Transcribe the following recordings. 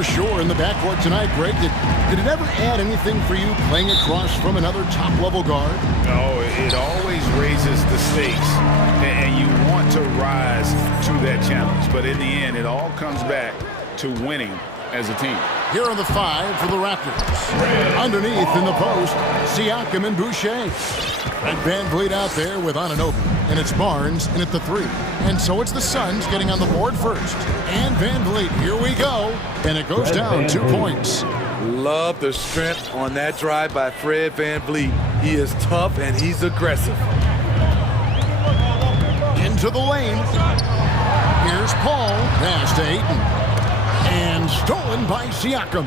for sure in the backcourt tonight, Greg. Did it ever add anything for you playing across from another top-level guard? No, it always raises the stakes, and you want to rise to that challenge. But in the end, it all comes back to winning as a team. Here are the 5 for the Raptors. Underneath in the post, Siakam and Boucher. And Van Vliet out there with Anunoby. And it's Barnes in at the 3. And so it's the Suns getting on the board first. And Van Vliet, here we go. And it goes down 2 points. Love the strength on that drive by Fred Van Vliet. He is tough and he's aggressive. Into the lane. Here's Paul. Pass to Ayton. And stolen by Siakam.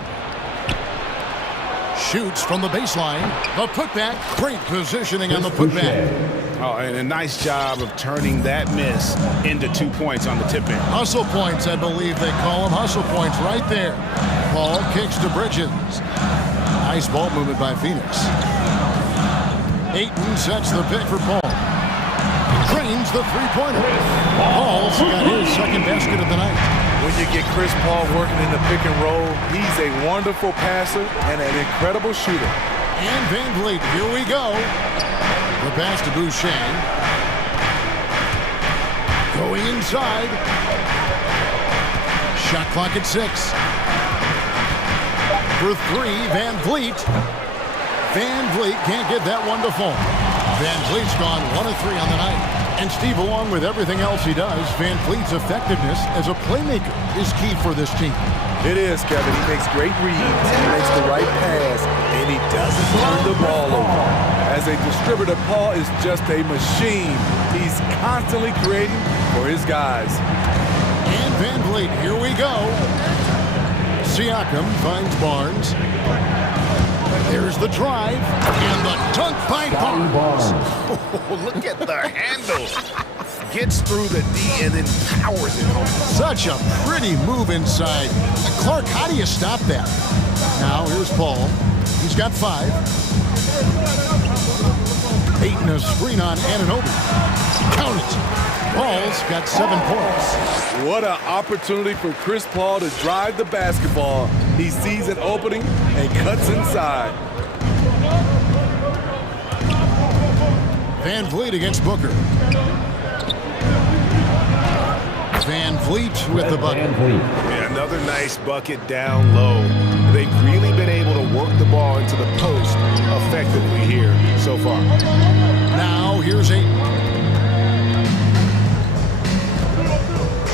Shoots from the baseline. The putback. Great positioning on the putback. Oh, and a nice job of turning that miss into 2 points on the tip-in. Hustle points, I believe they call them. Hustle points right there. Paul kicks to Bridges. Nice ball movement by Phoenix. Ayton sets the pick for Paul. Drains the three-pointer. Paul's got his second basket of the night. When you get Chris Paul working in the pick and roll, he's a wonderful passer and an incredible shooter. And Van Vliet, here we go. The pass to Boucher. Going inside. Shot clock at 6. For 3, Van Vliet. Van Vliet can't get that one to fall. Van Vliet's gone 1 of 3 on the night. And Steve, along with everything else he does, Van Vliet's effectiveness as a playmaker is key for this team. It is, Kevin. He makes great reads, he makes the right pass, and he doesn't turn the ball over. As a distributor, Paul is just a machine. He's constantly creating for his guys. And Van Vliet, here we go. Siakam finds Barnes. There's the drive, and the dunk by Barnes. Oh, look at the handle. Gets through the D and then powers it home. Such a pretty move inside. Clark, how do you stop that? Now, here's Paul. He's got 5. Ayton a screen on Anunoby. Count it. Paul's got 7 points. What an opportunity for Chris Paul to drive the basketball. He sees an opening and cuts inside. Van Vliet against Booker. Van Vliet with the bucket. Yeah, another nice bucket down low. They've really been able to work the ball into the post effectively here so far. Now here's Ayton.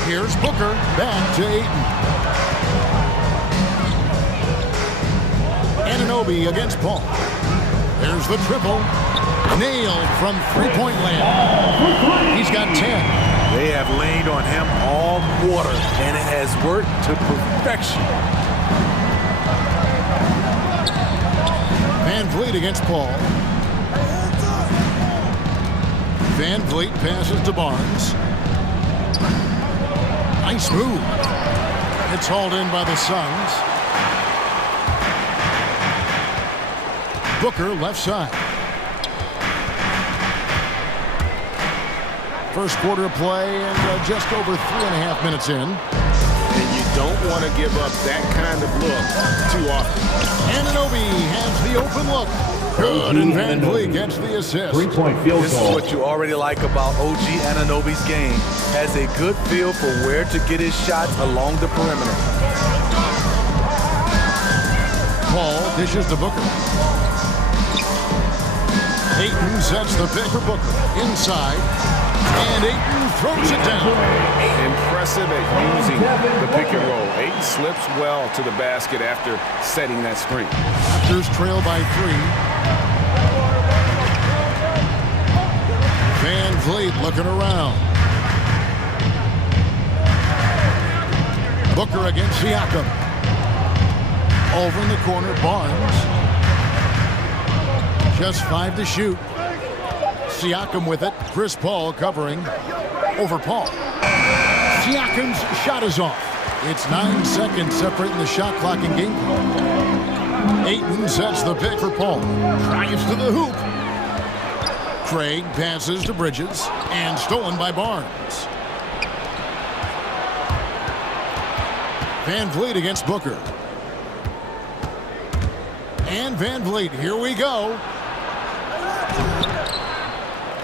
Here's Booker. Back to Ayton. Anunoby against Paul. There's the triple. Nailed from three-point land. He's got 10. They have leaned on him all quarter, and it has worked to perfection. Van Vliet against Paul. Van Vliet passes to Barnes. Nice move. It's hauled in by the Suns. Booker left side. First quarter of play and just over 3.5 minutes in. And you don't want to give up that kind of look too often. Anunoby has the open look. Good, and Van Vliet gets the assist. 3-point field This is goal. what you already like about OG Anunoby's game. Has a good feel for where to get his shots along the perimeter. Paul dishes to Booker. Ayton sets the pick for Booker. Inside. And Ayton throws it down. Impressive at using the pick and roll. Ayton slips well to the basket after setting that screen. Raptors trail by 3. Van Vliet looking around. Booker against Siakam. Over in the corner, Barnes. Just 5 to shoot. Siakam with it. Chris Paul covering over Paul. Siakam's shot is off. It's 9 seconds separating the shot clock and game clock. Ayton sets the pick for Paul. Drives to the hoop. Craig passes to Bridges and stolen by Barnes. Van Vliet against Booker. And Van Vliet, here we go.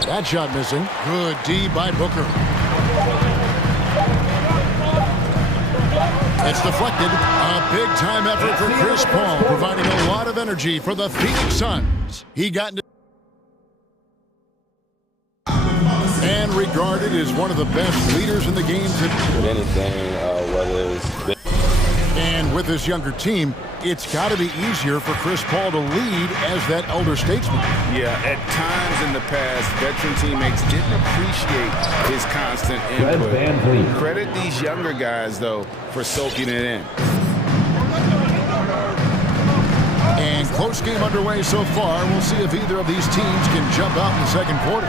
That shot missing. Good D by Booker. It's deflected. A big-time effort for Chris Paul, providing a lot of energy for the Phoenix Suns. He got into and regarded as one of the best leaders in the game today. With anything, whether it's... And with this younger team, it's got to be easier for Chris Paul to lead as that elder statesman. Yeah, at times in the past, veteran teammates didn't appreciate his constant input. Credit these younger guys, though, for soaking it in. And close game underway so far. We'll see if either of these teams can jump out in the second quarter.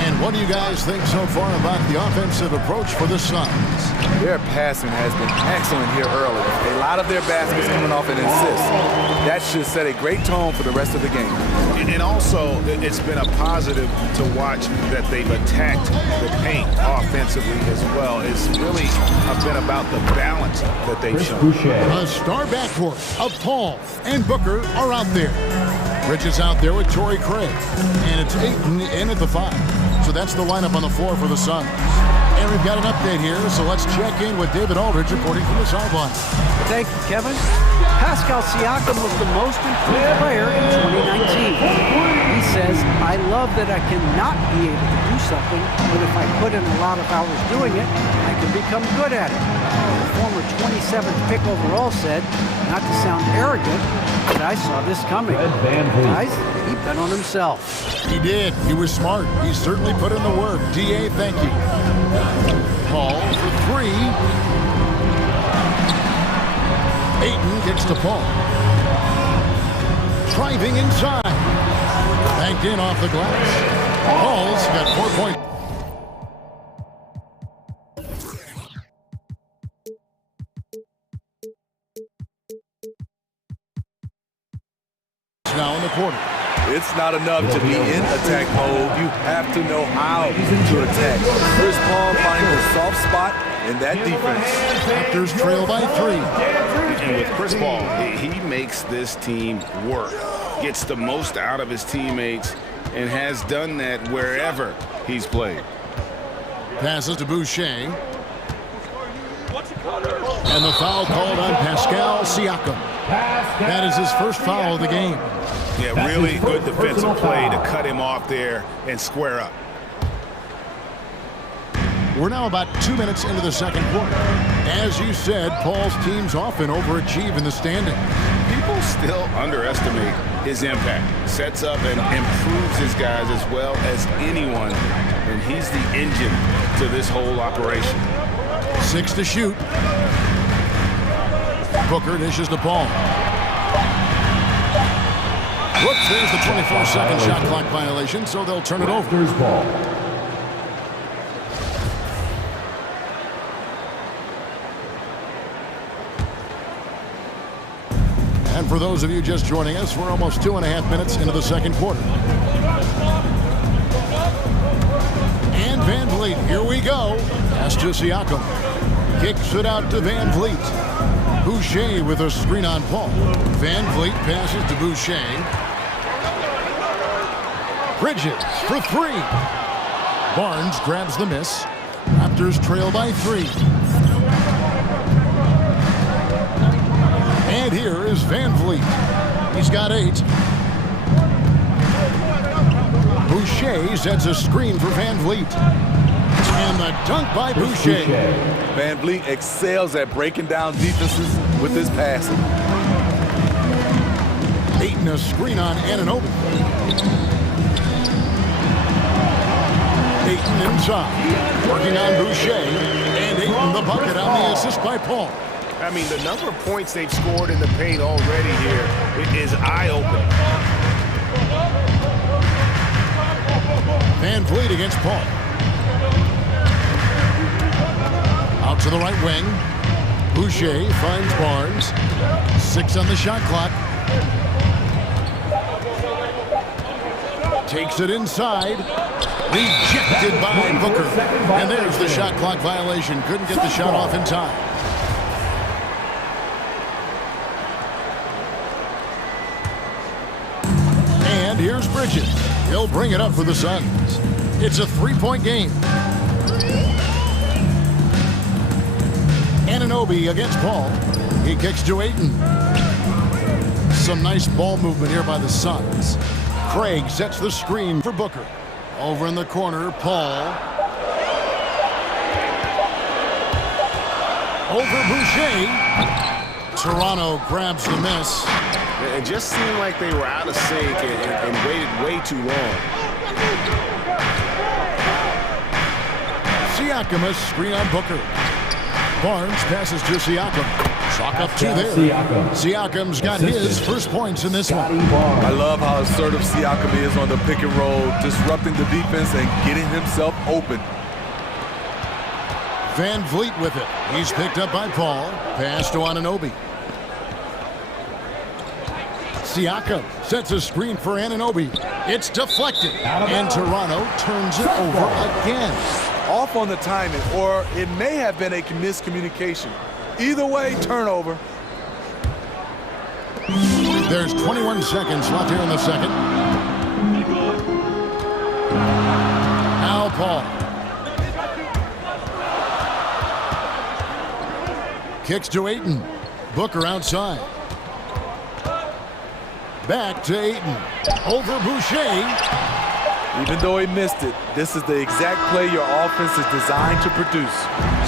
And what do you guys think so far about the offensive approach for the Suns? Their passing has been excellent here early. A lot of their baskets coming off an assist. That should set a great tone for the rest of the game. And also, it's been a positive to watch that they've attacked the paint offensively as well. It's really been about the balance that they've shown. A star backcourt of Paul and Booker are out there. Bridges out there with Torrey Craig. And it's Ayton in at the 5. So that's the lineup on the floor for the Suns. And we've got an update here, so let's check in with David Aldridge reporting from the sideline. Thank you, Kevin. Pascal Siakam was the most improved player in 2019. He says, I love that I cannot be able to do something, but if I put in a lot of hours doing it, I can become good at it. The former 27th pick overall said, not to sound arrogant, but I saw this coming. Guys, he bet on himself. He did. He was smart. He certainly put in the work. D.A., thank you. Paul for 3. Ayton gets to Paul. Driving inside. Banked in off the glass. Paul's got 4 points. Now in the quarter. It's not enough to be in attack mode. You have to know how to attack. Chris Paul finding the soft spot in that defense. Raptors trail by 3. And with Chris Paul, he makes this team work. Gets the most out of his teammates and has done that wherever he's played. Passes to Boucher. And the foul called on Pascal Siakam. That is his first foul of the game. Yeah, really good defensive play to cut him off there and square up. We're now about 2 minutes into the second quarter. As you said, Paul's teams often overachieve in the standings. People still underestimate his impact. Sets up and improves his guys as well as anyone. And he's the engine to this whole operation. 6 to shoot. Booker dishes to Paul. Whoops, there's the 24-second shot clock violation, so they'll turn it over. And for those of you just joining us, we're almost 2.5 minutes into the second quarter. And Van Vliet, here we go. Pass to Siakam. Kicks it out to Van Vliet. Boucher with a screen on Paul. Van Vliet passes to Boucher. Bridges for 3. Barnes grabs the miss. Raptors trail by 3. And here is Van Vliet. He's got 8. Boucher sets a screen for Van Vliet. And the dunk by Boucher. Van Vliet excels at breaking down defenses with his passing. Ayton a screen on Anunoby. Ayton inside. Working on Boucher. And Ayton the bucket on the assist by Paul. I mean, the number of points they've scored in the paint already here is eye-opening. Van Vliet against Paul. Out to the right wing. Boucher finds Barnes. 6 on the shot clock. Takes it inside. Rejected by Booker. And there's the shot clock violation. Couldn't get the shot off in time. And here's Bridges. He'll bring it up for the Suns. It's a three-point game. Anunoby against Paul. He kicks to Ayton. Some nice ball movement here by the Suns. Craig sets the screen for Booker. Over in the corner, Paul. Over Boucher. Toronto grabs the miss. It just seemed like they were out of sync and waited way too long. Siakam, a screen on Booker. Barnes passes to Siakam. Chalk up two there. Siakam's got his first points in this one. I love how assertive Siakam is on the pick and roll, disrupting the defense and getting himself open. Van Vliet with it. He's picked up by Paul. Pass to Anunoby. Siakam sets a screen for Anunoby. It's deflected. And Toronto turns it over again. Off on the timing, or it may have been a miscommunication. Either way, turnover. There's 21 seconds left here in the second. Now Paul. Kicks to Ayton. Booker outside. Back to Ayton. Over Boucher. Even though he missed it, this is the exact play your offense is designed to produce.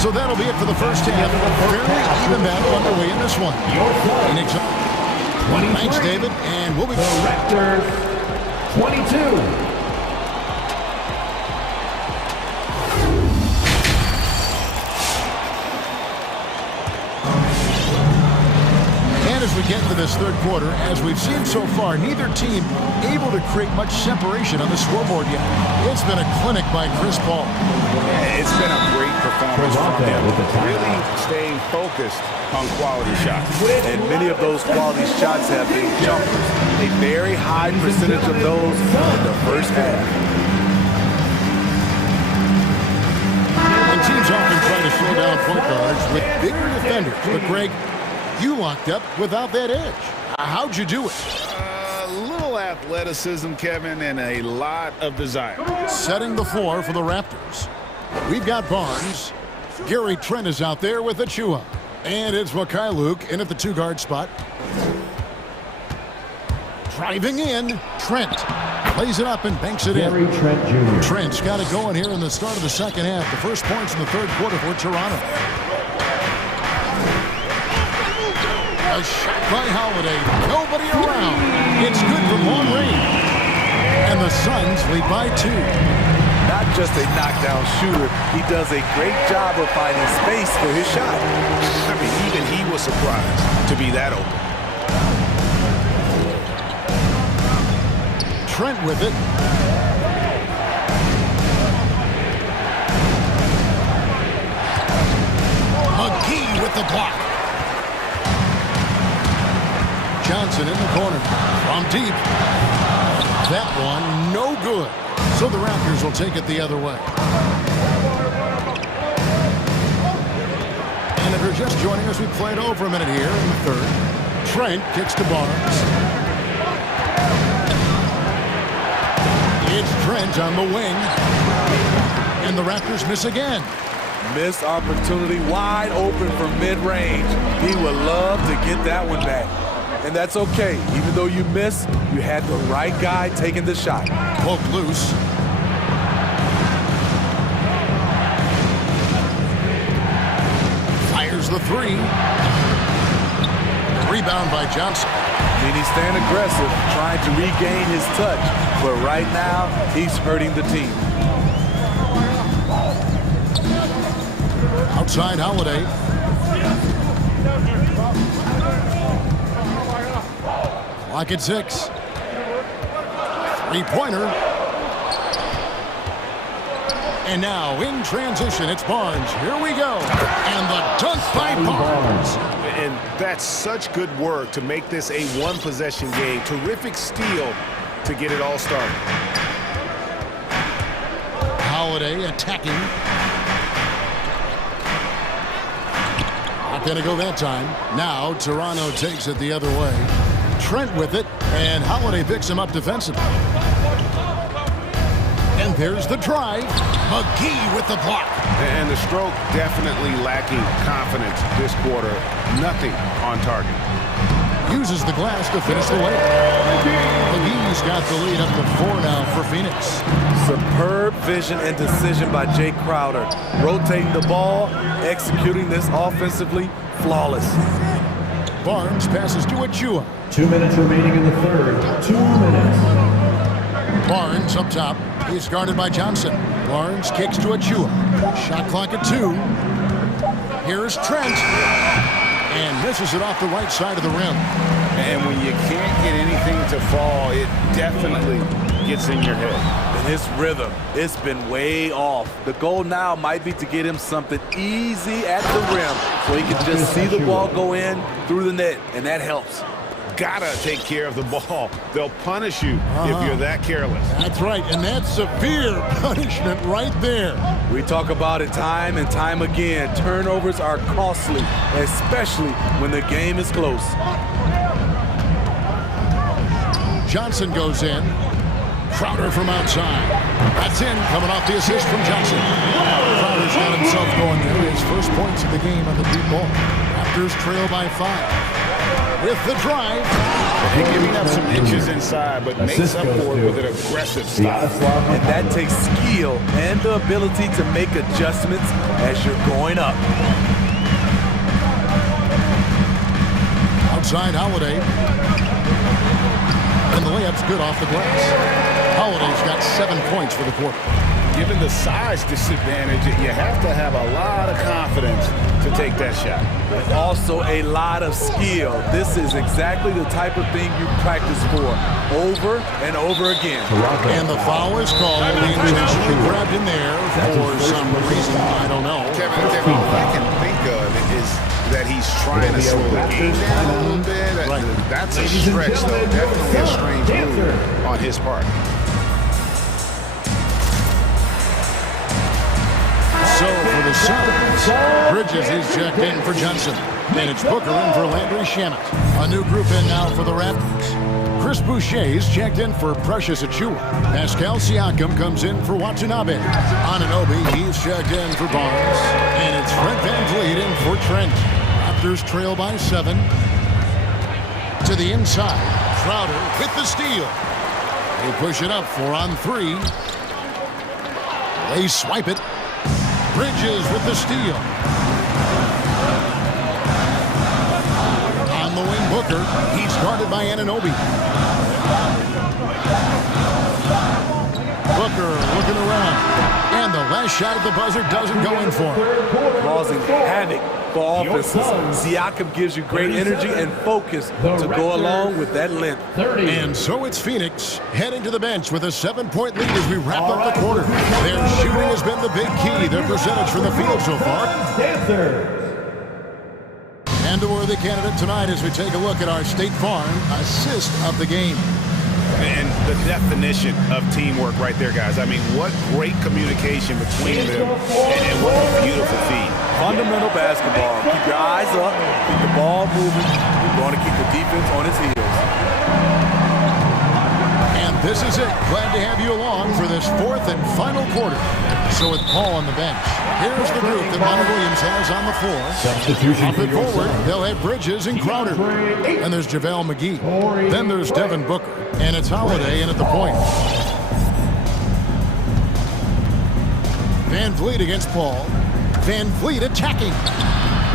So that'll be it for the first half. Fairly even battle underway in this one. Thanks, David, and we'll be back. Raptors 22. As we get into this third quarter, as we've seen so far, neither team able to create much separation on the scoreboard yet. It's been a clinic by Chris Paul. Yeah, it's been a great performance from him. Really staying focused on quality shots. And many of those quality shots have been jumpers. A very high percentage of those in the first half. And teams often try to slow down point guards with bigger defenders. But Greg, you locked up without that edge. How'd you do it? A little athleticism, Kevin, and a lot of desire. Setting the floor for the Raptors. We've got Barnes. Gary Trent is out there with Achua. And it's Mikhailuk in at the two-guard spot. Driving in, Trent. Plays it up and banks it Gary in. Trent Jr. Trent's got it going here in the start of the second half. The first points in the third quarter for Toronto. A shot by Holiday. Nobody around. It's good from long range. And the Suns lead by 2. Not just a knockdown shooter, he does a great job of finding space for his shot. I mean, even he was surprised to be that open. Trent with it. McGee with the block. Johnson in the corner. From deep. That one, no good. So the Raptors will take it the other way. And if you're just joining us, we played over a minute here in the third. Trent kicks to Barnes. It's Trent on the wing. And the Raptors miss again. Missed opportunity, wide open from mid-range. He would love to get that one back. And that's okay. Even though you missed, you had the right guy taking the shot. Poke loose. Fires the three. Rebound by Johnson. I mean, he's staying aggressive, trying to regain his touch. But right now, he's hurting the team. Outside Holiday. Clock at 6. Three-pointer. And now in transition, it's Barnes. Here we go. And the dunk by Barnes. And that's such good work to make this a one-possession game. Terrific steal to get it all started. Holiday attacking. Not going to go that time. Now Toronto takes it the other way. Trent with it, and Holiday picks him up defensively. And there's the drive. McGee with the block. And the stroke definitely lacking confidence this quarter. Nothing on target. Uses the glass to finish the layup. McGee's got the lead up to 4 now for Phoenix. Superb vision and decision by Jay Crowder. Rotating the ball, executing this offensively, flawless. Barnes passes to Achua. 2 minutes remaining in the third. 2 minutes. Barnes up top. He's guarded by Johnson. Barnes kicks to Achua. Shot clock at 2. Here's Trent. And misses it off the right side of the rim. And when you can't get anything to fall, it definitely gets in your head. And his rhythm, it's been way off. The goal now might be to get him something easy at the rim so he can just see the ball go in through the net, and that helps. Gotta take care of the ball. They'll punish you if you're that careless. That's right, and that's severe punishment right there. We talk about it time and time again. Turnovers are costly, especially when the game is close. Johnson goes in. Crowder from outside. That's in, coming off the assist from Johnson. Crowder's got himself going there. His first points of the game on the deep ball. Raptors trail by 5. With the drive. They're giving up some inches inside, but makes up for it with an aggressive stop. And that takes skill and the ability to make adjustments as you're going up. Outside Holiday. And the layup's good off the glass. Holiday's got 7 points for the quarter. Given the size disadvantage, you have to have a lot of confidence to take that shot. And also a lot of skill. This is exactly the type of thing you practice for over and over again. And the foul is called. He intentionally grabbed in there for some reason. I don't know. Kevin, all I can think of is that he's trying to slow the game down a little bit. Right. That's a stretch, though. Definitely a strange move on his part. So for the Suns, Bridges is checked in for Johnson. And it's Booker in for Landry Shamet. A new group in now for the Raptors. Chris Boucher is checked in for Precious Achua. Pascal Siakam comes in for Watanabe. Anunoby, he's checked in for Barnes. And it's Fred VanVleet in for Trent. Raptors trail by 7. To the inside. Crowder with the steal. They push it up 4 on 3. They swipe it. Bridges with the steal. On the wing, Booker. He's guarded by Anunoby. Booker looking around. And the last shot at the buzzer doesn't go in for him. Causing havoc for offenses. Siakam gives you great energy and focus to go along with that length. And so it's Phoenix heading to the bench with a 7-point lead as we wrap up the quarter. Their shooting has been the big key. Their percentage from the field so far. And a worthy candidate tonight as we take a look at our State Farm assist of the game. And the definition of teamwork right there, guys. I mean, what great communication between them, and what a beautiful feed. Fundamental basketball. Keep your eyes up, keep the ball moving. You're going to keep the defense on its heels. And this is it. Glad to have you along for this 4th and final quarter. So with Paul on the bench, here's the group that Monty Williams has on the floor. Substitution Up and forward, they'll have Bridges and Crowder. And there's JaVale McGee. Then there's Devin Booker. And it's Holiday in at the point. VanVleet against Paul. VanVleet attacking.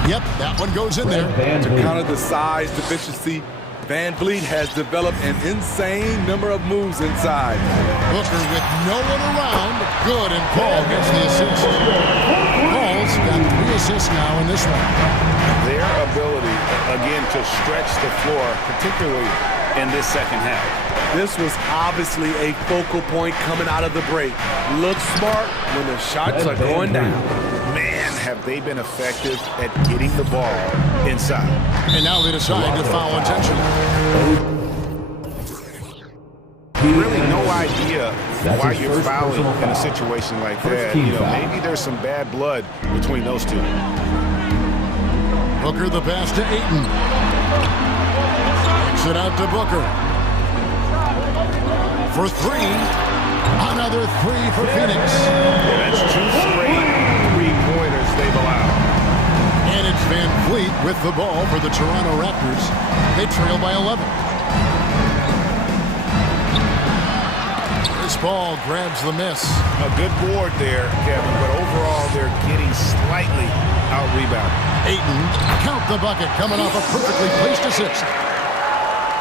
Yep, that one goes in there. To counter the size deficiency, VanVleet has developed an insane number of moves inside. Booker with no one around. Good, and Paul gets the assist. Paul's got 3 assists now in this one. Their ability, again, to stretch the floor, particularly in this second half. This was obviously a focal point coming out of the break. Look smart when the shots are going down. Man, have they been effective at getting the ball inside. And now they decide to foul intentionally. Really no idea why you're fouling in a situation like that. You know, maybe there's some bad blood between those two. Booker the pass to Ayton. Kicks it out to Booker. For three. Another three for Phoenix. Yeah, that's 2 straight three-pointers they've allowed. And it's Van Vliet with the ball for the Toronto Raptors. They trail by 11. This ball grabs the miss. A good board there, Kevin, but overall they're getting slightly out-rebounded. Ayton, count the bucket, coming off a perfectly placed assist.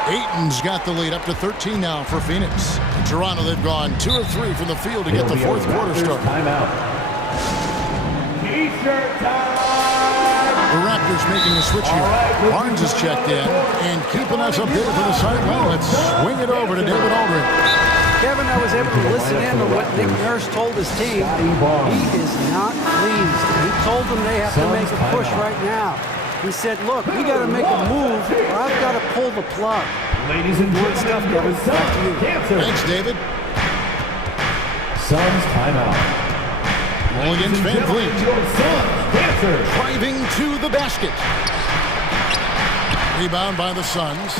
Ayton's got the lead up to 13 now for Phoenix. In Toronto, they've gone 2 of 3 from the field to get the fourth quarter started. Timeout. T-shirt time. The Raptors making a switch here. Barnes is checked in and keeping us updated for the sideline. Let's swing it over to David Aldridge. Kevin, I was able to listen in to what Nick Nurse told his team. He is not pleased. He told them they have to make a push right now. He said, look, we got to make a move, or I've got to pull the plug. Ladies and Good stuff, gentlemen, Kevin. Back to you. Cancer. Thanks, David. Suns timeout. Ball against Van Vliet. Your Suns, Cancer. Driving to the basket. Rebound by the Suns.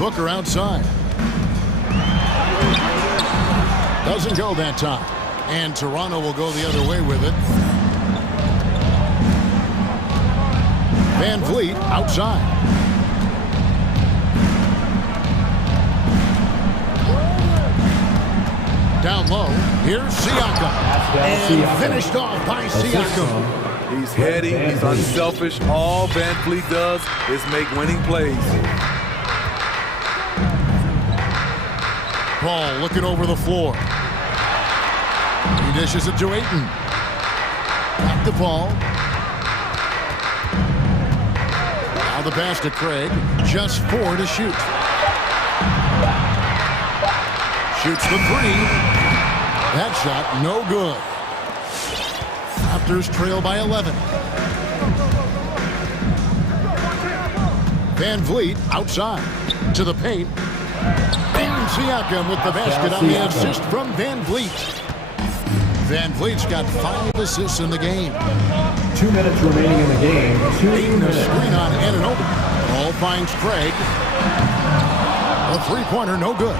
Booker outside. Doesn't go that time. And Toronto will go the other way with it. Van Vliet outside. Down low. Here's Siakam. And finished off by Siakam. He's heady, he's unselfish. All Van Vliet does is make winning plays. Paul looking over the floor. He dishes it to Ayton. Back to Paul. Now the pass to Craig. Just 4 to shoot. Shoots the 3. That shot no good. Raptors trail by 11. Van Vliet outside to the paint. And Siakam with the basket on the assist from Van Vliet. Van Vliet's got 5 assists in the game. 2 minutes remaining in the game. 2 Ayton a minutes. screen on Anunoby. Ball finds Craig. A three-pointer, no good.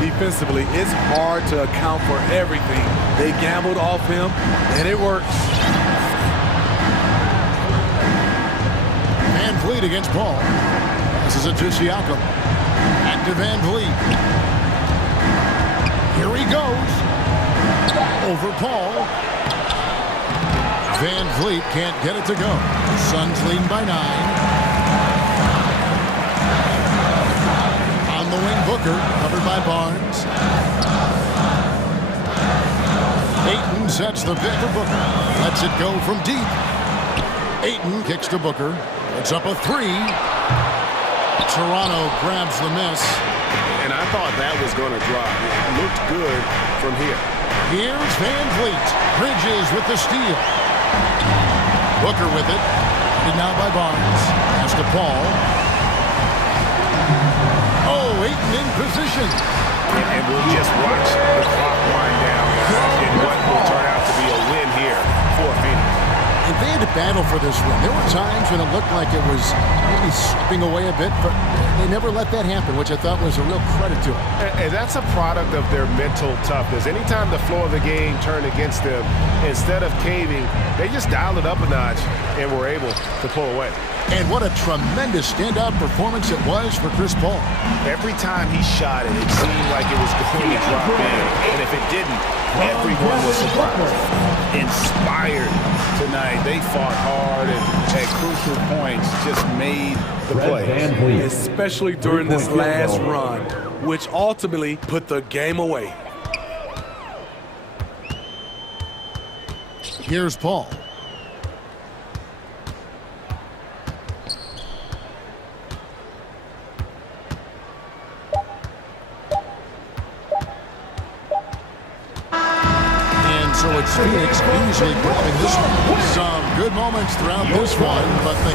Defensively, it's hard to account for everything. They gambled off him, and it worked. Van Vliet against Paul. This is a to Siakam. Back to Van Vliet. Here he goes. Over Paul. Van Vliet can't get it to go. Suns leading by 9. On the wing, Booker, covered by Barnes. Ayton sets the pick for Booker. Lets it go from deep. Ayton kicks to Booker. It's up a 3. Toronto grabs the miss. And I thought that was going to drop. It looked good from here. Here's Van Vliet. Bridges with the steal. Booker with it. And now by Barnes. Pass to Paul. Oh, Ayton in position. And we'll just watch the clock wind down in what will turn out to be a win here for Phoenix. And they had to battle for this win. There were times when it looked like it was maybe slipping away a bit, but they never let that happen, which I thought was a real credit to them. And that's a product of their mental toughness. Anytime the flow of the game turned against them, instead of caving, they just dialed it up a notch and were able to pull away. And what a tremendous standout performance it was for Chris Paul. Every time he shot it, it seemed like it was going to drop in. And if it didn't, everyone was surprised. Inspired tonight. They fought hard and at crucial points just made the plays. Especially during this last run, which ultimately put the game away. Here's Paul. So it's Phoenix easily grabbing this one. Some good moments throughout this one, but they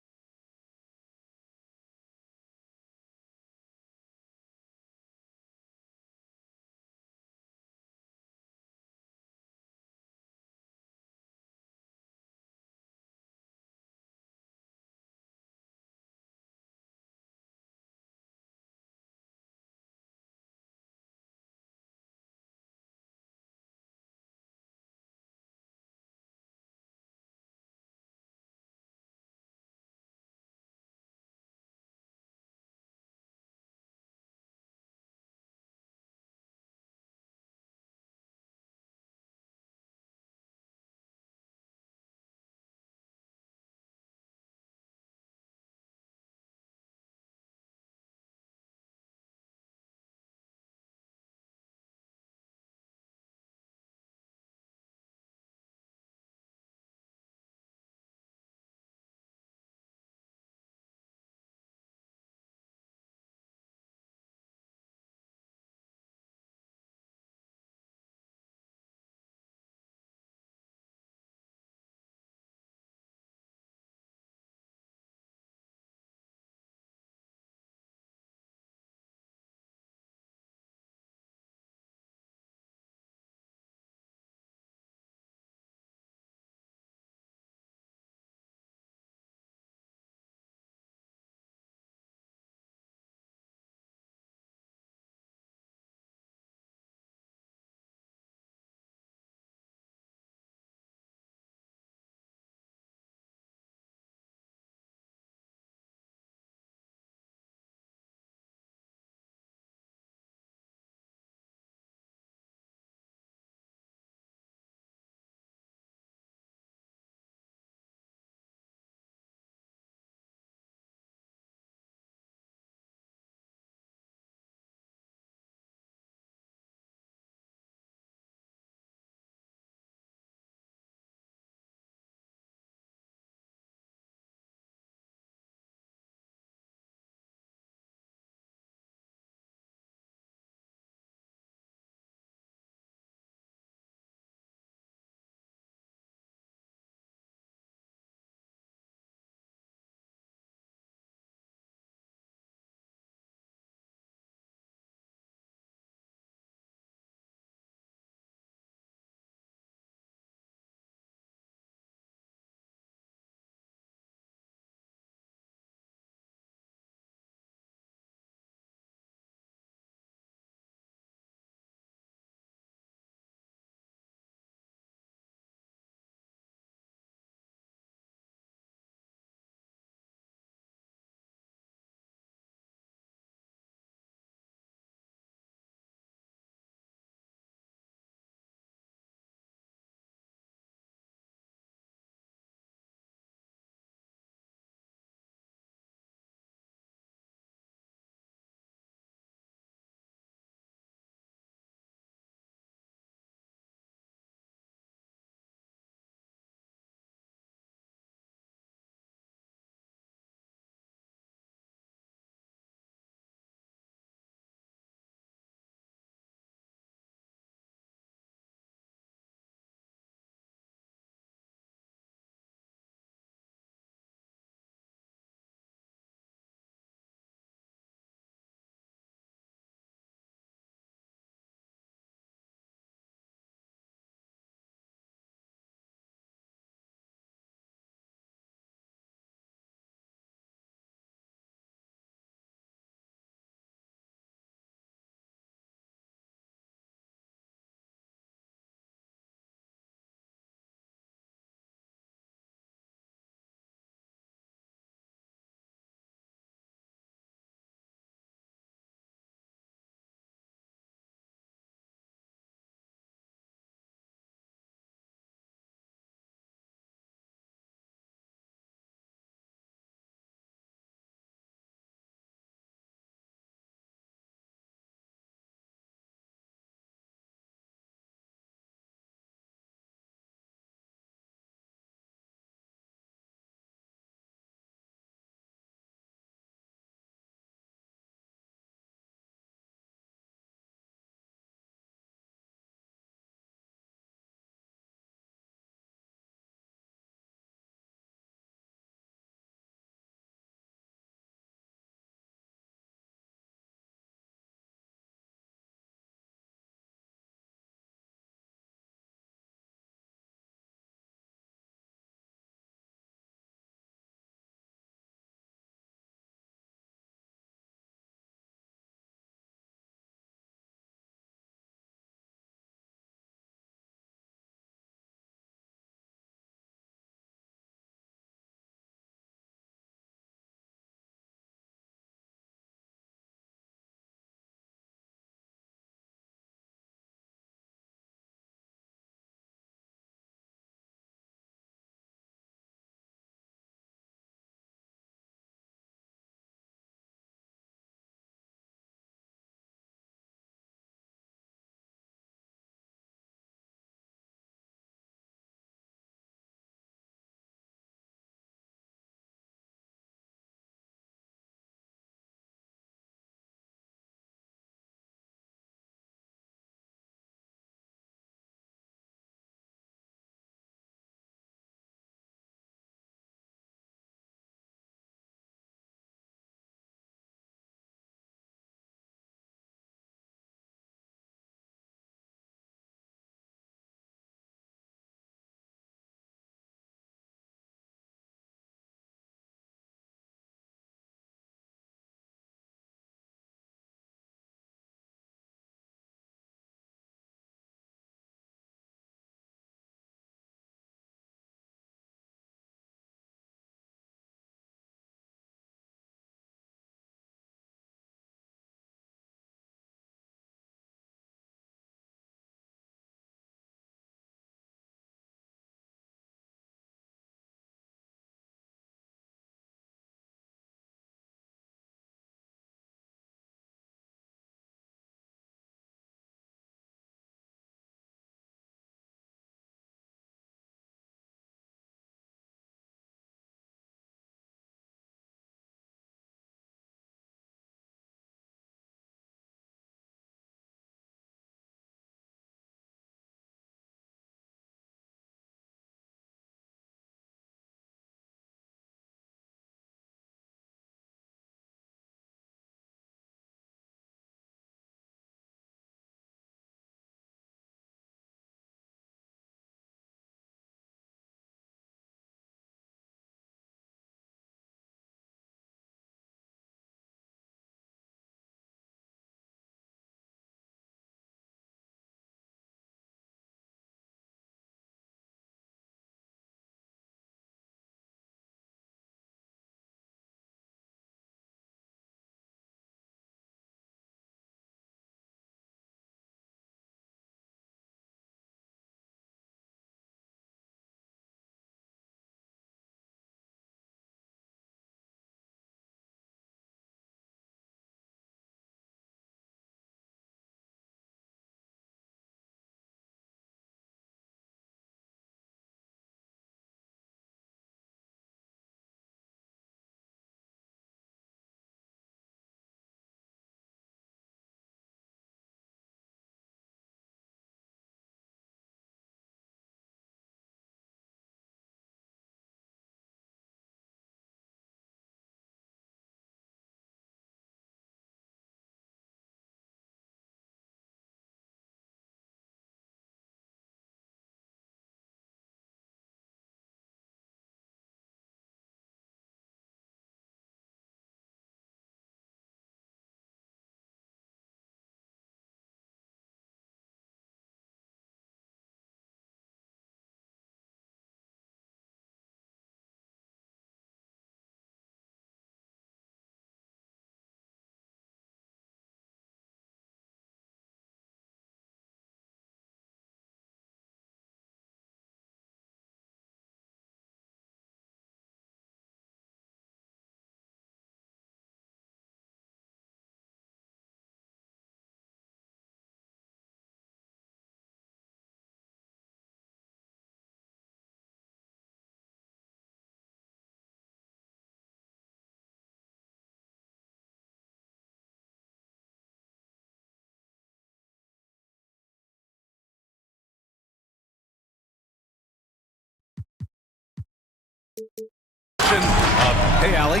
Hey, Allie.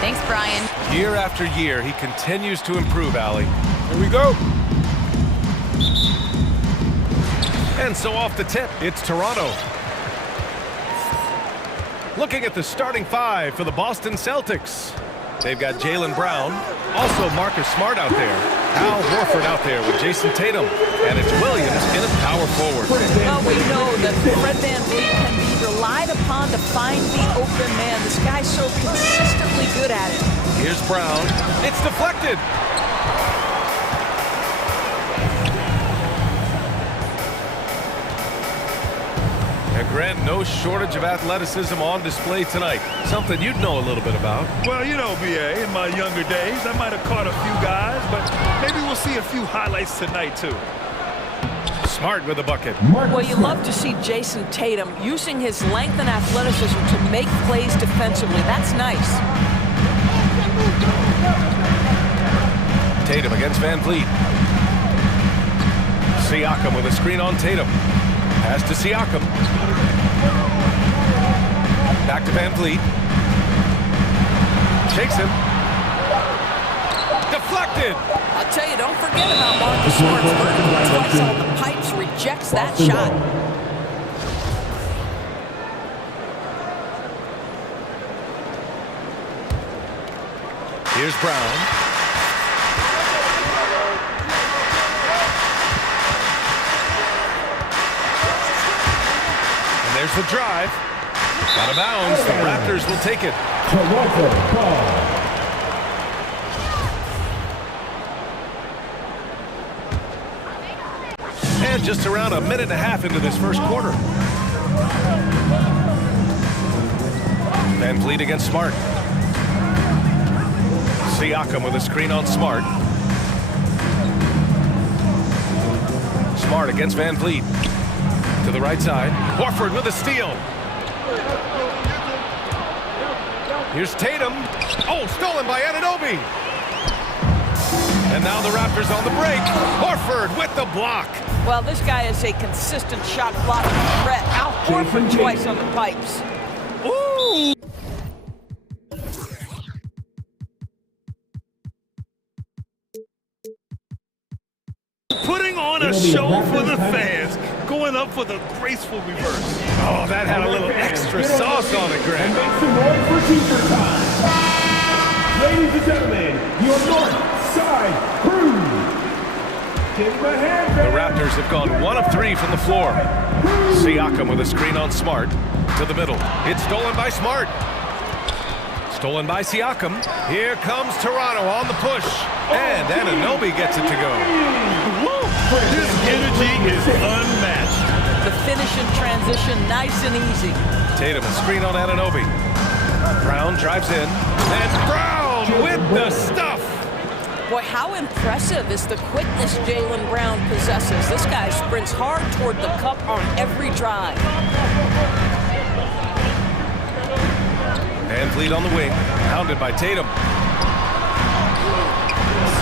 Thanks, Brian. Year after year, he continues to improve, Allie. Here we go. And so off the tip, it's Toronto. Looking at the starting five for the Boston Celtics. They've got Jaylen Brown, also Marcus Smart out there, Al Horford out there with Jason Tatum, and it's Williams in at power forward. Well, we know that Fred VanVleet can be relied upon to find the open man. This guy's so consistently good at it. Here's Brown. It's deflected. And Grant, no shortage of athleticism on display tonight. Something you'd know a little bit about. Well, you know, BA, in my younger days, I might have caught a few guys, but maybe we'll see a few highlights tonight, too. Smart with the bucket. Well, you love to see Jason Tatum using his length and athleticism to make plays defensively. That's nice. Tatum against VanVleet. Siakam with a screen on Tatum. Pass to Siakam. Back to VanVleet. Shakes him. Deflected. I'll tell you, don't forget about Marcus Smart's vertical twice on the pipes. Rejects that shot. Here's Brown. And there's the drive. Out of bounds. The Raptors will take it. Toronto ball. And just around a minute and a half into this first quarter. VanVleet against Smart. Siakam with a screen on Smart. Smart against VanVleet. To the right side. Horford with a steal. Here's Tatum. Oh, stolen by Anunoby. And now the Raptors on the break. Horford with the block. Well, this guy is a consistent shot blocking threat. Al Horford twice on the pipes. Ooh! Putting on a show for the fans, going up for the graceful reverse. Oh, that had a little extra sauce on it, Grant. Make some noise for teacher time. Ladies and gentlemen, your north side crew. Give them a hand, The Raptors have gone 1 of 3 from the floor. Siakam with a screen on Smart. To the middle. It's stolen by Smart. Stolen by Siakam. Here comes Toronto on the push. And Anunoby gets it to go. This energy is unmatched. The finish in transition, nice and easy. Tatum, a screen on Anunoby. Brown drives in. And Brown with the stuff. Boy, how impressive is the quickness Jaylen Brown possesses. This guy sprints hard toward the cup on every drive. VanVleet on the wing, pounded by Tatum.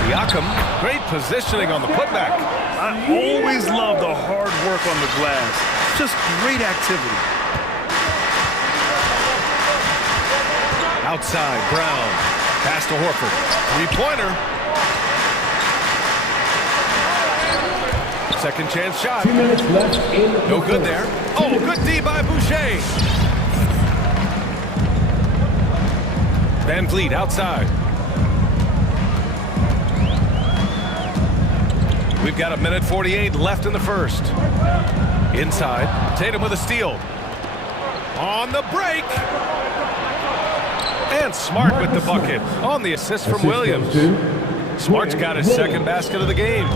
Siakam, great positioning on the putback. I always love the hard work on the glass. Just great activity. Outside, Brown. Pass to Horford. Three-pointer. Second chance shot. 2 minutes left in No good there. Oh, good D by Boucher. VanVleet outside. We've got 1:48 left in the first. Inside, Tatum with a steal. On the break. And Smart with the bucket on the assist from Williams. Smart's got his second basket of the game.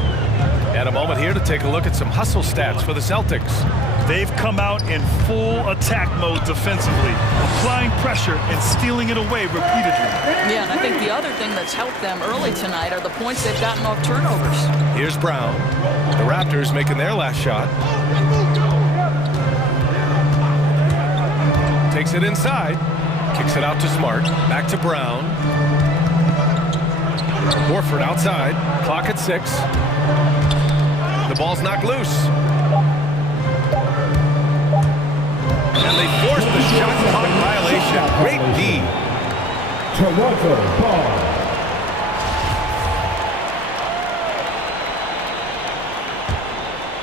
And a moment here to take a look at some hustle stats for the Celtics. They've come out in full attack mode defensively, applying pressure and stealing it away repeatedly. Yeah, and I think the other thing that's helped them early tonight are the points they've gotten off turnovers. Here's Brown. The Raptors making their last shot. Takes it inside. Kicks it out to Smart. Back to Brown. Horford outside. Clock at 6. The ball's knocked loose. And they forced the shot clock violation. a great D. Toronto ball.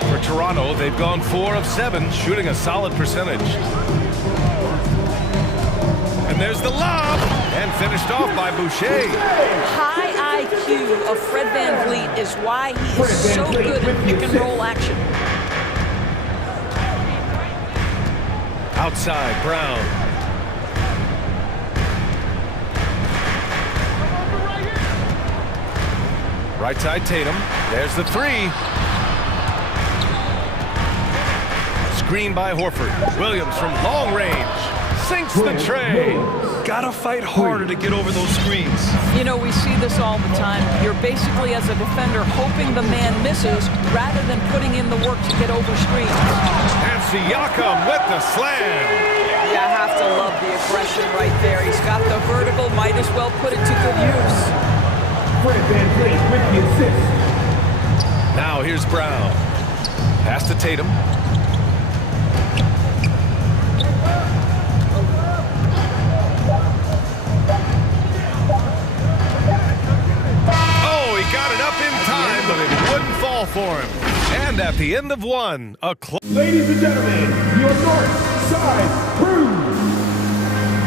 For Toronto, they've gone 4 of 7, shooting a solid percentage. And there's the lob, and finished off by Boucher. High IQ of Fred VanVleet is why he is so good in pick and roll action. Outside, Brown. Right side, Tatum. There's the 3. Screen by Horford. Williams from long range. Sinks the tray. Gotta fight harder to get over those screens. You know, we see this all the time. You're basically, as a defender, hoping the man misses rather than putting in the work to get over screens. And Siakam with the slam. Yeah, I have to love the aggression right there. He's got the vertical, might as well put it to good use. Fred VanVleet with the assist. Now here's Brown. Pass to Tatum. But it wouldn't fall for him. And at the end of one, a close. Ladies and gentlemen, your north side crew.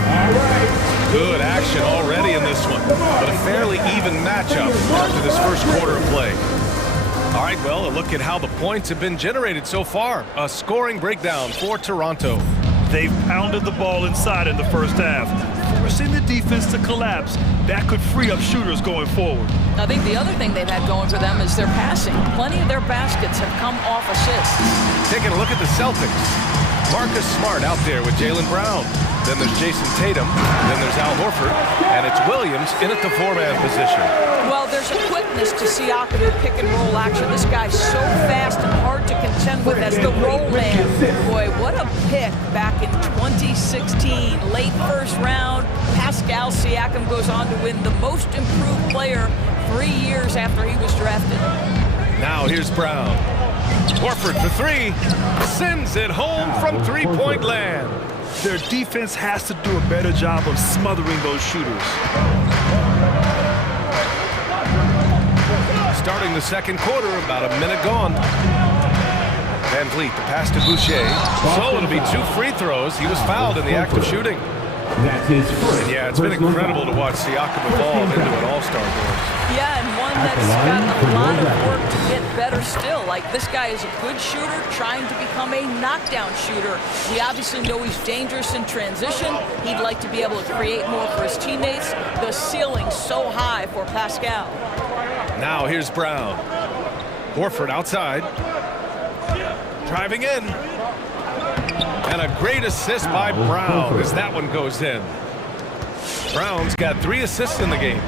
All right. Good action already in this one, but a fairly even matchup after this first quarter of play. All right, well, a look at how the points have been generated so far. A scoring breakdown for Toronto. They've pounded the ball inside in the first half, forcing the defense to collapse. That could free up shooters going forward. I think the other thing they've had going for them is their passing. Plenty of their baskets have come off assists. Taking a look at the Celtics. Marcus Smart out there with Jaylen Brown. Then there's Jason Tatum. Then there's Al Horford. And it's Williams in at the 4-man position. Well, there's a quickness to Siakam in pick and roll action. This guy's so fast and hard to contend with as the roll man. Boy, what a pick back in 2016. Late first round. Pascal Siakam goes on to win the most improved player 3 years after he was drafted. Now here's Brown. Horford for 3. Sends it home from three-point land. Their defense has to do a better job of smothering those shooters. Starting the second quarter, about a minute gone. VanVleet, the pass to Boucher. So it'll be 2 free throws. He was fouled in the act of shooting. That's his first. And yeah, it's been incredible to watch Siakam evolve into an all-star course. Yeah, and one that's got a lot of work to get better still. Like, this guy is a good shooter trying to become a knockdown shooter. We obviously know he's dangerous in transition. He'd like to be able to create more for his teammates. The ceiling's so high for Pascal. Now here's Brown. Horford outside. Driving in. And a great assist by Brown as that one goes in. Brown's got 3 assists in the game.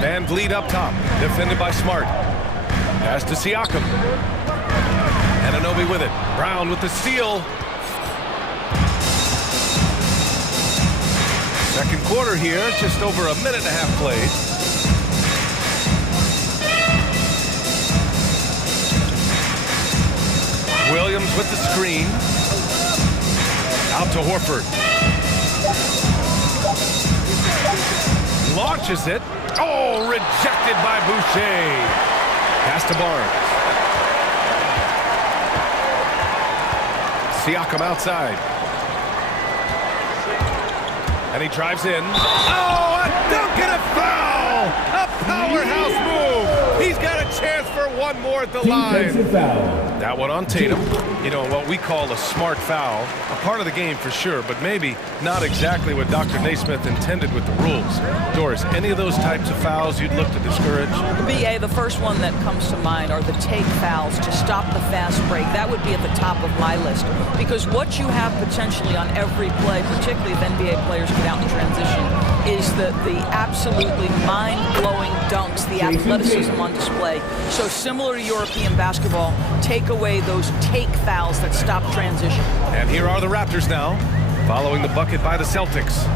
VanVleet up top, defended by Smart. Pass to Siakam. Anunoby with it. Brown with the steal. Second quarter here, just over a minute and a half played. Williams with the screen. Out to Horford. Launches it. Oh, rejected by Boucher. Pass to Barnes. Siakam outside. And he drives in. Oh, a dunk and a foul! A powerhouse move! He's got a chance for one more at the line. That one on Tatum. You know, what we call a smart foul. A part of the game for sure, but maybe not exactly what Dr. Naismith intended with the rules. Doris, any of those types of fouls you'd look to discourage? BA, the first one that comes to mind are the take fouls to stop the fast break. That would be at the top of my list. Because what you have potentially on every play, particularly if NBA players get out in transition, is the absolutely mind-blowing dunks, the athleticism on display. So similar to European basketball, take away those take fouls that stop transition. And here are the Raptors now, following the bucket by the Celtics.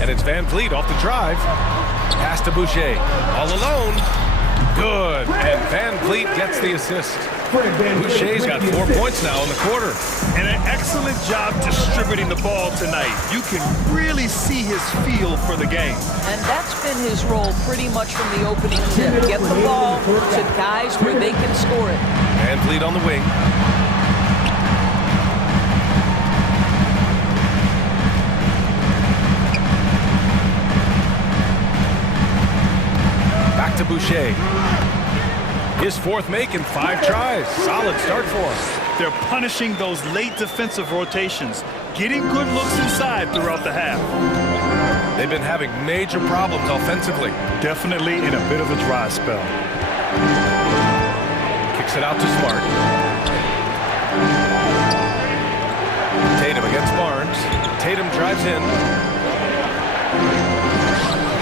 And it's VanVleet off the drive. Pass to Boucher. All alone. Good. And VanVleet gets the assist. Boucher's got 4 points now in the quarter. And an excellent job distributing the ball tonight. You can really see his feel for the game. And that's been his role pretty much from the opening tip. Get the ball to guys where they can score it. And lead on the wing. Back to Boucher. His fourth make in 5 tries. Solid start for him. They're punishing those late defensive rotations, getting good looks inside throughout the half. They've been having major problems offensively. Definitely in a bit of a dry spell. Kicks it out to Smart. Tatum against Barnes. Tatum drives in.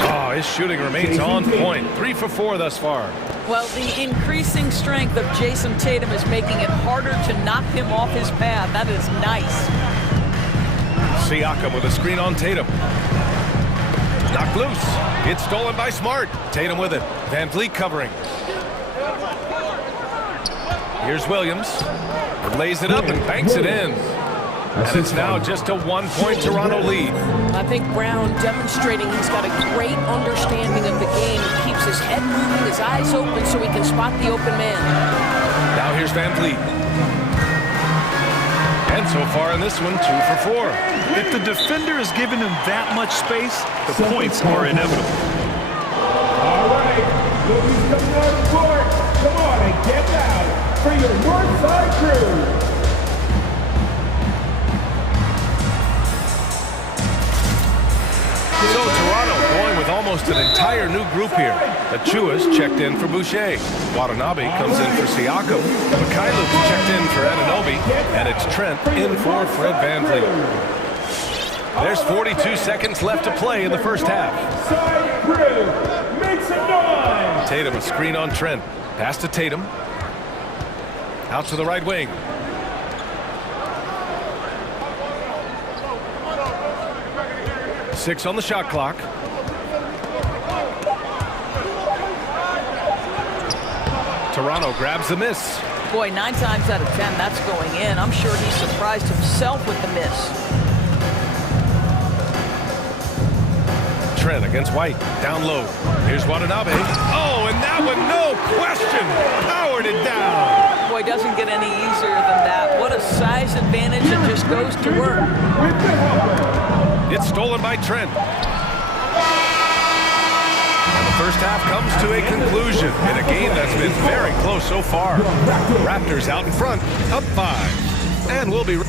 Oh, his shooting remains on point. 3 for 4 thus far. Well, the increasing strength of Jason Tatum is making it harder to knock him off his path. That is nice. Siakam with a screen on Tatum. Knocked loose. It's stolen by Smart. Tatum with it. Van Vliet covering. Here's Williams. Lays it up and banks it in. And it's now just a 1-point Toronto lead. I think Brown demonstrating he's got a great understanding of the game. He keeps his head moving, his eyes open so he can spot the open man. Now here's Van Vliet. And so far in this one, 2 for 4. If the defender is giving him that much space, the points are inevitable. All right, Louis coming on the court. Come on and get out for your north side crew. So Toronto going with almost an entire new group here. Achua's checked in for Boucher. Watanabe comes in for Siakam. Mikhailuk's checked in for Anunoby. And it's Trent in for Fred VanVleet. There's 42 seconds left to play in the first half. Side crew, make some noise. Tatum a screen on Trent. Pass to Tatum. Out to the right wing. Six on the shot clock. Toronto grabs the miss. Boy, 9 times out of 10, that's going in. I'm sure he surprised himself with the miss. Trent against White. Down low. Here's Watanabe. Oh, and that one, no question, powered it down. Boy, doesn't get any easier than that. What a size advantage. It just goes to work. It's stolen by Trent. And the first half comes to a conclusion in a game that's been very close so far. Raptors out in front, up 5. And we'll be...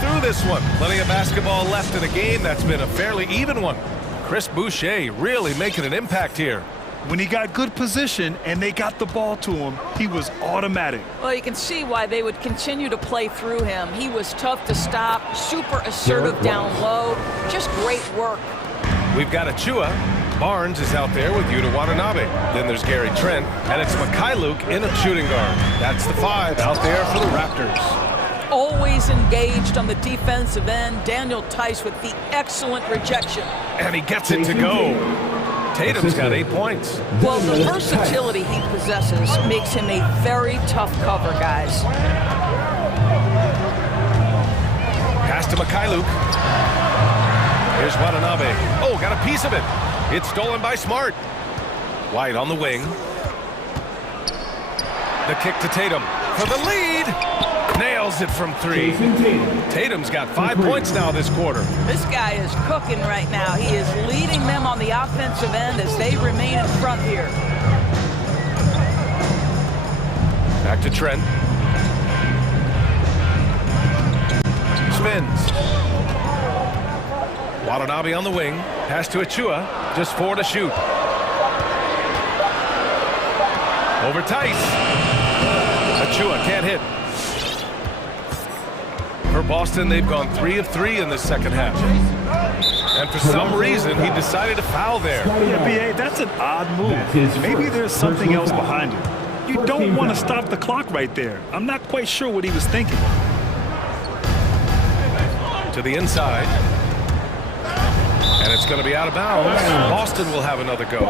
through this one. Plenty of basketball left in a game that's been a fairly even one. Chris Boucher really making an impact here. When he got good position and they got the ball to him, he was automatic. Well, you can see why they would continue to play through him. He was tough to stop, super assertive down low. Just great work. We've got Achua. Barnes is out there with Yuta Watanabe. Then there's Gary Trent, and it's Mikhailuk in a shooting guard. That's the 5 out there for the Raptors. Always engaged on the defensive end. Daniel Tice with the excellent rejection. And he gets it to go. Tatum's got 8 points. Well, the versatility he possesses makes him a very tough cover, guys. Pass to Mikhailuk. Here's Watanabe. Oh, got a piece of it. It's stolen by Smart. White on the wing. The kick to Tatum for the lead. Nails it from 3. Tatum's got 5 points now this quarter. This guy is cooking right now. He is leading them on the offensive end as they remain in front here. Back to Trent. Spins. Watanabe on the wing. Pass to Achua. Just 4 to shoot. Over Tice. Achua can't hit. For Boston, they've gone 3 of 3 in the second half. And for some reason, he decided to foul there. Yeah, B.A., that's an odd move. Maybe there's something else behind it. You don't want to stop the clock right there. I'm not quite sure what he was thinking. To the inside. And it's going to be out of bounds. Boston will have another go.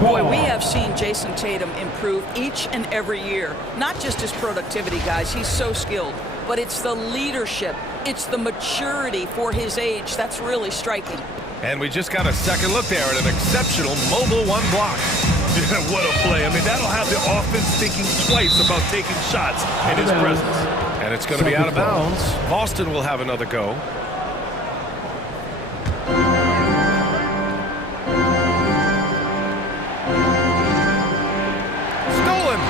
Boy, we have seen Jason Tatum improve each and every year. Not just his productivity, guys. He's so skilled. But it's the leadership. It's the maturity for his age. That's really striking. And we just got a second look there at an exceptional mobile one block. Yeah, what a play. I mean, that'll have the offense thinking twice about taking shots in his presence. And it's going to be out of bounds. Boston will have another go. Stolen.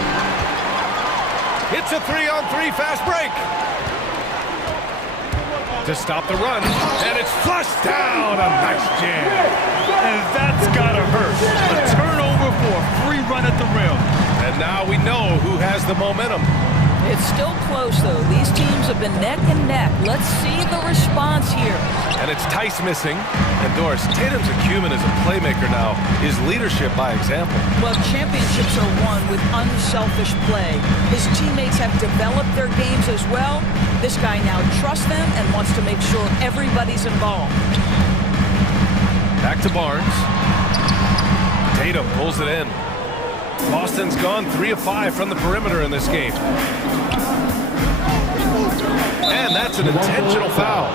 It's a 3-on-3 fast break. To stop the run, and it's flushed down. A nice jam. And that's gotta hurt. A turnover for a free run at the rim. And now we know who has the momentum. It's still close, though. These teams have been neck and neck. Let's see the response here. And it's Tice missing. And Doris, Tatum's acumen as a playmaker now is leadership by example. Well, championships are won with unselfish play. His teammates have developed their games as well. This guy now trusts them and wants to make sure everybody's involved. Back to Barnes. Tatum pulls it in. Boston's gone 3 of 5 from the perimeter in this game. And that's an intentional foul.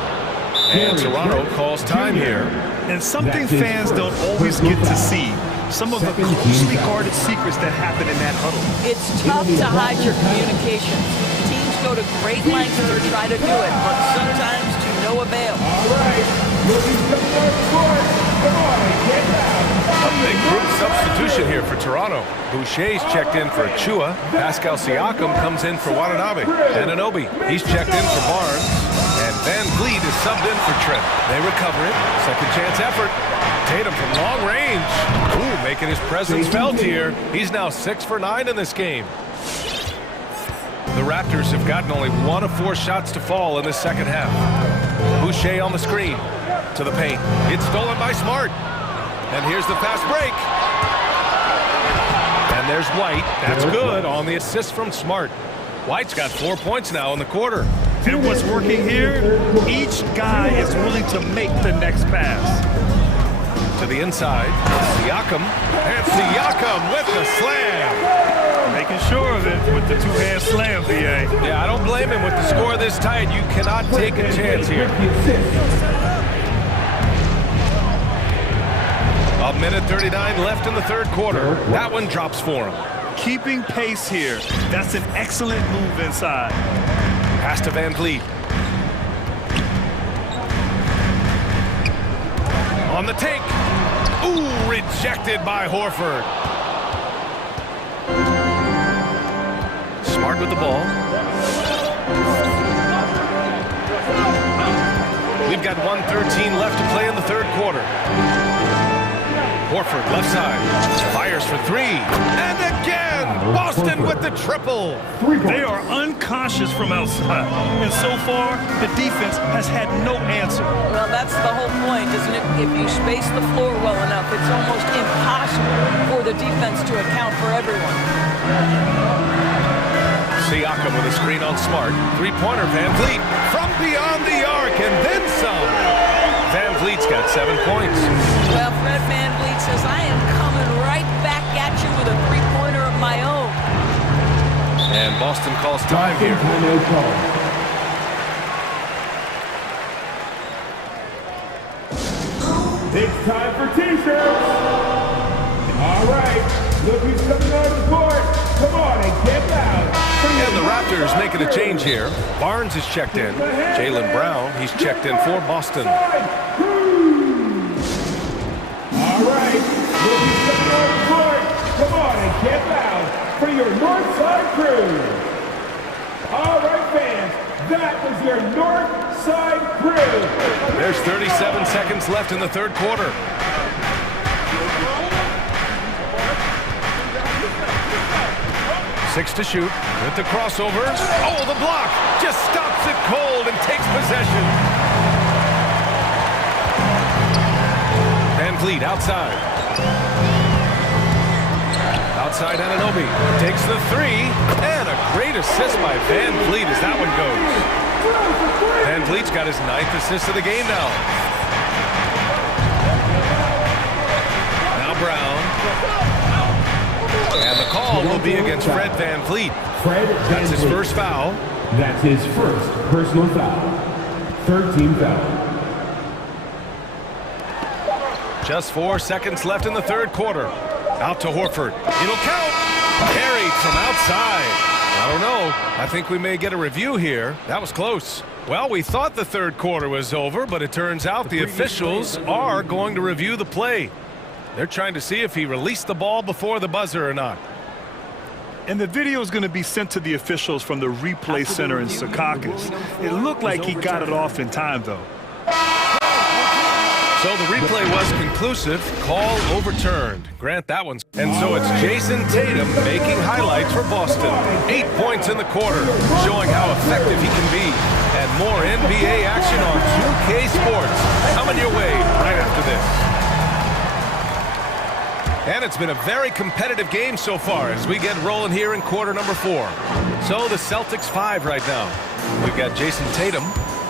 And Toronto calls time here. And something fans don't always get to see. Some of the closely guarded secrets that happen in that huddle. It's tough to hide your communication. Teams go to great lengths to try to do it, but sometimes to no avail. All right. Looking for the north court. Come on, get down. A big group substitution here for Toronto. Boucher's checked in for Achua. Pascal Siakam comes in for Watanabe. Anunoby, he's checked in for Barnes. And Van Vliet is subbed in for Trent. They recover it. Second chance effort. Tatum from long range. Ooh, making his presence felt here. He's now 6 for 9 in this game. The Raptors have gotten only 1 of 4 shots to fall in the second half. Boucher on the screen. To the paint. It's stolen by Smart. And here's the fast break. And there's White. That's good on the assist from Smart. White's got 4 points now in the quarter. And what's working here, each guy is willing to make the next pass. To the inside, Siakam. And Siakam with the slam. Making sure of it with the two-hand slam, VA. Yeah, I don't blame him with the score this tight. You cannot take a chance here. A minute 39 left in the third quarter. That one drops for him. Keeping pace here. That's an excellent move inside. Pass to Van Vliet. On the take. Ooh, rejected by Horford. Smart with the ball. We've got 1:13 left to play in the third quarter. Horford, left side, fires for 3. And again, Boston with the triple. They are unconscious from outside. And so far, the defense has had no answer. Well, that's the whole point, isn't it? If you space the floor well enough, it's almost impossible for the defense to account for everyone. Siakam with a screen on Smart. Three-pointer, Van Vliet from beyond the arc, and then some. Van Vliet's got 7 points. Well, Fred Van Vliet says, I am coming right back at you with a three-pointer of my own. And Boston calls time here. It's time for T-shirts. All right. Look who's coming on the court. Come on and get down. And the Raptors making a change here. Barnes is checked in. Jaylen Brown, he's checked in for Boston. All right. Look who's coming on the court. Come on and get down for your North Side crew. All right, fans. That was your North Side crew. There's 37 seconds left in the third quarter. Six to shoot with the crossover. Oh, the block just stops it cold and takes possession. Van Vliet outside. Outside Anunoby takes the three, and a great assist by Van Vliet as that one goes. Van Vliet's got his 9th assist of the game now. Now Brown. And the call will be against Fred Van Vliet. That's his first foul. That's his first personal foul. Third team foul. Just 4 seconds left in the third quarter. Out to Horford. It'll count. Carried from outside. I don't know. I think we may get a review here. That was close. Well, we thought the third quarter was over, but it turns out the officials are going to review the play. They're trying to see if he released the ball before the buzzer or not. And the video is going to be sent to the officials from the replay center in Secaucus. It looked like he got it off in time, though. So the replay was conclusive. Call overturned. Grant that one's. And so it's Jason Tatum making highlights for Boston. 8 points in the quarter, showing how effective he can be. And more NBA action on 2K Sports coming your way right after this. And it's been a very competitive game so far as we get rolling here in quarter number 4. So the Celtics 5 right now. We've got Jason Tatum,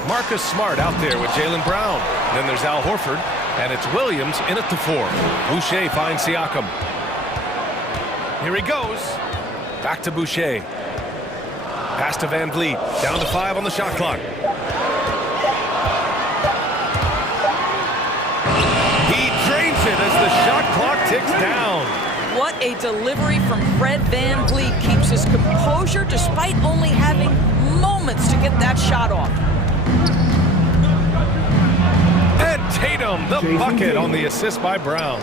Marcus Smart out there with Jaylen Brown. Then there's Al Horford, and it's Williams in at the 4. Boucher finds Siakam. Here he goes. Back to Boucher. Pass to Van Vliet. Down to 5 on the shot clock. He drains it as the shot clock ticks down. What a delivery from Fred Van Vliet. Keeps his composure despite only having moments to get that shot off. And Tatum, the bucket on the assist by Brown.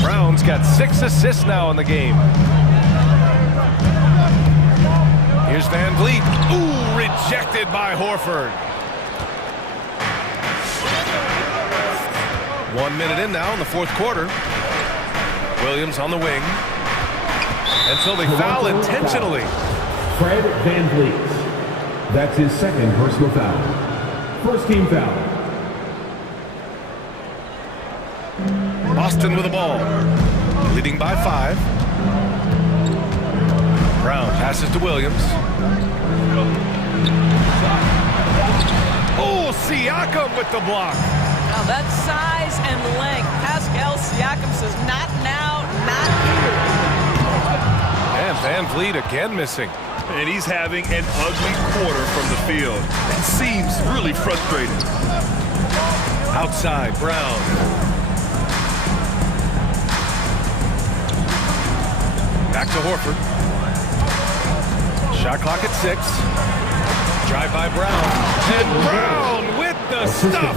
Brown's got 6 assists now in the game. Here's Van Vliet. Ooh, rejected by Horford. 1 minute in now in the fourth quarter. Williams on the wing. And so they foul intentionally. Fred Van Vliet. That's his second personal foul. First team foul. Boston with the ball. Leading by 5. Brown passes to Williams. Oh, Siakam with the block. Now that's size and length. Pascal Siakam says, not now, not here. And Van Vliet again missing. And he's having an ugly quarter from the field. It seems really frustrating. Outside, Brown. Back to Horford. Shot clock at 6. Drive by Brown. And Brown with the stuff.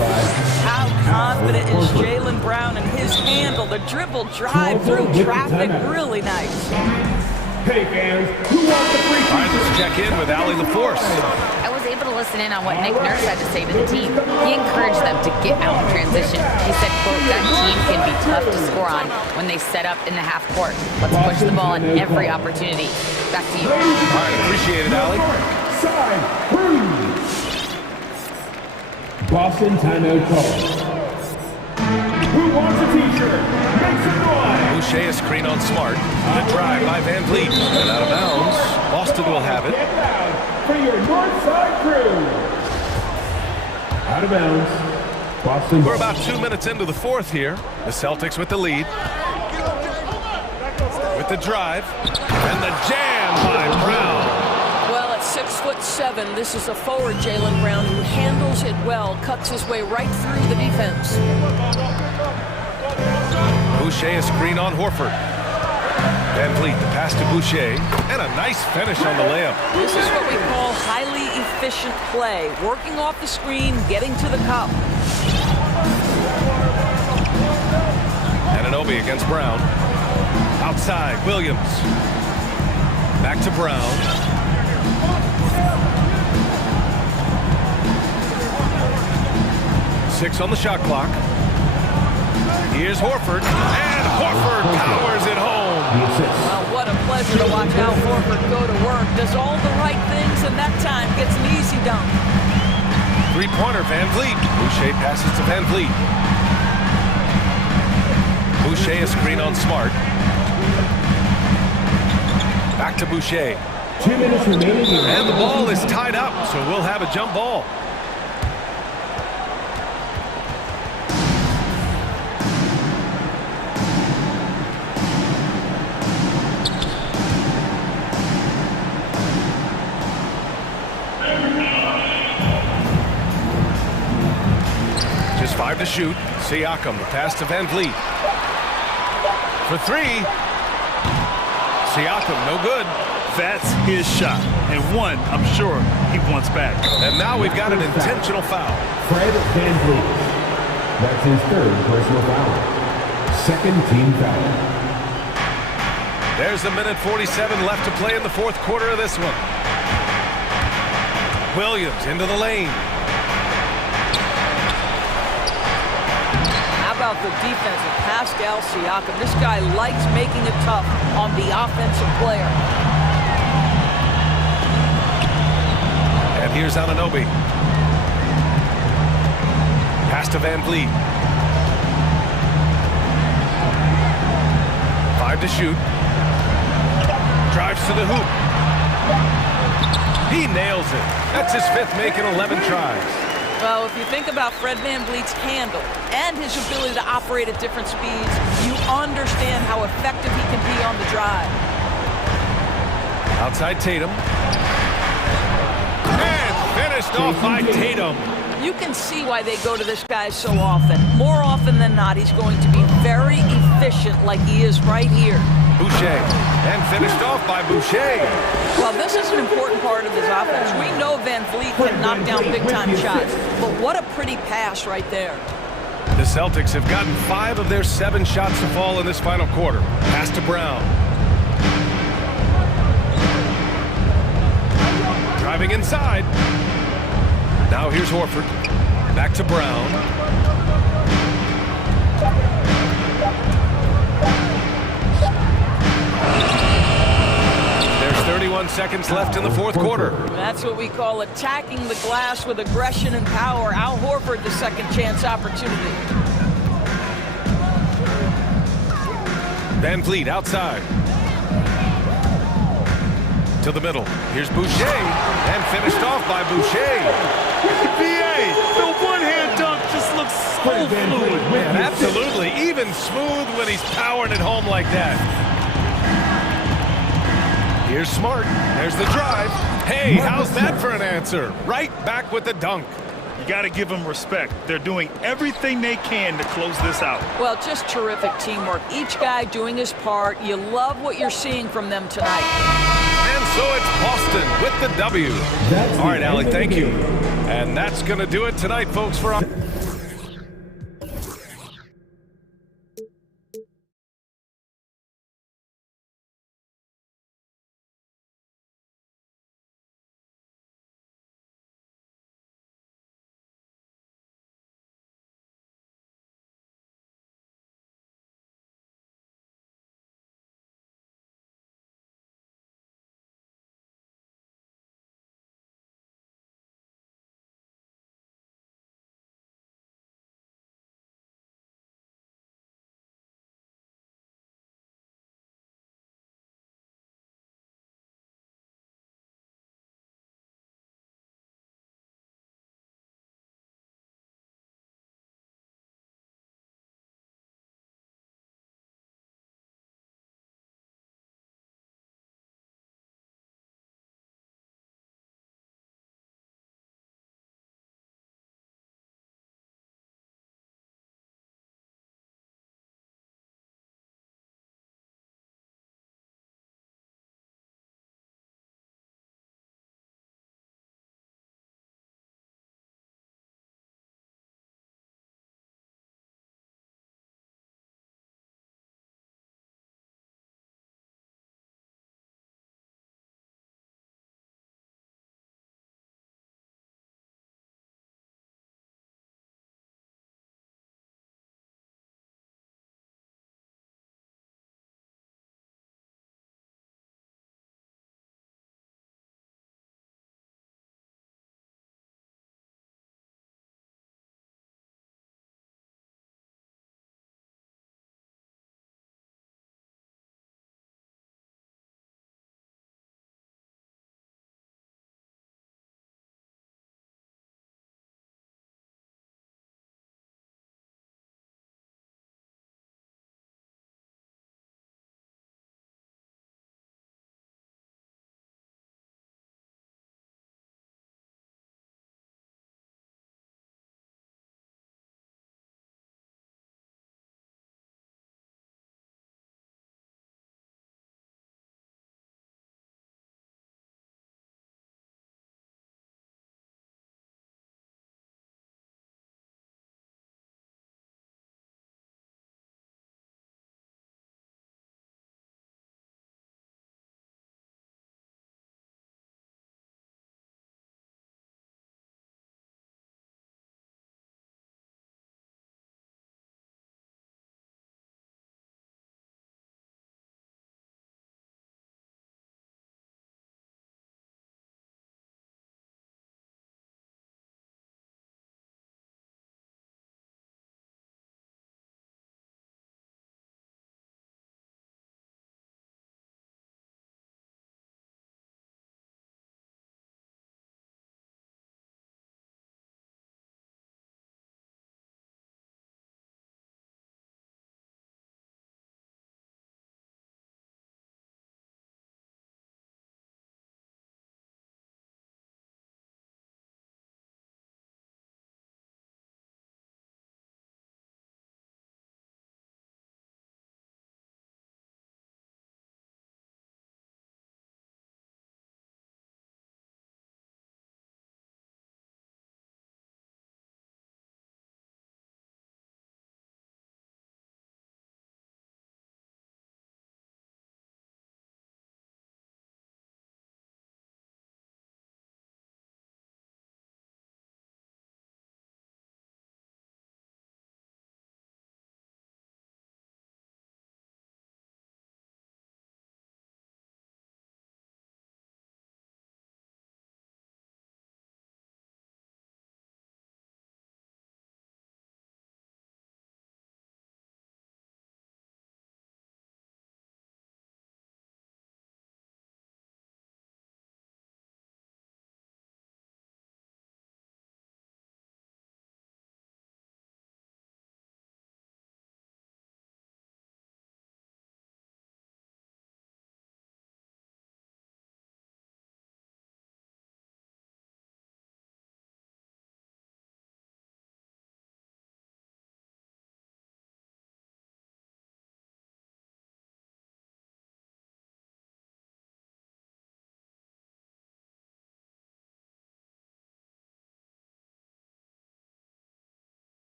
How confident is Jaylen Brown in his handle? The dribble drive through traffic, really nice. Hey fans, who wants the free? All right, let's check in with Allie LaForce. I was able to listen in on what Nick Nurse had to say to the team. He encouraged them to get out in transition. He said, quote, that team can be tough to score on when they set up in the half court. Let's push the ball in every opportunity. Back to you. All right, appreciate it, Allie. Side, Boston timeout call. Who wants a t-shirt? Make some noise. Boucher a screen on Smart. The drive by Van Vliet. And out of bounds. Boston will have it. Get out for your north side crew. Out of bounds. Boston. We're about 2 minutes into the fourth here. The Celtics with the lead. With the drive. And the jam by Brown. Well, at 6'7", this is a forward Jaylen Brown who handles it well, cuts his way right through the defense. Boucher a screen on Horford. Van Vliet the pass to Boucher. And a nice finish on the layup. This is what we call highly efficient play. Working off the screen, getting to the cup. Anunoby against Brown. Outside, Williams. Back to Brown. Six on the shot clock. Here's Horford, and Horford powers it home. Well, what a pleasure to watch Al Horford go to work. Does all the right things, and that time gets an easy dunk. Three-pointer, Van Vliet. Boucher passes to Van Vliet. Boucher a screen on Smart. Back to Boucher. 2 minutes remaining. And the ball is tied up, so we'll have a jump ball. Just 5 to shoot. Siakam, the pass to Van Vliet. For 3. Siakam, no good. That's his shot. And one, I'm sure, he wants back. And now we've got an intentional foul. Fred Van Vliet. That's his third personal foul. Second team foul. There's a minute 47 left to play in the fourth quarter of this one. Williams into the lane. How about the defense of Pascal Siakam? This guy likes making it tough on the offensive player. And here's Anunoby. Pass to Van Vliet. 5 to shoot. Drives to the hoop. He nails it. That's his 5th make in 11 tries. Well, if you think about Fred Van Vliet's handle and his ability to operate at different speeds, you understand how effective he can be on the drive. Outside Tatum. And finished off by Tatum. You can see why they go to this guy so often. More often than not, he's going to be very efficient like he is right here. Boucher. And finished off by Boucher. Well, this is an important part of his offense. We know Van Vliet can knock down big-time shots, but what a pretty pass right there. The Celtics have gotten 5 of their 7 shots to fall in this final quarter. Pass to Brown. Driving inside. Now here's Horford. Back to Brown. There's 31 seconds left in the fourth quarter. That's what we call attacking the glass with aggression and power. Al Horford, the second chance opportunity. Van Vliet outside. To the middle. Here's Boucher. And finished off by Boucher. BA, the one-hand dunk just looks so fluid. Man, absolutely. Even smooth when he's powering it home like that. Here's Smart. There's the drive. Hey, how's that for an answer? Right back with the dunk. You got to give them respect. They're doing everything they can to close this out. Well, just terrific teamwork. Each guy doing his part. You love what you're seeing from them tonight. And so it's Boston with the W. All right, Allie, thank you. And that's going to do it tonight, folks, for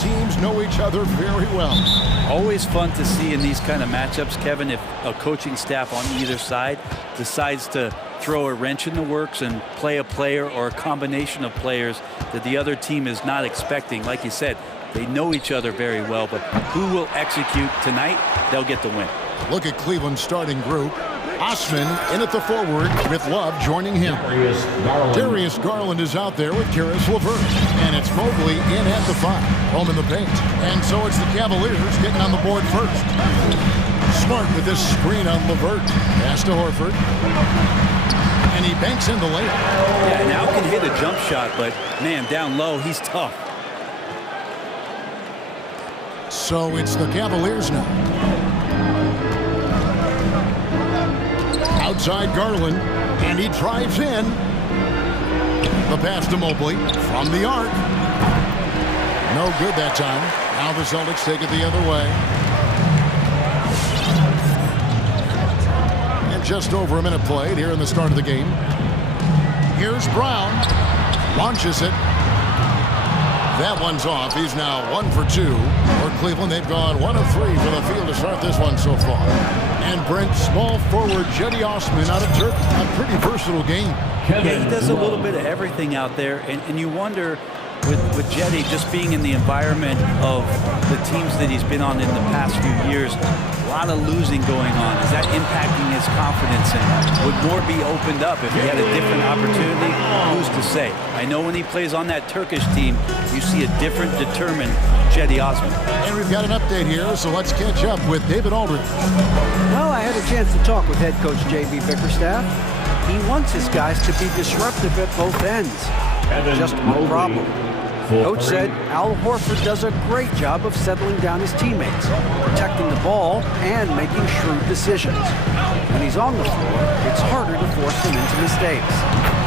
teams know each other very well. Always fun to see in these kind of matchups, Kevin, if a coaching staff on either side decides to throw a wrench in the works and play a player or a combination of players that the other team is not expecting. Like you said, they know each other very well, but who will execute tonight, they'll get the win. Look at Cleveland's starting group. Osman in at the forward with Love joining him. Darius Garland is out there with Karis LeVert. And it's Mobley in at the 5, home in the paint. And so it's the Cavaliers getting on the board first. Smart with this screen on LeVert. Pass to Horford. And he banks in the layup. Yeah, now can hit a jump shot, but man, down low, he's tough. So it's the Cavaliers now. Outside Garland, and he drives in. The pass to Mobley from the arc. No good that time. Now the Celtics take it the other way. And just over a minute played here in the start of the game. Here's Brown. Launches it. That one's off. He's now 1 for 2. For Cleveland, they've gone 1 of 3 for the field to start this one so far. And Brent, small forward Jetty Osman out of Turkey. A pretty versatile game. Yeah, he does a little bit of everything out there, and you wonder with Jetty just being in the environment of the teams that he's been on in the past few years, a lot of losing going on. Is that impacting his confidence, and would more be opened up if he had a different opportunity? Who's to say? I know when he plays on that Turkish team, you see a different, determined Jetty Osman. And we've got an update here, so let's catch up with David Aldridge. Well, I had a chance to talk with head coach J.B. Bickerstaff. He wants his guys to be disruptive at both ends. Just one problem. Coach said Al Horford does a great job of settling down his teammates, protecting the ball, and making shrewd decisions. When he's on the floor, it's harder to force them into mistakes.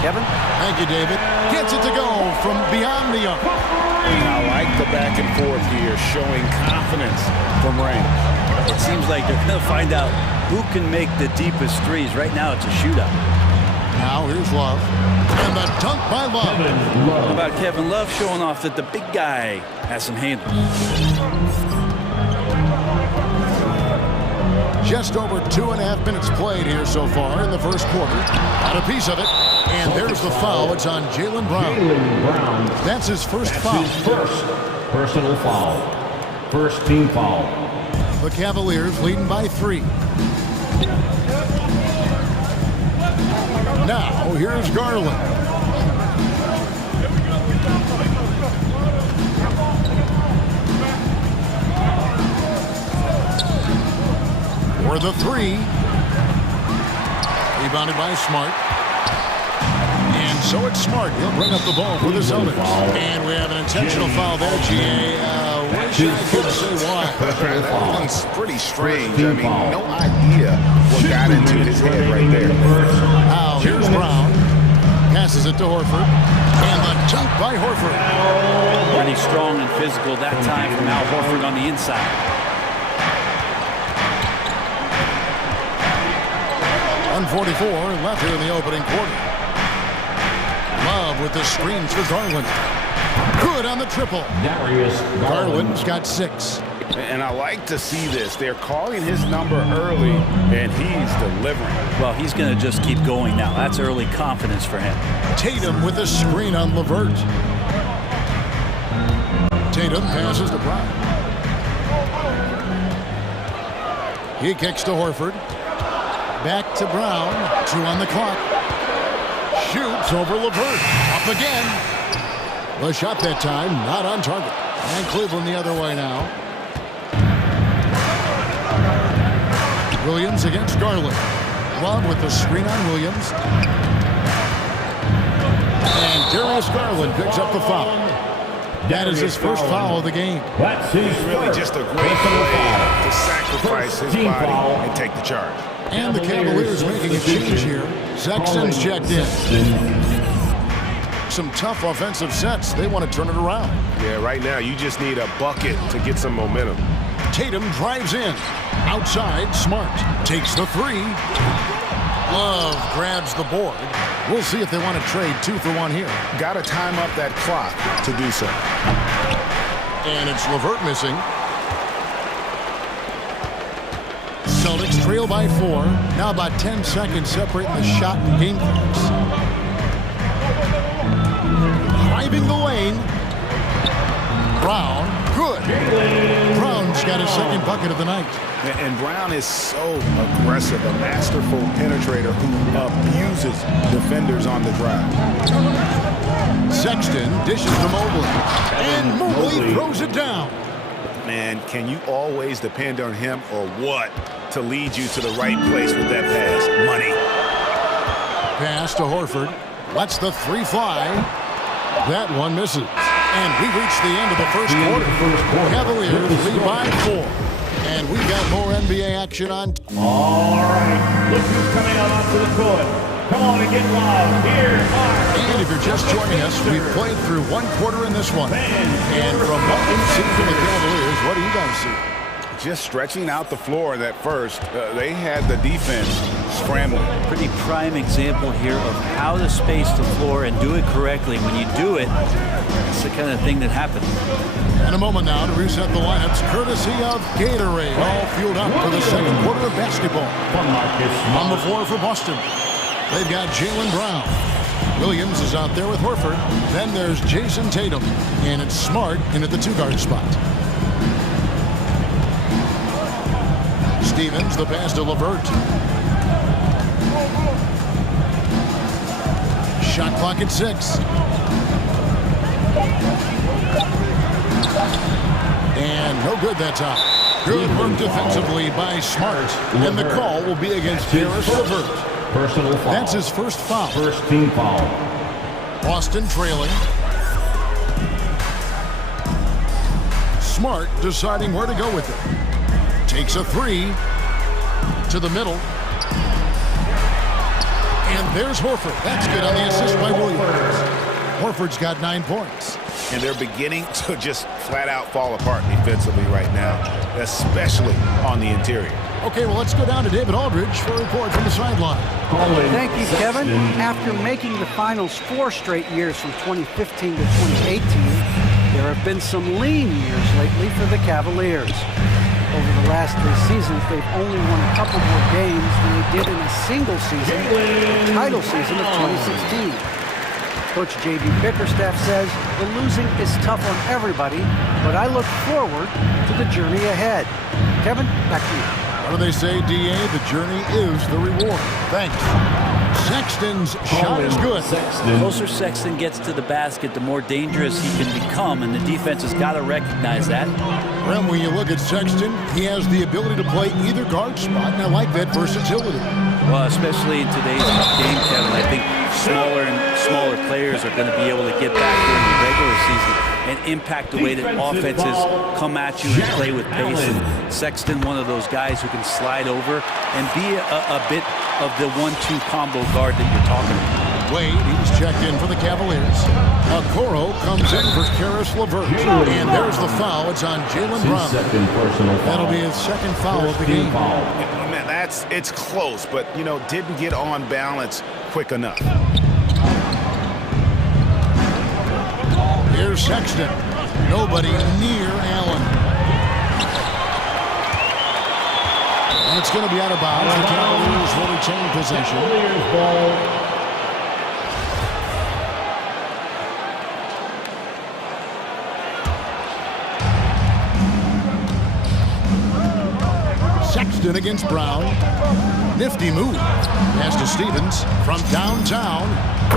Kevin? Thank you, David. Gets it to go from beyond the arc. I like the back and forth here, showing confidence from range. It seems like they're going to find out who can make the deepest threes. Right now, it's a shootout. Now here's Love. And the dunk by Love. How about Kevin Love showing off that the big guy has some handles? Just over 2.5 minutes played here so far in the first quarter. Got a piece of it. And there's the foul. It's on Jaylen Brown. That's his first foul. His first personal foul. First team foul. The Cavaliers leading by 3. Now, here's Garland. For the 3. Rebounded by Smart. And so it's Smart. He'll bring up the ball for the Celtics. And we have an intentional foul there, G.A. Wish I could say why. That one's pretty strange. I mean, no idea what got into his head right there. Now, here's Brown. Passes it to Horford. And the dunk by Horford. Pretty strong and physical that time from Al Horford on the inside. 1:44 left here in the opening quarter. Love with the screens for Garland. Good on the triple. Garland's got 6. And I like to see this. They're calling his number early, and he's delivering. Well, he's going to just keep going now. That's early confidence for him. Tatum with a screen on LeVert. Tatum passes to Brown. He kicks to Horford. Back to Brown. 2 on the clock. Shoots over LeVert. Up again. The shot that time not on target. And Cleveland the other way now. Williams against Garland. Love with the screen on Williams. And Darius Garland picks up the foul. That is his first foul of the game. It's really just a great play to sacrifice his body and take the charge. And the Cavaliers making a change here. Sexton's checked in. Some tough offensive sets. They want to turn it around. Yeah, right now you just need a bucket to get some momentum. Tatum drives in. Outside, Smart takes the 3. Love grabs the board. We'll see if they want to trade 2 for 1 here. Got to time up that clock to do so. And it's Levert missing. Celtics trail by 4. Now about 10 seconds separating the shot and game clocks. Driving the lane. Brown, good. Brown's got his second bucket of the night. And Brown is so aggressive, a masterful penetrator who abuses defenders on the drive. Sexton dishes to Mobley. And Mobley throws it down. Man, can you always depend on him or what to lead you to the right place with that pass? Money. Pass to Horford. Lets the three fly. That one misses. And we reach the end of the first quarter. Cavaliers lead by 4. And we've got more NBA action on. All right, look who's coming out onto the court. Come on and get loud. Here are. And if you're just joining us, we've played through one quarter in this one. And from what we've seen from the Cavaliers, what do you guys see? Just stretching out the floor in that first. They had the defense scrambling. Pretty prime example here of how to space the floor and do it correctly. When you do it, it's the kind of thing that happens. And a moment now to reset the lineups, courtesy of Gatorade. All fueled up for the second quarter of basketball. On the floor for Boston, they've got Jaylen Brown. Williams is out there with Horford. Then there's Jason Tatum. And it's Smart in at the two-guard spot. Stevens, the pass to Levert. Shot clock at 6. And no good that time. Good work defensively by Smart. And the call will be against Caris LeVert. Personal foul. That's his first foul. First team foul. Boston trailing. Smart deciding where to go with it. Takes a three to the middle. And there's Horford. That's good on the assist by Williams. Horford's got 9 points. And they're beginning to just flat out fall apart defensively right now, especially on the interior. Okay, well, let's go down to David Aldridge for a report from the sideline. Thank you, Kevin. After making the finals 4 straight years from 2015 to 2018, there have been some lean years lately for the Cavaliers. Over the last 3 seasons, they've only won a couple more games than they did in a single season, the title season of 2016. Coach J.B. Bickerstaff says the losing is tough on everybody, but I look forward to the journey ahead. Kevin, back to you. What do they say, D.A.? The journey is the reward. Thanks. Sexton's shot is good. The closer Sexton gets to the basket, the more dangerous he can become, and the defense has got to recognize that. Rem, when you look at Sexton, he has the ability to play either guard spot, and I like that versatility. Well, especially in today's game, Kevin, I think smaller and smaller players are going to be able to get back during the regular season and impact the way that offenses come at you and play with pace. And Sexton, one of those guys who can slide over and be a bit of the 1-2 combo guard that you're talking about. Wade, he's checked in for the Cavaliers. Okoro comes in for Caris LeVert. And there's the foul. It's on Jaylen Brown. That'll be his second foul of the game. Man, it's close, but, you know, didn't get on balance quick enough. Here's Sexton. Nobody near Allen. And it's going to be out of bounds. The Cavaliers will retain possession. Sexton against Brown. Nifty move. Pass to Stevens from downtown.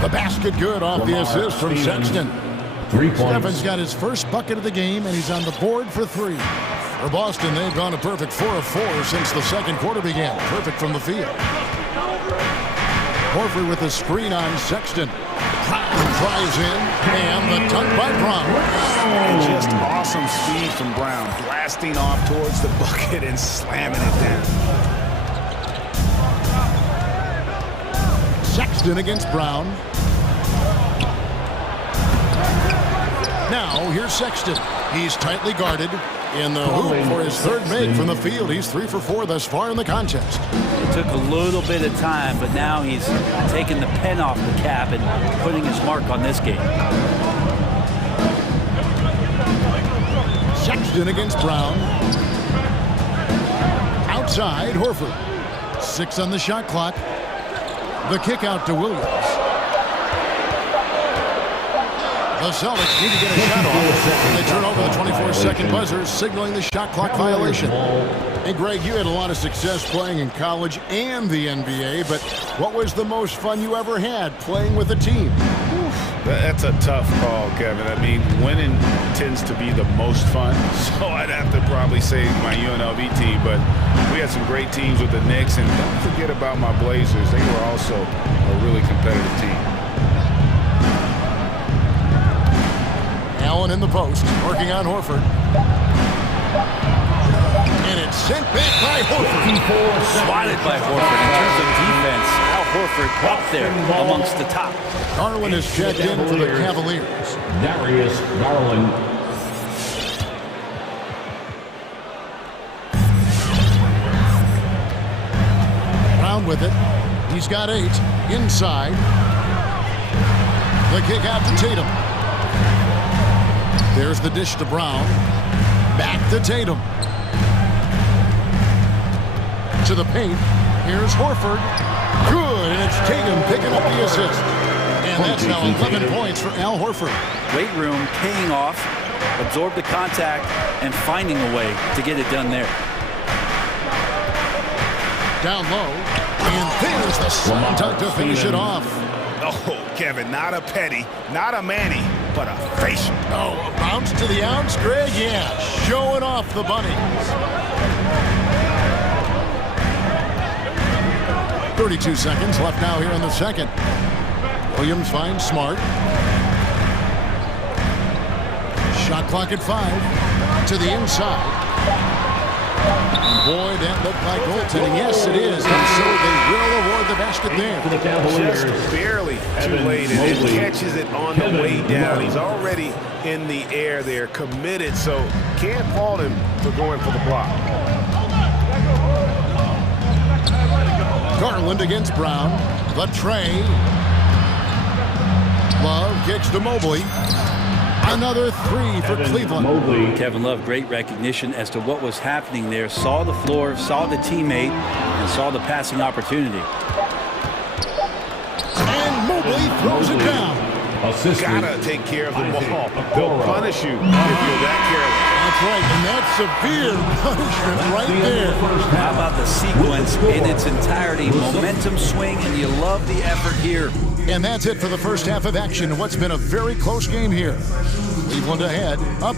The basket good off the assist from Sexton. 3 points. Stephens got his first bucket of the game, and he's on the board for 3. For Boston, they've gone a perfect 4 of 4 since the second quarter began. Perfect from the field. Horford with a screen on Sexton. Brown drives in, and the dunk by Brown. And just awesome speed from Brown, blasting off towards the bucket and slamming it down. Sexton against Brown. Now, here's Sexton. He's tightly guarded in the hoop for his third make from the field. He's 3 for 4 thus far in the contest. It took a little bit of time, but now he's taking the pen off the cap and putting his mark on this game. in against Brown. Outside, Horford. 6 on the shot clock. The kick out to Williams. The Celtics need to get a shot off. They turn over the 24-second buzzer, signaling the shot clock violation. Hey, Greg, you had a lot of success playing in college and the NBA, but what was the most fun you ever had playing with a team? That's a tough call, Kevin. I mean, winning tends to be the most fun, so I'd have to probably say my UNLV team, but we had some great teams with the Knicks, and don't forget about my Blazers. They were also a really competitive team. Allen in the post, working on Horford. And it's sent back by Horford. Swatted by Horford. In terms of defense, Al Horford up there amongst the top. Garland is checked in for the Cavaliers. Darius Garland. Brown with it. He's got 8. Inside. The kick out to Tatum. There's the dish to Brown. Back to Tatum. To the paint. Here's Horford. Good, and it's Tatum picking up the assist. And that's now 11 points for Al Horford. Weight room paying off, absorb the contact, and finding a way to get it done there. Down low, and there's the slam dunk to finish it off. Oh, Kevin, not a petty, not a Manny, but a facial. Oh, a bounce to the ounce, Greg? Yeah, showing off the bunnies. 32 seconds left now here in the second. Williams finds Smart. Shot clock at 5. To the inside. Boy, that looked like goaltending. Yes, it is. And so they will award the basket there. Just barely too late, and it catches it on the way down. He's already in the air there, committed, so can't fault him for going for the block. Garland against Brown. The tray. Love kicks to Mobley. Another 3 for Cleveland. Kevin Love, great recognition as to what was happening there. Saw the floor, saw the teammate, and saw the passing opportunity. And Mobley throws it down. Gotta take care of the ball. They'll punish you if you're that careless. That's right, and that's severe punishment right there. How about the sequence in its entirety? Momentum swing, and you love the effort here. And that's it for the first half of action in what's been a very close game here. Cleveland ahead, up.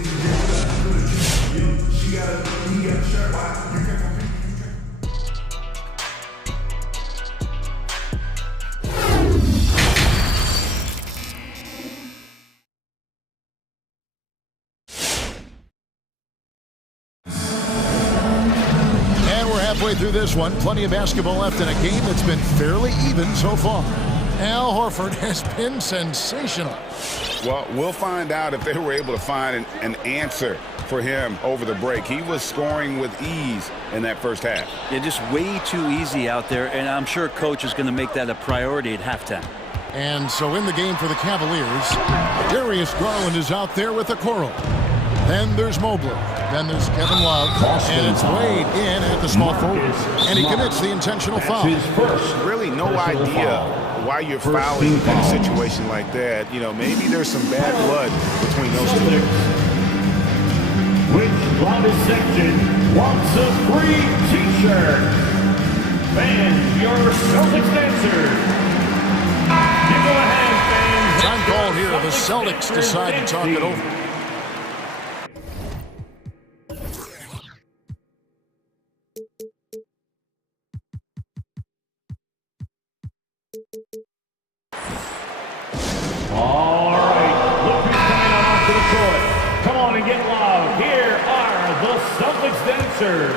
And we're halfway through this one. Plenty of basketball left in a game that's been fairly even so far. Al Horford has been sensational. Well, we'll find out if they were able to find an answer for him over the break. He was scoring with ease in that first half. Yeah, just way too easy out there, and I'm sure Coach is going to make that a priority at halftime. And so in the game for the Cavaliers, Darius Garland is out there with a Coral. Then there's Mobley. Then there's Kevin Love. And it's Wade in at the small forward. And he commits the intentional foul. Really no idea why you're fouling in a situation like that. You know, maybe there's some bad blood between those two. Which loudest section wants a free t-shirt? Fans, your Celtics answer. Give them a hand, fans. Time call here. The Celtics decide to talk it over. All right, look who's coming onto the court. Come on and get loud. Here are the Celtics dancers.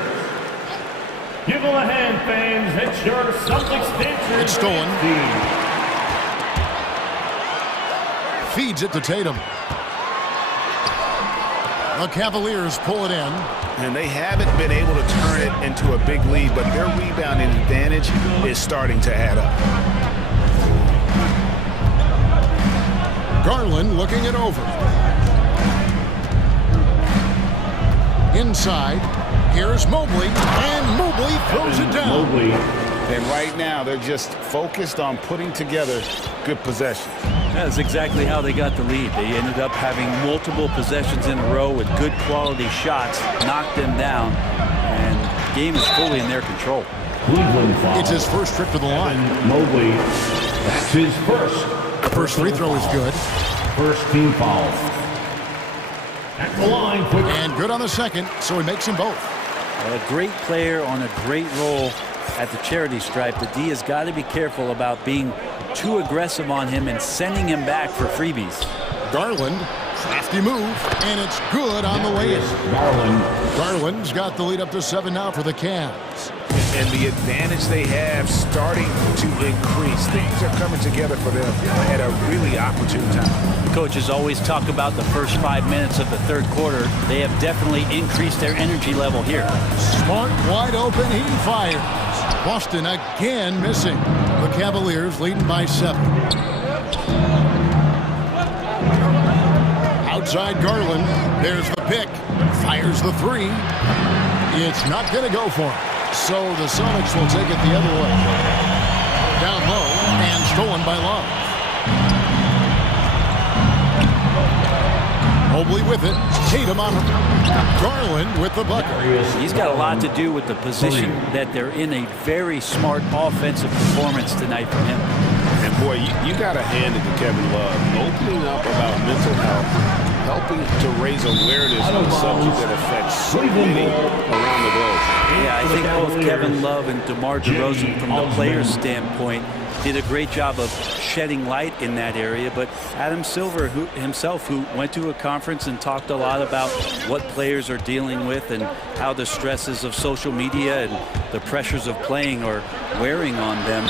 Give them a hand, fans. It's your Celtics dancers. It's stolen. Feeds it to Tatum. The Cavaliers pull it in. And they haven't been able to turn it into a big lead, but their rebounding advantage is starting to add up. Garland looking it over. Inside, here's Mobley, and Mobley throws it down. And right now, they're just focused on putting together good possessions. That's exactly how they got the lead. They ended up having multiple possessions in a row with good quality shots, knocked them down, and the game is fully in their control. It's his first trip to the line. Mobley, that's his first. The first free throw is good. First team foul. At the line. And good on the second, so he makes them both. A great player on a great role at the charity stripe. The D has got to be careful about being too aggressive on him and sending him back for freebies. Garland, crafty move, and it's good on the way in. Garland's got the lead up to 7 now for the Cavs. And the advantage they have starting to increase. Things are coming together for them at a really opportune time. Coaches always talk about the first 5 minutes of the third quarter. They have definitely increased their energy level here. Smart wide open, he fires. Boston again missing. The Cavaliers leading by 7. Outside Garland, there's the pick. Fires the 3. It's not going to go for him. So the Celtics will take it the other way. Down low and stolen by Love. Mobley with it. Tatum on him. Garland with the bucket. He's got a lot to do with the position that they're in. A very smart offensive performance tonight from him. And boy, you got to hand it to Kevin Love. Opening up about mental health, helping to raise awareness on a subject that affects so many around the globe. Yeah, I think both Kevin Love and DeMar DeRozan, from the player's standpoint, did a great job of shedding light in that area. But Adam Silver himself, who went to a conference and talked a lot about what players are dealing with and how the stresses of social media and the pressures of playing are wearing on them,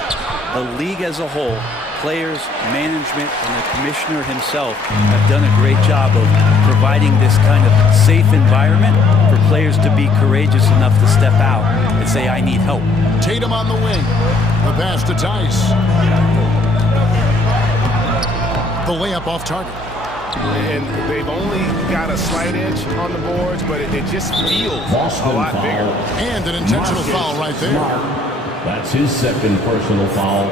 the league as a whole, players, management, and the commissioner himself have done a great job of providing this kind of safe environment for players to be courageous enough to step out and say, I need help. Tatum on the wing. The pass to Tice. The layup off target. And they've only got a slight edge on the boards, but it just feels a lot bigger. And an intentional foul right there. That's his second personal foul.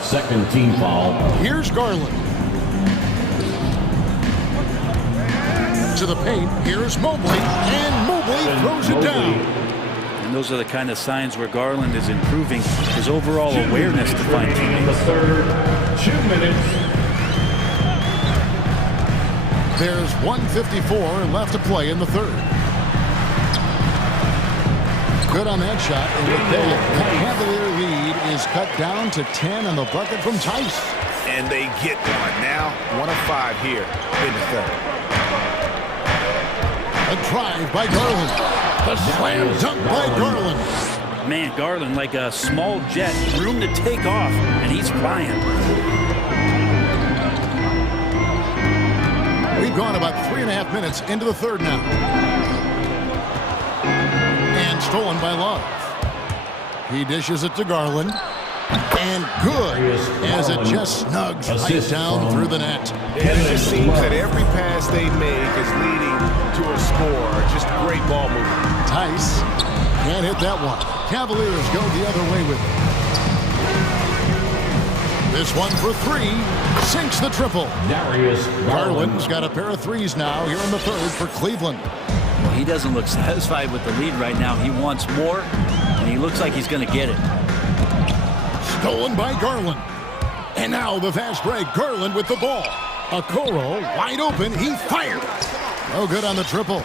Second team foul. Here's Garland. To the paint. Here's Mobley. And Mobley throws it down. And those are the kind of signs where Garland is improving his overall awareness to find teammates. The third, 2 minutes. There's 1:54 left to play in the third. Good on that shot. And with that, the Cavalier lead is cut down to 10 on the bucket from Tice. And they get one now. 1 of 5 here in the third. A drive by Garland. The slam dunk by Garland. Man, Garland, like a small jet, room to take off, and he's flying. We've gone about 3.5 minutes into the third now. And stolen by Love. He dishes it to Garland. And good, as it just snugs right down through the net. And it just seems that every pass they make is leading to a score. Just great ball movement. Tice can't hit that one. Cavaliers go the other way with it. This one for 3. Sinks the triple. Garland's got a pair of 3s now here in the third for Cleveland. Well, he doesn't look satisfied with the lead right now. He wants more, and he looks like he's going to get it. Stolen by Garland. And now the fast break. Garland with the ball. Okoro wide open. He fired. No good on the triple.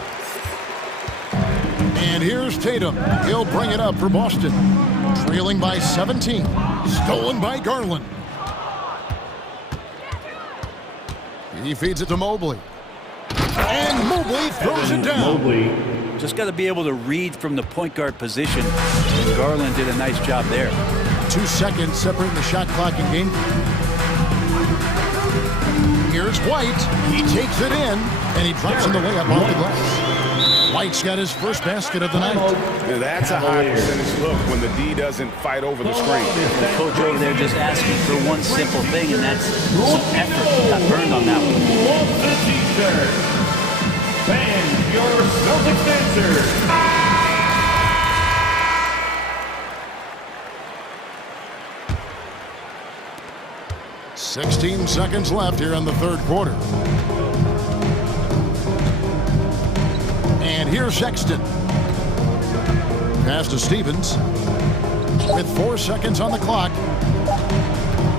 And here's Tatum. He'll bring it up for Boston. Trailing by 17. Stolen by Garland. He feeds it to Mobley. And Mobley throws it down. Just got to be able to read from the point guard position. And Garland did a nice job there. 2 seconds separating the shot clock and game. Here's White. He takes it in, and he drops in the layup off the glass. White's got his first basket of the night. Now that's a high percentage look when the D doesn't fight over the screen. The coach over there just asking for one simple thing, and that's some effort. Got burned on that one. And your Celtics answer. 16 seconds left here in the third quarter. And here's Sexton. Pass to Stevens. With 4 seconds on the clock.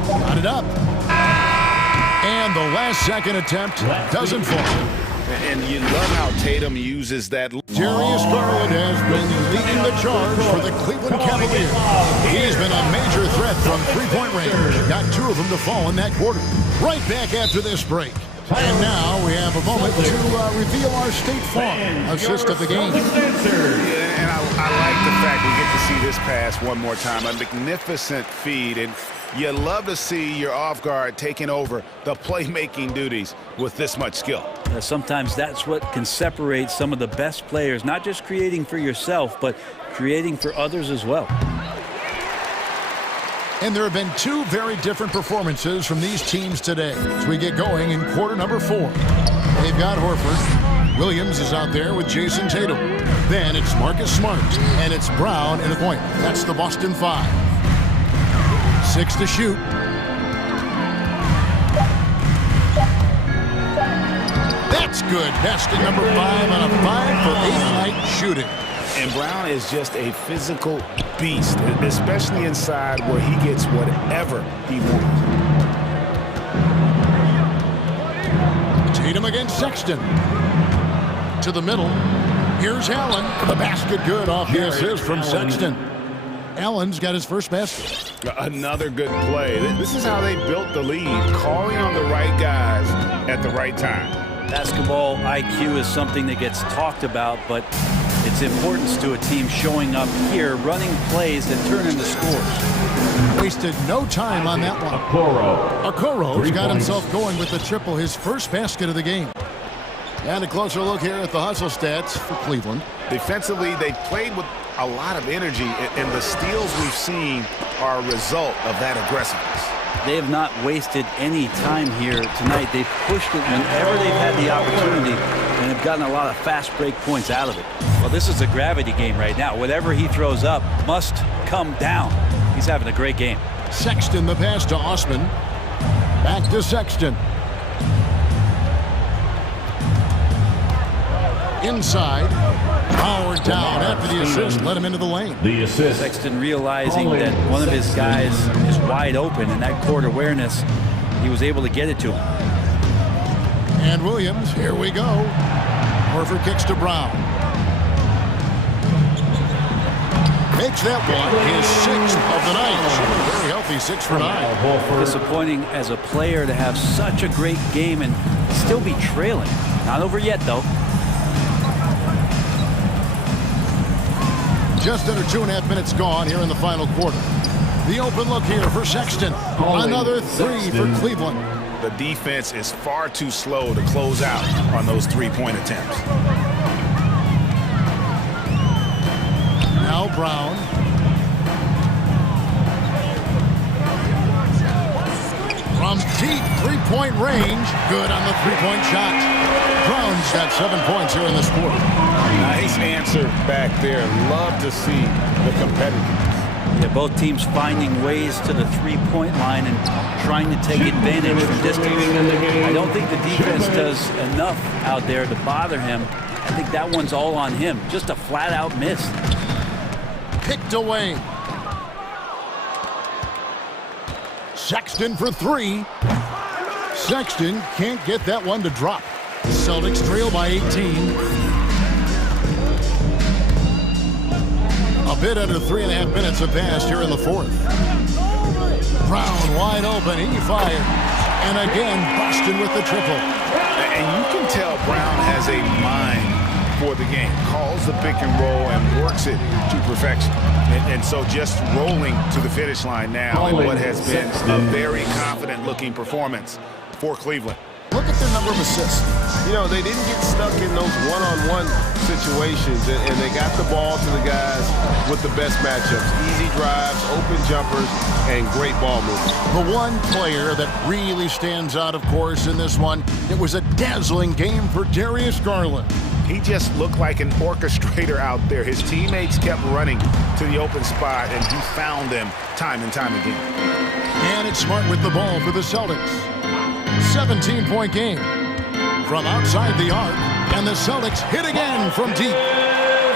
Got it up. And the last second attempt doesn't fall. And you love how Tatum uses that. Darius Garland has been leading the charge for the Cleveland Cavaliers. He's been a major threat from three-point range. Got 2 of them to fall in that quarter. Right back after this break. And now we have a moment to reveal our State Farm assist of the game. Yeah, and I like the fact we get to see this pass one more time. A magnificent feed, and you love to see your off guard taking over the playmaking duties with this much skill. Sometimes that's what can separate some of the best players, not just creating for yourself, but creating for others as well. And there have been 2 very different performances from these teams today as we get going in quarter number 4. They've got Horford. Williams is out there with Jason Tatum. Then it's Marcus Smart, and it's Brown in the point. That's the Boston 5. 6 to shoot. That's good. Basket number 5 on a 5-for-8 night shooting. And Brown is just a physical beast, especially inside where he gets whatever he wants. Tatum against Sexton. To the middle. Here's Allen. The basket good off the assist from Sexton. Allen's got his first basket. Another good play. This is how they built the lead, calling on the right guys at the right time. Basketball IQ is something that gets talked about, but its importance to a team showing up here, running plays that turn into scores. Wasted no time on that one. Okoro's got himself going with the triple, his first basket of the game. And a closer look here at the hustle stats for Cleveland. Defensively, they played with a lot of energy, and the steals we've seen are a result of that aggressiveness. They have not wasted any time here tonight. They've pushed it whenever they've had the opportunity and have gotten a lot of fast break points out of it. Well, this is a gravity game right now. Whatever he throws up must come down. He's having a great game. Sexton, the pass to Osman. Back to Sexton. Inside. Powered down after the assist. Let him into the lane. The assist. Sexton realizing that one of his guys is wide open, and that court awareness, he was able to get it to him. And Williams, here we go. Horford kicks to Brown. Makes that one his 6th of the night. Very healthy 6 for 9. Disappointing as a player to have such a great game and still be trailing. Not over yet, though. Just under 2.5 minutes gone here in the final quarter. The open look here for Sexton. Another 3 for Cleveland. The defense is far too slow to close out on those three-point attempts. Now Brown. From deep three-point range. Good on the three-point shot. Brown's got 7 points here in this quarter. Nice answer back there. Love to see the competitiveness. Yeah, both teams finding ways to the three-point line and trying to take advantage from distance. I don't think the defense does enough out there to bother him. I think that one's all on him. Just a flat-out miss. Picked away. Sexton for 3. Sexton can't get that one to drop. The Celtics trail by 18. A bit under 3.5 minutes have passed here in the fourth. Brown wide open. He fired. And again, Boston with the triple. And you can tell Brown has a mind for the game. Calls the pick and roll and works it to perfection. And so just rolling to the finish line now in what has been a very confident-looking performance for Cleveland. Look at their number of assists. You know, they didn't get stuck in those one-on-one situations, and they got the ball to the guys with the best matchups. Easy drives, open jumpers, and great ball movement. The one player that really stands out, of course, in this one, it was a dazzling game for Darius Garland. He just looked like an orchestrator out there. His teammates kept running to the open spot, and he found them time and time again. And it's Smart with the ball for the Celtics. 17-point game. From outside the arc, and the Celtics hit again from deep.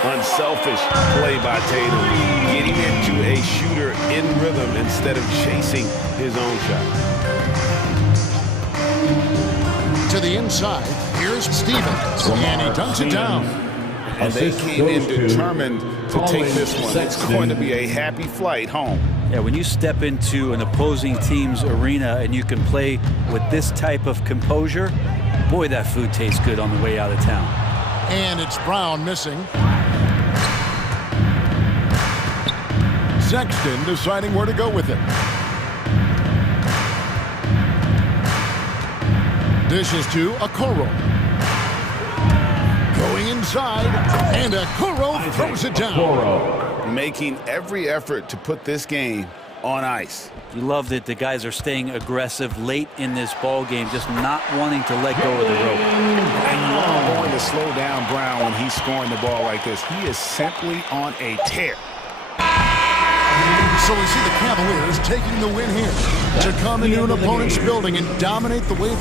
Unselfish play by Tatum, getting into a shooter in rhythm instead of chasing his own shot. To the inside, here's Stevens, and he dunks it down. And they came in determined to take this one. It's going to be a happy flight home. Yeah, when you step into an opposing team's arena and you can play with this type of composure, boy, that food tastes good on the way out of town. And it's Brown missing. Sexton deciding where to go with it. Dishes to Okoro. Going inside, and Okoro throws it down. Making every effort to put this game on ice. You love that the guys are staying aggressive late in this ball game, just not wanting to let go of the rope. And you are going to slow down Brown when he's scoring the ball like this. He is simply on a tear. So we see the Cavaliers taking the win here to come into an opponent's building and dominate the way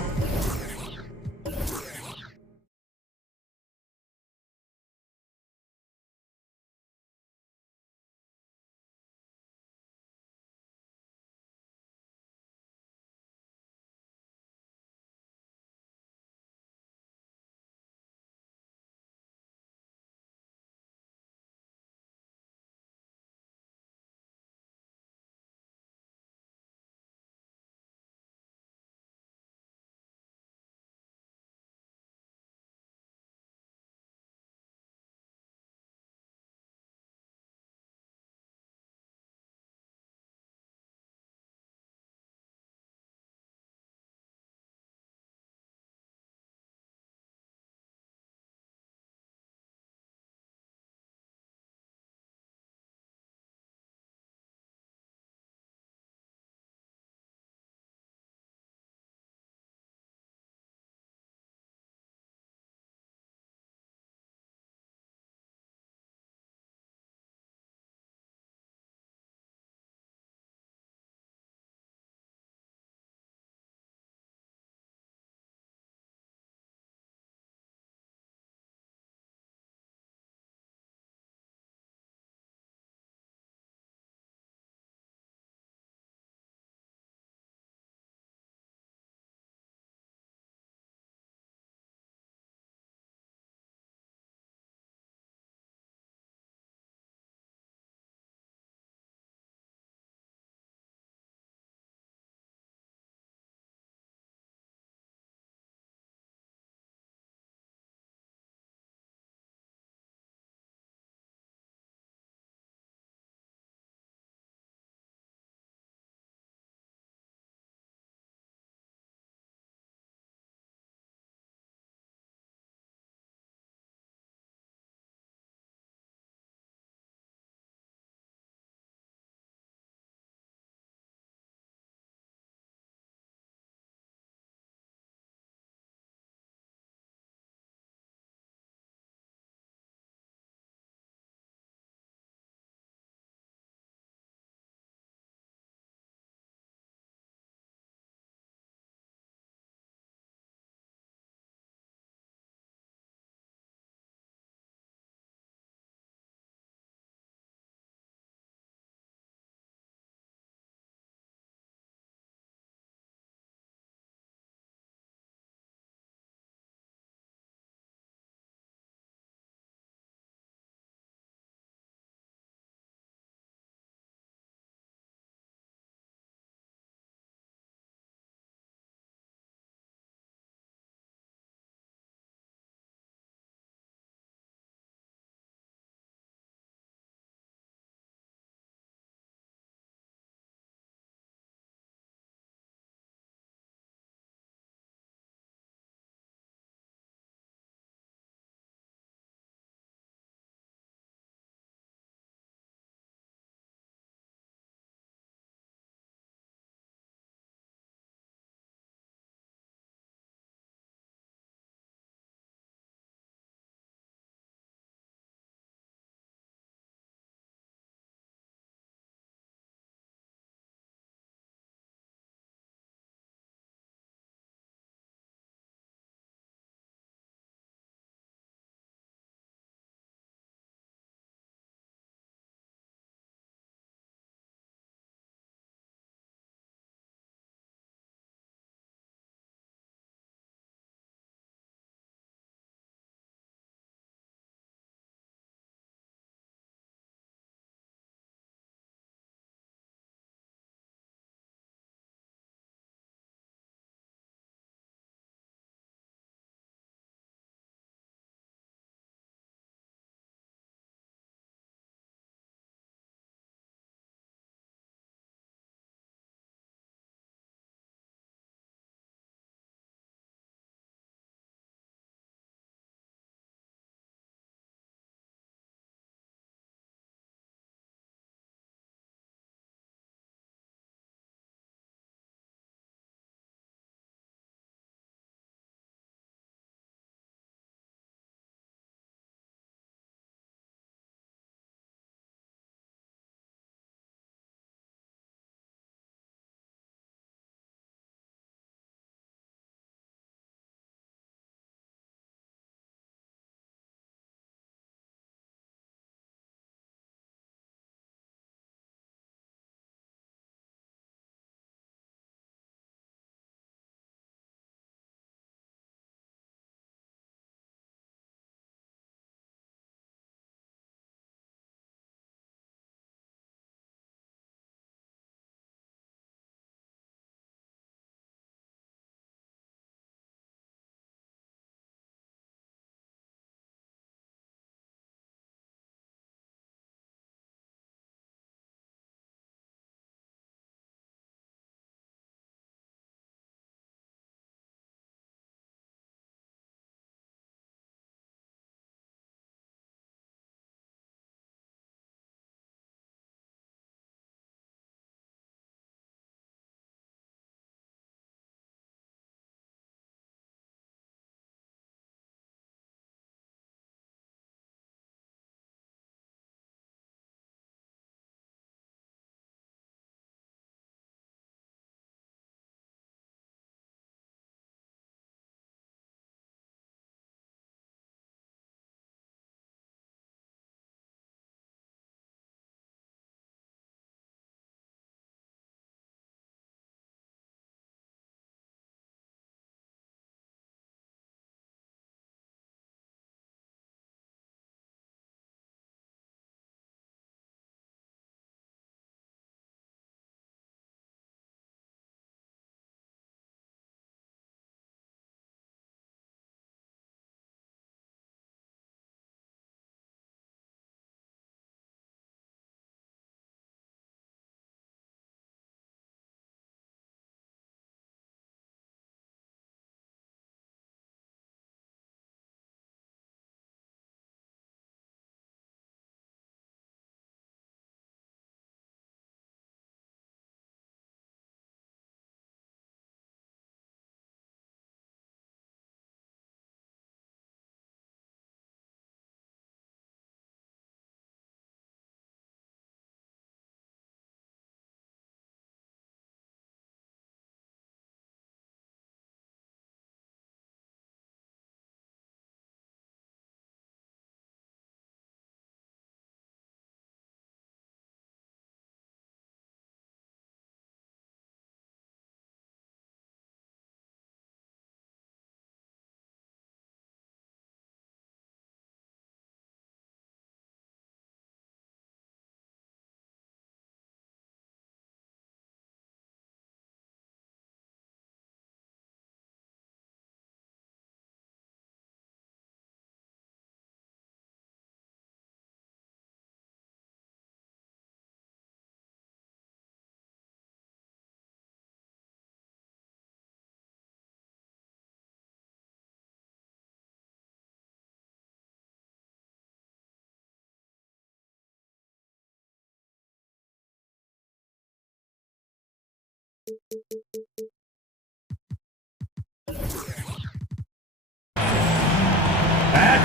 At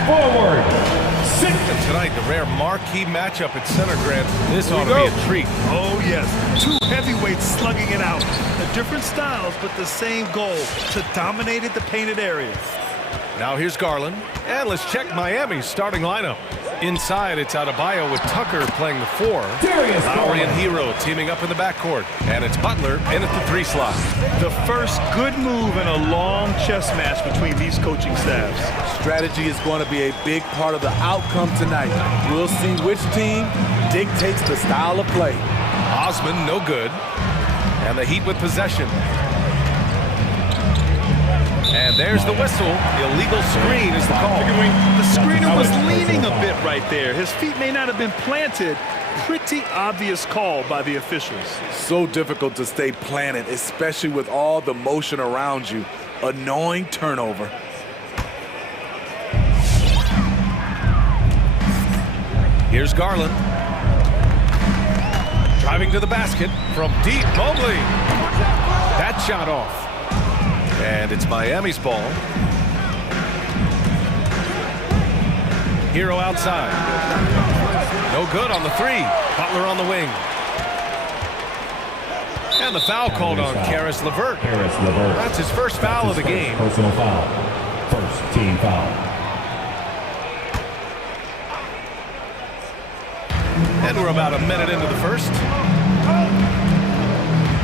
forward, And tonight, the rare marquee matchup at center, Grant. This ought to be a treat. Oh, yes. Two heavyweights slugging it out. The different styles, but the same goal, to dominate at the painted area. Now here's Garland. And let's check Miami's starting lineup. Inside, it's Adebayo with Tucker playing the 4. Lowry and Hero teaming up in the backcourt. And it's Butler in at the 3 slot. The first good move in a long chess match between these coaching staffs. Strategy is going to be a big part of the outcome tonight. We'll see which team dictates the style of play. Osman, no good. And the Heat with possession. And there's the whistle. Illegal screen is the call. The screener was leaning a bit right there. His feet may not have been planted. Pretty obvious call by the officials. So difficult to stay planted, especially with all the motion around you. Annoying turnover. Here's Garland. Driving to the basket from deep. Mobley. That shot off. And it's Miami's ball. Hero outside. No good on the 3. Butler on the wing. And the foul called on Karis LeVert. That's his first foul of the game. Personal foul. First team foul. And we're about a minute into the first.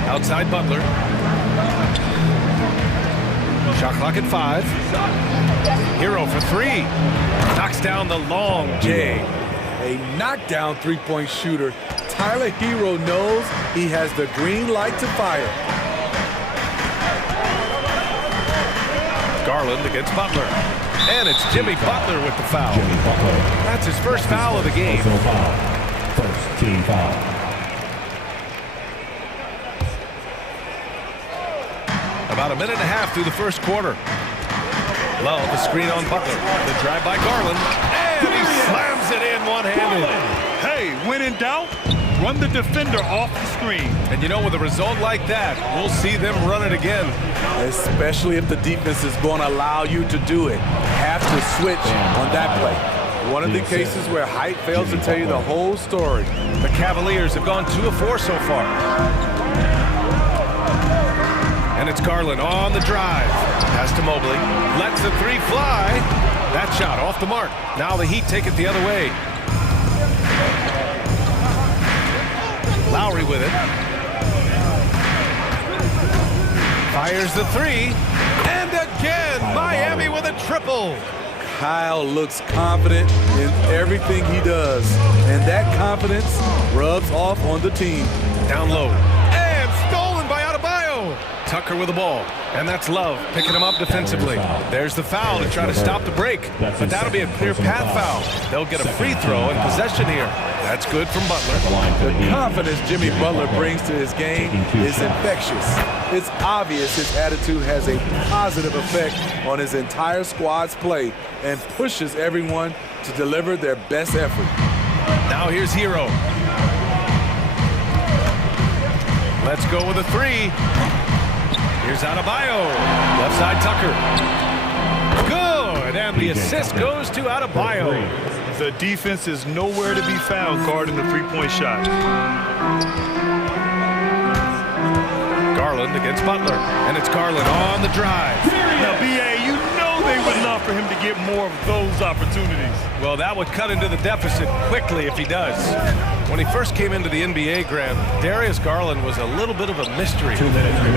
Outside Butler. Shot clock at 5. Hero for 3. Knocks down the long J. A knockdown three-point shooter. Tyler Hero knows he has the green light to fire. Garland against Butler. And it's Jimmy Butler with the foul. That's his first foul of the game. First team foul. About a minute and a half through the first quarter. Love the screen on Butler. The drive by Garland. And he slams it in one-handed. Hey, when in doubt, run the defender off the screen. And you know, with a result like that, we'll see them run it again. Especially if the defense is going to allow you to do it. Have to switch on that play. One of the cases where height fails to tell you the whole story. The Cavaliers have gone 2 of 4 so far. And it's Garland on the drive. Pass to Mobley. Lets the 3 fly. That shot off the mark. Now the Heat take it the other way. Lowry with it. Fires the 3. And again, Miami with a triple. Kyle looks confident in everything he does. And that confidence rubs off on the team. Down low. And stolen by Adebayo. Tucker with the ball. And that's Love picking him up defensively. There's the foul to try to stop the break. But that'll be a clear path foul. They'll get a free throw and possession here. That's good from Butler. The confidence Jimmy Butler brings to his game is infectious. It's obvious his attitude has a positive effect on his entire squad's play and pushes everyone to deliver their best effort. Now here's Hero. Let's go with a 3. Here's Adebayo. Left side Tucker. Good, and the assist goes to Adebayo. The defense is nowhere to be found guarding the three-point shot. Garland against Butler, and it's Garland on the drive. Now, B.A., you know they would love for him to get more of those opportunities. Well, that would cut into the deficit quickly if he does. When he first came into the NBA, Grant, Darius Garland was a little bit of a mystery.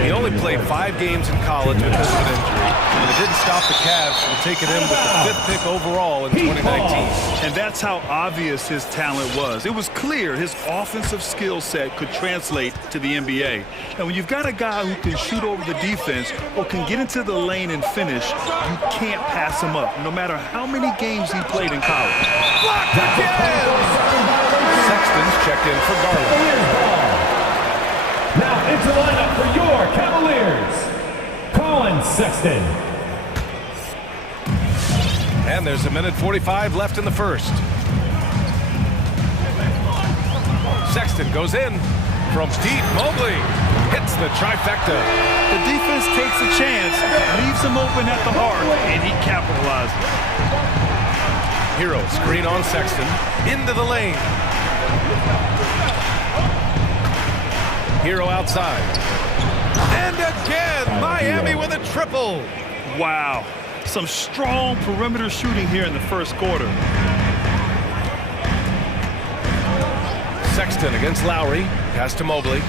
He only played 5 games in college because of an injury, and it didn't stop the Cavs from taking him with the 5th pick overall in 2019. And that's how obvious his talent was. It was clear his offensive skill set could translate to the NBA. And when you've got a guy who can shoot over the defense or can get into the lane and finish, you can't pass him up, no matter how many games he played in college. Blocked again! Sexton's checked in for Garland. Now into the lineup for your Cavaliers, Colin Sexton. And there's a minute 45 left in the first. Sexton goes in from deep. Mobley Hits the trifecta. The defense takes a chance, leaves him open at the heart, and he capitalizes. Hero screen on Sexton. Into the lane. Hero outside. And again, Miami with a triple. Wow. Some strong perimeter shooting here in the first quarter. Sexton against Lowry. Pass to Mobley.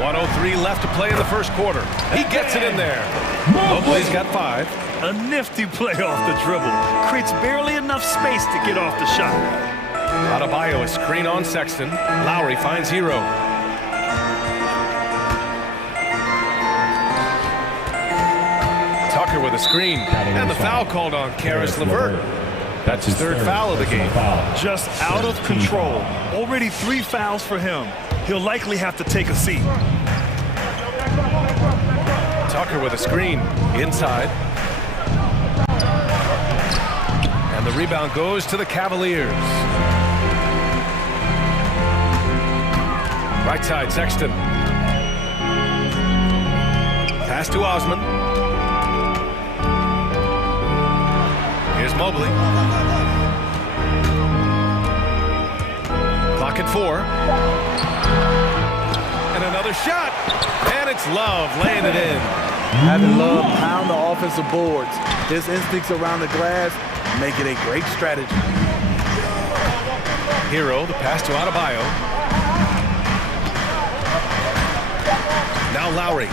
1:03 left to play in the first quarter. He gets it in there. Mobley's got 5. A nifty play off the dribble. Creates barely enough space to get off the shot. Adebayo, a screen on Sexton. Lowry finds Hero. Tucker with a screen. And the foul called on Karis LeVert. That's his third foul of the game. Just out of control. Already 3 fouls for him. He'll likely have to take a seat. Tucker with a screen. Inside. And the rebound goes to the Cavaliers. Right side, Sexton. Pass to Osman. Here's Mobley. Clock at 4. And another shot. And it's Love laying it in. Having Love pound the offensive boards. His instincts around the glass make it a great strategy. Hero, the pass to Adebayo. Now Lowry.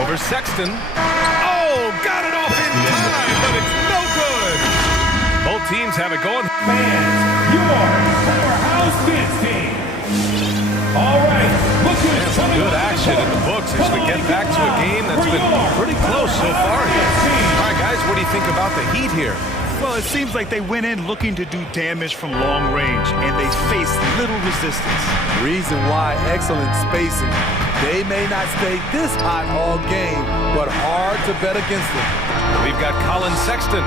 Over Sexton. Oh, got it off in time, but it's no good. Both teams have it going. Fans, your powerhouse dance team. All right, look at some good action in the books as we get back to a game that's been pretty close so far here. All right, guys, what do you think about the Heat here? Well, it seems like they went in looking to do damage from long range, and they faced little resistance. Reason why, excellent spacing. They may not stay this hot all game, but hard to bet against them. We've got Colin Sexton.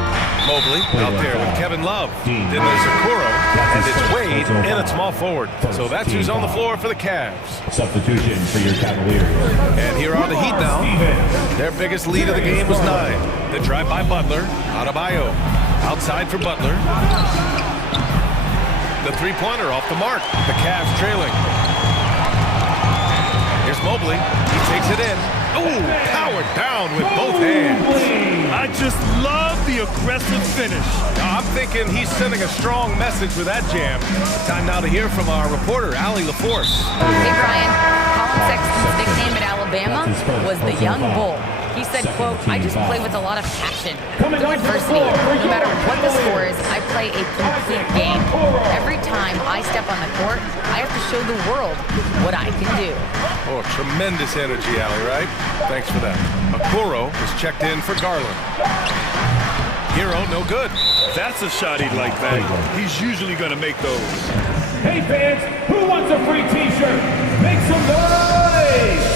Mobley out there with Kevin Love. Then there's Okoro, and it's Wade in at small forward. So that's who's on the floor for the Cavs. Substitution for your Cavaliers. And here are the Heat now. Their biggest lead of the game was 9. The drive by Butler. Adebayo outside for Butler. The three-pointer off the mark. The Cavs trailing. Here's Mobley. He takes it in. Ooh, powered down with both hands. I just love the aggressive finish. I'm thinking he's sending a strong message with that jam. Time now to hear from our reporter, Allie LaForce. Hey, Brian. Colin Sexton's nickname at Alabama was the Young Bull. He said, quote, I just play with a lot of passion. Through adversity, no matter what the score is, I play a complete game. Every time I step on the court, I have to show the world what I can do. Oh, tremendous energy, Allie, right? Thanks for that. Okoro is checked in for Garland. Hero, no good. That's a shot he'd like back. He's usually going to make those. Hey, fans, who wants a free T-shirt? Make some noise!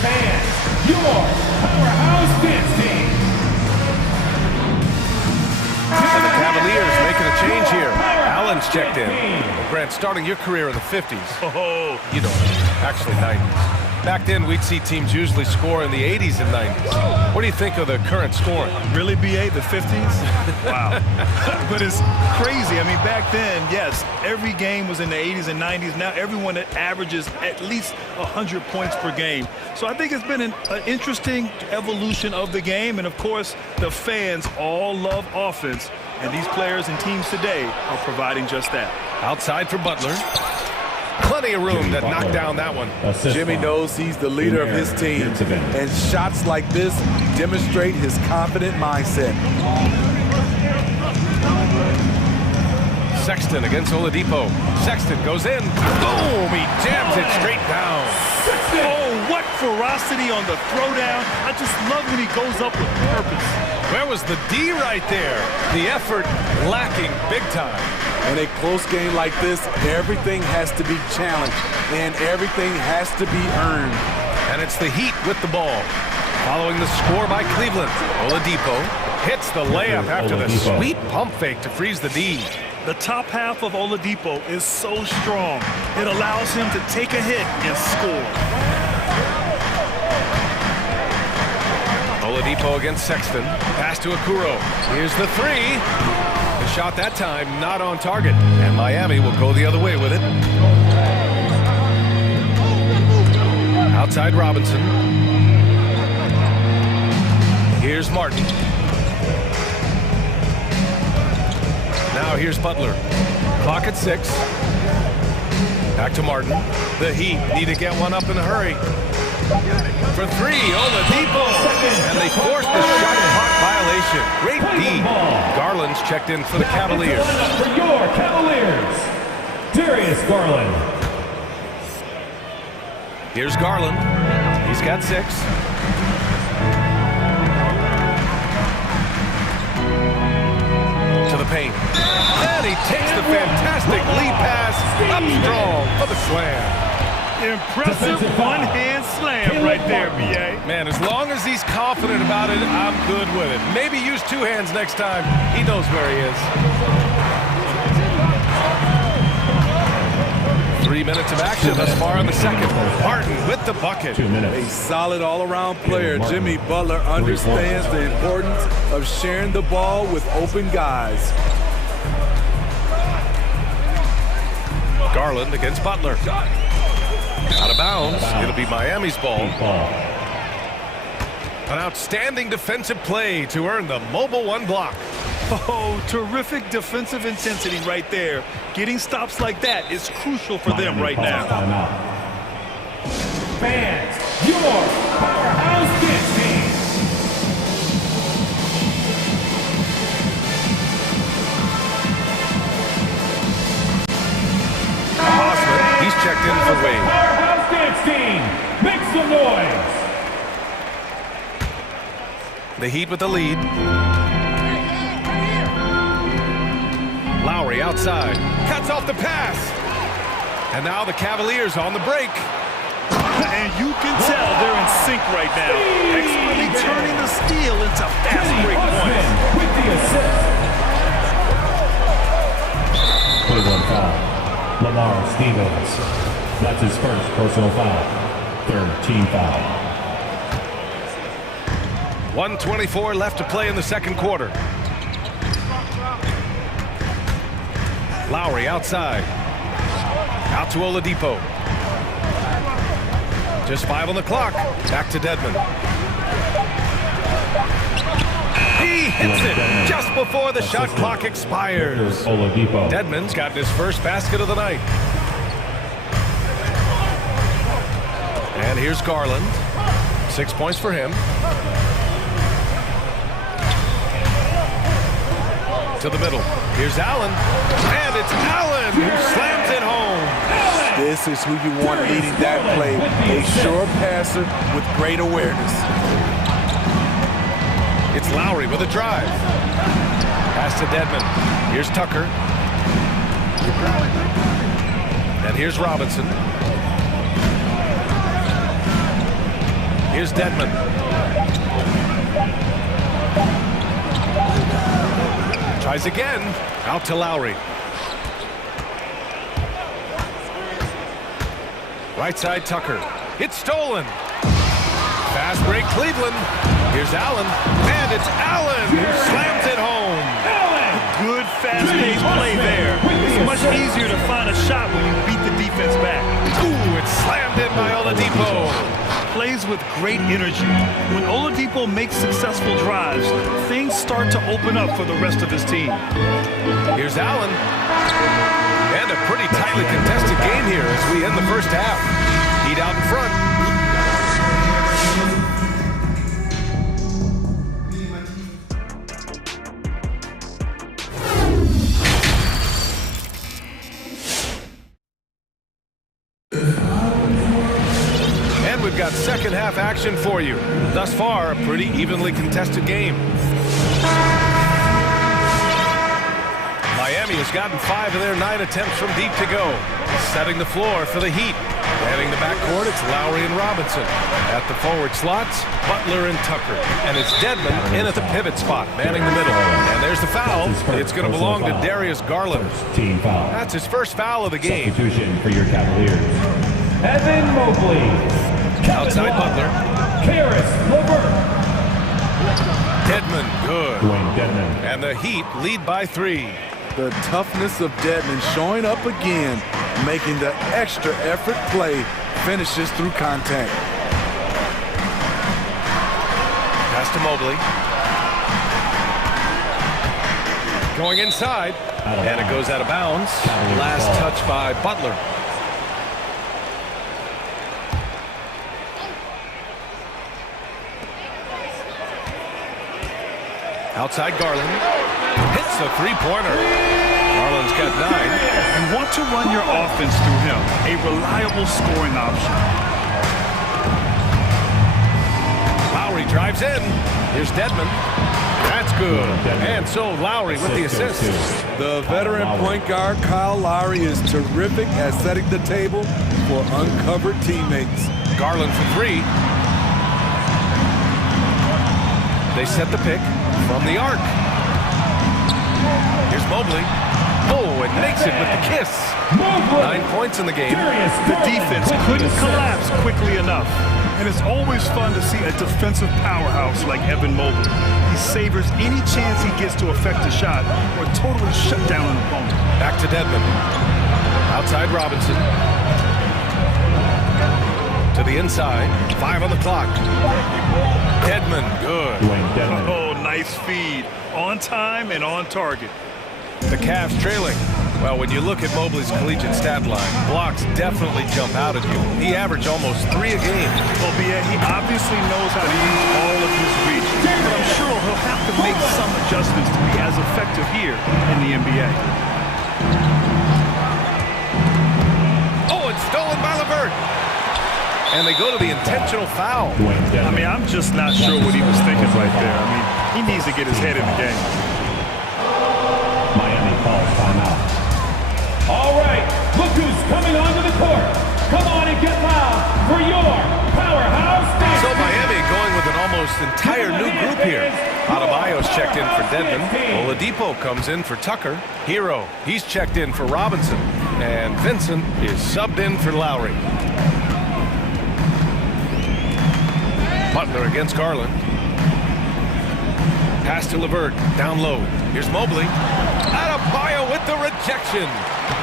Fans, your powerhouse dance team. And the Cavaliers making a change here. Allen's checked in. Grant, starting your career in the 50s. Oh, you don't. Actually, 90s. Back then, we'd see teams usually score in the 80s and 90s. What do you think of the current scoring? Really, BA, the 50s? Wow. But it's crazy. I mean, back then, yes, every game was in the 80s and 90s. Now everyone averages at least 100 points per game. So I think it's been an interesting evolution of the game. And, of course, the fans all love offense. And these players and teams today are providing just that. Outside for Butler. Plenty of room to knock down that one. Jimmy knows he's the leader of his team, and shots like this demonstrate his confident mindset. Sexton against Oladipo. Sexton goes in. Boom! He jams it straight down. Oh, what ferocity on the throwdown. I just love when he goes up with purpose. Where was the D right there? The effort lacking big time. In a close game like this, everything has to be challenged, and everything has to be earned. And it's the Heat with the ball. Following the score by Cleveland, Oladipo hits the layup after the sweet pump fake to freeze the D. The top half of Oladipo is so strong. It allows him to take a hit and score. Oladipo against Sexton. Pass to Okoro. Here's the three. The shot that time not on target. And Miami will go the other way with it. Outside Robinson. Here's Martin. Now here's Butler. Clock at 6. Back to Martin. The Heat need to get one up in a hurry. For three, Oladipo. And they forced the shot clock violation. Great D. Garland's checked in for the Cavaliers. For your Cavaliers, Darius Garland. Here's Garland. He's got 6. To the paint. And he takes the fantastic lead pass up strong for the slam. Impressive one-hand slam right there, B.A. Man, as long as he's confident about it, I'm good with it. Maybe use 2 hands next time. He knows where he is. 3 minutes of action thus far in the second. Martin with the bucket. 2 minutes. A solid all-around player. Jimmy Butler understands the importance of sharing the ball with open guys. Garland against Butler. Out of bounds. It'll be Miami's ball. An outstanding defensive play to earn the mobile 1 block. Oh, terrific defensive intensity right there. Getting stops like that is crucial for them right now. Fans, your powerhouse dance team. Osman, he's checked in for Wade. Powerhouse dance team, make some noise. The Heat with the lead. Lowry outside. Cuts off the pass. And now the Cavaliers on the break. And you can tell they're in sync right now. Expertly turning the steal into fast break points. With the assist. 21 foul. Lamar Stevens. That's his first personal foul. 3rd team foul. 1:24 left to play in the second quarter. Lowry outside. Out to Oladipo. Just 5 on the clock. Back to Dedmon. He hits it just before the shot clock expires. Oladipo. Dedmon's gotten his first basket of the night. And here's Garland. 6 points for him. To the middle. Here's Allen. And it's Allen who slams it home. This is who you want leading that play. A sure passer with great awareness. It's Lowry with a drive. Pass to Dedmon. Here's Tucker. And here's Robinson. Here's Dedmon. Tries again. Out to Lowry. Right side Tucker. It's stolen. Fast break Cleveland. Here's Allen. And it's Allen who slams it home. Good fast-paced play there. It's much easier to find a shot when you beat the defense back. Ooh, it's slammed in by Oladipo. Plays with great energy. When Oladipo makes successful drives, things start to open up for the rest of his team. Here's Allen. And a pretty tightly contested game here as we end the first half. Heat out in front. We've got second half action for you. Thus far, a pretty evenly contested game. Miami has gotten 5 of their 9 attempts from deep to go, setting the floor for the Heat. Manning the backcourt, it's Lowry and Robinson. At the forward slots, Butler and Tucker. And it's Dedmon in at the pivot spot, manning the middle. And there's the foul. It's going to belong to Darius Garland. Team foul. That's his first foul of the game. Substitution for your Cavaliers. Evan Mobley. Outside Butler. Karis LeVert. Dedmon, good. Dwayne Dedmon. And the Heat lead by 3. The toughness of Dedmon showing up again, making the extra effort play, finishes through contact. Pass to Mobley. Going inside. And it goes out of bounds. Last touch by Butler. Outside Garland. Hits a three-pointer. Garland's got 9. You want to run your offense through him. A reliable scoring option. Lowry drives in. Here's Dedmon. That's good. And so Lowry with the assist. The veteran point guard Kyle Lowry is terrific at setting the table for uncovered teammates. Garland for 3. They set the pick from the arc. Here's Mobley. Oh, and makes it with the kiss. 9 points in the game. The defense couldn't collapse quickly enough. And it's always fun to see a defensive powerhouse like Evan Mobley. He savors any chance he gets to affect a shot or totally shut down an opponent. Back to Dedmon. Outside Robinson. To the inside. 5 on the clock. Dedmon, good. Oh, nice feed. On time and on target. The Cavs trailing. Well, when you look at Mobley's collegiate stat line, blocks definitely jump out at you. He averaged almost 3 a game. Well, he obviously knows how to use all of his reach, but I'm sure he'll have to make some adjustments to be as effective here in the NBA. Oh, it's stolen by LeVert. And they go to the intentional foul. I mean, I'm just not sure what he was thinking right there. I mean, he needs to get his head in the game. Miami calls timeout. All right, look who's coming onto the court. Come on and get loud for your powerhouse. So Miami going with an almost entire new group here. Adebayo's checked in for Dedmon. Oladipo comes in for Tucker. Hero, he's checked in for Robinson. And Vincent is subbed in for Lowry. Butler against Garland. Pass to LeVert, down low. Here's Mobley. Adebayo with the rejection.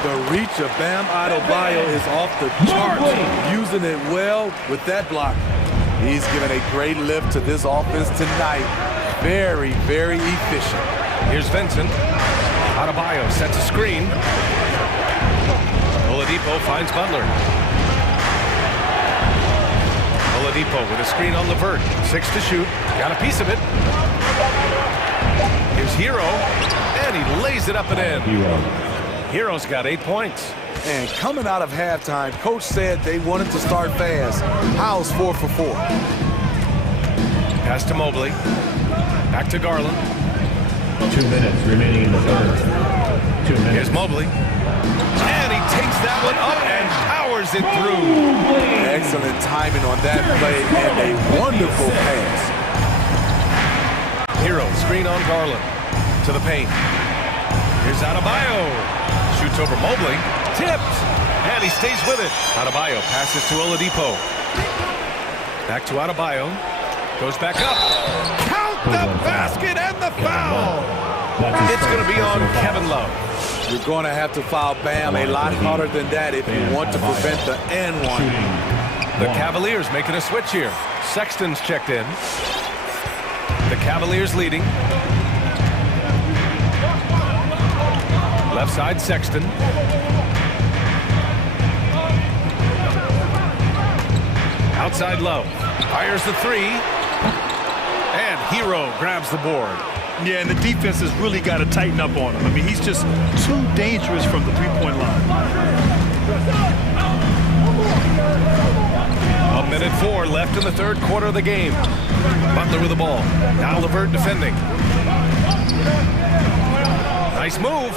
The reach of Bam Adebayo is off the charts, using it well with that block. He's given a great lift to this offense tonight. Very, very efficient. Here's Vincent. Adebayo sets a screen. Oladipo finds Butler. Oladipo with a screen on LeVert. 6 to shoot. Got a piece of it. Here's Hero. And he lays it up and in. Hero's got 8 points. And coming out of halftime, Coach said they wanted to start fast. How's 4 for 4? Pass to Mobley. Back to Garland. 2 minutes remaining in the third. 2 minutes. Here's Mobley. And he takes that one up and powers it through. Excellent timing on that play and a wonderful pass. Hero, screen on Garland. To the paint. Here's Adebayo. Shoots over Mobley. Tipped. And he stays with it. Adebayo passes to Oladipo. Back to Adebayo. Goes back up. Count the basket and the foul. It's going to be on Kevin Love. You're going to have to foul Bam a lot harder than that if you want to prevent the N1. The Cavaliers making a switch here. Sexton's checked in. The Cavaliers leading. Left side, Sexton. Outside Love. Fires the 3. And Hero grabs the board. Yeah, and the defense has really got to tighten up on him. I mean, he's just too dangerous from the three-point line. 1:04 left in the third quarter of the game. Butler with the ball. Now LeVert defending. Nice move.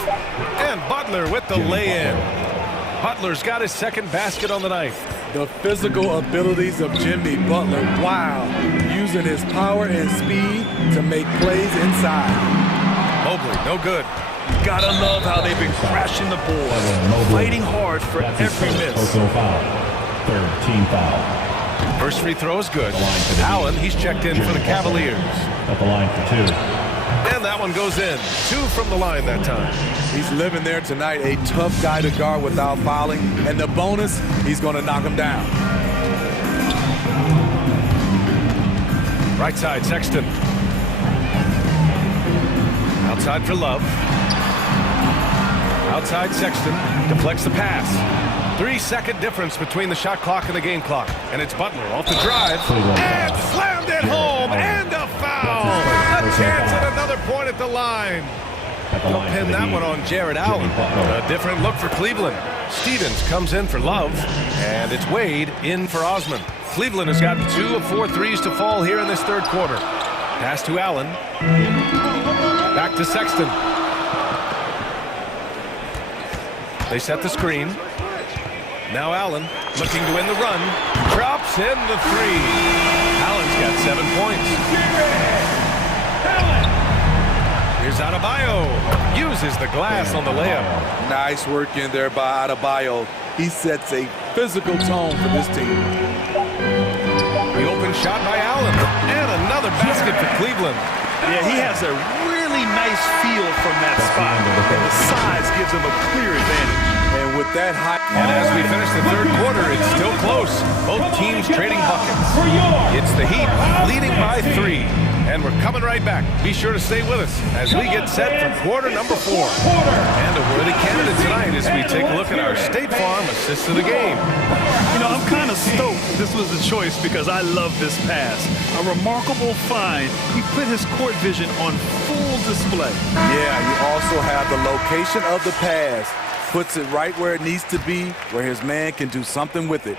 And Butler with the lay-in. Butler's got his second basket on the night. The physical abilities of Jimmy Butler, wow, using his power and speed to make plays inside. Mobley, no good. Gotta love how they've been crashing the boards, fighting hard for every miss. Personal foul. Third team foul. First free throw is good. Allen, he's checked in for the Cavaliers. At the line for 2. And that one goes in. 2 from the line that time. He's living there tonight, a tough guy to guard without fouling. And the bonus, he's going to knock him down. Right side, Sexton. Outside for Love. Outside Sexton. Deflects the pass. 3-second difference between the shot clock and the game clock. And it's Butler off the drive. And slammed it home. And a foul. A chance at another point at the line. They'll pin that one on Jared Allen. A different look for Cleveland. Stevens comes in for Love. And it's Wade in for Osman. Cleveland has got 2 of 4 threes to fall here in this third quarter. Pass to Allen. Back to Sexton. They set the screen. Now Allen looking to win the run. Drops in the 3. Allen's got 7 points. Here's Adebayo. Uses the glass on the layup. Nice work in there by Adebayo. He sets a physical tone for this team. The open shot by Allen. And another basket for Cleveland. Yeah, he has a really nice feel from that spot. And the size gives him a clear advantage. And with that high... And as we finish the third quarter, it's still close. Both teams trading buckets. It's the Heat leading by 3. And we're coming right back. Be sure to stay with us as we get set for quarter number 4. And a worthy candidate tonight as we take a look at our State Farm assist of the game. You know, I'm kind of stoked this was a choice because I love this pass. A remarkable find. He put his court vision on full display. Yeah, you also have the location of the pass. Puts it right where it needs to be, where his man can do something with it.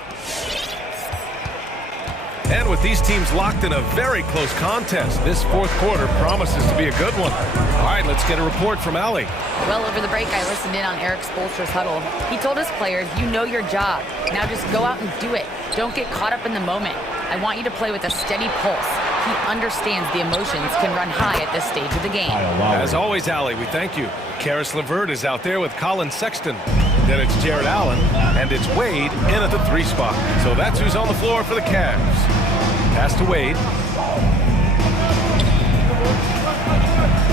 And with these teams locked in a very close contest, this fourth quarter promises to be a good one. All right, let's get a report from Allie. Well, over the break, I listened in on Eric Spoelstra's huddle. He told his players, you know your job. Now just go out and do it. Don't get caught up in the moment. I want you to play with a steady pulse. He understands the emotions can run high at this stage of the game. As always, Allie, we thank you. Karis LeVert is out there with Colin Sexton. Then it's Jared Allen, and it's Wade in at the 3 spot. So that's who's on the floor for the Cavs. Pass to Wade.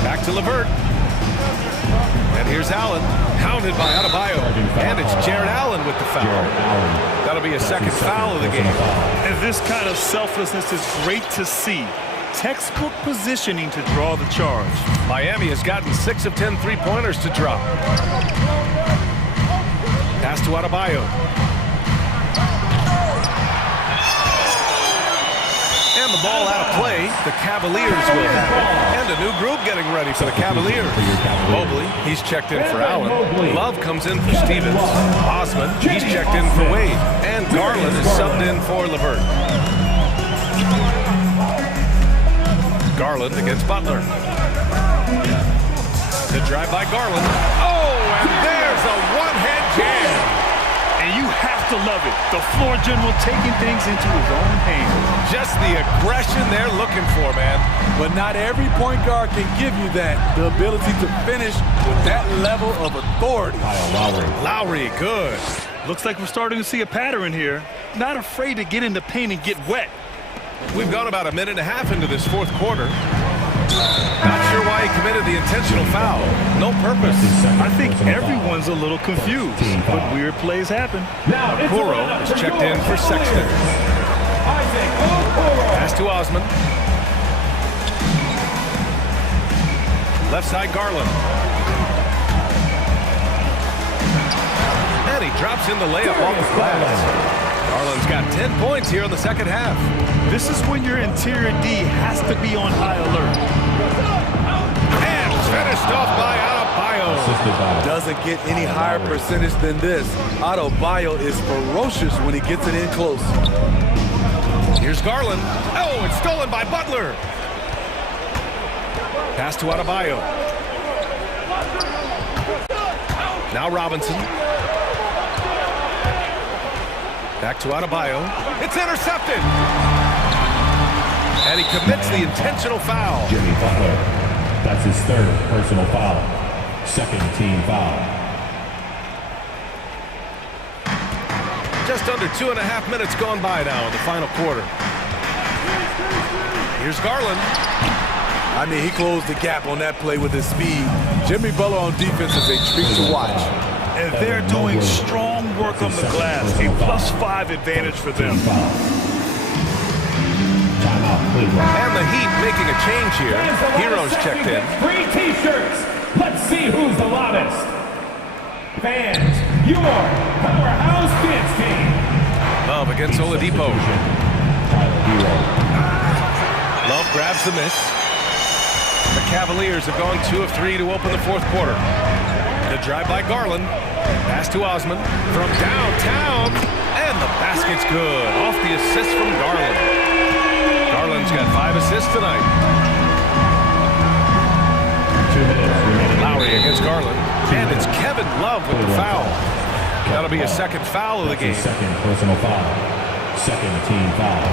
Back to LeVert. And here's Allen, hounded by Adebayo. And it's Jared Allen with the foul. That'll be a second foul of the game. And this kind of selflessness is great to see. Textbook positioning to draw the charge. Miami has gotten 6 of 10 3-pointers to drop. Pass to Adebayo. And the ball out of play. The Cavaliers will have it. And a new group getting ready for the Cavaliers. Mobley, he's checked in for Allen. Love comes in for Stevens. Osman, he's checked in for Wade. And Garland is subbed in for LeVert. Garland against Butler. The drive by Garland. Oh, and there's a one-hand jam. And you have to love it. The floor general taking things into his own hands. Just the aggression they're looking for, man. But not every point guard can give you that. The ability to finish with that level of authority. Lowry, good. Looks like we're starting to see a pattern here. Not afraid to get in the paint and get wet. We've gone about a minute and a half into this fourth quarter. Not sure why he committed the intentional foul. No purpose. I think everyone's a little confused, but weird plays happen. Kuro is checked in for Sexton. Pass to Osman. Left side Garland. And he drops in the layup off the glass. Garland's got 10 points here in the second half. This is when your interior D has to be on high alert. And finished off by Adebayo. Doesn't get any higher percentage than this. Adebayo is ferocious when he gets it in close. Here's Garland. Oh, it's stolen by Butler. Pass to Adebayo. Now Robinson. Back to Adebayo. It's intercepted. And he commits the intentional foul. Jimmy Butler. That's his third personal foul. Second team foul. Just under 2.5 minutes gone by now in the final quarter. Here's Garland. I mean, he closed the gap on that play with his speed. Jimmy Butler on defense is a treat to watch. And they're doing strong work on the glass. A +5 advantage for them. And the Heat making a change here. Heroes checked in. Free T-shirts. Let's see who's the loudest. Fans, your powerhouse dance team. Love against Oladipo. Love grabs the miss. The Cavaliers have gone 2 of 3 to open the fourth quarter. The drive by Garland. Pass to Osman from downtown. And the basket's good. Off the assist from Garland. Garland's got 5 assists tonight. 2 minutes remaining. Lowry against Garland. And it's Kevin Love with the foul. That'll be a second foul of the game. Second personal foul. Second team foul.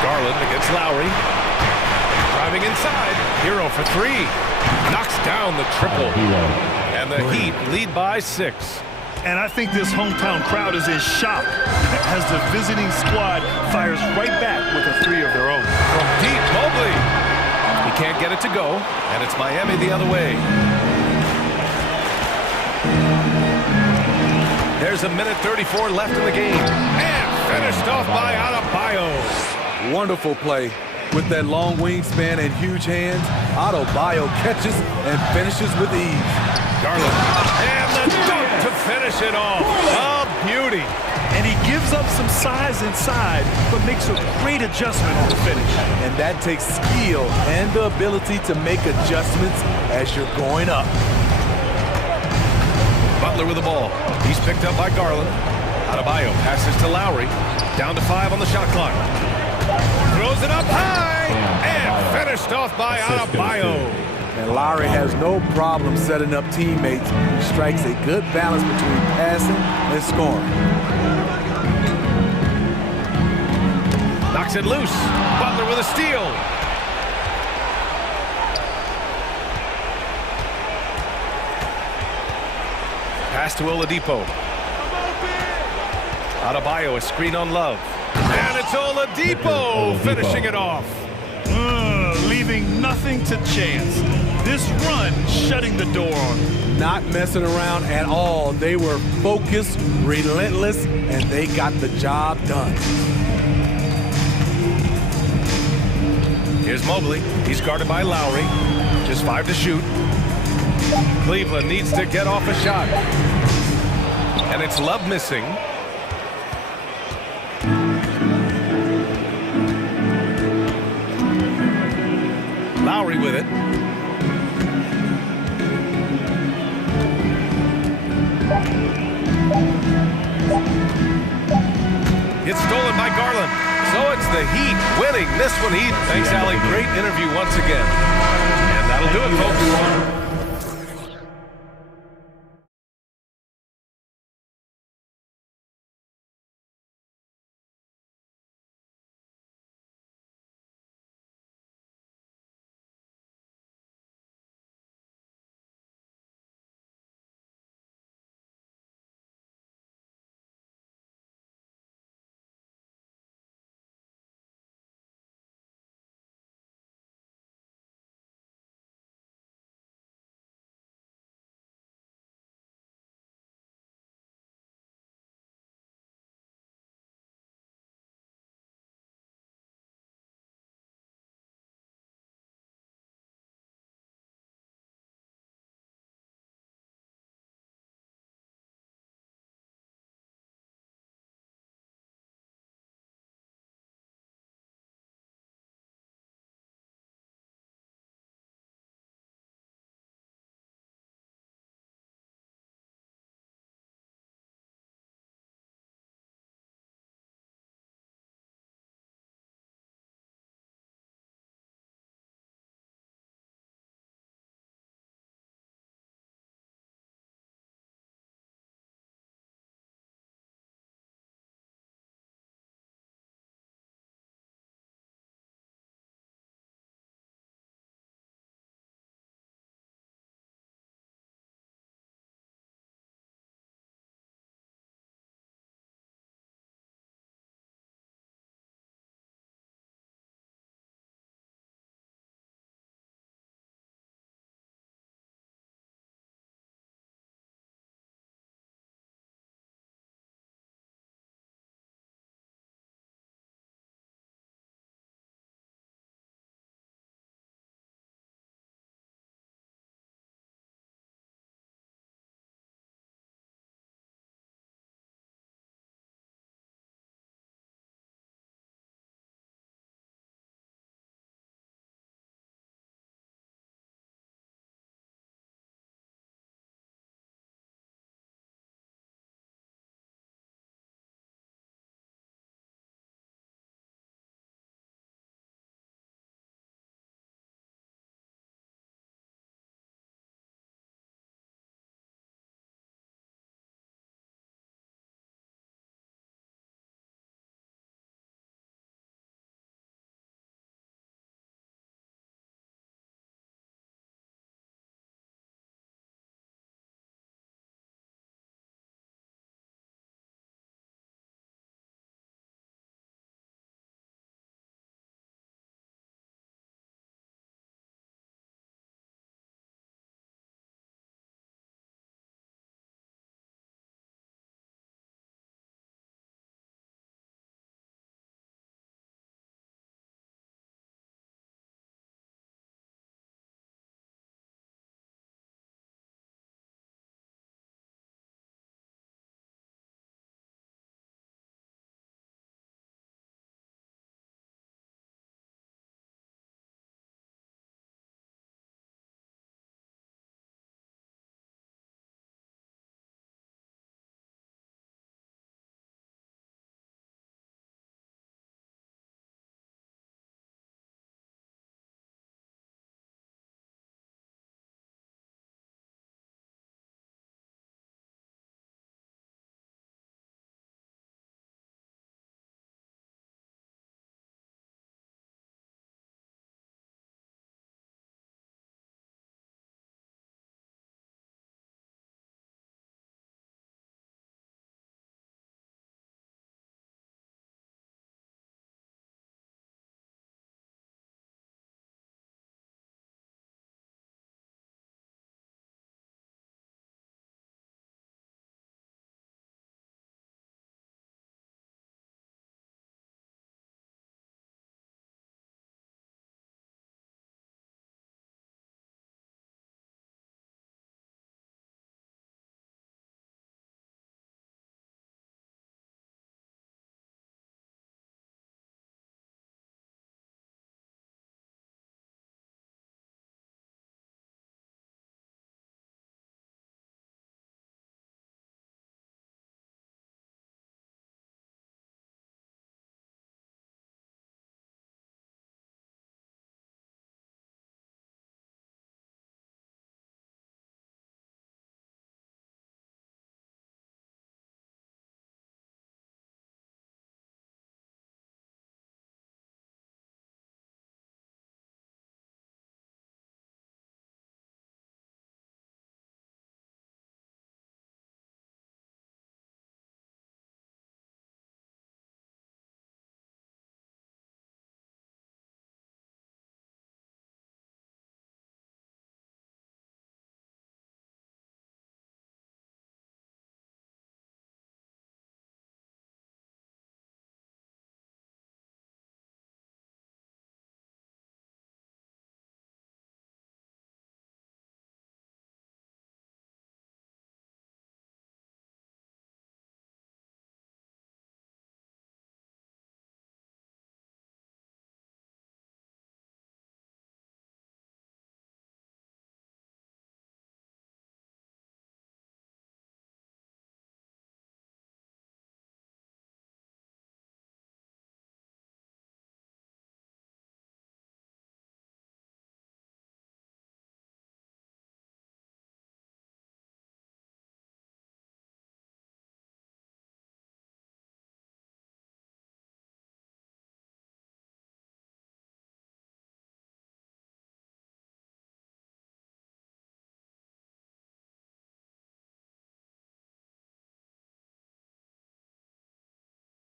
Garland against Lowry. Driving inside. Hero for 3. Knocks down the triple. And the Heat lead by 6. And I think this hometown crowd is in shock as the visiting squad fires right back with a 3 of their own. From deep, Mobley. He can't get it to go, and it's Miami the other way. There's a minute 34 left in the game. And finished off by Adebayo. Wonderful play. With that long wingspan and huge hands, Adebayo catches and finishes with ease. Garland. And the dunk to finish it off. A beauty. And he gives up some size inside, but makes a great adjustment on the finish. And that takes skill and the ability to make adjustments as you're going up. Butler with the ball. He's picked up by Garland. Adebayo passes to Lowry. Down to 5 on the shot clock. Throws it up high. And finished off by Adebayo. And Lowry has no problem setting up teammates. He strikes a good balance between passing and scoring. Knocks it loose. Butler with a steal. Pass to Oladipo. Adebayo, a screen on Love. And it's Oladipo finishing it off. Leaving nothing to chance. This run shutting the door on them. Not messing around at all. They were focused, relentless, and they got the job done. Here's Mobley. He's guarded by Lowry. Just 5 to shoot. Cleveland needs to get off a shot. And it's Love missing. Lowry with it. It's stolen by Garland. So it's the Heat winning this one. Heat. Thanks, Allie. Great interview once again. And that'll do it, folks.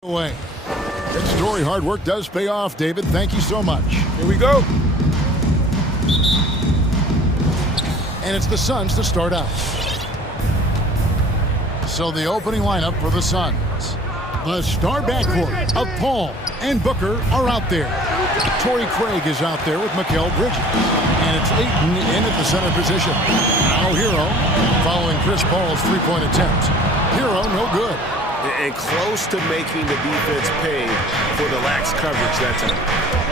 Away. Good story. Hard work does pay off, David. Thank you so much. Here we go. And it's the Suns to start out. So the opening lineup for the Suns. The star backcourt of Paul and Booker are out there. Torrey Craig is out there with Mikal Bridges. And it's Ayton in at the center position. Now Hero following Chris Paul's three-point attempt. Hero no good. And close to making the defense pay for the lax coverage that time.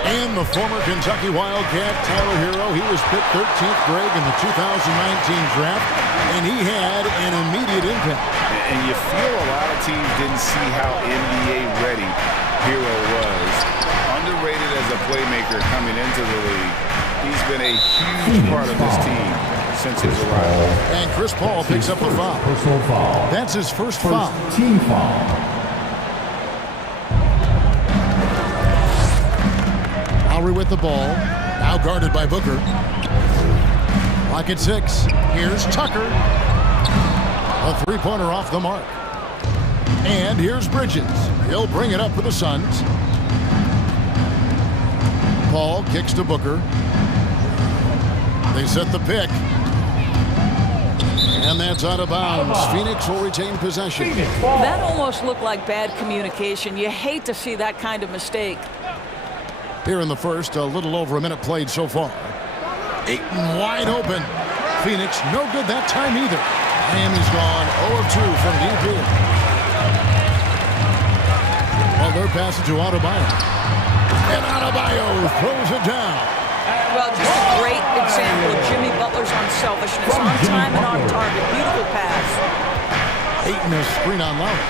And the former Kentucky Wildcat, Tyler Hero, he was picked 13th grade in the 2019 draft, and he had an immediate impact. And you feel a lot of teams didn't see how NBA ready Hero was. Underrated as a playmaker coming into the league. He's been a huge part of this team since his arrival. And Chris Paul picks up a foul. Personal foul. That's his first foul. Team foul. Lowry with the ball. Now guarded by Booker. Clock at 6. Here's Tucker. A three-pointer off the mark. And here's Bridges. He'll bring it up for the Suns. Paul kicks to Booker. They set the pick. And that's out of bounds. Phoenix will retain possession. That almost looked like bad communication. You hate to see that kind of mistake. Here in the first, a little over a minute played so far. Ayton wide open. Phoenix no good that time either. Miami's gone 0 of 2 from deep here. Well, they're passing to Adebayo. And Adebayo throws it down. Well, just a great example of Jimmy Butler's unselfishness. On time and on target. Beautiful pass. Ayton a screen on Lowry.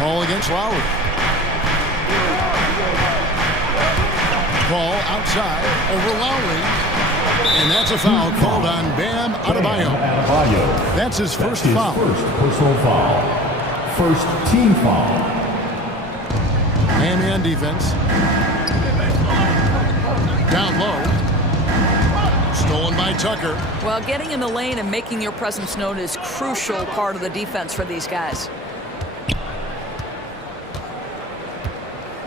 Paul against Lowry. Paul outside over Lowry. And that's a foul called on Bam Adebayo. That's his first foul. First personal foul. First team foul. Man defense. Down low. Stolen by Tucker. Well, getting in the lane and making your presence known is a crucial part of the defense for these guys.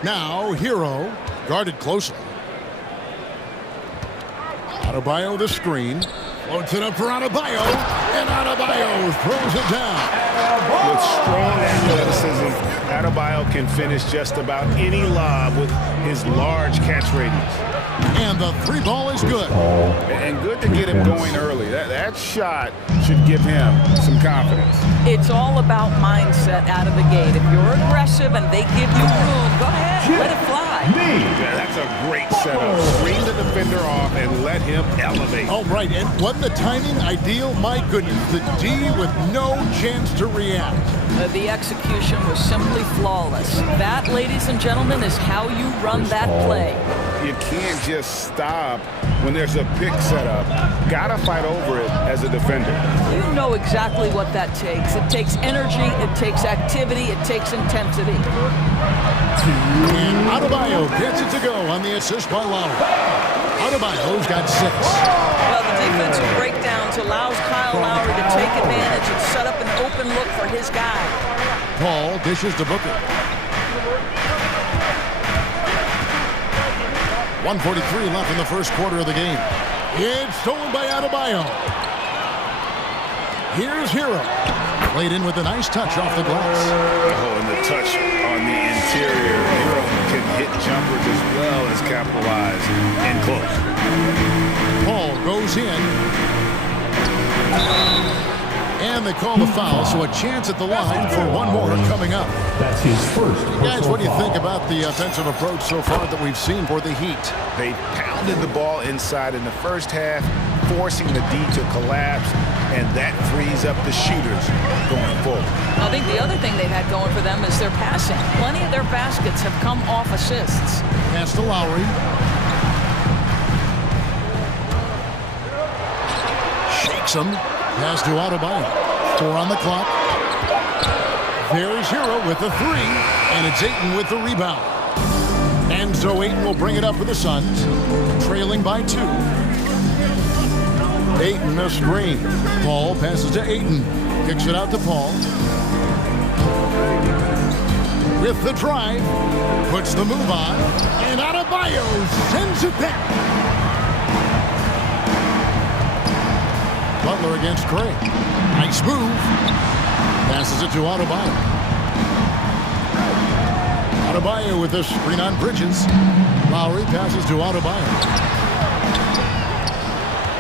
Now Hero guarded closely. Adebayo the screen. Floats it up for Adebayo. And Adebayo throws it down. With strong athleticism, Adebayo can finish just about any lob with his large catch radius. And the three ball is good. And good to get him going early. That shot should give him some confidence. It's all about mindset out of the gate. If you're aggressive and they give you room, go ahead, let it fly. Yeah, that's a great setup. Screen the defender off and let him elevate. All right, and what the timing ideal, my goodness. The D with no chance to react. The execution was simply flawless. That, ladies and gentlemen, is how you run that play. You can't just stop when there's a pick set up. Gotta fight over it as a defender. You know exactly what that takes. It takes energy, it takes activity, it takes intensity. And Adebayo gets it to go on the assist by Lowry. Adebayo's got 6. Well, the defensive breakdowns allows Kyle Lowry to take advantage and set up an open look for his guy. Paul dishes to Booker. 1:43 left in the first quarter of the game. It's stolen by Adebayo. Here's Hero. Played in with a nice touch off the glass. Oh, and the touch on the interior. Hero can hit jumpers as well as capitalize and close. Paul goes in. And they call the foul, so a chance at the line for one more coming up. That's his first. Guys, what do you think about the offensive approach so far that we've seen for the Heat? They pounded the ball inside in the first half, forcing the D to collapse, and that frees up the shooters going forward. I think the other thing they've had going for them is their passing. Plenty of their baskets have come off assists. Pass to Lowry. Shakes him. Pass to Adebayo. 4 on the clock. There's Hero with the 3, and it's Ayton with the rebound. And so Ayton will bring it up for the Suns, trailing by 2. Ayton a screen. Paul passes to Ayton. Kicks it out to Paul. With the drive, puts the move on, and Adebayo sends it back. Butler against Craig. Nice move. Passes it to Adebayo. Adebayo with the screen on Bridges. Lowry passes to Adebayo.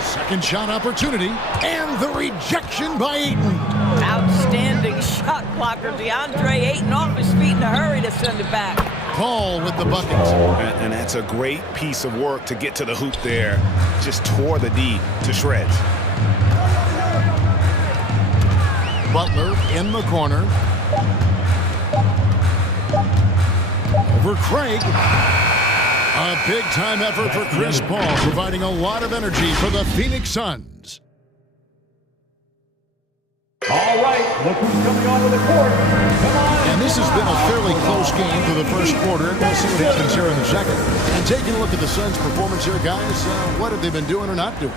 Second shot opportunity, and the rejection by Ayton. Outstanding shot blocker, DeAndre Ayton off his feet in a hurry to send it back. Paul with the bucket. And that's a great piece of work to get to the hoop there. Just tore the D to shreds. Butler in the corner. Over Craig. A big-time effort for Chris Paul, providing a lot of energy for the Phoenix Suns. All right, look who's coming onto the court. Come on. And this has been a fairly close game through the first quarter. We'll see what happens here in the second. And taking a look at the Suns' performance here, guys, what have they been doing or not doing?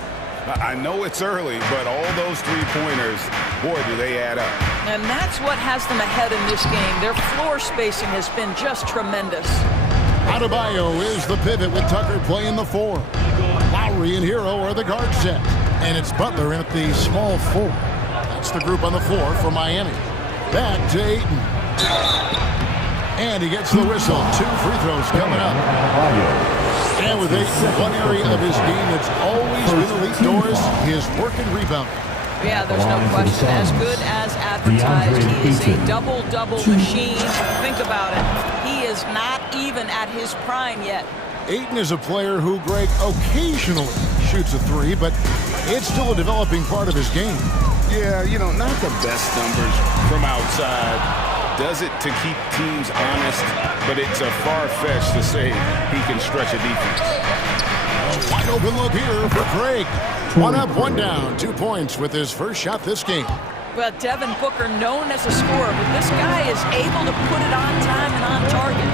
I know it's early, but all those three-pointers, boy, do they add up. And that's what has them ahead in this game. Their floor spacing has been just tremendous. Adebayo is the pivot with Tucker playing the 4. Lowry and Hero are the guard set. And it's Butler in at the small 4. That's the group on the floor for Miami. Back to Ayton. And he gets the whistle. 2 free throws coming up. And with Ayton, one area of his game that's always been elite, Doris, his work and rebound. Yeah, there's no question. As good as advertised, he is a double-double machine. Think about it. He is not even at his prime yet. Ayton is a player who, Greg, occasionally shoots a 3, but it's still a developing part of his game. Yeah, you know, not the best numbers from outside. Does it to keep teams honest, but it's a far-fetched to say he can stretch a defense. A wide open look here for Craig. 1 up, 1 down. 2 points with his first shot this game. Well, Devin Booker, known as a scorer, but this guy is able to put it on time and on target.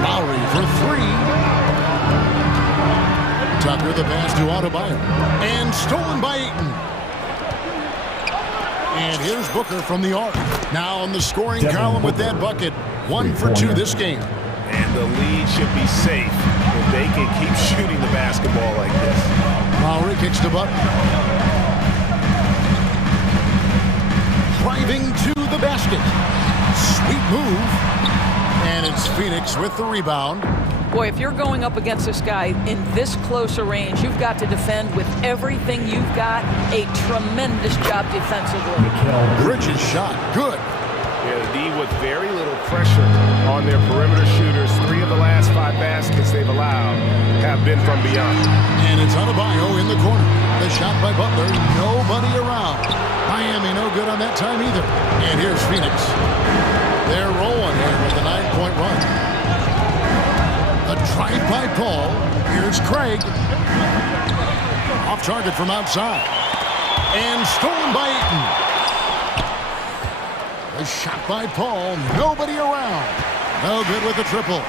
Lowry for 3. Tucker the pass to Adebayo. And stolen by Ayton. And here's Booker from the arc. Now on the scoring column with that bucket. 1 for 2 this game. And the lead should be safe if they can keep shooting the basketball like this. Lowry kicks to Butler. Driving to the basket. Sweet move. And it's Phoenix with the rebound. Boy, if you're going up against this guy in this close a range, you've got to defend with everything you've got. A tremendous job defensively. Bridges shot. Good. Yeah, the D with very little pressure on their perimeter shooters. 3 of the last 5 baskets they've allowed have been from beyond. And it's Adebayo in the corner. The shot by Butler. Nobody around. Miami no good on that time either. And here's Phoenix. They're rolling here with a 9-point run. A drive by Paul. Here's Craig. Off target from outside. And stolen by Ayton. A shot by Paul. Nobody around. No good with the triple.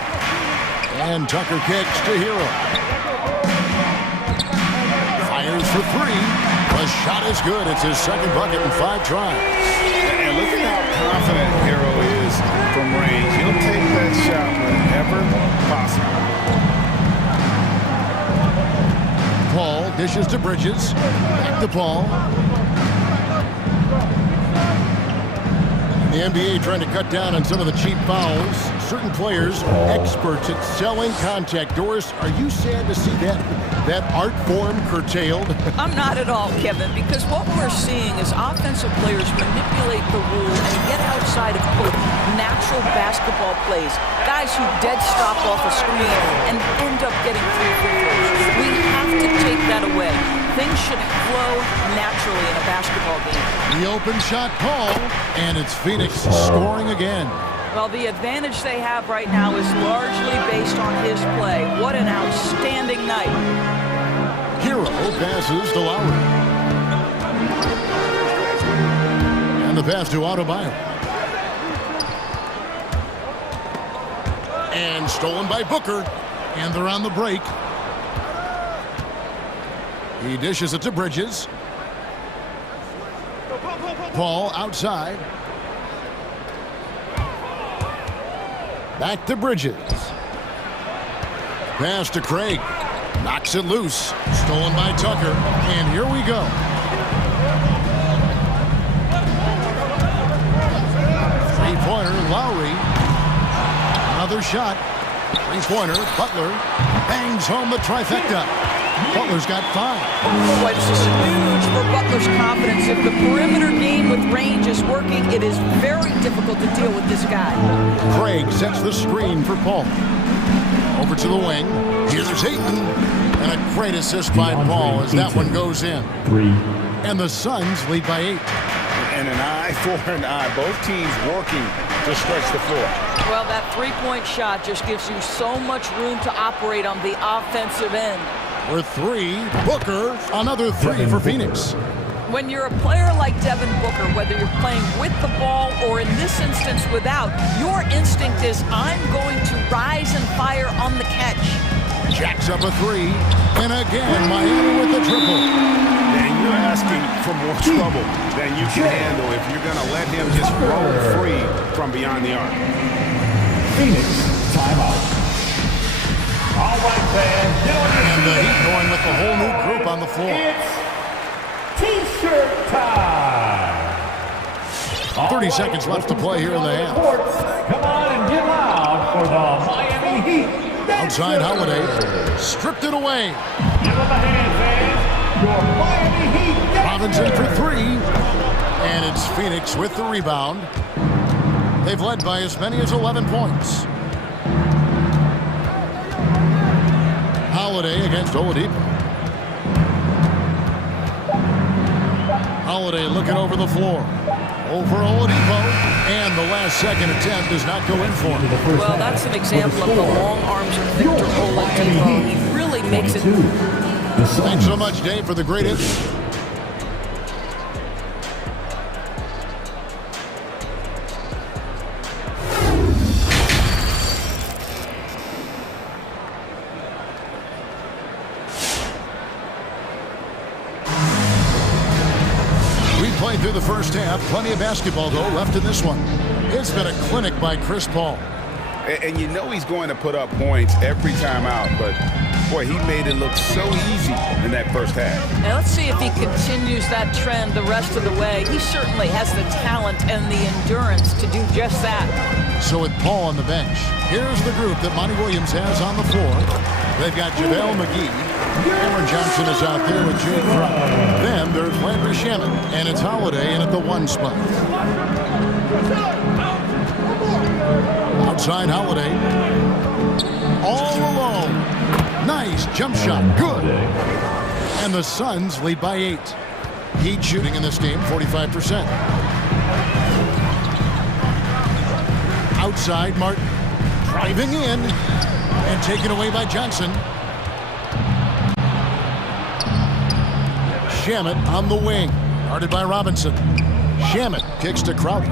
And Tucker kicks to Hero. Fires for 3. The shot is good. It's his second bucket in 5 tries. And look at how confident Hero is from range. He'll take that shot whenever possible. Paul dishes to Bridges. Back to Paul. The NBA trying to cut down on some of the cheap fouls. Certain players are experts at selling contact. Doris, are you sad to see that art form curtailed? I'm not at all, Kevin, because what we're seeing is offensive players manipulate the rule and get outside of, quote, natural basketball plays. Guys who dead stop off a screen and end up getting 3 free throws. We have to take that away. Things should flow naturally in a basketball game. The open shot, Paul, and it's Phoenix scoring again. Well, the advantage they have right now is largely based on his play. What an outstanding night. Hero passes to Lowry. And the pass to Adebayo. And stolen by Booker. And they're on the break. He dishes it to Bridges. Paul outside. Back to Bridges. Pass to Craig. Knocks it loose. Stolen by Tucker. And here we go. Three-pointer, Lowry. Another shot. Three-pointer, Butler. Bangs home the trifecta. Butler's got 5. Boy, this is huge for Butler's confidence. If the perimeter game with range is working, it is very difficult to deal with this guy. Craig sets the screen for Paul. Over to the wing. Here's Ayton. And a great assist by Paul as that one goes in. 3. And the Suns lead by 8. And an eye for an eye. Both teams working to stretch the floor. Well, that three-point shot just gives you so much room to operate on the offensive end. With 3, Booker, another 3 for Phoenix. When you're a player like Devin Booker, whether you're playing with the ball or in this instance without, your instinct is, I'm going to rise and fire on the catch. Jacks up a 3, and again Miami with the triple. And you're asking for more trouble than you can handle if you're going to let him just roll free from beyond the arc. Phoenix, timeout. All right, fans, get on your and the Heat going with the whole new group on the floor. T-shirt time. 30 seconds left to play here in the half. Come on and get loud for the Miami Heat. Outside Holiday, stripped it away. Give them a hand, fans. Your Miami Heat. Robinson for 3. And it's Phoenix with the rebound. They've led by as many as 11 points. Holiday against Oladipo. Holiday looking over the floor. Over Oladipo. And the last second attempt does not go in for him. Well, that's an example of the long arms of Victor Oladipo. He really makes it. Thanks so much, Dave, for the great hit. Through the first half, plenty of basketball though left in this one. It's been a clinic by Chris Paul. And you know he's going to put up points every time out, but boy, he made it look so easy in that first half. Now let's see if he continues that trend the rest of the way. He certainly has the talent and the endurance to do just that. So with Paul on the bench, here's the group that Monty Williams has on the floor. They've got JaVale McGee. Cameron Johnson is out there with Jay Crowder. Then there's Landry Shamet, and it's Holiday in at the 1 spot. Outside Holiday. All alone. Nice jump shot. Good. And the Suns lead by 8. Heat shooting in this game, 45%. Outside, Martin. Driving in. And taken away by Johnson. Shamet on the wing. Guarded by Robinson. Shamet kicks to Crowder.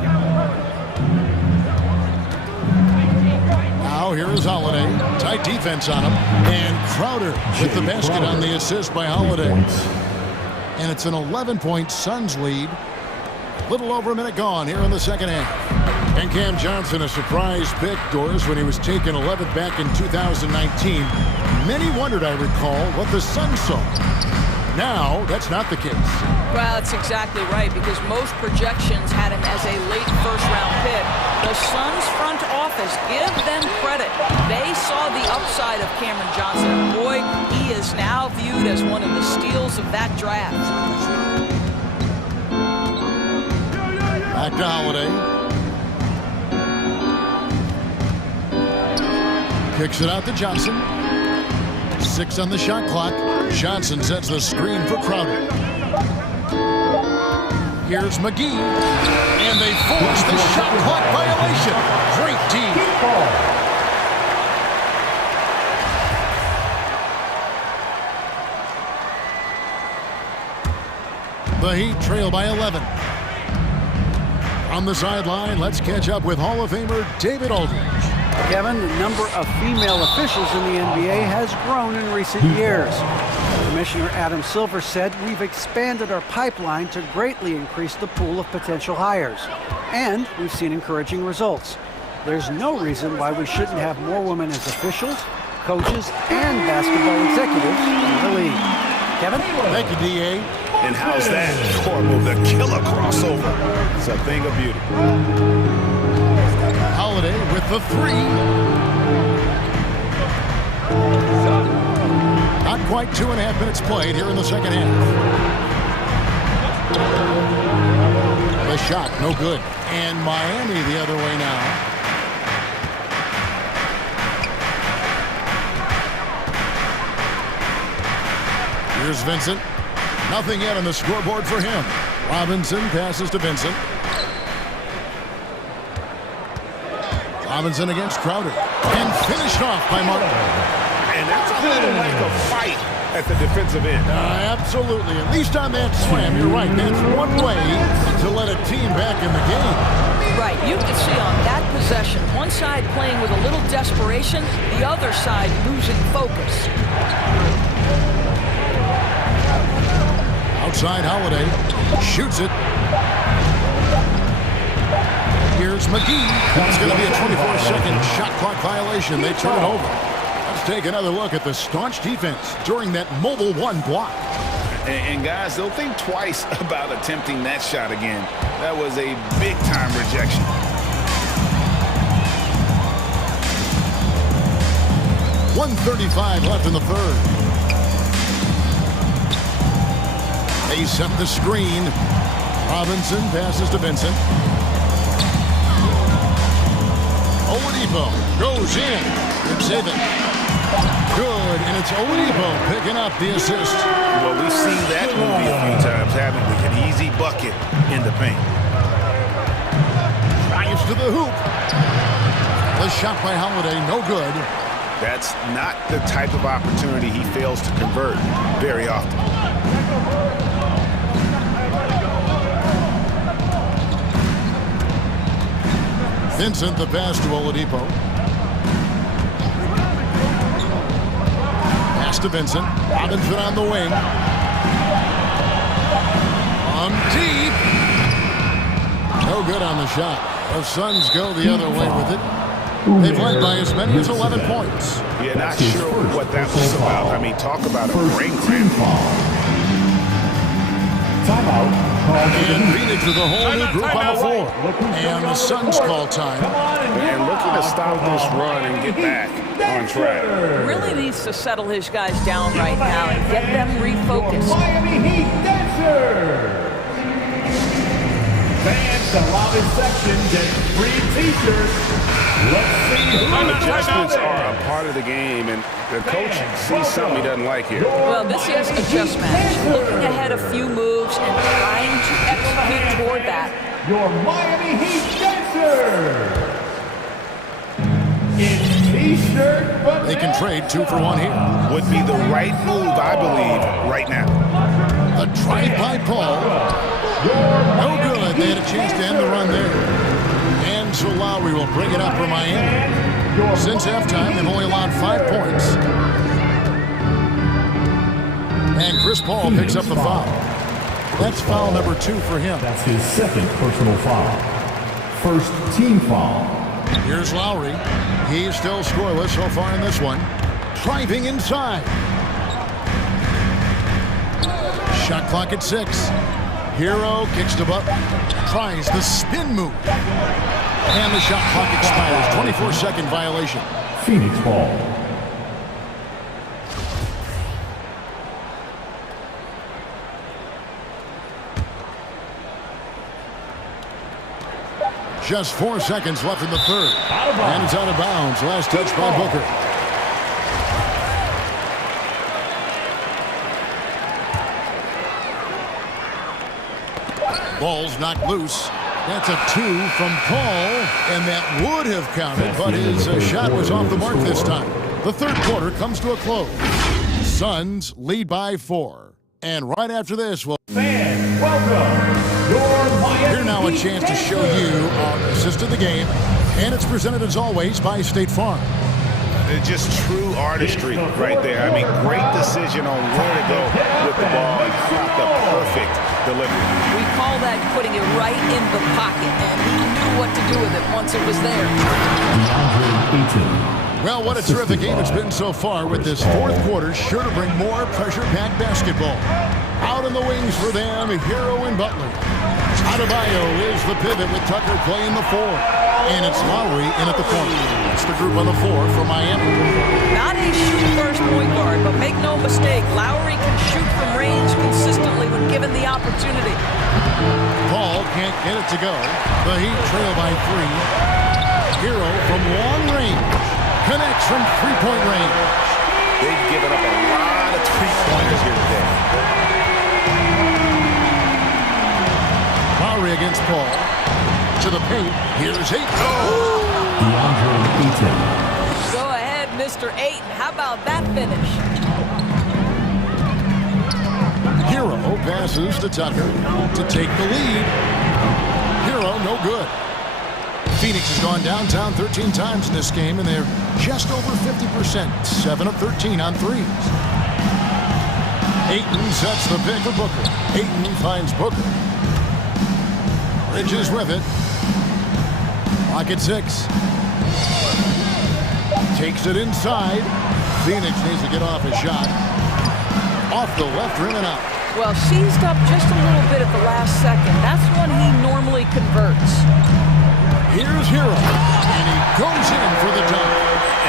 Now here is Holiday. Tight defense on him. And Crowder with the basket on the assist by Holiday. And it's an 11-point Suns lead. A little over a minute gone here in the second half. And Cam Johnson, a surprise pick, Doris, when he was taken 11th back in 2019. Many wondered, I recall, what the Suns saw. Now, that's not the case. Well, that's exactly right, because most projections had him as a late first-round pick. The Suns front office, give them credit. They saw the upside of Cameron Johnson. And boy, he is now viewed as one of the steals of that draft. Back to Holiday. Kicks it out to Johnson. 6 on the shot clock. Johnson sets the screen for Crowder. Here's McGee. And they force the shot clock violation. Great team. The Heat trail by 11. On the sideline, let's catch up with Hall of Famer David Aldridge. Kevin, the number of female officials in the NBA has grown in recent years. Commissioner Adam Silver said, we've expanded our pipeline to greatly increase the pool of potential hires. And we've seen encouraging results. There's no reason why we shouldn't have more women as officials, coaches, and basketball executives in the league. Kevin? Thank you, D.A. And how's that? Corporal, the killer crossover. It's a thing of beauty. Holiday with the three. Not quite 2.5 minutes played here in the second half. The shot, no good. And Miami the other way now. Here's Vincent. Nothing yet on the scoreboard for him. Robinson passes to Vincent. Robinson against Crowder. And finished off by Marta. And that's a little like a fight at the defensive end. Absolutely. At least on that slam, you're right. That's one way to let a team back in the game. Right. You can see on that possession, one side playing with a little desperation, the other side losing focus. Outside Holiday. Shoots it. Here's McGee. It's going to be a 24-second shot clock violation. They turn it over. Let's take another look at the staunch defense during that mobile one block. And guys, they'll think twice about attempting that shot again. That was a big-time rejection. .135 left in the third. They set the screen. Robinson passes to Vincent. Oladipo goes in. Good save it. Good, and it's Oladipo picking up the assist. Well, we've seen that movie a few times, haven't we? An easy bucket in the paint. Drives to the hoop. The shot by Holiday, no good. That's not the type of opportunity he fails to convert very often. Vincent, the pass to Oladipo. Pass to Vincent. Robinson on the wing. On deep. No good on the shot. The Suns go the other way with it. They've led by as many as 11 points. Yeah, not sure what that was about. I mean, talk about a brain cramp. Timeout. And Phoenix with a whole new group on the floor. And the Suns call time. And looking to stop this run and get back on track. Really needs to settle his guys down right now and get them refocused. Miami Heat dancers. Fans, the lobby section gets free t-shirts. Let's see who Adjustments are a part of the game, and the coach sees something he doesn't like here. Well, this is a just match. Looking ahead a few moves and trying to execute toward that. your Miami Heat dancer. It's T-shirt, but they can trade 2 for 1 here. Would be the right move, I believe, right now. A drive by Paul. No good. They had a chance to end the run there. And so Lowry will bring it up for Miami. Since halftime, they've only allowed 5 points. And Chris Paul picks up the foul. That's foul number 2 for him. That's his second personal foul. First team foul. Here's Lowry. He's still scoreless so far in this one. Driving inside. Shot clock at 6. Hero kicks to Butler. Tries the spin move. And the shot clock expires. 24-second violation. Phoenix ball. Just 4 seconds left in the third. And it's out of bounds. Last touch by Booker. Ball's knocked loose. That's a 2 from Paul, and that would have counted, but his shot was off the mark this time. The third quarter comes to a close. Suns lead by 4. And right after this, we'll... fans, welcome. Here now a chance to show you our assist of the game, and it's presented as always by State Farm. It's just true artistry right there. I mean, great decision on where to go with the ball and the perfect delivery. We call that putting it right in the pocket, and he knew what to do with it once it was there. Well, what a terrific game it's been so far, with this fourth quarter sure to bring more pressure-packed basketball. Out in the wings for them, Hero and Butler. Adebayo is the pivot with Tucker playing the four. And it's Lowry in at the point. It's the group on the floor for Miami. Not a shoot-first point guard, but make no mistake, Lowry can shoot from range consistently when given the opportunity. Paul can't get it to go. The Heat trail by 3. Hero from long range connects from three-point range. They've given up a lot of three-pointers here today. Lowry against Paul. To the paint. Here's Ayton. Go ahead, Mr. Ayton. How about that finish? Hero passes to Tucker to take the lead. Hero, no good. Phoenix has gone downtown 13 times in this game, and they're just over 50%, 7 of 13 on threes. Ayton sets the pick for Booker. Ayton finds Booker. Bridges with it. Clock at 6. Takes it inside. Phoenix needs to get off his shot. Off the left rim and out. Well, seized up just a little bit at the last second. That's when he normally converts. Here's Hero, and he goes in for the dunk.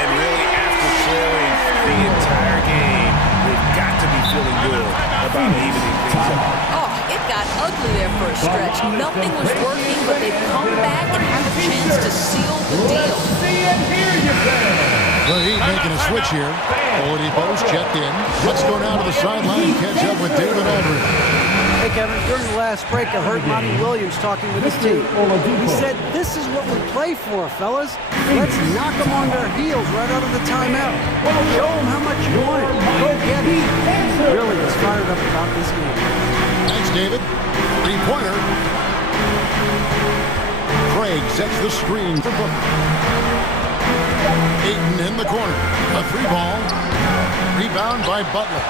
And really, after trailing the entire game, they've got to be feeling good about evening things up. Oh, it got ugly there for a stretch. Nothing was working, but they've come back and have a chance to seal the deal. The Heat making a switch here. Oladipo's checked in. Let's go down to the sideline and catch up with David Aldridge. Hey, Kevin, during the last break, I heard Monty Williams talking with his team. He said, this is what we play for, fellas. Let's knock them on their heels right out of the timeout. Show them how much you want it. Go get it. Really is fired up about this game. Thanks, David. Three-pointer. Craig sets the screen for Booker. Ayton in the corner. A three ball. Rebound by Butler.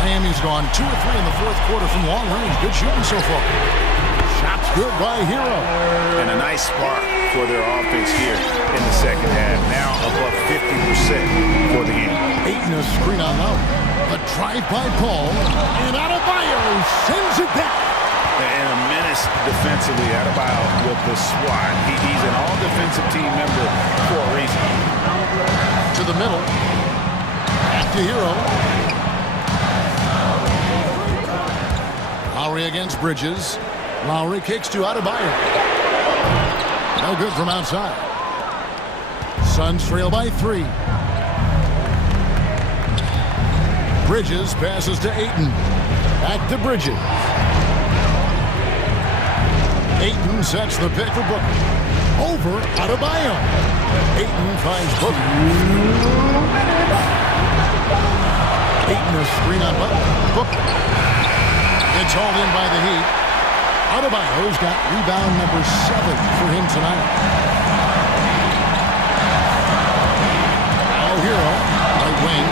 Miami's gone 2 of 3 in the fourth quarter from long range. Good shooting so far. Shots good by Hero. And a nice spark for their offense here in the second half. Now above 50% for the game. Ayton a screen on out. A drive by Paul. And Adebayo sends it back. And a menace defensively, Adebayo with the swat. He's an all-defensive team member for a reason. To the middle. Back to Hero. Lowry against Bridges. Lowry kicks to Adebayo. No good from outside. Suns trail by 3. Bridges passes to Ayton. Back to Bridges. Ayton sets the pick for Booker. Over Adebayo. Ayton finds Booker. Ayton a screen on Booker. It's hauled in by the Heat. Adebayo's got rebound number 7 for him tonight. Now Hero, right wing.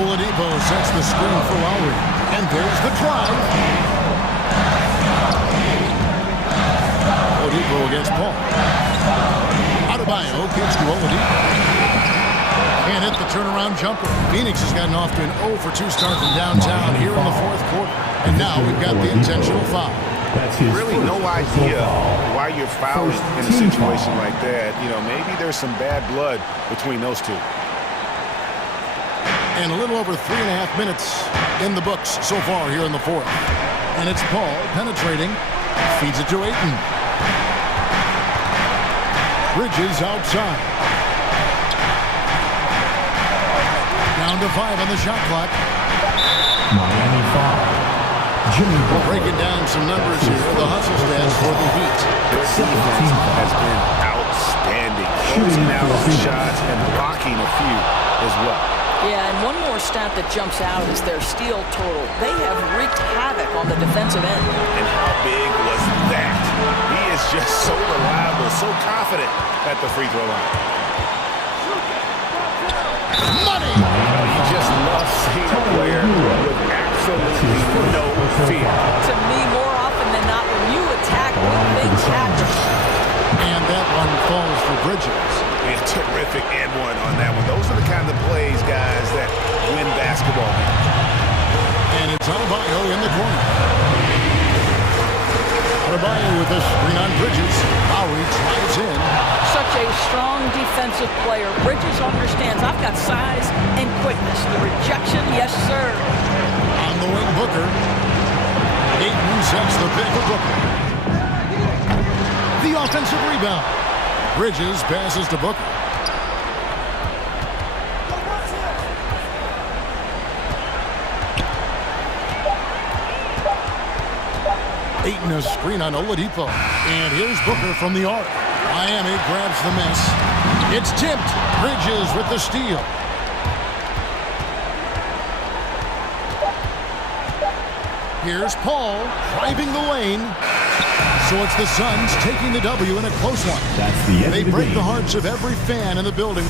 Oladipo sets the screen for Lowry. And there's the drive. Oladipo against Paul. Adebayo kicks to Oladipo. Can't hit the turnaround jumper. Phoenix has gotten off to an 0 for 2 start from downtown here in the fourth quarter. And now we've got the intentional foul. Really no idea why you're fouling in a situation like that. You know, maybe there's some bad blood between those two. And a little over 3.5 minutes in the books so far here in the fourth. And it's Paul penetrating. Feeds it to Ayton. Bridges outside. Down to 5 on the shot clock. Miami foul. Jimmy breaking down some numbers here. The hustle stats for the Heat. Their defense has been outstanding. Closing out on shots and blocking a few as well. Yeah, and one more stat that jumps out is their steal total. They have wreaked havoc on the defensive end. And how big was that? He is just so reliable, so confident at the free throw line. Money! You just love seeing a player with absolutely no fear. To me, more often than not, when you attack with big Bridges. A terrific and one on that one. Those are the kind of plays, guys, that win basketball games. And it's Adebayo in the corner. Adebayo with a screen on Bridges. Lowry drives in. Such a strong defensive player. Bridges understands I've got size and quickness. The rejection, yes, sir. On the wing, Booker. Ayton sets the pick for Booker. The offensive rebound. Bridges passes to Booker. Ayton a screen on Oladipo. And here's Booker from the arc. Miami grabs the miss. It's tipped. Bridges with the steal. Here's Paul driving the lane. So it's the Suns taking the W in a close one. That's the end They of the break game. the hearts of every fan in the building.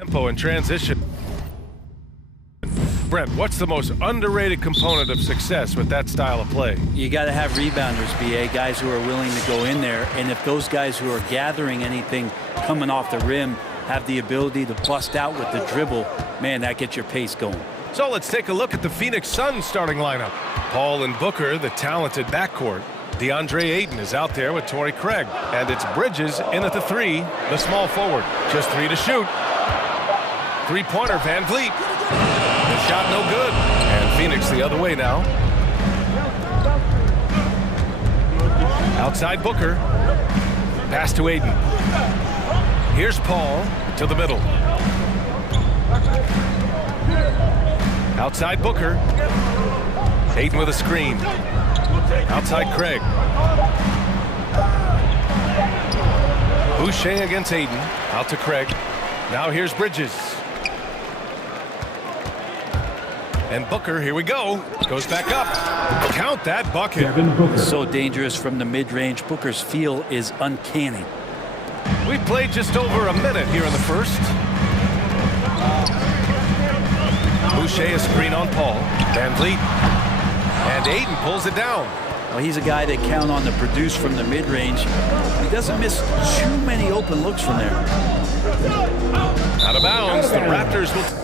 Tempo and transition. Brent, what's the most underrated component of success with that style of play? You got to have rebounders, BA, guys who are willing to go in there. And if those guys who are gathering anything coming off the rim have the ability to bust out with the dribble, man, that gets your pace going. So let's take a look at the Phoenix Suns starting lineup. Paul and Booker, the talented backcourt. DeAndre Ayton is out there with Torrey Craig. And it's Bridges in at the 3, the small forward. Just 3 to shoot. Three-pointer, Van Vliet. The shot no good. And Phoenix the other way now. Outside Booker. Pass to Ayton. Here's Paul to the middle. Outside Booker. Ayton with a screen. Outside Craig. Boucher against Ayton. Out to Craig. Now here's Bridges. And Booker, here we go. Goes back up. Count that bucket. So dangerous from the mid-range. Booker's feel is uncanny. We've played just over a minute here in the first. Boucher a screen on Paul. Van Vliet. And Ayton pulls it down. Well, he's a guy that count on to produce from the mid-range. He doesn't miss too many open looks from there. Out of bounds. The Raptors will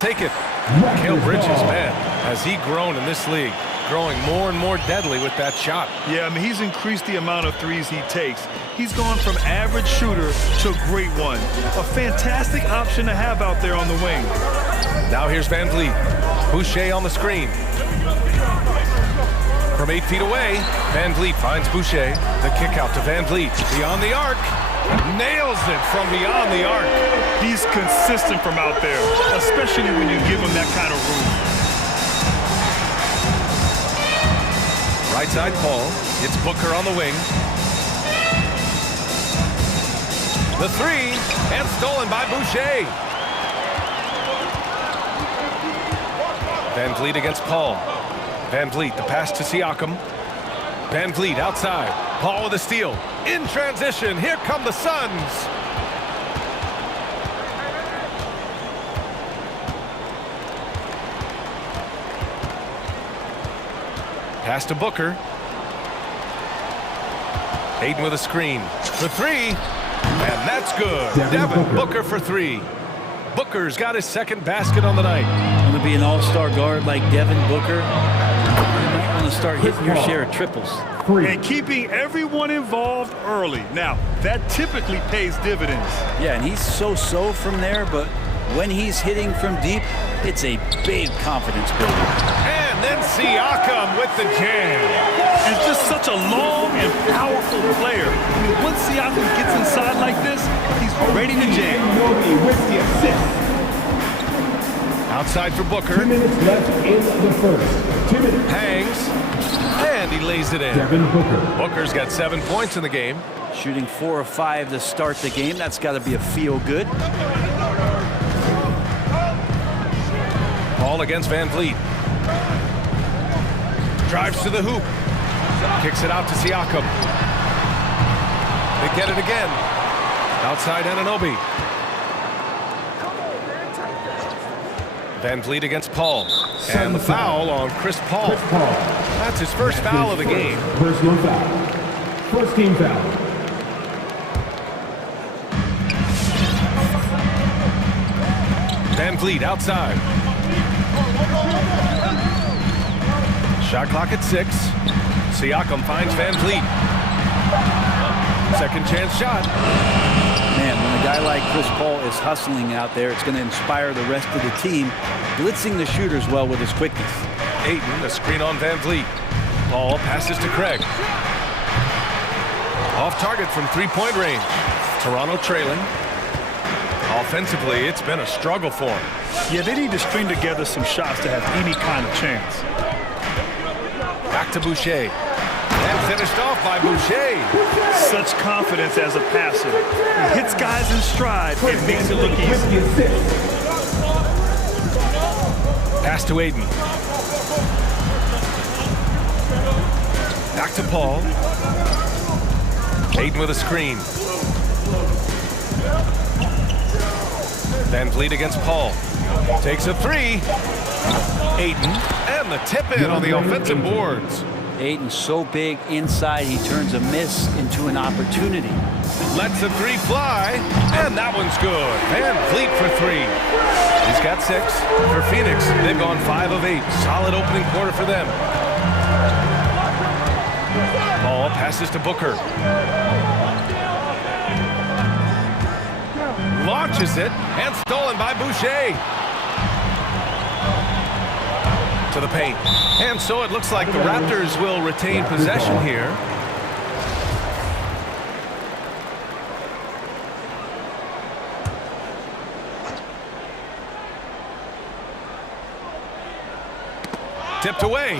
take it. Mikal Bridges, man, has he grown in this league? Growing more and more deadly with that shot. Yeah, I mean, he's increased the amount of threes he takes. He's gone from average shooter to a great one. A fantastic option to have out there on the wing. Now here's Van Vliet. Boucher on the screen. From 8 feet away, Van Vliet finds Boucher. The kick out to Van Vliet. Beyond the arc. Nails it from beyond the arc. He's consistent from out there, especially when you give him that kind of room. Right side Paul. It's Booker on the wing. The 3, and stolen by Boucher. Van Vliet against Paul. Van Vliet, the pass to Siakam. Van Vliet outside. Paul with a steal. In transition, here come the Suns. Pass to Booker. Ayton with a screen. For 3. And that's good. Devin Booker for 3. Booker's got his second basket on the night. Want to be an all-star guard like Devin Booker? You might want to start hitting your share of triples. And keeping everyone involved early. Now, that typically pays dividends. Yeah, and he's so-so from there, but when he's hitting from deep, it's a big confidence builder. And then Siakam with the jam. And just such a long and powerful player. I mean, once Siakam gets inside like this, he's ready to jam. With the assist. Outside for Booker. 2 minutes left in the first. 2 minutes. Hangs. And he lays it in. Devin Booker. Booker's got 7 points in the game. Shooting 4 of 5 to start the game. That's got to be a feel-good. Paul against Van Vliet. Drives to the hoop. Kicks it out to Siakam. They get it again. Outside Anunoby. Van Vliet against Paul. And the foul on Chris Paul. That's his first foul of the game. Personal foul. First team foul. Van Vliet outside. Shot clock at 6. Siakam finds Van Vliet. Second chance shot. Man, when a guy like Chris Paul is hustling out there, it's going to inspire the rest of the team, blitzing the shooters well with his quickness. Ayton, a screen on Van Vliet. Paul passes to Craig. Off target from three-point range. Toronto trailing. Offensively, it's been a struggle for him. Yeah, they need to string together some shots to have any kind of chance. Back to Boucher. And finished off by Boucher. Such confidence as a passer. He hits guys in stride and makes it look easy. Pass to Ayton. Back to Paul. Ayton with a screen. Van Vliet against Paul. Takes a three. Ayton, and the tip in on the offensive boards. Ayton's so big inside, he turns a miss into an opportunity. Lets the three fly, and that one's good. Van Vliet for three. He's got 6. For Phoenix, they've gone 5 of 8. Solid opening quarter for them. Ball passes to Booker. Launches it, and stolen by Boucher. To the paint. And so it looks like the Raptors will retain possession here. Tipped away.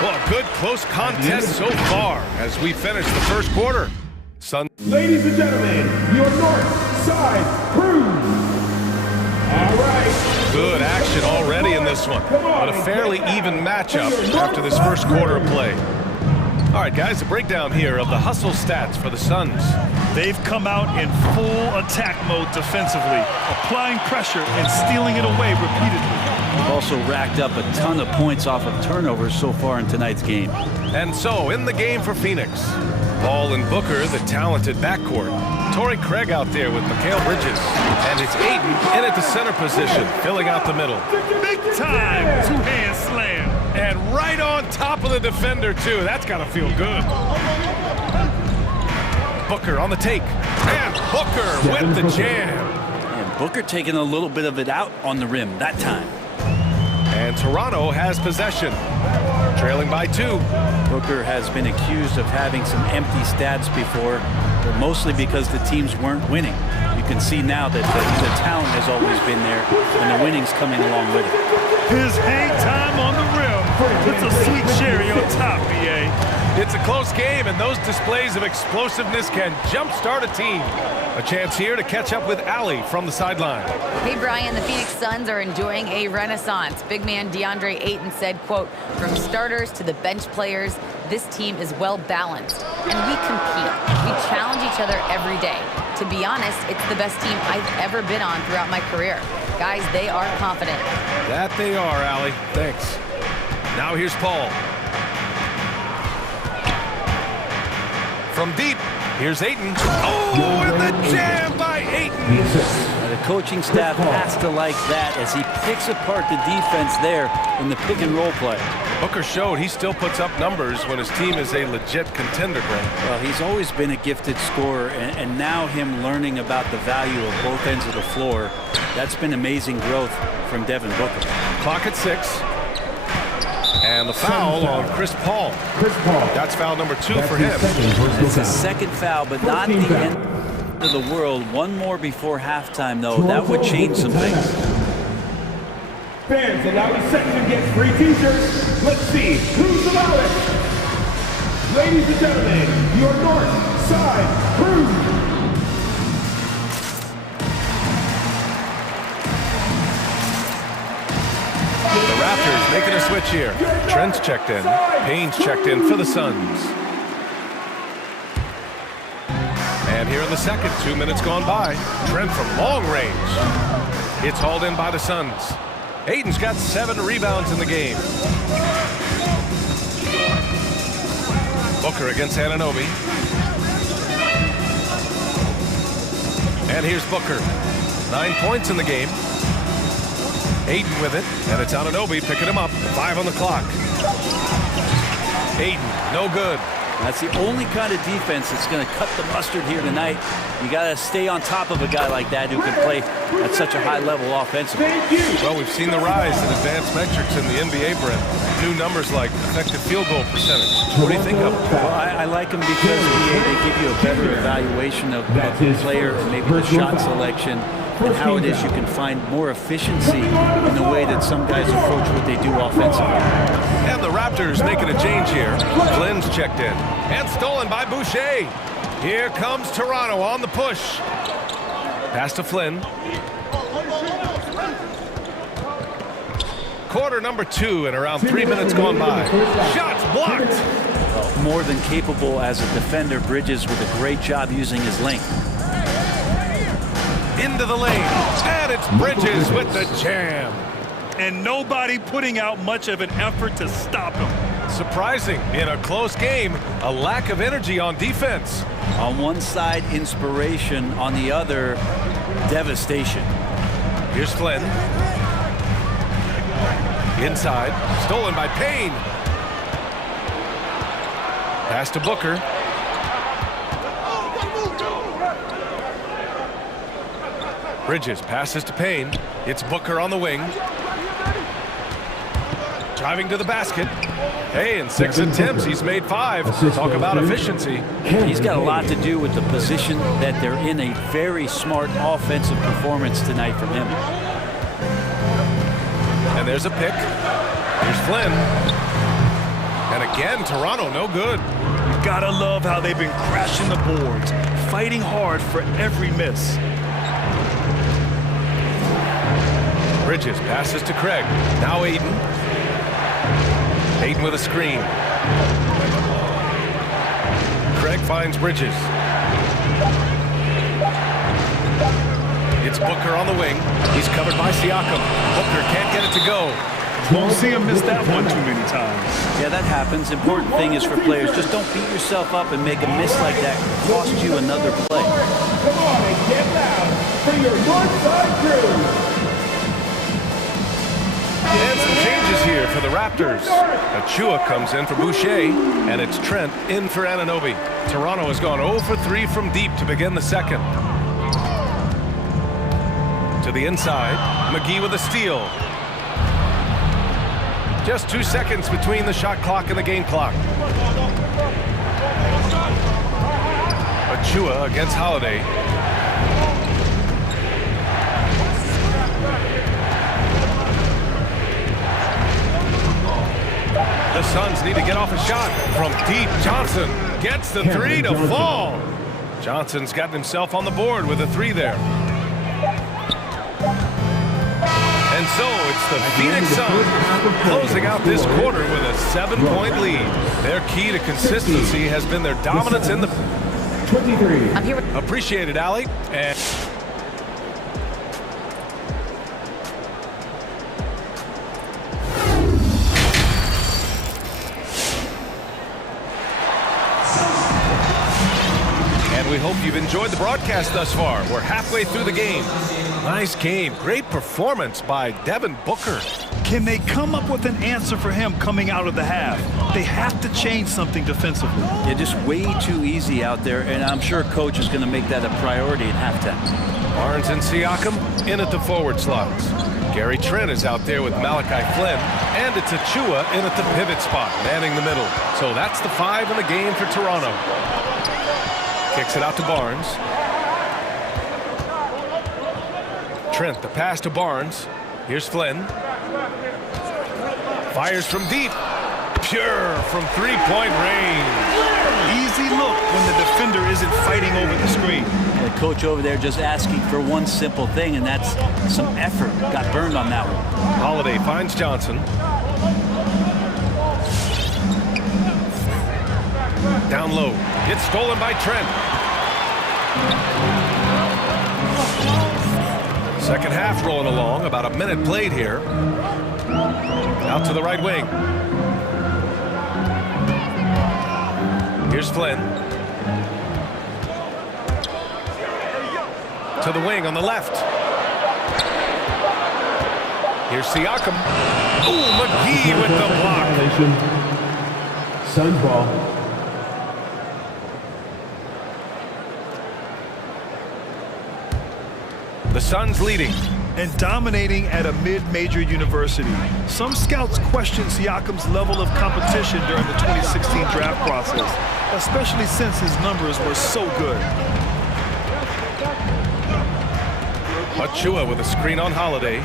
Well, a good close contest so far as we finish the first quarter. Ladies and gentlemen, your north side crew. All right. Good action already in this one, but a fairly even matchup after this first quarter of play. All right, guys, a breakdown here of the hustle stats for the Suns. They've come out in full attack mode defensively, applying pressure and stealing it away repeatedly. They've also racked up a ton of points off of turnovers so far in tonight's game. And so, in the game for Phoenix, Ball and Booker, the talented backcourt. Torrey Craig out there with Mikal Bridges. And it's Ayton in at the center position, filling out the middle. Big time two-hand slam. And right on top of the defender, too. That's got to feel good. Booker on the take. And Booker with the jam. And Booker taking a little bit of it out on the rim that time. And Toronto has possession, trailing by 2. Booker has been accused of having some empty stats before, but mostly because the teams weren't winning. You can see now that the talent has always been there, and the winning's coming along with it. His hang time on the rim puts a sweet cherry on top, BA. It's a close game, and those displays of explosiveness can jumpstart a team. A chance here to catch up with Allie from the sideline. Hey, Brian, the Phoenix Suns are enjoying a renaissance. Big man DeAndre Ayton said, quote, "From starters to the bench players, this team is well balanced, and we compete. We challenge each other every day. To be honest, it's the best team I've ever been on throughout my career. Guys, they are confident." That they are, Allie. Thanks. Now here's Paul. From deep, here's Ayton. Oh, and the jam by Ayton. The coaching staff has to like that as he picks apart the defense there in the pick and roll play. Booker showed he still puts up numbers when his team is a legit contender, Grant. Well, he's always been a gifted scorer, and now him learning about the value of both ends of the floor, that's been amazing growth from Devin Booker. Clock at 6. And the foul on Chris Paul. That's foul number 2 for him. It's a second foul, but not the end of the world. One more before halftime, though. That would change some things. Fans, allow the section gets free t-shirts. Let's see who's allowed it. Ladies and gentlemen, your North Side Crew. The Raptors making a switch here. Trent's checked in. Payne's checked in for the Suns. And here in the second, 2 minutes gone by. Trent from long range. It's hauled in by the Suns. Ayton's got 7 rebounds in the game. Booker against Anunoby. And here's Booker. 9 points in the game. Ayton with it, and it's Anunoby picking him up. 5 on the clock. Ayton, no good. That's the only kind of defense that's going to cut the mustard here tonight. You got to stay on top of a guy like that who can play at such a high level offensively. Well, we've seen the rise in advanced metrics in the NBA, Brent. New numbers like effective field goal percentage. What do you think of them? Well, I like them because they give you a better evaluation of the player and maybe the shot selection and how it is you can find more efficiency in the way that some guys approach what they do offensively. And the Raptors making a change here. Flynn's checked in. And stolen by Boucher. Here comes Toronto on the push. Pass to Flynn. quarter number 2 and around 3 minutes gone by. Shots blocked. More than capable as a defender, Bridges with a great job using his length. Into the lane, and it's Bridges with the jam. And nobody putting out much of an effort to stop him. Surprising, in a close game, a lack of energy on defense. On one side, inspiration. On the other, devastation. Here's Flynn. Inside, stolen by Payne. Pass to Booker. Bridges passes to Payne. It's Booker on the wing. Driving to the basket. Hey, in 6 attempts, he's made 5. Talk about efficiency. He's got a lot to do with the position that they're in. A very smart offensive performance tonight from him. And there's a pick. Here's Flynn. And again, Toronto no good. Gotta love how they've been crashing the boards, fighting hard for every miss. Bridges passes to Craig. Now Aiden. Aiden with a screen. Craig finds Bridges. It's Booker on the wing. He's covered by Siakam. Booker can't get it to go. Won't see him miss that one too many times. Yeah, that happens. Important thing is for players, just don't beat yourself up and make a miss like that cost you another play. Come on and get loud for your Northside crew. And some changes here for the Raptors. Achua comes in for Boucher, and it's Trent in for Anunoby. Toronto has gone 0 for 3 from deep to begin the second. To the inside, McGee with a steal. Just 2 seconds between the shot clock and the game clock. Achua against Holiday. The Suns need to get off a shot from deep. Johnson gets the 3 to fall. Johnson's gotten himself on the board with a 3 there. And so it's the Phoenix Suns closing out this quarter with a 7-point lead. Their key to consistency has been their dominance in the... 23. I'm here. Appreciate it, Allie. And... we hope you've enjoyed the broadcast thus far. We're halfway through the game. Nice game. Great performance by Devin Booker. Can they come up with an answer for him coming out of the half? They have to change something defensively. They're just way too easy out there, and I'm sure coach is going to make that a priority at halftime. Barnes and Siakam in at the forward slots. Gary Trent is out there with Malachi Flynn, and it's Achua in at the pivot spot, manning the middle. So that's the 5 in the game for Toronto. Kicks it out to Barnes. Trent, the pass to Barnes. Here's Flynn. Fires from deep. Pure from three-point range. Easy look when the defender isn't fighting over the screen. The coach over there just asking for one simple thing, and that's some effort. Got burned on that one. Holiday finds Johnson. Down low. It's stolen by Trent. Second half rolling along. About a minute played here. Out to the right wing. Here's Flynn. To the wing on the left. Here's Siakam. Ooh, McGee with the block. Suns ball. The Suns leading. And dominating at a mid-major university. Some scouts question Siakam's level of competition during the 2016 draft process, especially since his numbers were so good. Achua with a screen on Holiday.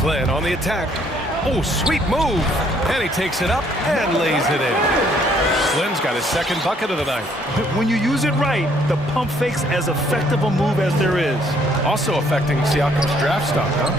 Flynn on the attack. Oh, sweet move. And he takes it up and lays it in. Flynn's got his second bucket of the night. When you use it right, the pump fake's as effective a move as there is. Also affecting Siakam's draft stock, huh?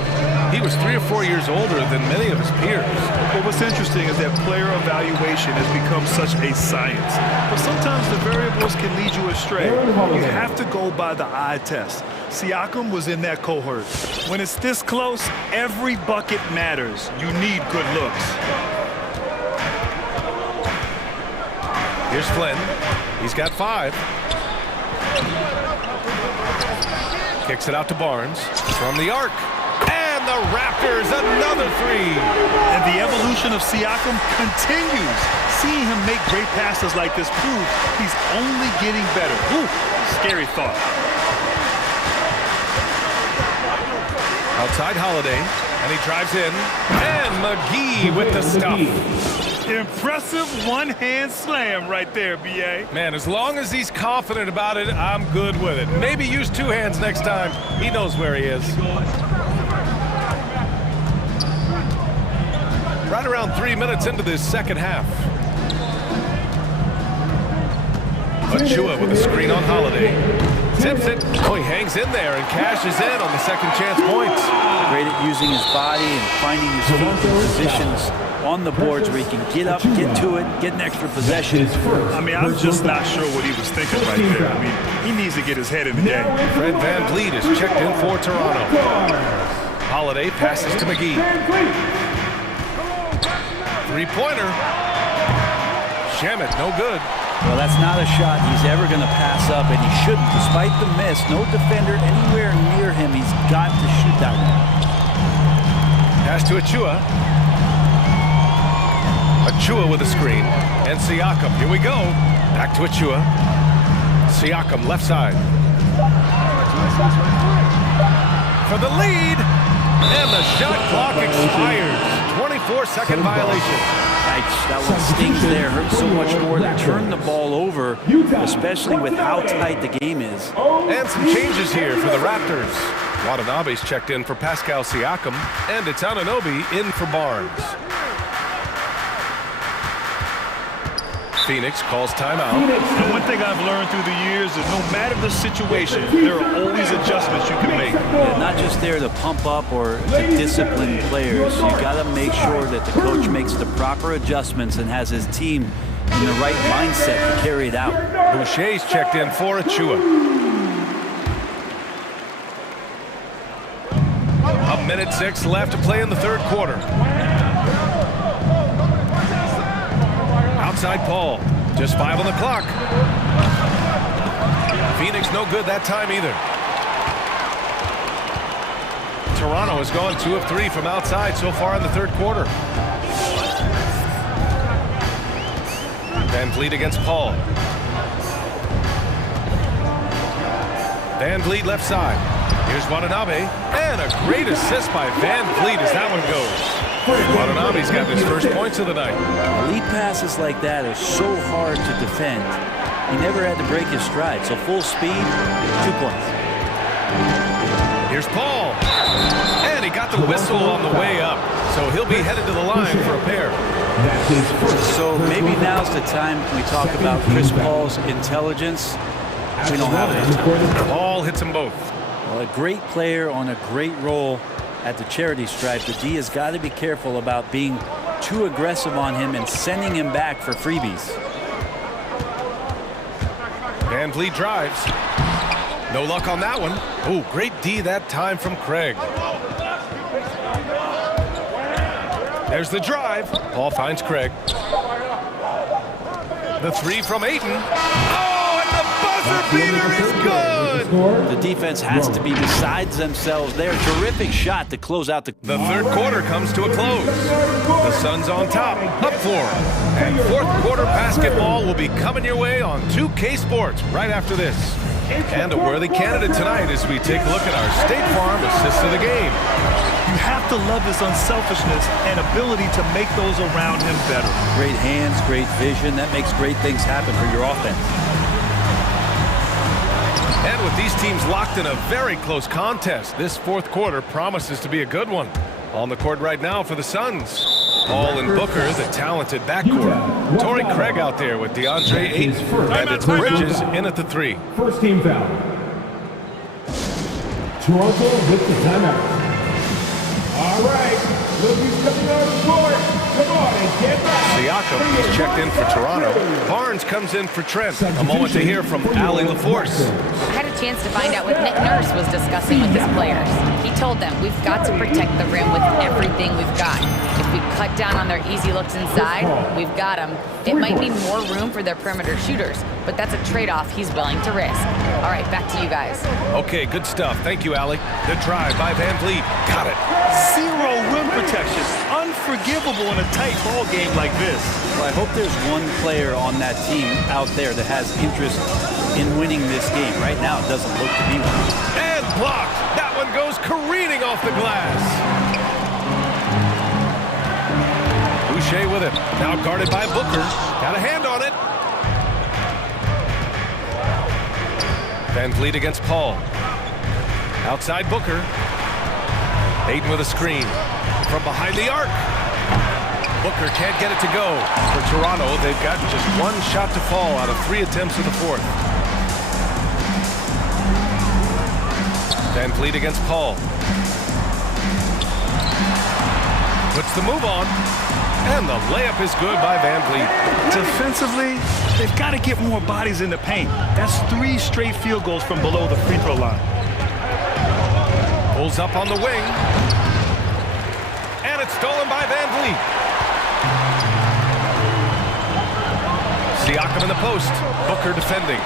He was 3 or 4 years older than many of his peers. But what's interesting is that player evaluation has become such a science. But sometimes the variables can lead you astray. You have to go by the eye test. Siakam was in that cohort. When it's this close, every bucket matters. You need good looks. Here's Flynn. He's got 5. Kicks it out to Barnes from the arc. And the Raptors, another 3. And the evolution of Siakam continues. Seeing him make great passes like this proves he's only getting better. Ooh, scary thought. Outside Holiday, and he drives in. And McGee with the stuff. Impressive one-hand slam right there, B.A. Man, as long as he's confident about it, I'm good with it. Maybe use 2 hands next time. He knows where he is. Right around 3 minutes into this second half. Achua with a screen on Holiday. Tips it. Oh, he hangs in there and cashes in on the second chance points. Great at using his body and finding his feet in positions on the boards where he can get up, get to it, get an extra possession. I mean, I'm just not sure what he was thinking right there. I mean, he needs to get his head in the game. Fred VanVleet is checked in for Toronto. Holiday passes to McGee. 3-pointer. Shamet, no good. Well, that's not a shot he's ever going to pass up, and he shouldn't. Despite the miss, no defender anywhere near him. He's got to shoot that one. Pass to Achua. Achua with a screen. And Siakam. Here we go. Back to Achua. Siakam, left side. For the lead. And the shot clock expires. 24-second violation. That one stings there. Hurts so much more to turn the ball over, especially with how tight the game is. And some changes here for the Raptors. Watanabe's checked in for Pascal Siakam, and it's Anunoby in for Barnes. Phoenix calls timeout. And one thing I've learned through the years is no matter the situation, there are always adjustments you can make. Yeah, not just there to pump up or to discipline players. You got to make sure that the coach makes the proper adjustments and has his team in the right mindset to carry it out. Boucher's checked in for Achua. 1:06 left to play in the third quarter. Outside Paul. Just 5 on the clock. Phoenix no good that time either. Toronto has gone 2 of 3 from outside so far in the third quarter. VanVleet against Paul. VanVleet left side. Here's Watanabe. And a great assist by VanVleet as that one goes. Watanabe's got his first points of the night. Lead passes like that are so hard to defend. He never had to break his stride, so full speed, 2 points. Here's Paul. And he got the whistle on the way up, so he'll be headed to the line for a pair. So maybe now's the time we talk about Chris Paul's intelligence. We don't have it. Paul hits them both. Well, a great player on a great role at the charity stripe. The D has got to be careful about being too aggressive on him and sending him back for freebies. VanVleet drives. No luck on that one. Oh, great D that time from Craig. There's the drive. Paul finds Craig. The 3 from Ayton. Oh, and the buzzer beater is good! The defense has to be besides themselves. They're a terrific shot to close out the third quarter comes to a close. The Suns on top, up 4. And fourth quarter basketball will be coming your way on 2K Sports right after this. And a worthy candidate tonight as we take a look at our State Farm assist of the game. You have to love his unselfishness and ability to make those around him better. Great hands, great vision. That makes great things happen for your offense. And with these teams locked in a very close contest, this fourth quarter promises to be a good one. On the court right now for the Suns. Paul and Booker, the talented backcourt. Torrey Craig out there with DeAndre Ayton. And it's Bridges in at the 3. First team foul. Toronto with the timeout. All right, look who's coming on the court. Come on and get back. Siakam is checked in for Toronto. Barnes comes in for Trent. A moment to hear from Allie LaForce. I had a chance to find out what Nick Nurse was discussing with his players. He told them, we've got to protect the rim with everything we've got. If we cut down on their easy looks inside, we've got them. It might mean more room for their perimeter shooters, but that's a trade-off he's willing to risk. All right, back to you guys. Okay, good stuff. Thank you, Allie. The drive by Van Vliet. Got it. Zero rim protection. Unforgivable in a tight ball game like this. Well, I hope there's one player on that team out there that has interest in winning this game. Right now, it doesn't look to be one. And blocked. That one goes careening off the glass. Boucher with it. Now guarded by Booker. Got a hand on it. Van Vliet against Paul. Outside Booker. Ayton with a screen. From behind the arc. Booker can't get it to go. For Toronto, they've got just one shot to fall out of 3 attempts in the fourth. Van Vliet against Paul. Puts the move on. And the layup is good by Van Vliet. Defensively, they've got to get more bodies in the paint. That's 3 straight field goals from below the free throw line. Pulls up on the wing. And it's stolen by Van Vliet. Siakam in the post. Booker defending.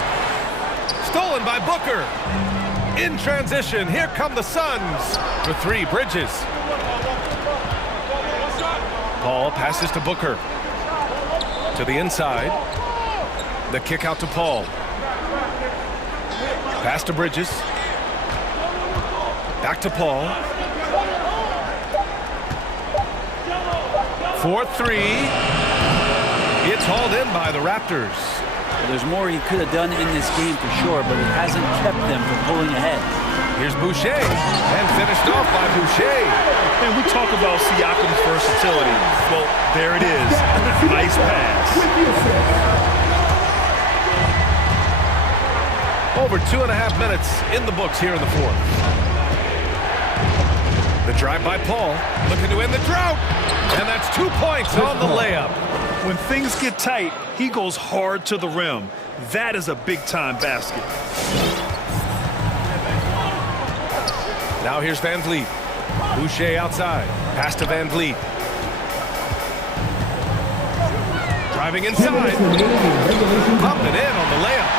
Stolen by Booker. In transition, here come the Suns. For 3, Bridges. Paul passes to Booker. To the inside. The kick out to Paul. Pass to Bridges. Back to Paul. 4-3. It's hauled in by the Raptors. Well, there's more he could have done in this game for sure, but it hasn't kept them from pulling ahead. Here's Boucher, and finished off by Boucher. And we talk about Siakam's versatility. Well, there it is. Nice pass. Over 2.5 minutes in the books here in the fourth. The drive by Paul, looking to end the drought. And that's 2 points on the layup. When things get tight, he goes hard to the rim. That is a big-time basket. Now here's Van Vliet. Boucher outside. Pass to Van Vliet. Driving inside. Up and in on the layup.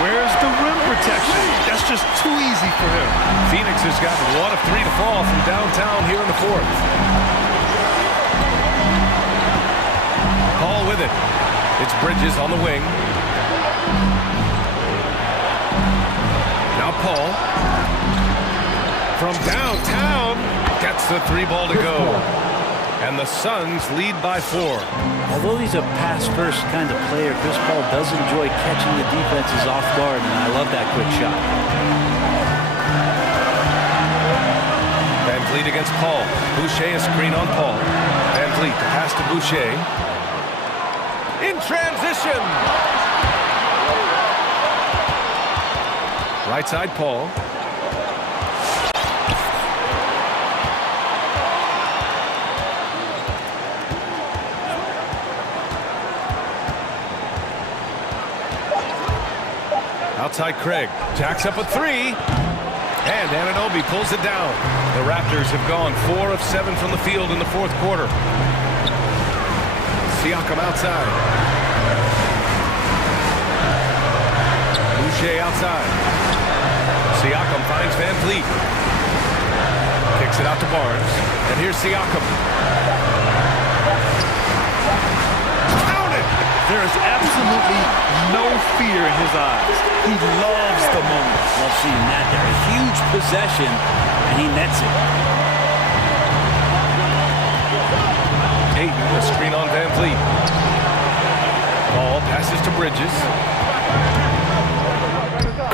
Where's the rim protection? That's just too easy for him. Phoenix has got 1 of 3 to fall from downtown here in the fourth. Paul with it. It's Bridges on the wing. Now Paul. From downtown. Gets the 3 ball to go. And the Suns lead by 4. Although he's a pass-first kind of player, Chris Paul does enjoy catching the defenses off guard, and I love that quick shot. Van Vliet against Paul. Boucher a screen on Paul. Van Vliet to pass to Boucher. In transition. Right side Paul. Outside Craig. Jacks up a 3. And Anunoby pulls it down. The Raptors have gone 4 of 7 from the field in the fourth quarter. Siakam outside. Boucher outside. Siakam finds Van Vliet. Kicks it out to Barnes. And here's Siakam. Counted! There is absolutely no fear in his eyes. He loves the moment. Love seeing that there. A huge possession, and he nets it. Ayton, a screen on Van Vliet. Ball passes to Bridges.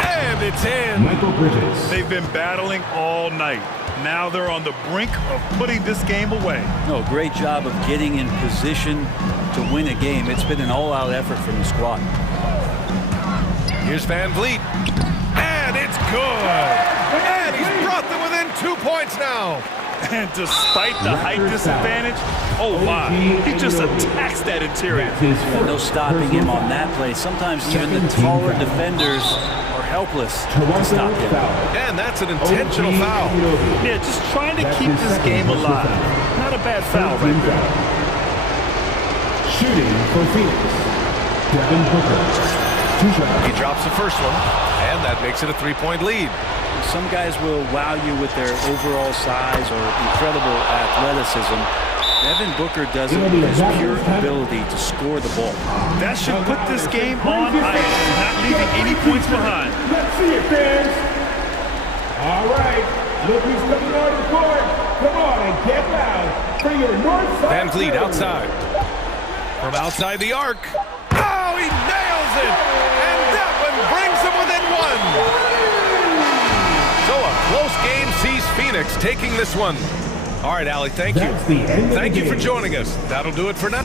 And it's in. Michael Bridges. They've been battling all night. Now they're on the brink of putting this game away. No, great job of getting in position to win a game. It's been an all-out effort from the squad. Here's Van Vliet. And it's good. And he's brought them within 2 points now. And despite the height disadvantage, oh my, he just attacks that interior. No stopping him on that play. Sometimes even the taller defenders are helpless to stop him. And that's an intentional foul. Yeah, just trying to keep this game alive. Not a bad foul right there. Shooting for Phoenix, Devin Booker. He drops the first one, and that makes it a 3-point lead. Some guys will wow you with their overall size or incredible athleticism. Devin Booker does it with his pure ability to score the ball. That should put this game on ice, not leaving any points behind. Let's see it, fans. All right, look who's coming on the court. Come on and get loud for your north side. Van Vliet outside. From outside the arc. Oh, he nails it! And that one brings him within one. So a close game sees Phoenix taking this one. All right, Allie, thank you. Thank you for joining us. That'll do it for now.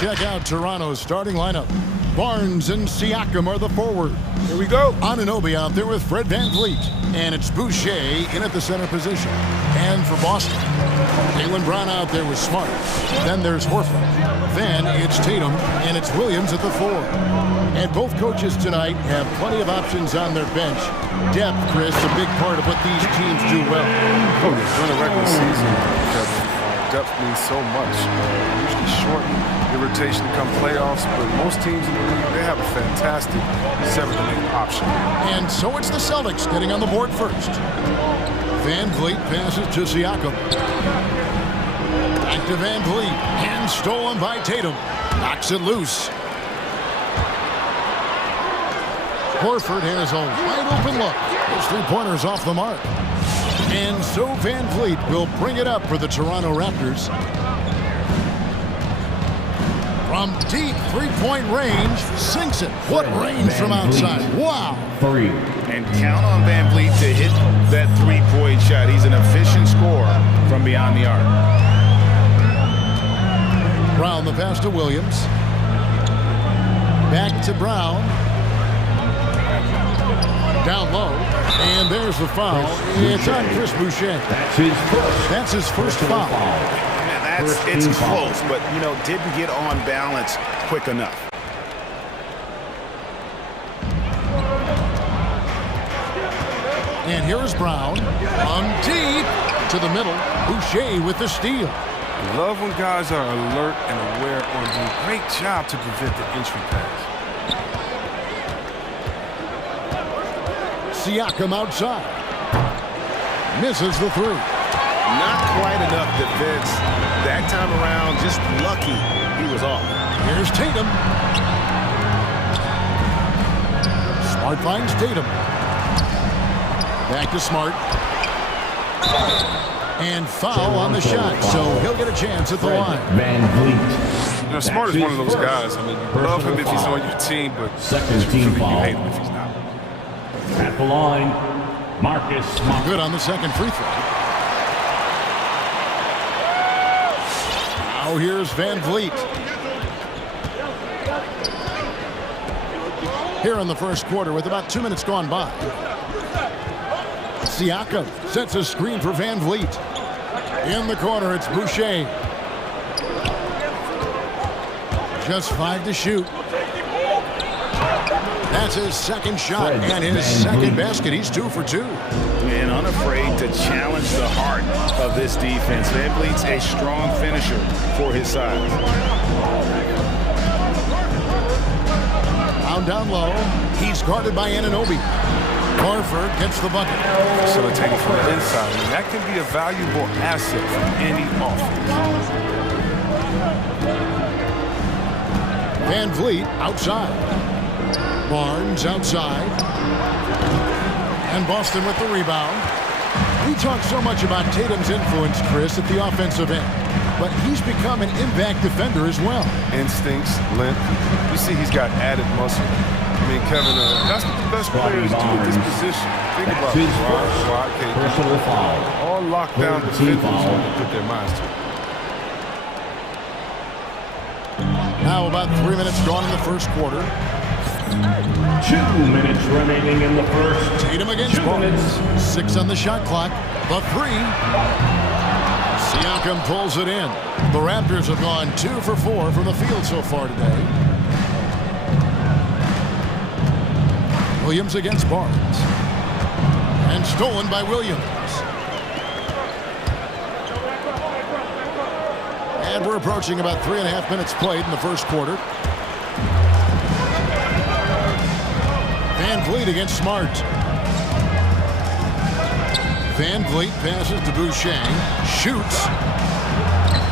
check out Toronto's starting lineup. Barnes and Siakam are the forwards. Here we go. Anunoby out there with Fred VanVleet. And it's Boucher in at the center position. And for Boston, Jaylen Brown out there with Smart. Then there's Horford. Then it's Tatum, and it's Williams at the 4. And both coaches tonight have plenty of options on their bench. Depth, Chris, a big part of what these teams do well. Oh, yeah. During the regular season, because depth means so much. Usually shorten the rotation come playoffs, but most teams in the league, they have a fantastic 7th and 8th option. And so it's the Celtics getting on the board first. VanVleet passes to Siakam. Back to VanVleet. Hand stolen by Tatum. Knocks it loose. Horford has a wide open look. His three-pointer's off the mark. And so VanVleet will bring it up for the Toronto Raptors. From deep three-point range, sinks it. What range from outside. Wow. 3. And count on VanVleet to hit that three-point shot. He's an efficient scorer from beyond the arc. Brown the pass to Williams. Back to Brown. Down low. And there's the foul. It's on Chris Boucher. That's his first foul. It's close, but, you know, didn't get on balance quick enough. And here is Brown. On deep to the middle. Boucher with the steal. I love when guys are alert and aware on doing a great job to prevent the entry pass. Siakam outside. Misses the 3. Not quite enough defense. That time around, just lucky he was off. Here's Tatum. Smart finds Tatum. Back to Smart. And foul on the shot, so he'll get a chance at the line. VanVleet. You know, Smart is one of those guys. I mean, you love him if he's on your team, but truthfully, you hate him if he's not. At the line, Marcus Smart. Good on the second free throw. Now here's VanVleet. Here in the first quarter with about 2 minutes gone by. Siakam sets a screen for VanVleet. In the corner, it's Boucher. Just 5 to shoot. That's his second shot and his second basket. He's 2 for 2. And unafraid to challenge the heart of this defense. VanVleet's a strong finisher for his size. Down low. He's guarded by Anunoby. Horford gets the bucket. Facilitating from the inside. And that can be a valuable asset for any offense. VanVleet outside. Barnes outside. And Boston with the rebound. We talk so much about Tatum's influence, Chris, at the offensive end. But he's become an impact defender as well. Instincts, length. You see he's got added muscle. I mean, Kevin, that's what the best players do at this position. Think about it. Personal foul. All locked down defenders when they put their minds to it. Now about 3 minutes gone in the first quarter. 2 minutes remaining in the first. Tatum against Barnes. 6 on the shot clock. The 3. Siakam pulls it in. The Raptors have gone 2 for 4 from the field so far today. Williams against Barnes. And stolen by Williams. And we're approaching about 3.5 minutes played in the first quarter. VanVleet against Smart. VanVleet passes to Boucher. Shoots.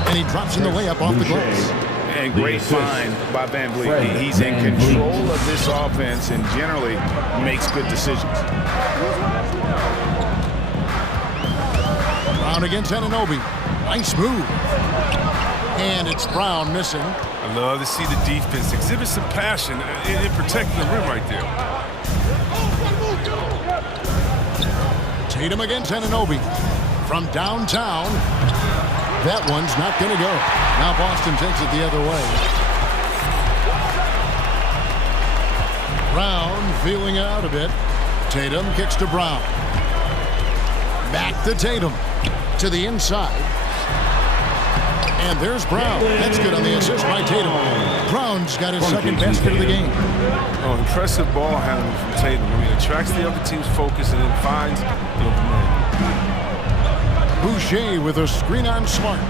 And he drops in the layup off the glass. And great find by VanVleet. He's in control of this offense and generally makes good decisions. Brown against Anunoby. Nice move. And it's Brown missing. I love to see the defense exhibit some passion in protecting the rim right there. Tatum against Anunoby. From downtown. That one's not going to go. Now Boston takes it the other way. Brown feeling out a bit. Tatum kicks to Brown. Back to Tatum. To the inside. And there's Brown. That's good on the assist by Tatum. Brown's got his second basket of the game. Oh, impressive ball handling from Tatum. I mean, attracts the other team's focus and then finds the open man. Boucher with a screen on Smart.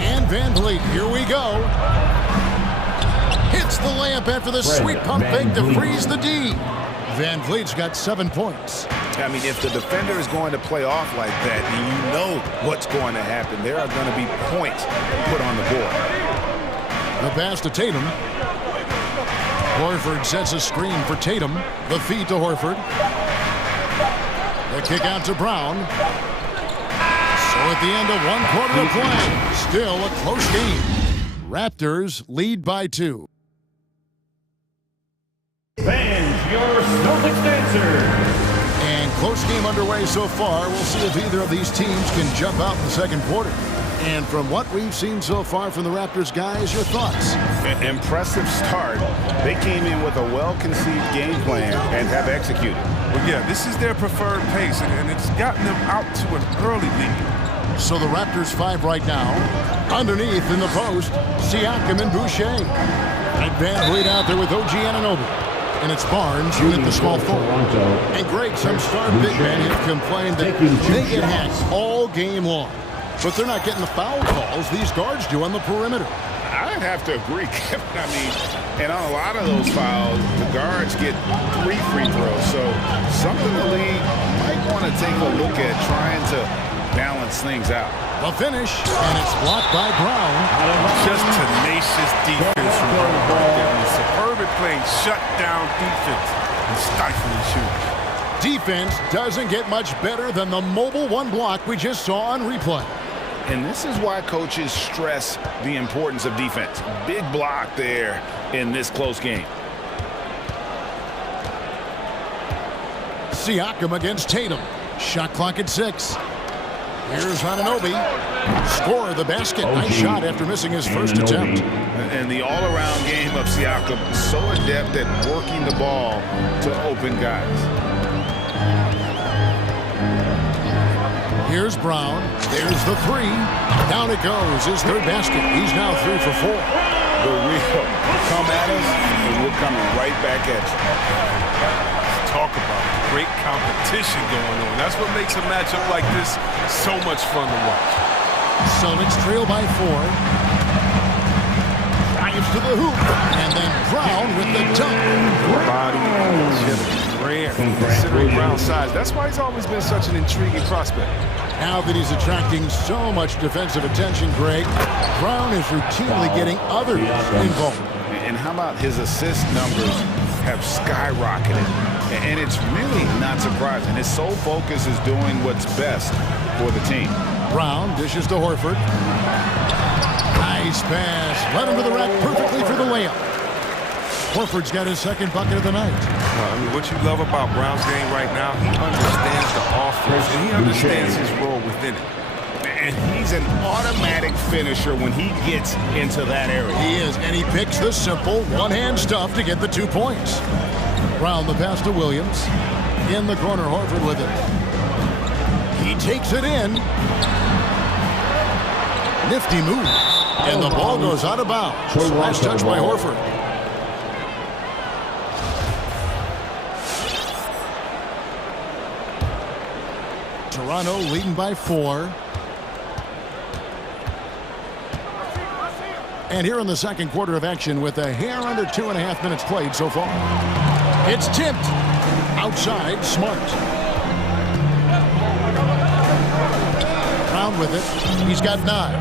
And Van Vliet, here we go. Hits the layup after the sweet pump fake to freeze the D. Van Vliet's got 7 points. I mean, if the defender is going to play off like that, then you know what's going to happen. There are going to be points put on the board. The pass to Tatum. Horford sets a screen for Tatum. The feed to Horford. The kick out to Brown. So at the end of 1 quarter of play, still a close game. Raptors lead by 2. Fans, your Celtics answer. And close game underway so far. We'll see if either of these teams can jump out in the second quarter. And from what we've seen so far from the Raptors guys, your thoughts? Impressive start. They came in with a well-conceived game plan and have executed. Well, yeah, this is their preferred pace, and it's gotten them out to an early lead. So the Raptors 5 right now. Underneath in the post, Siakam and Boucher. And Van Vliet out there with OG Anunoby. And it's Barnes who hit the small forward. And Greg, some star big men have complained that they get hacked all game long. But they're not getting the foul calls these guards do on the perimeter. I'd have to agree, Kevin. I mean, and on a lot of those fouls, the guards get 3 free throws. So something the league might want to take a look at trying to balance things out. The finish, and it's blocked by Brown. Just tenacious defense from Brown right there. And superb playing shut-down defense and stifling shooting. Defense doesn't get much better than the mobile one block we just saw on replay. And this is why coaches stress the importance of defense. Big block there in this close game. Siakam against Tatum. Shot clock at 6. Here's Anunoby. Score the basket. Nice shot after missing his first attempt. And the all-around game of Siakam, so adept at working the ball to open guys. Here's Brown. There's the 3. Down it goes. His third basket. He's now 3 for 4. The real come at us, and we're coming right back at you. Talk about great competition going on. That's what makes a matchup like this so much fun to watch. Celtics trail by 4. Drives to the hoop. And then Brown with the dunk. Body, rare, considering Brown's size. That's why he's always been such an intriguing prospect. Now that he's attracting so much defensive attention, Greg, Brown is routinely getting others involved. And how about his assist numbers have skyrocketed? And it's really not surprising. His sole focus is doing what's best for the team. Brown dishes to Horford. Nice pass. Led him to the rack perfectly for the layup. Horford's got his second bucket of the night. I mean, what you love about Brown's game right now, he understands the offense, and he understands his role within it. And he's an automatic finisher when he gets into that area. He is, and he picks the simple one-hand stuff to get the 2 points. Brown the pass to Williams. In the corner, Horford with it. He takes it in. Nifty move. And the ball goes out of bounds. Last touch by Horford. Toronto leading by 4. And here in the second quarter of action with a hair under 2.5 minutes played so far. It's tipped. Outside, Smart. Brown with it. He's got 9.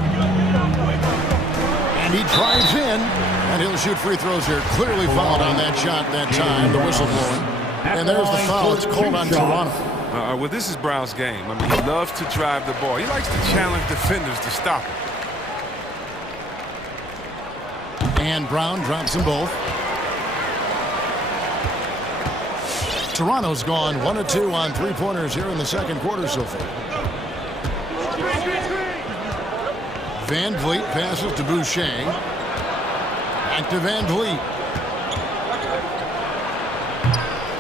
And he drives in. And he'll shoot free throws here. Clearly fouled on that shot that time. The whistle blowing. And there's the foul. It's called on Toronto. Well, this is Brown's game. I mean, he loves to drive the ball. He likes to challenge defenders to stop him. And Brown drops them both. Toronto's gone 1 of 2 on 3-pointers here in the second quarter so far. Van Vliet passes to Boucher. Back to Van Vliet.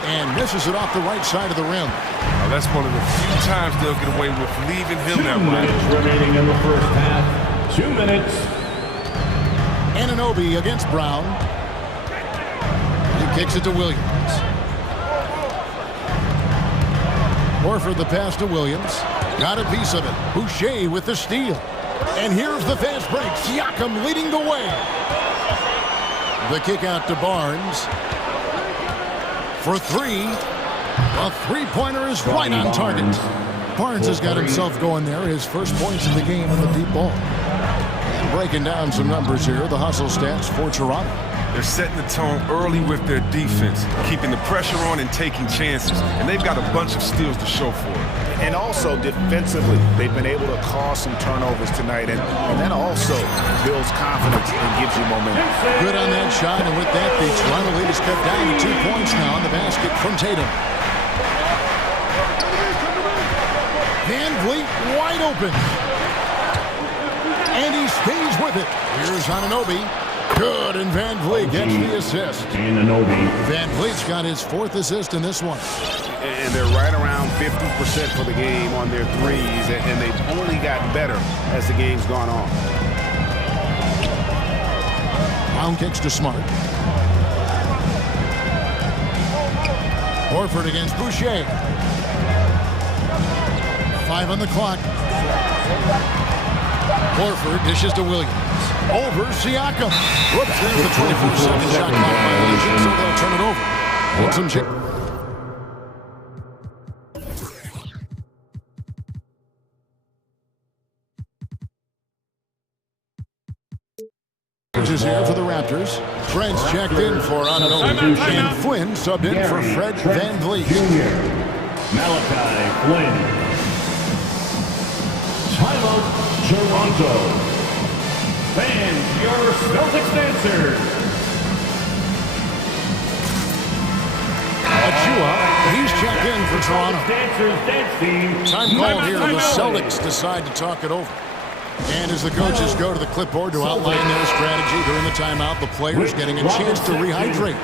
And misses it off the right side of the rim. Now, that's one of the few times they'll get away with leaving him that way. 2 minutes remaining in the first half. 2 minutes. Anunoby against Brown. He kicks it to Williams. Horford the pass to Williams. Got a piece of it. Boucher with the steal. And here's the fast break. Siakam leading the way. The kick out to Barnes. For three. A three-pointer is right on target. Barnes has got himself going there. His first points in the game on the deep ball. And breaking down some numbers here. The hustle stats for Toronto. They're setting the tone early with their defense, keeping the pressure on and taking chances. And they've got a bunch of steals to show for it. And also defensively, they've been able to cause some turnovers tonight. And that also builds confidence and gives you momentum. Good on that shot. And with that, the Toronto lead is cut down to 2 points now on the basket from Tatum. Van Vliet wide open. And he stays with it. Here's Anunoby. Good, and Van Vliet gets the assist. Anunoby. Van Vliet's got his 4th assist in this one. And they're right around 50% for the game on their threes, and they've only gotten better as the game's gone on. Brown kicks to Smart. Horford against Boucher. 5 on the clock. Horford dishes to Williams. Over Siakam. Whoops, there's the 24-second shot clock violation, so they'll turn it over. Get some chip. Is here for the Raptors. Fred's checked in for Anunoby. And Flynn subbed in for Fred Van Vliet. Malachi Flynn. Timeout, Toronto. Fans, your Celtics dancers. Achua, he's checked in for Toronto. Dancers dance team. Time called here. The Celtics decide to talk it over. And as the coaches go to the clipboard to outline their strategy during the timeout, the players getting a chance to rehydrate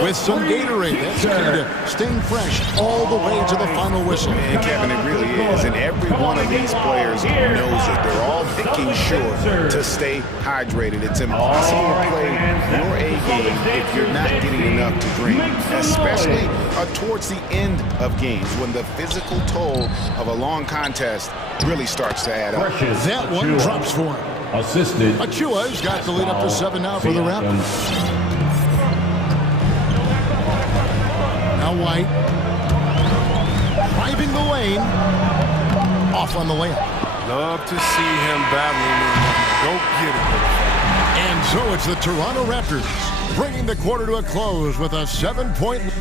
with some Gatorade. That's key to staying fresh all the way to the final whistle. And Kevin, it really is. And every one of these players knows it. They're all making sure to stay hydrated. It's impossible to play your A game if you're not getting enough to drink, especially towards the end of games when the physical toll of a long contest really starts to add up. That one drops for him. Assisted. Achua's got the lead up to 7 now for the Raptors. Now White. Driving the lane. Off on the layup. Love to see him battling and go get it. And so it's the Toronto Raptors bringing the quarter to a close with a 7-point lead.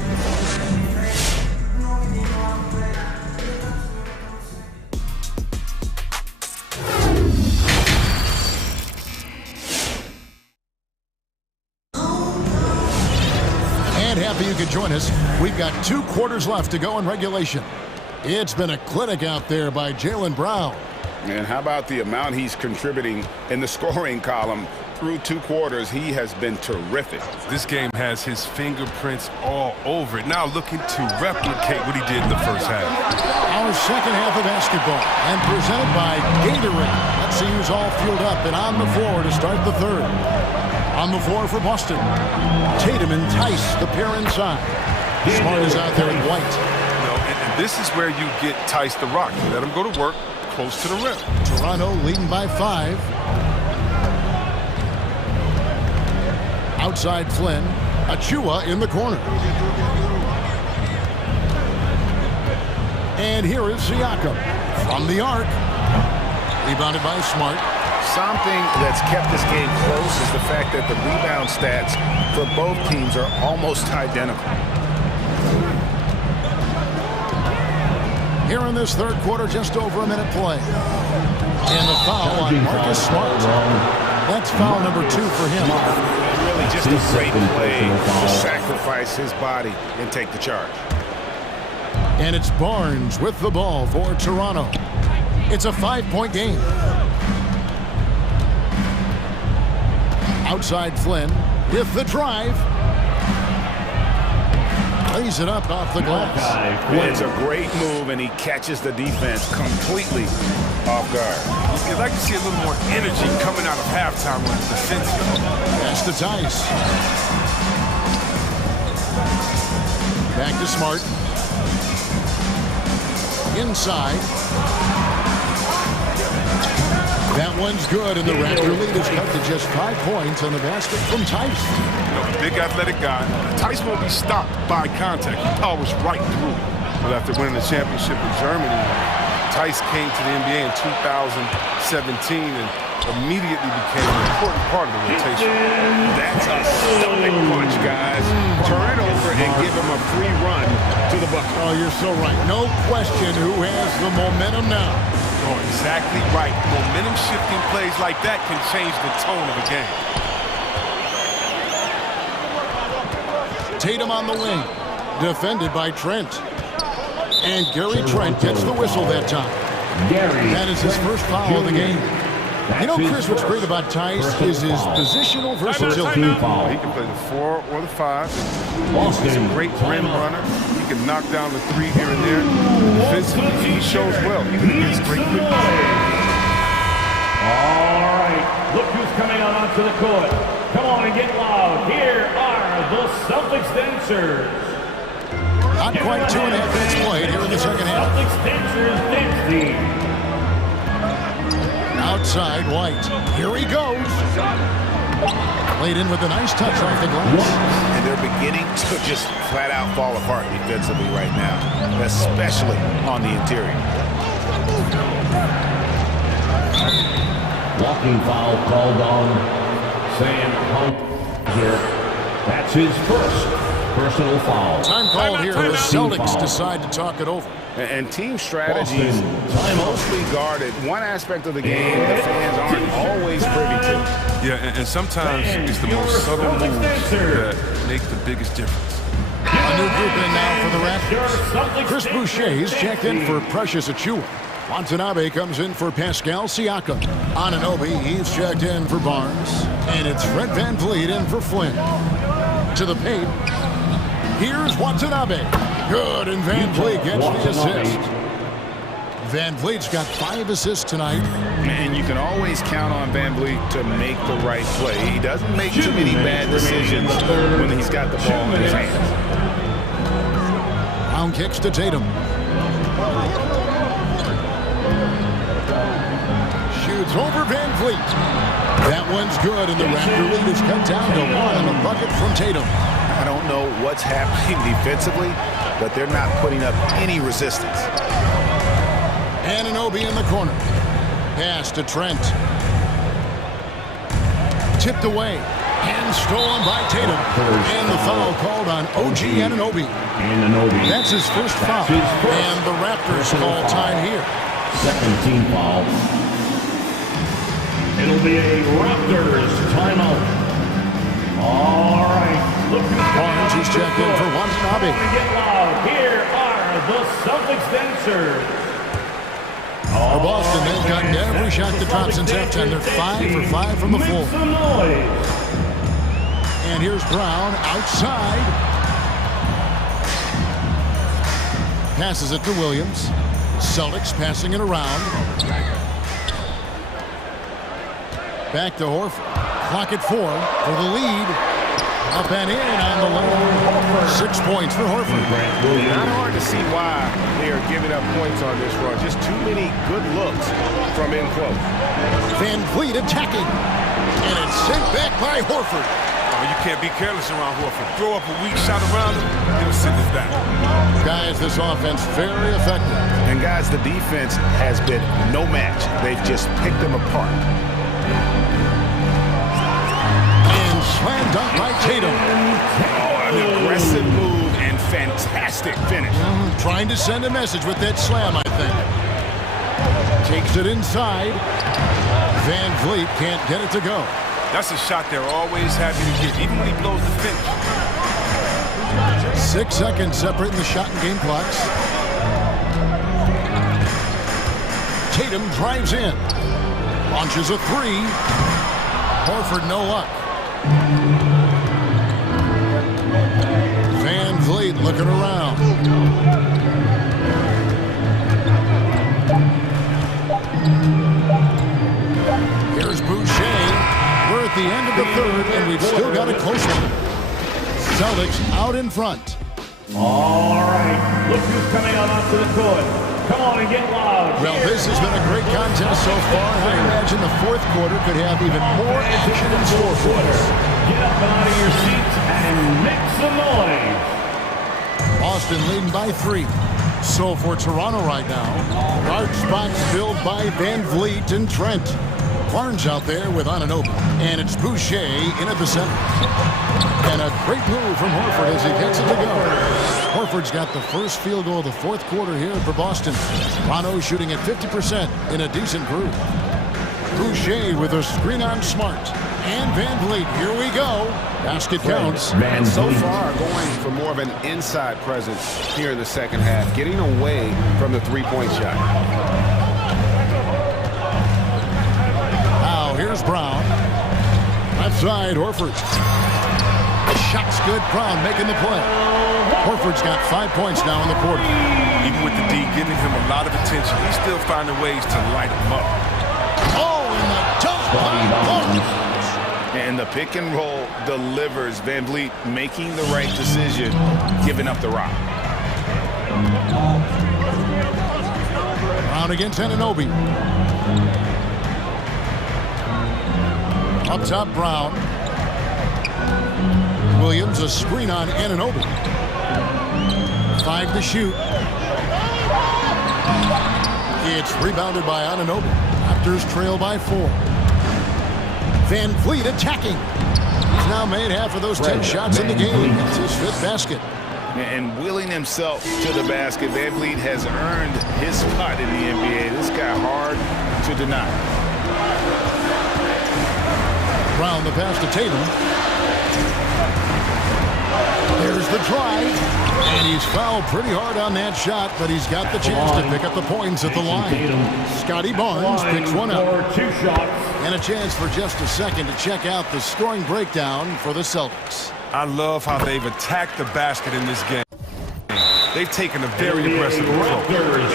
Happy you could join us. We've got 2 quarters left to go in regulation. It's been a clinic out there by Jaylen Brown. And how about the amount he's contributing in the scoring column through 2 quarters? He has been terrific. This game has his fingerprints all over it. Now looking to replicate what he did in the first half. Our second half of basketball and presented by Gatorade. Let's see who's all fueled up and on the floor to start the third. On the floor for Boston. Tatum and Tice, the pair inside. Smart is out there with White. And this is where you get Tice the rock. You let him go to work close to the rim. Toronto leading by 5. Outside Flynn. Achua in the corner. And here is Siakam from the arc. Rebounded by Smart. Something that's kept this game close is the fact that the rebound stats for both teams are almost identical. Here in this third quarter, just over a minute play. And the foul on Marcus Smart. That's foul number 2 for him. Really just a great play to sacrifice his body and take the charge. And it's Barnes with the ball for Toronto. It's a 5-point game. Outside Flynn. with the drive. Lays it up off the glass. It's a great move, and he catches the defense completely off guard. You'd like to see a little more energy coming out of halftime on the defense. That's to Tice. Back to Smart. Inside. That one's good, and the Raptor lead is cut to just 5 points on the basket from Tice. Big athletic guy. Tice won't be stopped by contact. He powers right through. But after winning the championship in Germany, Tice came to the NBA in 2017 and immediately became an important part of the rotation. That's a stomach punch, guys. Turn it over and give him a free run to the bucket. Oh, you're so right. No question who has the momentum now. Oh, exactly right. Momentum-shifting plays like that can change the tone of a game. Tatum on the wing, defended by Trent. And Gary Trent gets the whistle that time. That is his first foul of the game. You know, Chris, what's great about Tice is his positional versatility. He can play the 4 or the 5. He's a great rim runner. He can knock down the 3 here and there. Defensively, he shows well, even against great quickness. All right, look who's coming on onto the court. Come on and get loud. Here are the Celtics dancers. Not quite 2.5 minutes played here in the second half. Celtics dancers dance team. Outside, White. Here he goes. Played in with a nice touch off the glass. And they're beginning to just flat out fall apart defensively right now, especially on the interior. Walking foul called on Sam Hunt here. That's his first personal foul. Time called here. The Celtics decide to talk it over. And team strategies mostly guarded. One aspect of the game the fans aren't always privy to. Yeah, and sometimes it's the most subtle moves that make the biggest difference. A new group in now for the Raptors. Chris Boucher's checked in for Precious Achiuwa. Watanabe comes in for Pascal Siakam. Anunoby, he's checked in for Barnes. And it's Fred VanVleet in for Flynn. To the paint. Here's Watanabe. Good, and VanVleet gets the assist. VanVleet's got 5 assists tonight. And you can always count on VanVleet to make the right play. He doesn't make too many bad decisions when he's got the ball in his hands. Round kicks to Tatum. Shoots over VanVleet. That one's good, and the Raptor lead is cut down to 1 on a bucket from Tatum. I don't know what's happening defensively, but they're not putting up any resistance. Anunoby in the corner. Pass to Trent. Tipped away. And stolen by Tatum. And the foul called on OG Anunoby. That's his first foul. And the Raptors call time here. Second team foul. It'll be a Raptors timeout. All right. Barnes is checked in for Watanabe. Get loud. Here are the Celtics dancers. For Boston, they've gotten every shot to drop since halftime. They're 5 for 5 from the floor. And here's Brown outside. Passes it to Williams. Celtics passing it around. Back to Horford. Clock at 4 for the lead. Up and in on the lane. 6 points for Horford. Not hard to see why they are giving up points on this run. Just too many good looks from in close. VanVleet attacking. And it's sent back by Horford. Oh, you can't be careless around Horford. Throw up a weak shot around him, he'll send it back. Guys, this offense very effective. And guys, the defense has been no match. They've just picked them apart. Slam dunk by Tatum. Oh, an aggressive move and fantastic finish. Trying to send a message with that slam, I think. Takes it inside. VanVleet can't get it to go. That's a shot they're always happy to get, even when he blows the finish. 6 seconds separating the shot and game clocks. Tatum drives in. Launches a 3. Horford no luck. looking around. Here's Boucher. We're at the end of the third, and we've still got a close one. Celtics out in front. All right, look who's coming out onto the court. Come on and get loud. Well, this has been a great contest so far. I imagine the fourth quarter could have even more action in store for us. Get up and out of your seats and make some noise. Boston leading by 3. So for Toronto right now, large spots filled by Van Vliet and Trent. Barnes out there with Anunoby, and it's Boucher in at the center. And a great move from Horford as he gets it to go. Horford's got the first field goal of the fourth quarter here for Boston. Toronto shooting at 50% in a decent groove. Boucher with a screen on Smart. And Van Vliet, here we go. Basket counts. And so far going for more of an inside presence here in the second half, getting away from the three-point shot. Here's Brown. Left side, Horford. Shot's good. Brown making the play. Horford's got 5 points now in the quarter. Even with the D giving him a lot of attention, he's still finding ways to light him up. Oh, and the dunk by Barnes. And the pick and roll delivers. Van Vliet making the right decision, giving up the rock. Brown against Anunoby. Up top, Brown. Williams, a screen on Anunoby. 5 to shoot. It's rebounded by Anunoby. Raptors trail by 4. Van Vliet attacking. He's now made half of those 10 shots in the game. It's his 5th basket. And wheeling himself to the basket, Van Vliet has earned his spot in the NBA. This guy hard to deny. Brown the pass to Tatum. There's the drive. And he's fouled pretty hard on that shot, but he's got the chance to pick up the points at the line. Scotty Barnes picks one up. And a chance for just a second to check out the scoring breakdown for the Celtics. I love how they've attacked the basket in this game. They've taken a very aggressive approach.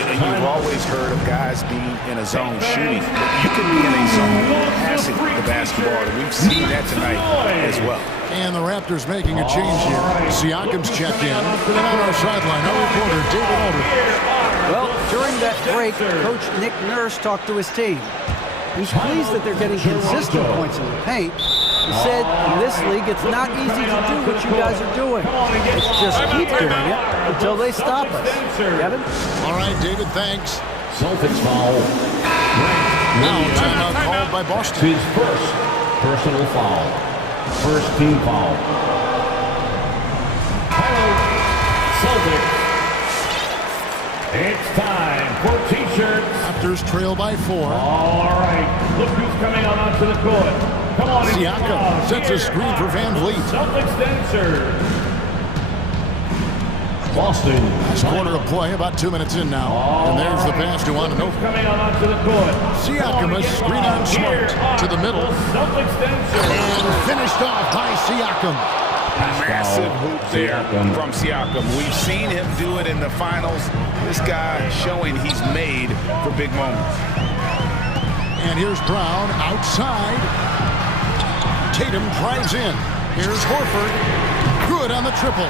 And you've always heard of guys being in a zone shooting. You can be in a zone passing the basketball, and we've seen that tonight as well. And the Raptors making a change here. Siakam's checked in. And on our sideline, our reporter, David Aldridge. Well, during that break, Coach Nick Nurse talked to his team. He's pleased that they're getting consistent points in the paint. He said, in this league, it's not easy to do what you guys are doing. It's just keep doing it until they stop us. Kevin? All right, David, thanks. Celtics foul. Now, timeout called by Boston. His first personal foul. First team foul. Celtics. It's time for T-shirts. Raptors trail by 4. All right, look who's coming out onto the court. Come on, Siakam sets a screen for Van Vliet. Celtics then serve. Boston. Last quarter of play, about 2 minutes in now. And there's the pass to Anunoby. Coming out onto the court. Siakam, a screen on Smart to the middle. Celtics then serve. And finished off by Siakam. Massive hoop there from Siakam. We've seen him do it in the finals. This guy showing he's made for big moments. And here's Brown outside. Tatum drives in. Here's Horford. Good on the triple.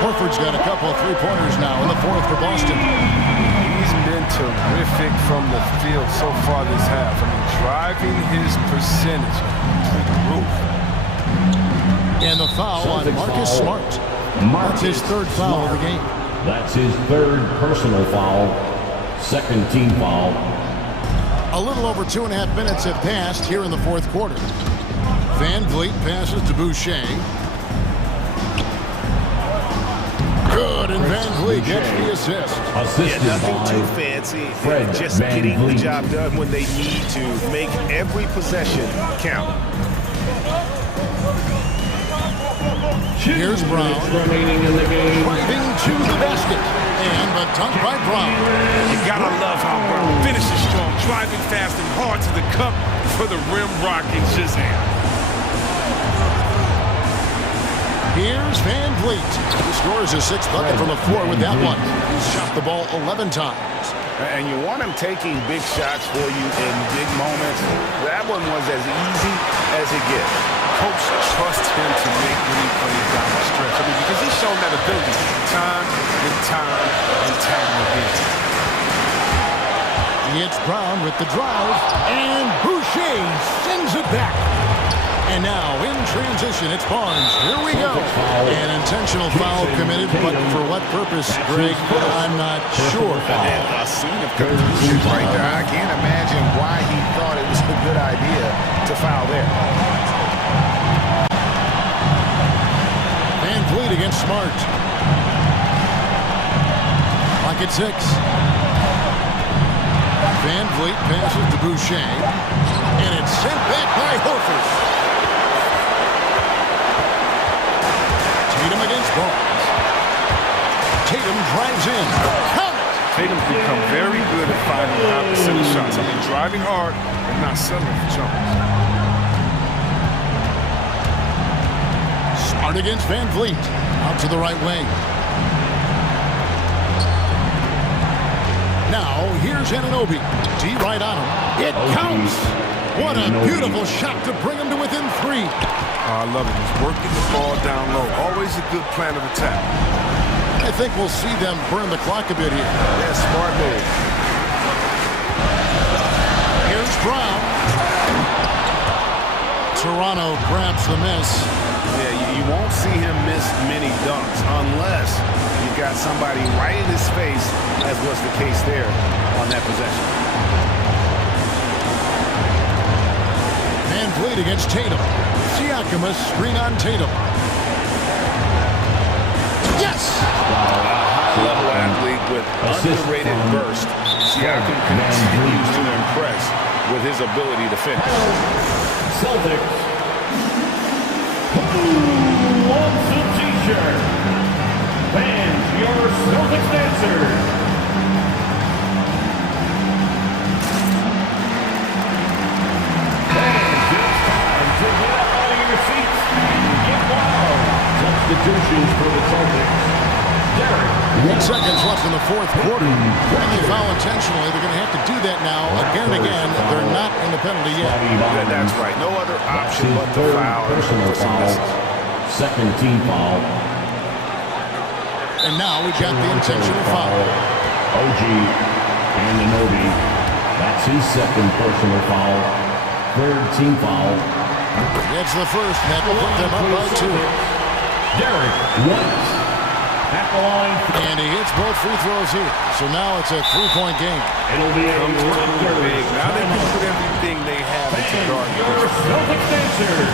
Horford's got a couple of three-pointers now in the fourth for Boston. He's been terrific from the field so far this half. I mean, driving his percentage to the roof. And the foul on Marcus Smart. That's his 3rd foul of the game. That's his 3rd personal foul. 2nd team foul. A little over 2.5 minutes have passed here in the fourth quarter. Van Vliet passes to Boucher. Good, and Van Vliet gets the assist. Yeah, nothing too fancy. Just getting the job done when they need to. Make every possession count. Here's Brown. Driving to the basket. And the dunk by Brown. You gotta love how Brown finishes strong, driving fast and hard to the cup for the rim rocking Shazam. Here's Van Vliet. He scores his 6th bucket from the floor with that one. He's shot the ball 11 times. And you want him taking big shots for you in big moments. That one was as easy as it gets. Coach trusts him to make when he plays down the stretch. I mean, because he's shown that ability time and time and time again. It's Brown with the drive, and Boucher sends it back. And now, in transition, it's Barnes. Here we go. An intentional foul committed, but for what purpose, Greg, I'm not sure. And a scene of confusion right there. I can't imagine why he thought it was a good idea to foul there. Van Vliet against Smart. Clock at 6. Van Vliet passes to Boucher, and it's sent back by Horford. Tatum against Barnes. Tatum drives in. Count it! Tatum's become very good at finding the opposite of shots. I mean, driving hard and not settling for jumpers. Smart against Van Vliet. Out to the right wing. Now, here's Anunoby. D right on him. It counts! What a beautiful shot to bring him to within 3. I love it. He's working the ball down low. Always a good plan of attack. I think we'll see them burn the clock a bit here. Yeah, smart move. Here's Brown. Toronto grabs the miss. Yeah, you won't see him miss many dunks unless you got somebody right in his face, as was the case there on that possession. Van Vliet against Tatum. Siakam a screen on Tatum. Yes! A high-level athlete with underrated burst. Siakam continues to impress with his ability to finish. Celtics. Who wants a t-shirt? Fans, your Celtics dancers. Substitutions for the Celtics. 8 seconds left in the 4th quarter. And they foul intentionally. They're going to have to do that now again and again. They're not in the penalty yet. Yeah, that's right. No other option but to foul. Personal foul. Second team foul. And now we've got the intentional foul. OG Anunoby. That's his second personal foul. Third team foul. It's the first. That will put them up by 2. Derek White at the line. And he hits both free throws here. So now it's a 3-point game. It'll be a big. Now they can put everything they have into guard. Your Celtics dancers.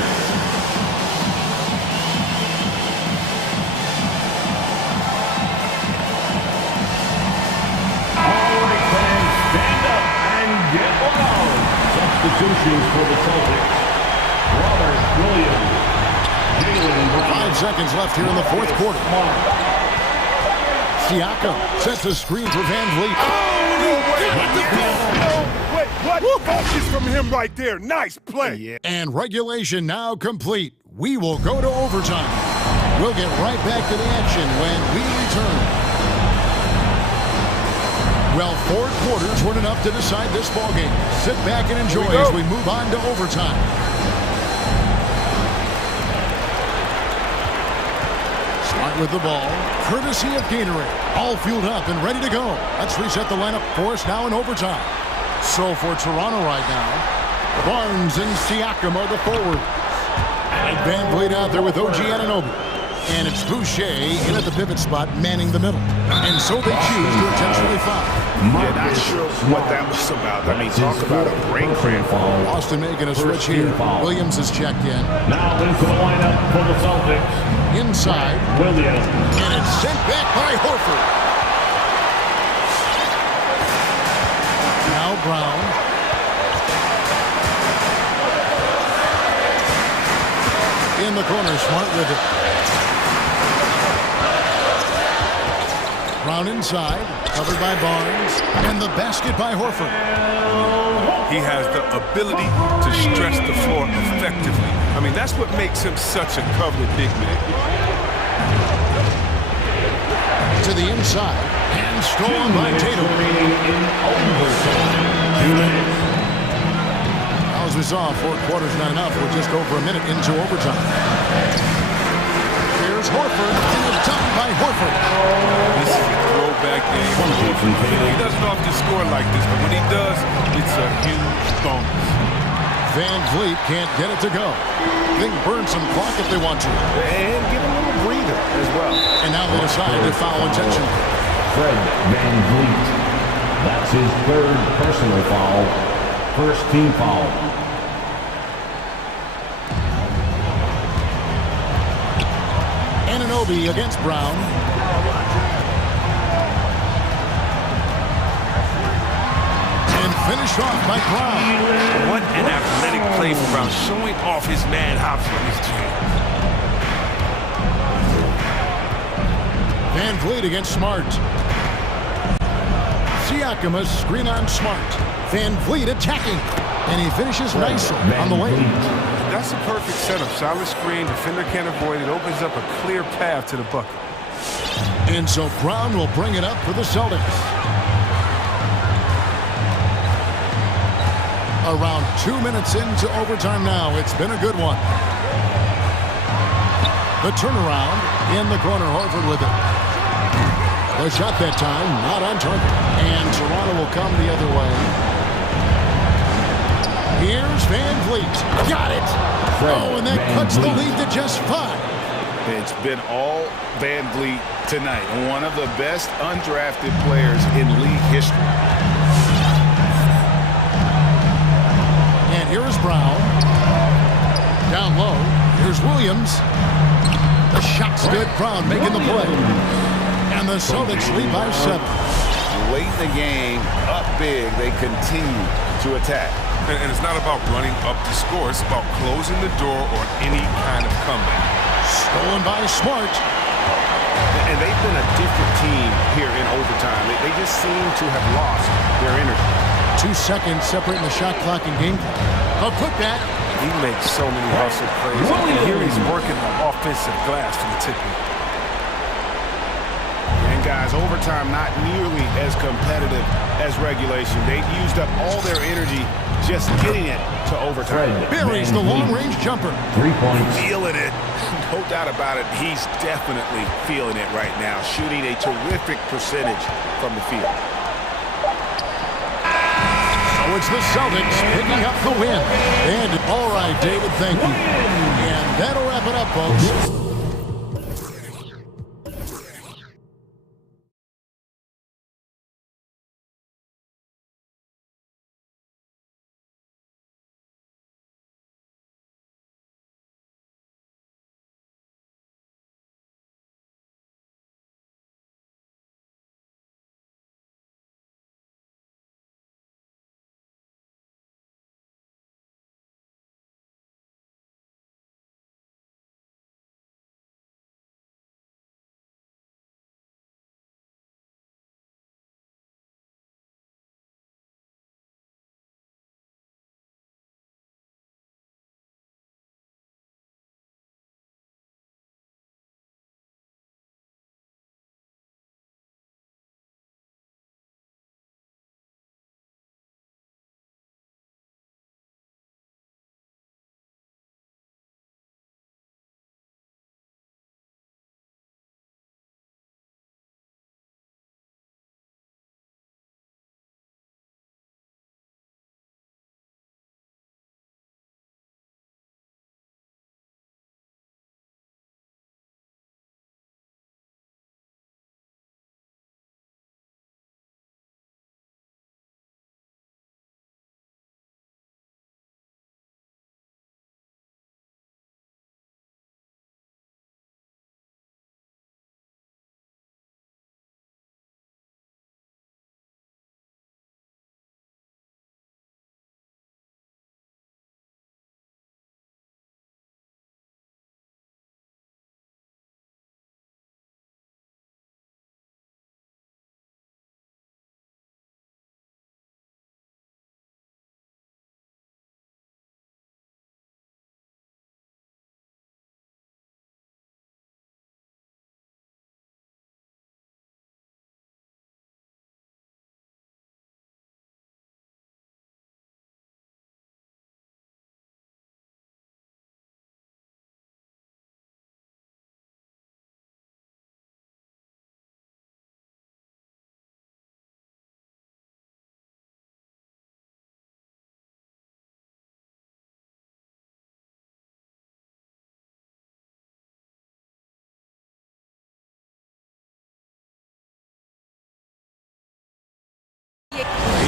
All right, fans, stand up and get wild. Substitutions for the Celtics. Robert Williams. 5 seconds left here in the 4th quarter. Siakam sets a screen for Van Vliet. Wait, what? Focus from him right there. Nice play. Yeah. And regulation now complete. We will go to overtime. We'll get right back to the action when we return. Well, 4 quarters weren't enough to decide this ballgame. Sit back and enjoy as we move on to overtime. With the ball, courtesy of Gatorade. All fueled up and ready to go. Let's reset the lineup for us now in overtime. So for Toronto right now, Barnes and Siakam are the forwards. And Van Vliet out there with OG Anunoby. And it's Boucher in at the pivot spot, manning the middle. And so they choose to intentionally foul. Yeah, not sure what that was about. I mean, talk about a brain cramp. Austin making a switch here. Williams has checked in. Now into the lineup for the Celtics. Inside. Williams. And it's sent back by Horford. Now Brown. In the corner, Smart with it. Brown inside, covered by Barnes, and the basket by Horford. He has the ability to stretch the floor effectively. I I mean, that's what makes him such a coveted big man. To the inside, and stolen by Tatum. As we saw, 4 quarters not enough. We're just over a minute into overtime. Here's Horford, and it's done by Horford. This is a throwback game. He doesn't often score like this, but when he does, it's a huge bonus. Van Vliet can't get it to go. They can burn some clock if they want to. And get a little breather as well. And now they decide to foul intentionally. Fred Van Vliet. That's his 3rd personal foul. First team foul. Anunoby against Brown. And finished off by Brown. What an athletic play from Brown, showing off his mad hops from his jam. Van Vliet against Smart. Siakam a screen on Smart. Van Vliet attacking. And he finishes nicely on the lane. That's a perfect setup. Solid screen, defender can't avoid it. Opens up a clear path to the bucket. And so Brown will bring it up for the Celtics. Around 2 minutes into overtime now. It's been a good one. The turnaround in the corner. Horford with it. The shot that time, not on target. And Toronto will come the other way. Here's Van Vliet. Got it. Oh, and that cuts the lead to just 5. It's been all Van Vliet tonight. One of the best undrafted players in league history. And here is Brown. Down low. Here's Williams. The shot's good. Brown making the play. And the Celtics lead by 7. Late in the game, up big, they continue to attack. And it's not about running up the score. It's about closing the door on any kind of comeback. Stolen by Smart. And they've been a different team here in overtime. They just seem to have lost their energy. 2 seconds separating the shot clock and game clock. A putback. He makes so many hustle plays. And here he's working the offensive glass from the tip. And guys, overtime not nearly as competitive as regulation. They've used up all their energy just getting it to overtime. Buries the long-range jumper. 3 points. Feeling it. No doubt about it. He's definitely feeling it right now. Shooting a terrific percentage from the field. So it's the Celtics picking up the win. And all right, David, thank you. And that'll wrap it up, folks.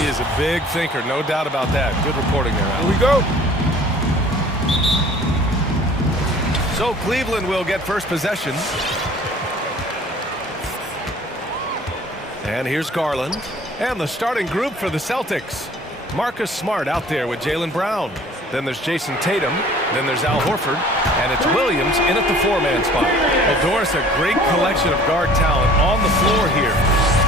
He is a big thinker, no doubt about that. Good reporting there, Alan. Here we go. So Cleveland will get first possession. And here's Garland. And the starting group for the Celtics. Marcus Smart out there with Jaylen Brown. Then there's Jason Tatum. Then there's Al Horford. And it's Williams in at the four-man spot. Well, Doris, a great collection of guard talent on the floor here.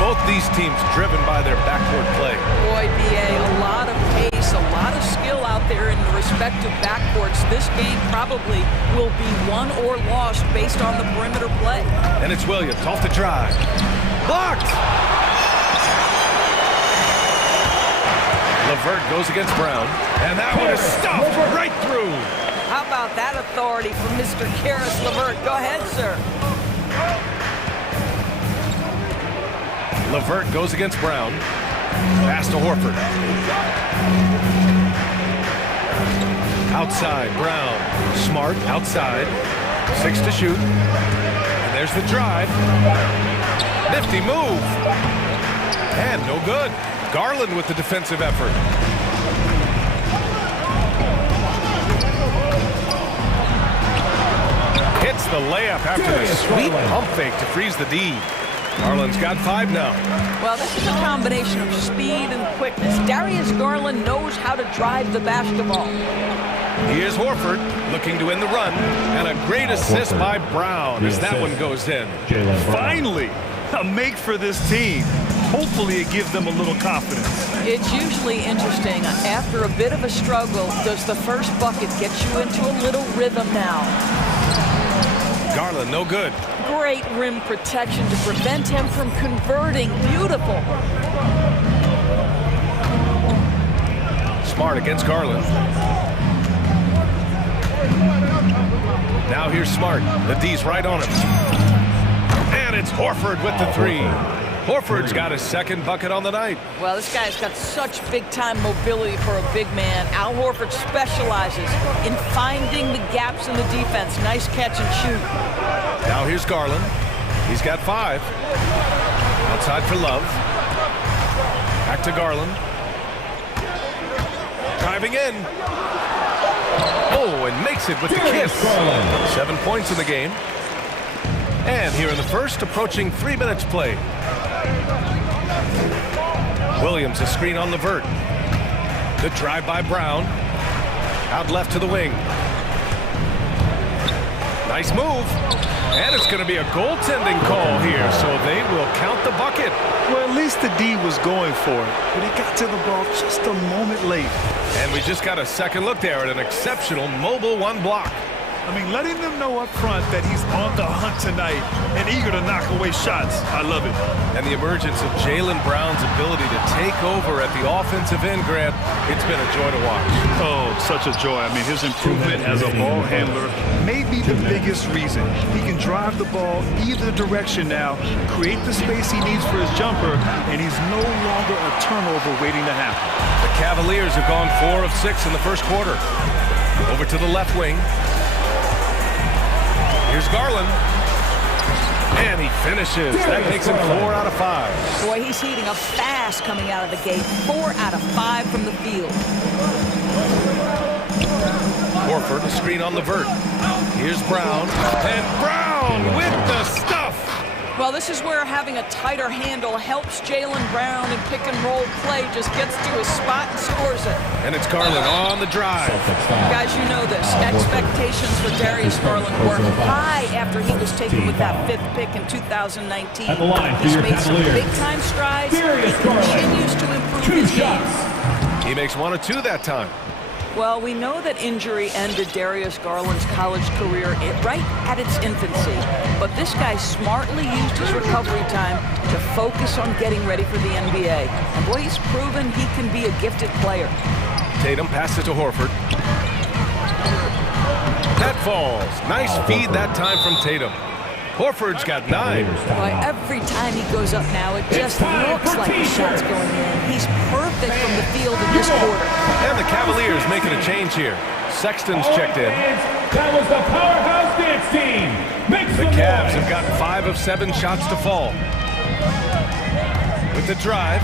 Both these teams driven by their backcourt play. Boy, BA, a lot of pace, a lot of skill out there in the respective backcourts. This game probably will be won or lost based on the perimeter play. And it's Williams off the drive. Blocked! LeVert goes against Brown, and that one is stuffed right through. How about that authority from Mr. Karis LeVert? Go ahead, sir. LeVert goes against Brown. Pass to Horford. Outside, Brown. Smart, outside. 6 to shoot. And there's the drive. Nifty move. And no good. Garland with the defensive effort. Hits the layup after the sweet pump fake to freeze the D. Garland's got 5 now. Well, this is a combination of speed and quickness. Darius Garland knows how to drive the basketball. Here's Horford looking to win the run. And a great assist by Brown as that one goes in. Finally, a make for this team. Hopefully it gives them a little confidence. It's usually interesting. After a bit of a struggle, does the first bucket get you into a little rhythm now? Garland, no good. Great rim protection to prevent him from converting. Beautiful. Smart against Garland. Now here's Smart. The D's right on him. And it's Horford with the 3. Horford's got his second bucket on the night. Well, this guy's got such big-time mobility for a big man. Al Horford specializes in finding the gaps in the defense. Nice catch and shoot. Now here's Garland. He's got 5. Outside for Love. Back to Garland. Driving in. Oh, and makes it with the kiss. 7 points in the game. And here in the first, approaching 3 minutes played. Williams, a screen on LeVert. The drive by Brown. Out left to the wing. Nice move. And it's going to be a goaltending call here, so they will count the bucket. Well, at least the D was going for it, but he got to the ball just a moment late. And we just got a second look there at an exceptional mobile 1 block. I mean, letting them know up front that he's on the hunt tonight and eager to knock away shots. I love it. And the emergence of Jaylen Brown's ability to take over at the offensive end, Grant, it's been a joy to watch. Oh, such a joy. I mean, his improvement as a ball handler may be the biggest reason. He can drive the ball either direction now, create the space he needs for his jumper, and he's no longer a turnover waiting to happen. The Cavaliers have gone 4 of 6 in the first quarter. Over to the left wing. Here's Garland. And he finishes. That makes him 4 out of 5. Boy, he's heating up fast coming out of the gate. 4 out of 5 from the field. Horford, a screen on LeVert. Here's Brown. And Brown with the stuff. Well, this is where having a tighter handle helps Jaylen Brown in pick-and-roll play. Just gets to his spot and scores it. And it's Garland on the drive. Guys, you know this. Expectations for Darius Garland were high after he was taken with that 5th pick in 2019. He's made some big-time strides. He continues to improve his game. He makes 1 of 2 that time. Well, we know that injury ended Darius Garland's college career right at its infancy. But this guy smartly used his recovery time to focus on getting ready for the NBA. And boy, he's proven he can be a gifted player. Tatum passes it to Horford. That falls. Nice feed that time from Tatum. Horford's got 9. Boy, every time he goes up now, it just looks like the shot's going in. He's perfect from the field in this quarter. And the Cavaliers making a change here. Sexton's checked in. That was the powerhouse dance team. The Cavs have got 5 of 7 shots to fall. With the drive,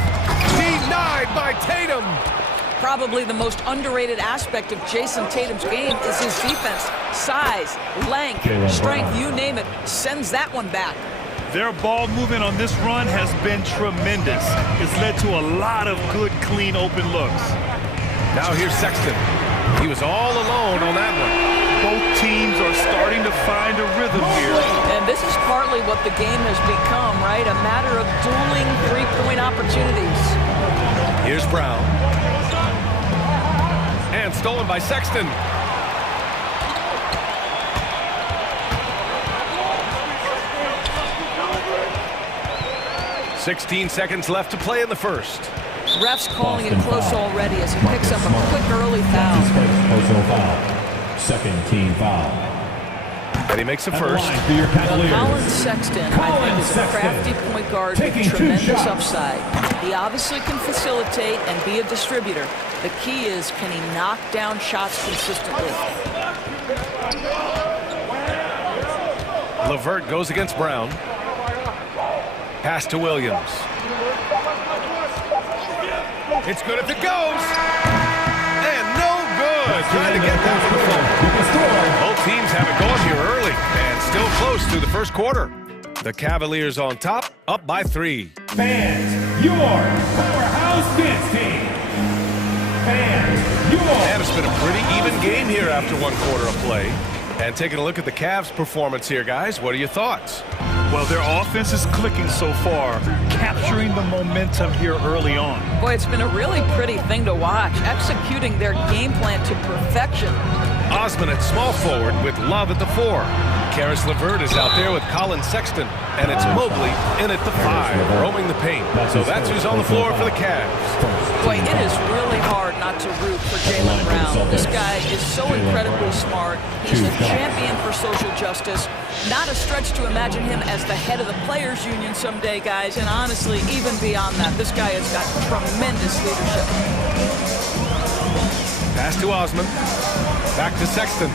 denied by Tatum. Probably the most underrated aspect of Jason Tatum's game is his defense. Size, length, strength, you name it, sends that one back. Their ball movement on this run has been tremendous. It's led to a lot of good, clean, open looks. Now here's Sexton. He was all alone on that one. Both teams are starting to find a rhythm here. And this is partly what the game has become, right? A matter of dueling three-point opportunities. Here's Brown. And stolen by Sexton. "16 seconds left to play in the first." Refs calling it close already as he picks up a quick early foul. Personal foul. Second team foul. And he makes a first. Colin Sexton, I think, is a crafty point guard with tremendous upside. He obviously can facilitate and be a distributor. The key is, can he knock down shots consistently? LeVert goes against Brown. Pass to Williams. It's good if it goes. And no good. Trying to get that to the floor. Both teams have it going here early and still close through the first quarter. The Cavaliers on top, up by 3. Fans, your powerhouse dance team. Fans, your... And it's been a pretty even game here after one quarter of play. And taking a look at the Cavs' performance here, guys, what are your thoughts? Well, their offense is clicking so far, capturing the momentum here early on. Boy, it's been a really pretty thing to watch, executing their game plan to perfection. Osman at small forward with Love at the 4. Karis LeVert is out there with Colin Sexton, and it's Mobley in at the 5, roaming the paint. So that's who's on the floor for the Cavs. Boy, it is really hard not to root for Jaylen Brown. This guy is so incredibly smart. He's a champion for social justice. Not a stretch to imagine him as the head of the Players Union someday, guys. And honestly, even beyond that, this guy has got tremendous leadership. Pass to Osman. Back to Sexton.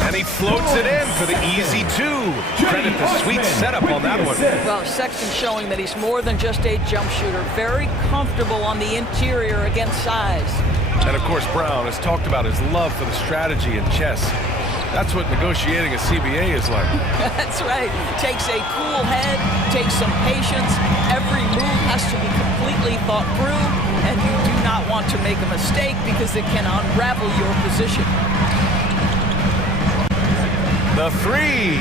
And he floats it in for the easy 2. Credit the sweet setup on that one. Well, Sexton showing that he's more than just a jump shooter. Very comfortable on the interior against size. And of course, Brown has talked about his love for the strategy in chess. That's what negotiating a CBA is like. That's right. Takes a cool head, takes some patience. Every move has to be completely thought through, and you do not want to make a mistake because it can unravel your position. The 3.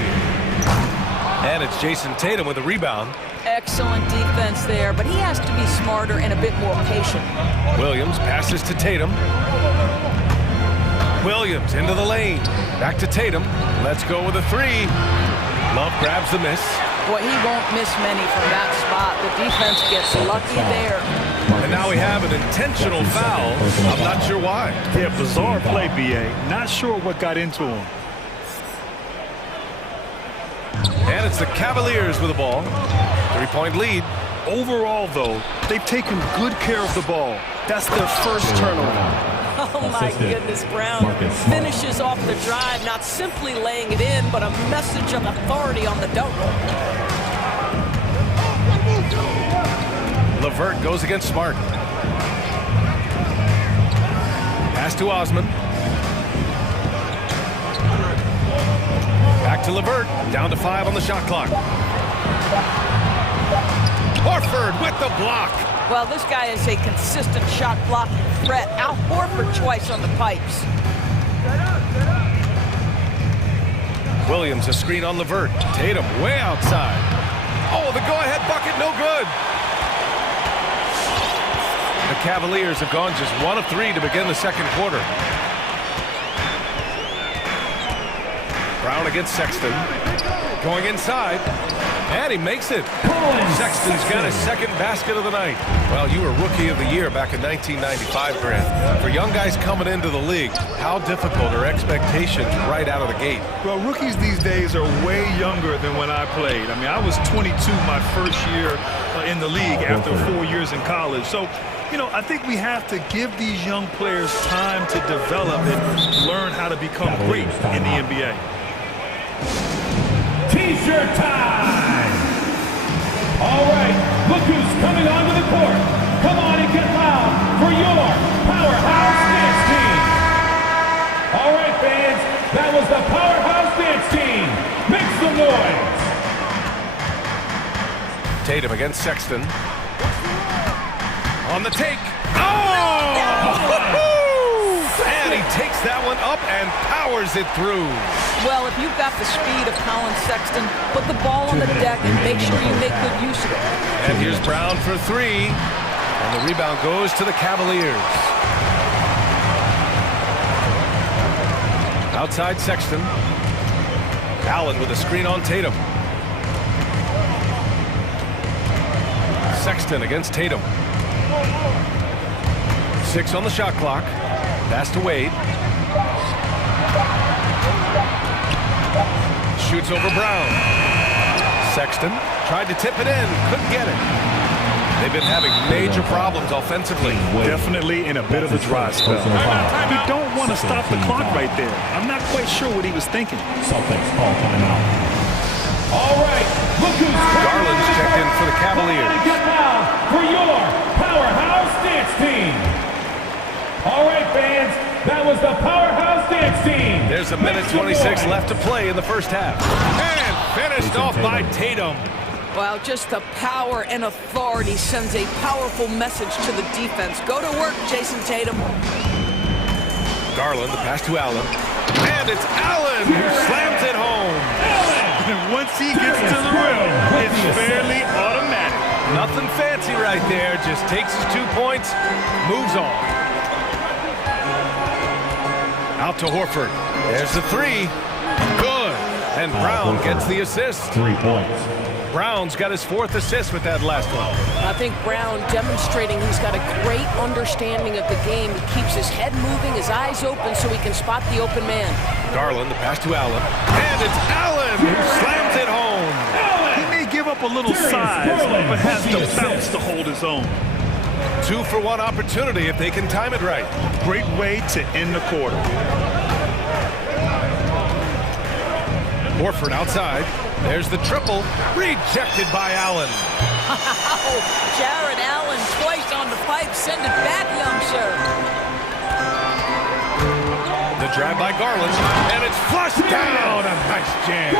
And it's Jason Tatum with a rebound. Excellent defense there, but he has to be smarter and a bit more patient. Williams passes to Tatum. Williams into the lane. Back to Tatum. Let's go with a 3. Love grabs the miss. Boy, he won't miss many from that spot. The defense gets lucky there. And now we have an intentional foul. I'm not sure why. Yeah, bizarre play, B.A. Not sure what got into him. And it's the Cavaliers with the ball. 3-point lead. Overall, though, they've taken good care of the ball. That's their first turnover. Oh, my goodness, Brown finishes off the drive, not simply laying it in, but a message of authority on the dunk. LeVert goes against Smart. Pass to Osman. Back to LeVert. Down to 5 on the shot clock. Horford with the block. Well, this guy is a consistent shot block threat. Al Horford twice on the pipes. Williams a screen on LeVert. Tatum way outside. Oh, the go-ahead bucket, no good. The Cavaliers have gone just 1 of 3 to begin the second quarter. Brown against Sexton. Going inside. And he makes it. Sexton's got his second basket of the night. Well, you were Rookie of the Year back in 1995, Grant. For young guys coming into the league, how difficult are expectations right out of the gate? Well, rookies these days are way younger than when I played. I mean, I was 22 my first year in the league after 4 years in college. So, you know, I think we have to give these young players time to develop and learn how to become great in the NBA. T-shirt time! All right, look who's coming onto the court. Come on and get was the Powerhouse Dance Team. Make some noise. Tatum against Sexton. On the take. Oh! And he takes that one up and powers it through. Well, if you've got the speed of Colin Sexton, put the ball on the deck and make sure you make good use of it. And here's Brown for three. And the rebound goes to the Cavaliers. Outside Sexton. Allen with a screen on Tatum. Sexton against Tatum. 6 on the shot clock. Pass to Wade. Shoots over Brown. Sexton tried to tip it in, couldn't get it. They've been having major problems offensively. Definitely in a bit of a dry spell. You don't want to stop the clock right there. I'm not quite sure what he was thinking. Celtics call timeout. All right, look who's Garland's checked in for the Cavaliers. Get loud for your Powerhouse Dance Team. All right, fans, that was the Powerhouse Dance Team. There's a minute 26 left to play in the first half. And finished off by Tatum. Wow, just the power and authority sends a powerful message to the defense. Go to work, Jason Tatum. Garland, the pass to Allen. And it's Allen who slams it home. And once he gets to the rim, it's fairly automatic. Nothing fancy right there. Just takes his 2 points, moves on. Out to Horford. There's the three. Good. And Brown gets the assist. 3 points. Brown's got his 4th assist with that last one. I think Brown demonstrating he's got a great understanding of the game. He keeps his head moving, his eyes open so he can spot the open man. Garland, the pass to Allen. And it's Allen who slams it home. He may give up a little size, but has the bounce to hold his own. 2-for-1 opportunity if they can time it right. Great way to end the quarter. Horford outside. There's the triple. Rejected by Allen. Jared Allen twice on the pipe. Send it back, young sir. The drive by Garland. And it's flushed down. A nice jam.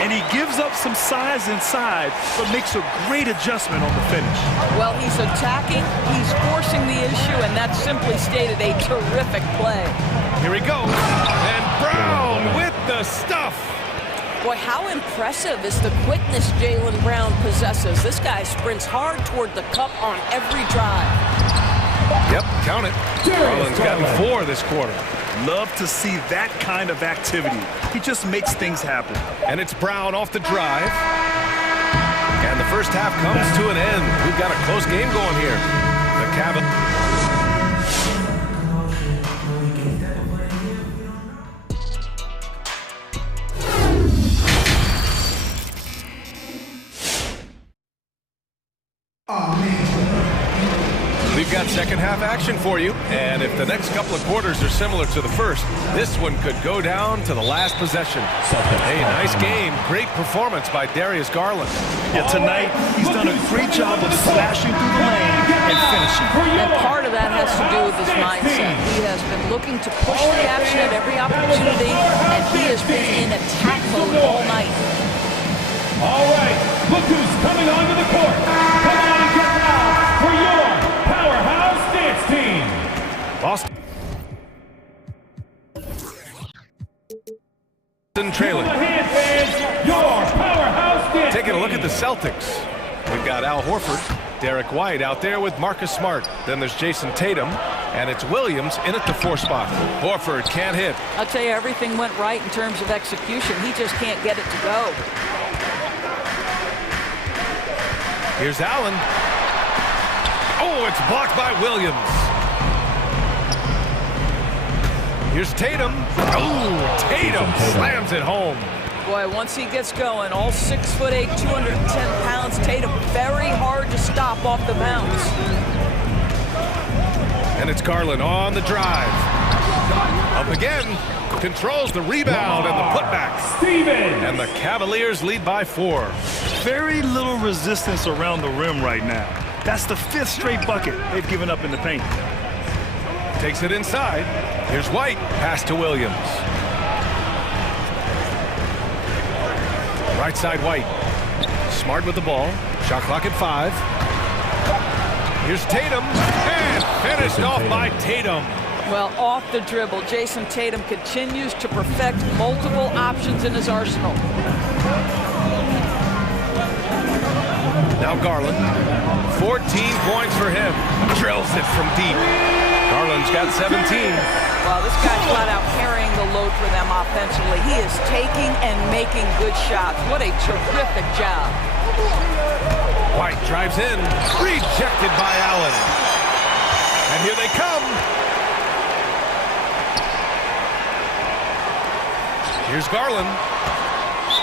And he gives up some size inside, but makes a great adjustment on the finish. Well, he's attacking, he's forcing the issue, and that's simply stated a terrific play. Here he goes. And Brown with the stuff. Boy, how impressive is the quickness Jaylen Brown possesses. This guy sprints hard toward the cup on every drive. Yep, count it. Garland's gotten 4 this quarter. Love to see that kind of activity. He just makes things happen. And it's Brown off the drive. And the first half comes to an end. We've got a close game going here. The Cavaliers. We've got second half action for you, and if the next couple of quarters are similar to the first, this one could go down to the last possession. Hey, nice game. Great performance by Darius Garland. Yeah, tonight he's done a great job of slashing through the lane and finishing. And part of that has to do with his mindset. He has been looking to push the action at every opportunity, and he has been in attack mode all night. All right, look who's coming onto the court. Come on and get loud for your Powerhouse Dance Team. Boston trailing. Your Powerhouse Dance Taking a look at the Celtics. We've got Al Horford, Derek White out there with Marcus Smart. Then there's Jason Tatum, and it's Williams in at the 4 spot. Horford can't hit. I'll tell you, everything went right in terms of execution. He just can't get it to go. Here's Allen. Oh, it's blocked by Williams. Here's Tatum. Oh, Tatum slams it home. Boy, once he gets going, all 6'8", 210 pounds, Tatum very hard to stop off the bounce. And it's Garland on the drive. Up again. Controls the rebound and the putback. Stevens. And the Cavaliers lead by 4. Very little resistance around the rim right now. That's the 5th straight bucket they've given up in the paint. Takes it inside. Here's White. Pass to Williams. Right side, White. Smart with the ball. Shot clock at 5. Here's Tatum. And finished off by Tatum. Well, off the dribble, Jason Tatum continues to perfect multiple options in his arsenal. Now Garland. 14 points for him. Drills it from deep. Garland's got 17. Well, this guy's flat out carrying the load for them offensively. He is taking and making good shots. What a terrific job. White drives in. Rejected by Allen. And here they come. Here's Garland.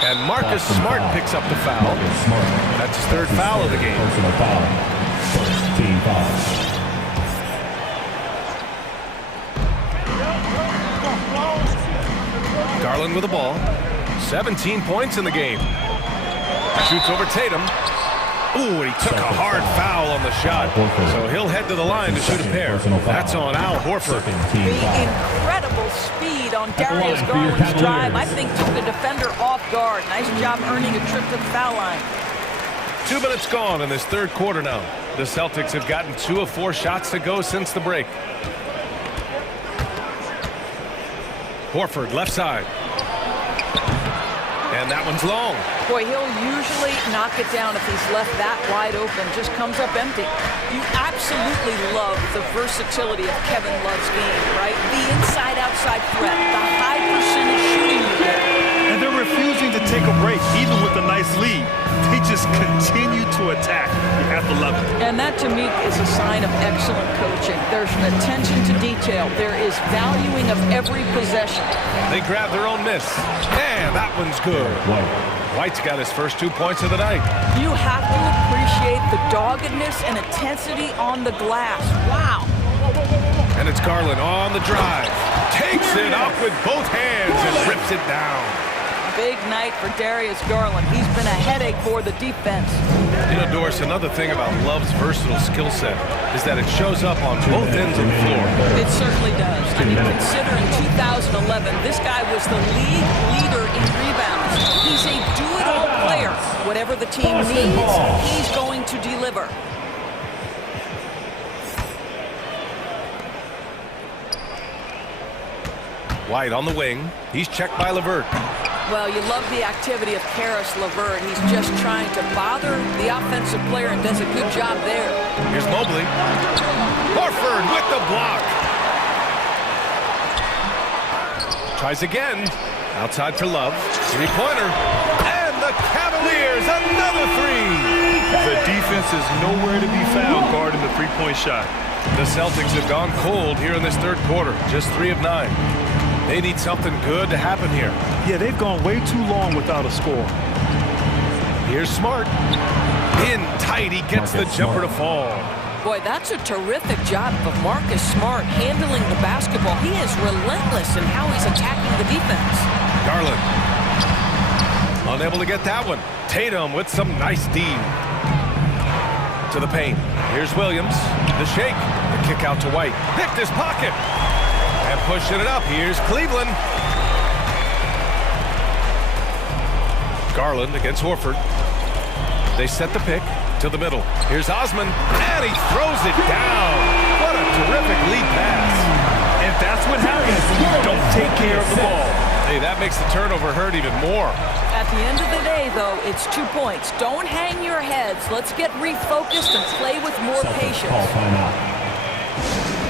And Marcus Smart picks up the foul. That's his 3rd foul of the game. Personal foul. First team foul. Garland with the ball. 17 points in the game. Shoots over Tatum. Ooh, and he took a hard foul on the shot. So he'll head to the line to shoot a pair. That's on Al Horford. The incredible speed on Darius Garland's drive, I think, took the defender off guard. Nice job earning a trip to the foul line. 2 minutes gone in this 3rd quarter now. The Celtics have gotten 2 of 4 shots to go since the break. Horford, left side. And that one's long. Boy, he'll usually knock it down if he's left that wide open. Just comes up empty. You absolutely love the versatility of Kevin Love's game, right? The inside-outside threat, the high percentage shooting you get. And they're refusing to take a break, even with a nice lead. They just continue to attack. You have to love it. And that, to me, is a sign of excellent coaching. There's an attention to detail. There is valuing of every possession. They grab their own miss. And that one's good. White's got his first 2 points of the night. You have to appreciate the doggedness and intensity on the glass. Wow. And it's Garland on the drive. Takes it up with both hands and rips it down. Big night for Darius Garland. He's been a headache for the defense. You know, Doris, another thing about Love's versatile skill set is that it shows up on both ends of the floor. It certainly does. I mean, consider in 2011, this guy was the league leader in rebounds. He's a do-it-all player. Whatever the team needs, he's going to deliver. White on the wing. He's checked by LeVert. Well, you love the activity of Karis LeVert. He's just trying to bother the offensive player and does a good job there. Here's Mobley. Horford with the block. Tries again. Outside for Love. 3-pointer. And the Cavaliers, another 3. The defense is nowhere to be found guarding the 3-point shot. The Celtics have gone cold here in this 3rd quarter. Just 3 of 9. They need something good to happen here. Yeah, they've gone way too long without a score. Here's Smart. In tight, he gets the jumper to fall. Boy, that's a terrific job of Marcus Smart handling the basketball. He is relentless in how he's attacking the defense. Garland. Unable to get that one. Tatum with some nice D. To the paint. Here's Williams. The shake. The kick out to White. Picked his pocket. And pushing it up. Here's Cleveland. Garland against Horford. They set the pick to the middle. Here's Osman. And he throws it down. What a terrific lead pass. And that's what happens when you don't take care of the ball. Hey, that makes the turnover hurt even more. At the end of the day, though, it's 2 points. Don't hang your heads. Let's get refocused and play with more patience.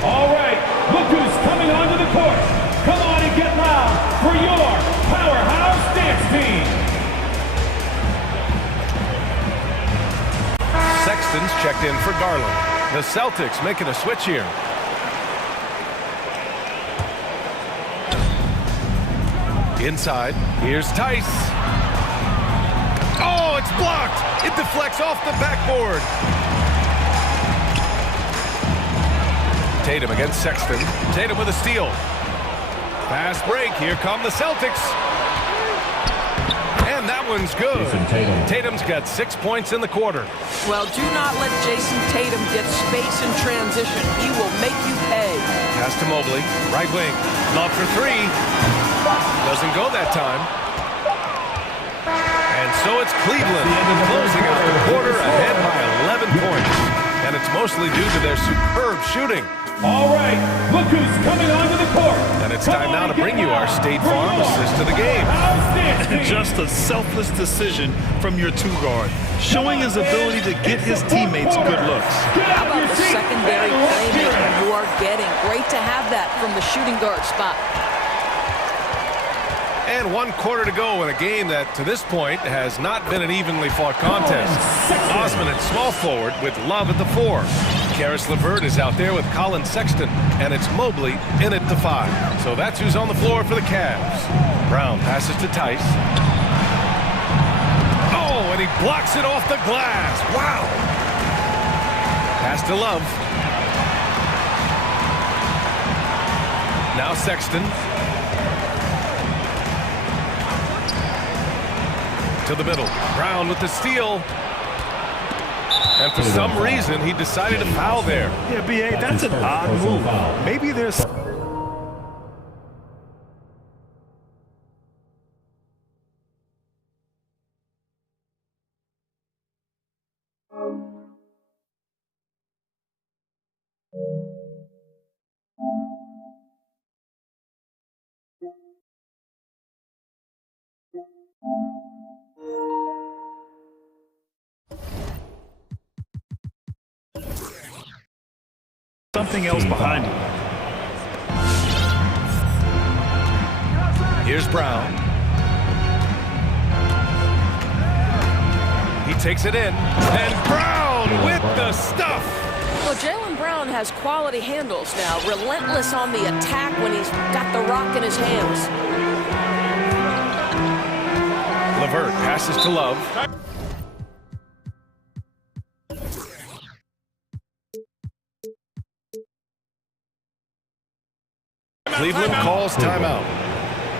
All right, look who's coming onto the court. Come on and get loud for your powerhouse dance team. Sexton's checked in for Garland. The Celtics making a switch here. Inside, here's Tice. Oh, it's blocked. It deflects off the backboard. Tatum against Sexton. Tatum with a steal. Fast break. Here come the Celtics. And that one's good. Tatum's got 6 points in the quarter. Well, do not let Jason Tatum get space in transition. He will make you pay. Pass to Mobley. Right wing. Love for 3. Doesn't go that time. And so it's Cleveland closing out the quarter ahead by 11 points. And it's mostly due to their superb shooting. All right, look who's coming onto the court. And it's time now to bring you our State Farm assist of the game. Just a selfless decision from your two-guard, showing his ability to get his teammates good looks. How about the secondary playmaking you are getting? Great to have that from the shooting guard spot. And 1 quarter to go in a game that, to this point, has not been an evenly fought contest. Osman at small forward with Love at the 4. Karis LeVert is out there with Colin Sexton, and it's Mobley in at the 5. So that's who's on the floor for the Cavs. Brown passes to Tice. Oh, and he blocks it off the glass. Wow. Pass to Love. Now Sexton. To the middle. Brown with the steal. And for some reason, he decided to foul there. Yeah, B.A., that's an odd move. Maybe there's... something else behind it. Here's Brown. He takes it in. And Brown with the stuff. Well, Jaylen Brown has quality handles now. Relentless on the attack when he's got the rock in his hands. LeVert passes to Love. Cleveland calls timeout.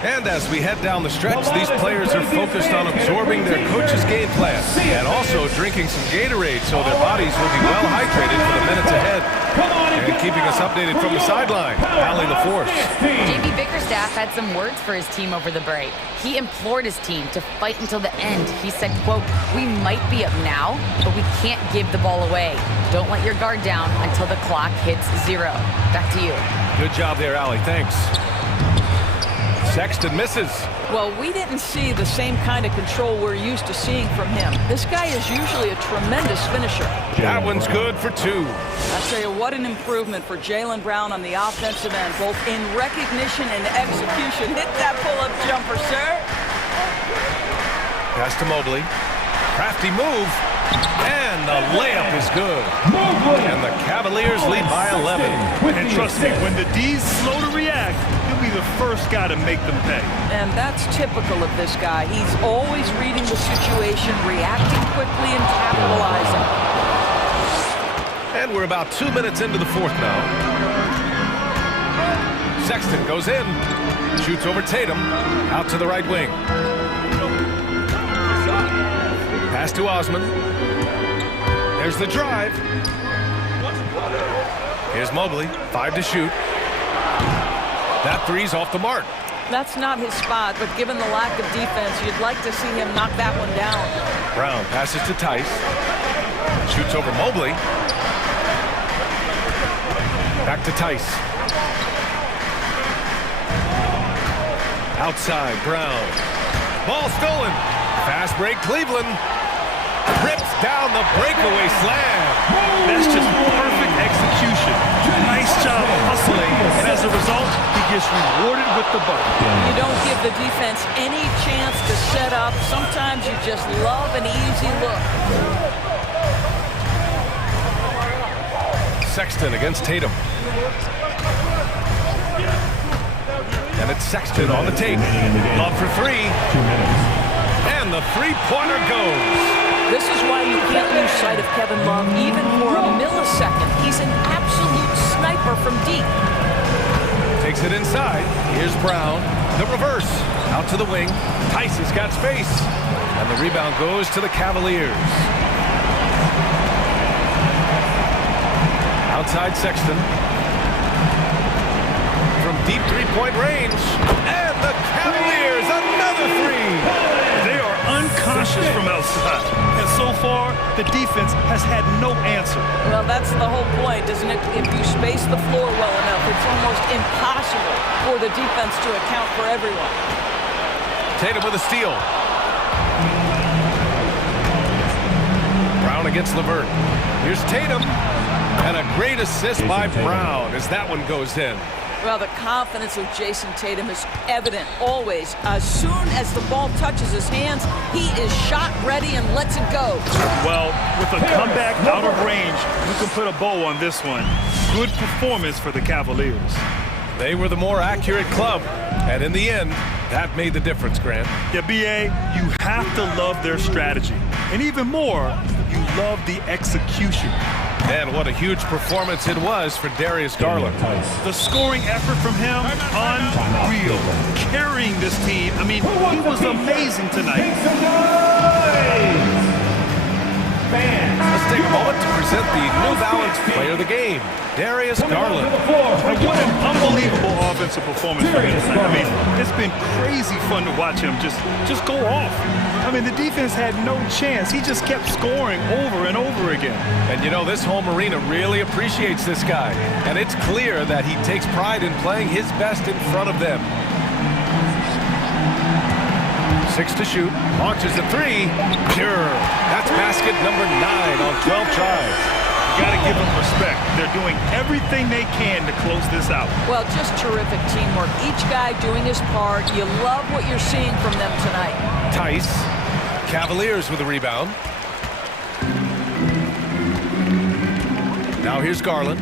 And as we head down the stretch, these players are focused on absorbing their coach's game plan and also drinking some Gatorade so their bodies will be well hydrated for the minutes ahead. And keeping us updated from the sideline, Allie LaForce. JB Bickerstaff had some words for his team over the break. He implored his team to fight until the end. He said, quote, "We might be up now, but we can't give the ball away. Don't let your guard down until the clock hits 0. Back to you. Good job there, Allie. Thanks. Sexton misses. Well, we didn't see the same kind of control we're used to seeing from him. This guy is usually a tremendous finisher. That one's good for 2. I tell you, what an improvement for Jaylen Brown on the offensive end, both in recognition and execution. Hit that pull-up jumper, sir. Pass to Mobley. Crafty move. And the layup is good. And the Cavaliers lead by 11. And trust me, when the D's slow to react, he'll be the first guy to make them pay. And that's typical of this guy. He's always reading the situation, reacting quickly, and capitalizing. And we're about 2 minutes into the 4th now. Sexton goes in. Shoots over Tatum. Out to the right wing. Pass to Osman. There's the drive. Here's Mobley. 5 to shoot. That 3's off the mark. That's not his spot, but given the lack of defense, you'd like to see him knock that one down. Brown passes to Tice. Shoots over Mobley. Back to Tice. Outside, Brown. Ball stolen. Fast break, Cleveland. Rips down the breakaway slam. That's just perfect execution. Nice job hustling, and as a result, he gets rewarded with the bucket. You don't give the defense any chance to set up. Sometimes you just love an easy look. Sexton against Tatum. And it's Sexton on the tape. Love for 3. And the three-pointer goes. This is why you can't lose sight of Kevin Love even for a millisecond. He's an absolute sniper from deep. Takes it inside. Here's Brown. The reverse. Out to the wing. Tice has got space. And the rebound goes to the Cavaliers. Outside Sexton. From deep three-point range. And the Cavaliers, another 3. They are unconscious pressures from outside. And so far, the defense has had no answer. Well, that's the whole point, isn't it? If you space the floor well enough, it's almost impossible for the defense to account for everyone. Tatum with a steal. Brown against LeVert. Here's Tatum. And a great assist by Brown as that one goes in. Well, the confidence of Jason Tatum is evident always. As soon as the ball touches his hands, he is shot ready and lets it go. Well, with a comeback out of range, you can put a bow on this one. Good performance for the Cavaliers. They were the more accurate club, and in the end, that made the difference, Grant. Yeah, B.A., you have to love their strategy. And even more, you love the execution. And what a huge performance it was for Darius Garland. The scoring effort from him, unreal. Carrying this team, I mean, he was amazing tonight. Let's take a moment to present the New Balance player of the game, Darius Garland. And what an unbelievable offensive performance for him tonight. I mean, it's been crazy fun to watch him just go off. I mean, the defense had no chance. He just kept scoring over and over again. And you know, this home arena really appreciates this guy. And it's clear that he takes pride in playing his best in front of them. 6 to shoot, launches a 3, pure. That's basket number 9 on 12 tries. You gotta give them respect. They're doing everything they can to close this out. Well, just terrific teamwork. Each guy doing his part. You love what you're seeing from them tonight. Tice, Cavaliers with a rebound. Now here's Garland.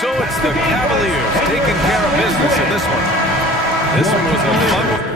So it's the Cavaliers taking care of business in this one. This one was a fun one.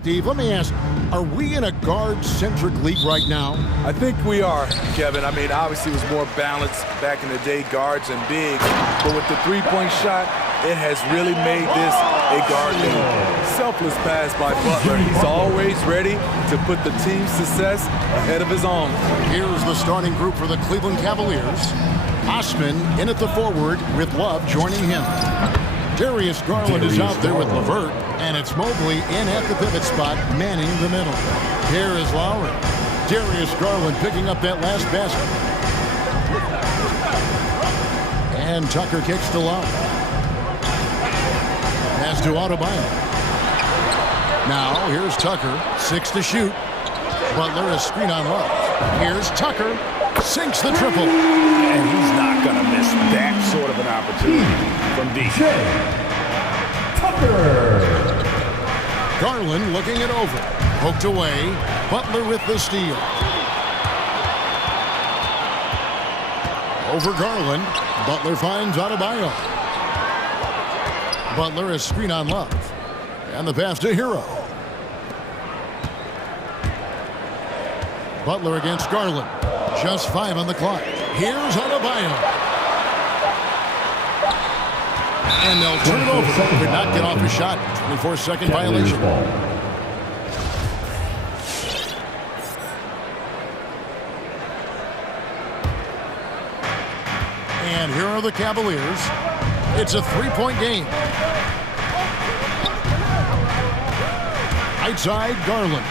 Steve, let me ask, are we in a guard-centric league right now? I think we are, Kevin. I mean, obviously it was more balanced back in the day, guards and bigs. But with the three-point shot, it has really made this a guard league. Selfless pass by Butler. He's always ready to put the team's success ahead of his own. Here's the starting group for the Cleveland Cavaliers. Osman in at the forward with Love joining him. Darius Garland is out there with LeVert, and it's Mobley in at the pivot spot, manning the middle. Here is Lowry. Darius Garland picking up that last basket. And Tucker kicks to Love. Pass to Adebayo. Now, here's Tucker, 6 to shoot. Butler is screen on Love. Here's Tucker, sinks the triple. And he's not going to miss that sort of an opportunity from deep. Tucker. Garland looking it over. Poked away. Butler with the steal. Over Garland. Butler finds Adebayo. Butler is screen on Love. And the pass to Hero. Butler against Garland. Just 5 on the clock. Here's Adebayo. And they'll turn it over. Could not get off a shot. 24-second violation. And here are the Cavaliers. It's a 3-point game. Outside Garland.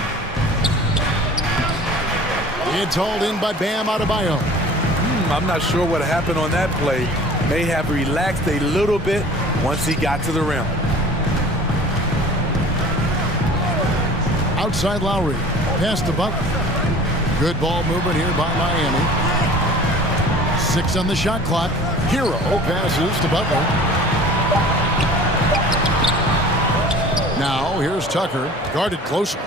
It's hauled in by Bam Adebayo. I'm not sure what happened on that play. May have relaxed a little bit once he got to the rim. Outside Lowry. Pass to Butler. Good ball movement here by Miami. 6 on the shot clock. Hero passes to Butler. Now here's Tucker. Guarded closer.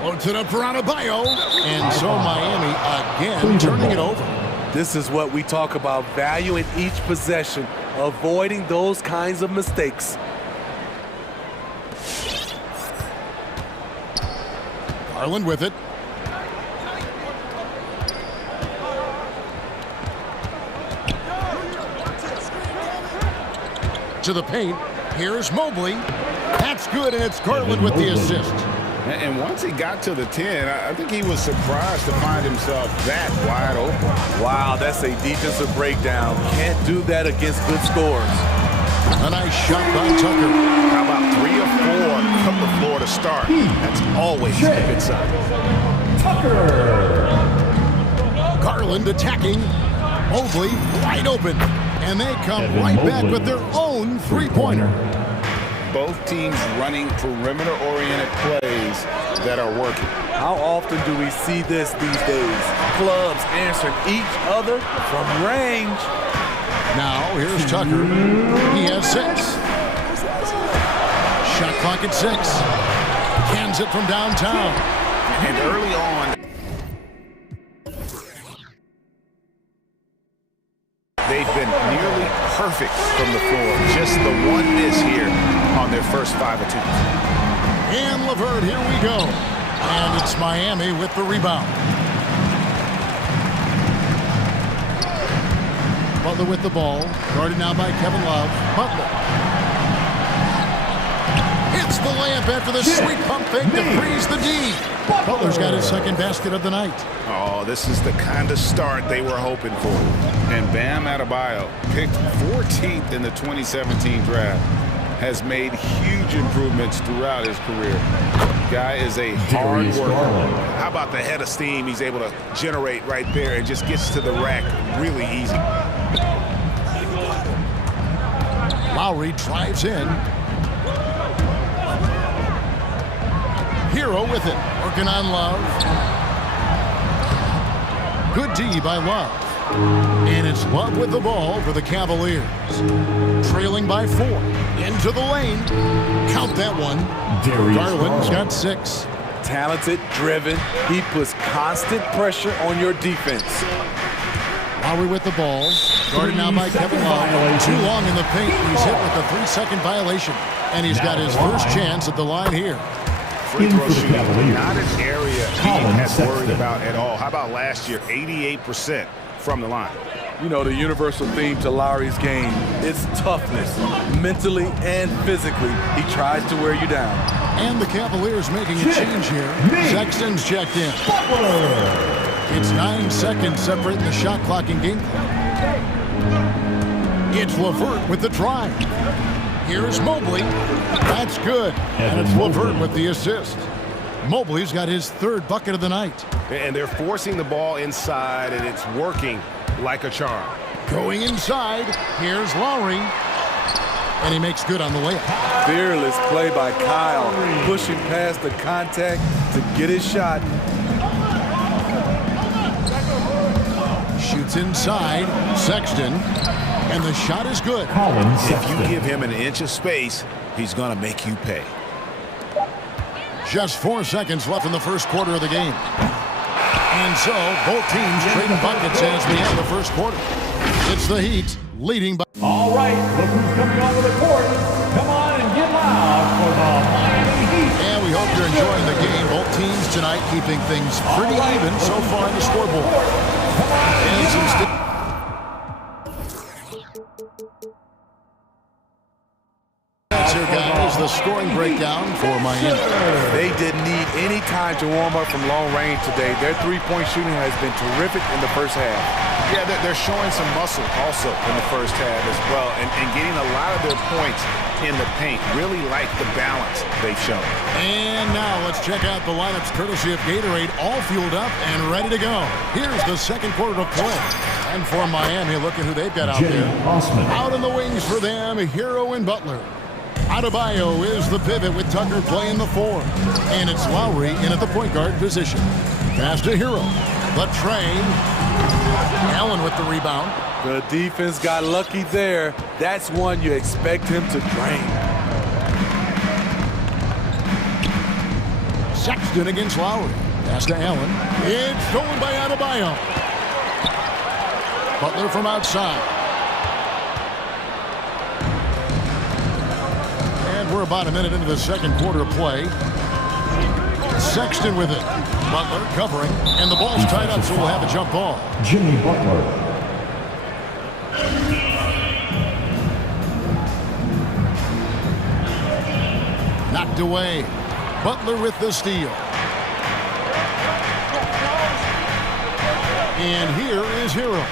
Floats it up for Adebayo. And so Miami again turning it over. This is what we talk about, valuing each possession, avoiding those kinds of mistakes. Garland with it. To the paint. Here's Mobley. That's good, and it's Garland with the assist. And once he got to the 10, I think he was surprised to find himself that wide open. Wow, that's a defensive breakdown. Can't do that against good scores. A nice shot by Tucker. How about 3 or 4 from the floor to start? That's always a good sign. Tucker. Garland attacking. Mobley wide open. And they come right back with their own three-pointer. Both teams running perimeter-oriented plays that are working. How often do we see this these days? Clubs answering each other from range. Now here's Tucker. He has 6. Shot clock at 6. Cans it from downtown. And early on, they've been nearly perfect from the floor. Just the one miss here on their first 5 attempts. And LeVert, here we go. And it's Miami with the rebound. Butler with the ball. Guarded now by Kevin Love. Butler. Hits the layup after the sweet pump fake to freeze the D. Butler's got his second basket of the night. Oh, this is the kind of start they were hoping for. And Bam Adebayo, picked 14th in the 2017 draft, has made huge improvements throughout his career. Guy is a hard worker. How about the head of steam he's able to generate right there and just gets to the rack really easy. Lowry drives in. Hero with it. Working on Love. Good D by Love. And it's Love with the ball for the Cavaliers. Trailing by 4. Into the lane. Count that one. Garland's got 6. Talented, driven. He puts constant pressure on your defense. Lowry with the ball. Guarded now by Kevin Love. Too long in the paint. He's hit with a 3-second violation. And he's got his first chance at the line here. Free throw shooting, not an area he has worried about at all. How about last year, 88% from the line? You know, the universal theme to Lowry's game is toughness, mentally and physically. He tries to wear you down. And the Cavaliers making a change here. Sexton's checked in. It's 9 seconds separating the shot clock and game clock. It's LeVert with the drive. Here's Mobley. That's good. And it's LeVert with the assist. Mobley's got his third bucket of the night. And they're forcing the ball inside, and it's working like a charm. Going inside. Here's Lowry. And he makes good on the layup. Fearless play by Kyle, pushing past the contact to get his shot. Shoots inside. Sexton. And the shot is good. If you give him an inch of space, he's going to make you pay. Just 4 seconds left in the first quarter of the game. And so, both teams trading buckets as we end the first quarter. It's the Heat leading by... All right, look who's coming onto the court. Come on and get loud for the Miami Heat. And we hope you're enjoying the game. Both teams tonight keeping things pretty even so far on the scoreboard. And some... Here, guys, the scoring breakdown for Miami. They didn't need any time to warm up from long range today. Their three-point shooting has been terrific in the first half. Yeah, they're showing some muscle also in the first half as well, and getting a lot of their points in the paint. Really like the balance they've shown. And now let's check out the lineups courtesy of Gatorade, all fueled up and ready to go. Here's the second quarter of play. And for Miami, look at who they've got out there. Out in the wings for them, Hero and Butler. Adebayo is the pivot with Tucker playing the 4. And it's Lowry in at the point guard position. Pass to Hero. The train. Allen with the rebound. The defense got lucky there. That's one you expect him to drain. Sexton against Lowry. Pass to Allen. It's stolen by Adebayo. Butler from outside. We're about a minute into the second quarter of play. Sexton with it. Butler covering. And the ball's tied up, so we'll have a jump ball. Jimmy Butler. Knocked away. Butler with the steal. And here is Hero.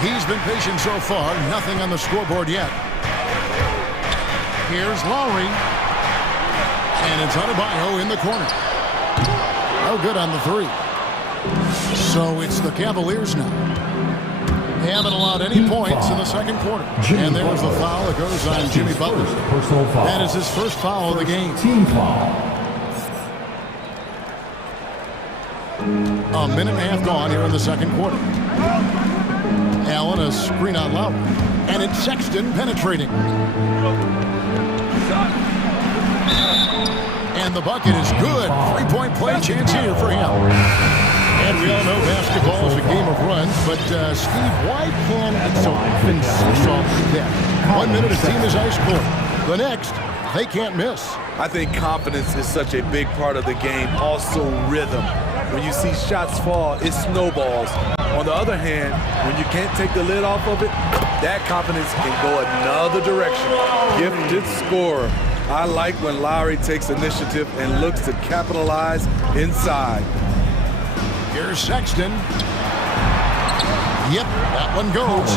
He's been patient so far. Nothing on the scoreboard yet. Here's Lowry. And it's Adebayo in the corner. No good on the 3. So it's the Cavaliers now. They haven't allowed any points in the second quarter. And there's the foul that goes on Jimmy Butler. That is his first foul of the game. Team foul. A minute and a half gone here in the second quarter. Allen, a screen on Lowry. And it's Sexton penetrating. And the bucket is good. 3-point play chance here for him. And we all know basketball is a game of runs, but Steve, why can it so often seesaw like that? 1 minute a team is ice cold. The next, they can't miss. I think confidence is such a big part of the game. Also rhythm. When you see shots fall, it snowballs. On the other hand, when you can't take the lid off of it, that confidence can go another direction. Gifted scorer. I like when Lowry takes initiative and looks to capitalize inside. Here's Sexton. Yep, that one goes.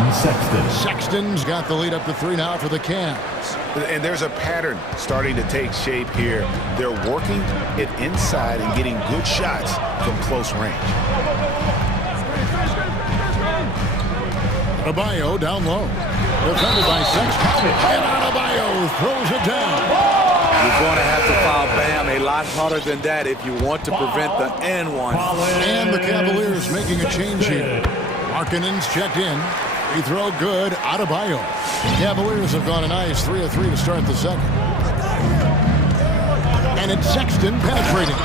Sexton's got the lead up to 3 now for the Cavs. And there's a pattern starting to take shape here. They're working it inside and getting good shots from close range. Adebayo down low. Defended by Sexton. And Adebayo throws it down. You're going to have to foul Bam a lot harder than that if you want to prevent the N1. And the Cavaliers making a change here. Markkanen's checked in. Free throw good. Adebayo. Cavaliers have gone a nice 3 of 3 to start the second. And it's Sexton penetrating.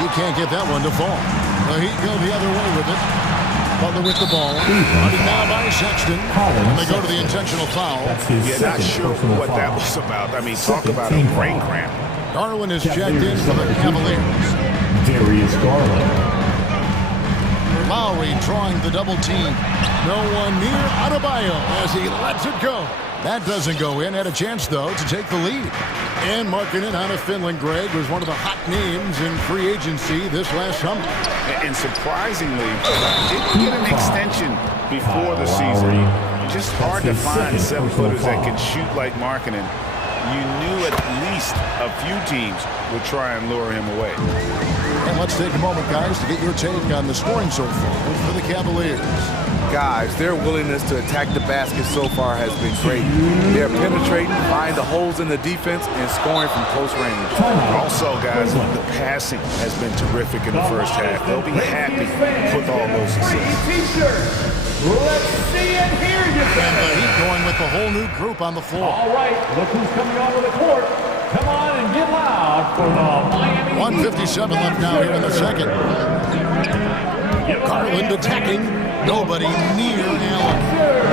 He can't get that one to fall. The Heat go the other way with it. Butler with the ball. Running now by Sexton. And they go to the intentional foul. Yeah, not sure what that was about. I mean, talk about a brain cramp. Garland is checked in for the Cavaliers. Darius Garland. Lowry drawing the double team. No one near Adebayo as he lets it go. That doesn't go in. Had a chance, though, to take the lead. And Markkanen out of Finland, Greg, was one of the hot names in free agency this last summer. And surprisingly, didn't get an extension before the season. Just hard to find 7-footers that can shoot like Markkanen. You knew at least a few teams would try and lure him away. And let's take a moment, guys, to get your take on the scoring so far for the Cavaliers. Guys, their willingness to attack the basket so far has been great. They're penetrating, finding the holes in the defense, and scoring from close range. Also, guys, the passing has been terrific in the first half. They'll be happy with all those assists. Let's see and hear you. And the Heat going with the whole new group on the floor. All right, look who's coming onto the court. Come on and get loud for the Miami 1:57 left now here in the second. Garland attacking. Nobody near Allen.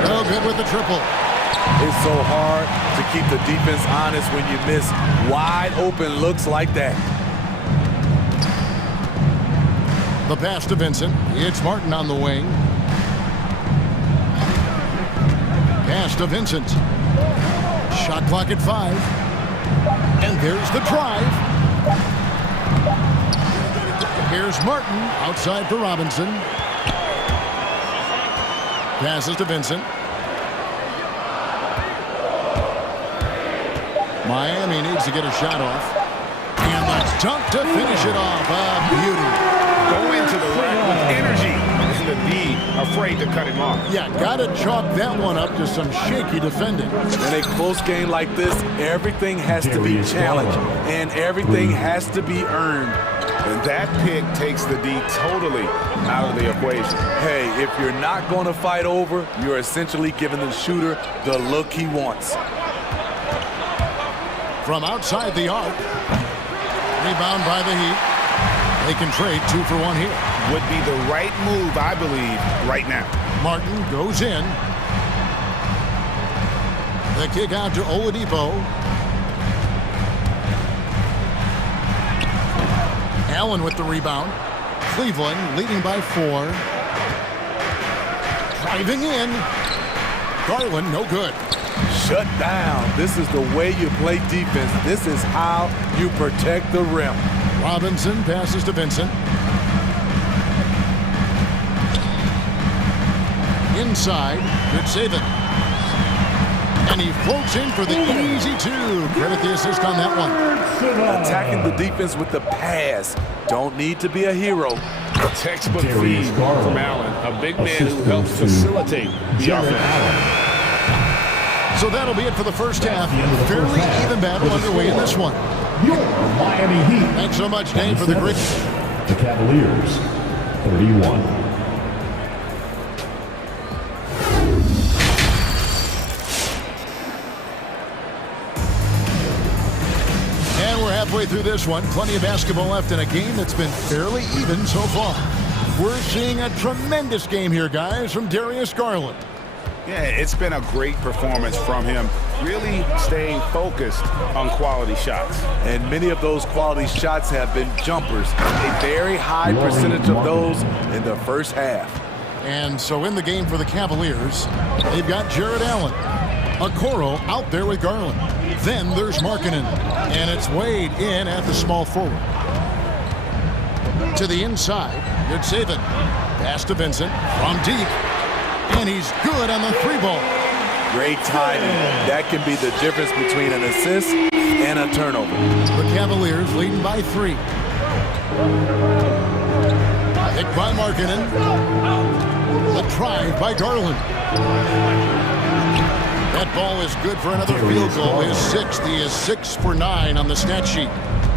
No good with the triple. It's so hard to keep the defense honest when you miss wide open looks like that. The pass to Vincent. It's Martin on the wing. Pass to Vincent. Shot clock at 5. And there's the drive. Here's Martin outside for Robinson. Passes to Vincent. Miami needs to get a shot off. And the dunk to finish it off. A beauty. Go into the rack with energy. To be afraid to cut him off. Yeah, gotta chalk that one up to some shaky defending. In a close game like this, everything has to be challenged and everything has to be earned. And that pick takes the D totally out of the equation. Hey, if you're not going to fight over, you're essentially giving the shooter the look he wants. From outside the arc, rebound by the Heat. They can trade 2 for 1 here. Would be the right move, I believe, right now. Martin goes in. The kick out to Oladipo. Allen with the rebound. Cleveland leading by 4. Driving in. Garland, no good. Shut down. This is the way you play defense. This is how you protect the rim. Robinson passes to Vincent. Inside, good saving. And he floats in for the easy 2. Credit the assist on that one. Attacking the defense with the pass. Don't need to be a hero. A textbook feed from Allen, a big man who helps facilitate the offense. So that'll be it for the first half. Fairly even battle underway in this one. Your Miami Heat. Thanks so much, Dave, for the great. The Cavaliers, 31. Halfway through this one, plenty of basketball left in a game that's been fairly even so far. We're seeing a tremendous game here, guys, from Darius Garland. Yeah, it's been a great performance from him, really staying focused on quality shots. And many of those quality shots have been jumpers. A very high percentage of those in the first half. And so in the game for the Cavaliers, they've got Jared Allen. Okoro out there with Garland. Then there's Markkanen. And it's Wade in at the small forward. To the inside, good saving. Pass to Vincent from deep. And he's good on the 3-ball. Great timing. That can be the difference between an assist and a turnover. The Cavaliers leading by 3. Picked by Markkanen. A drive by Garland. That ball is good for another field goal. His 6th. He is 6 for 9 on the stat sheet.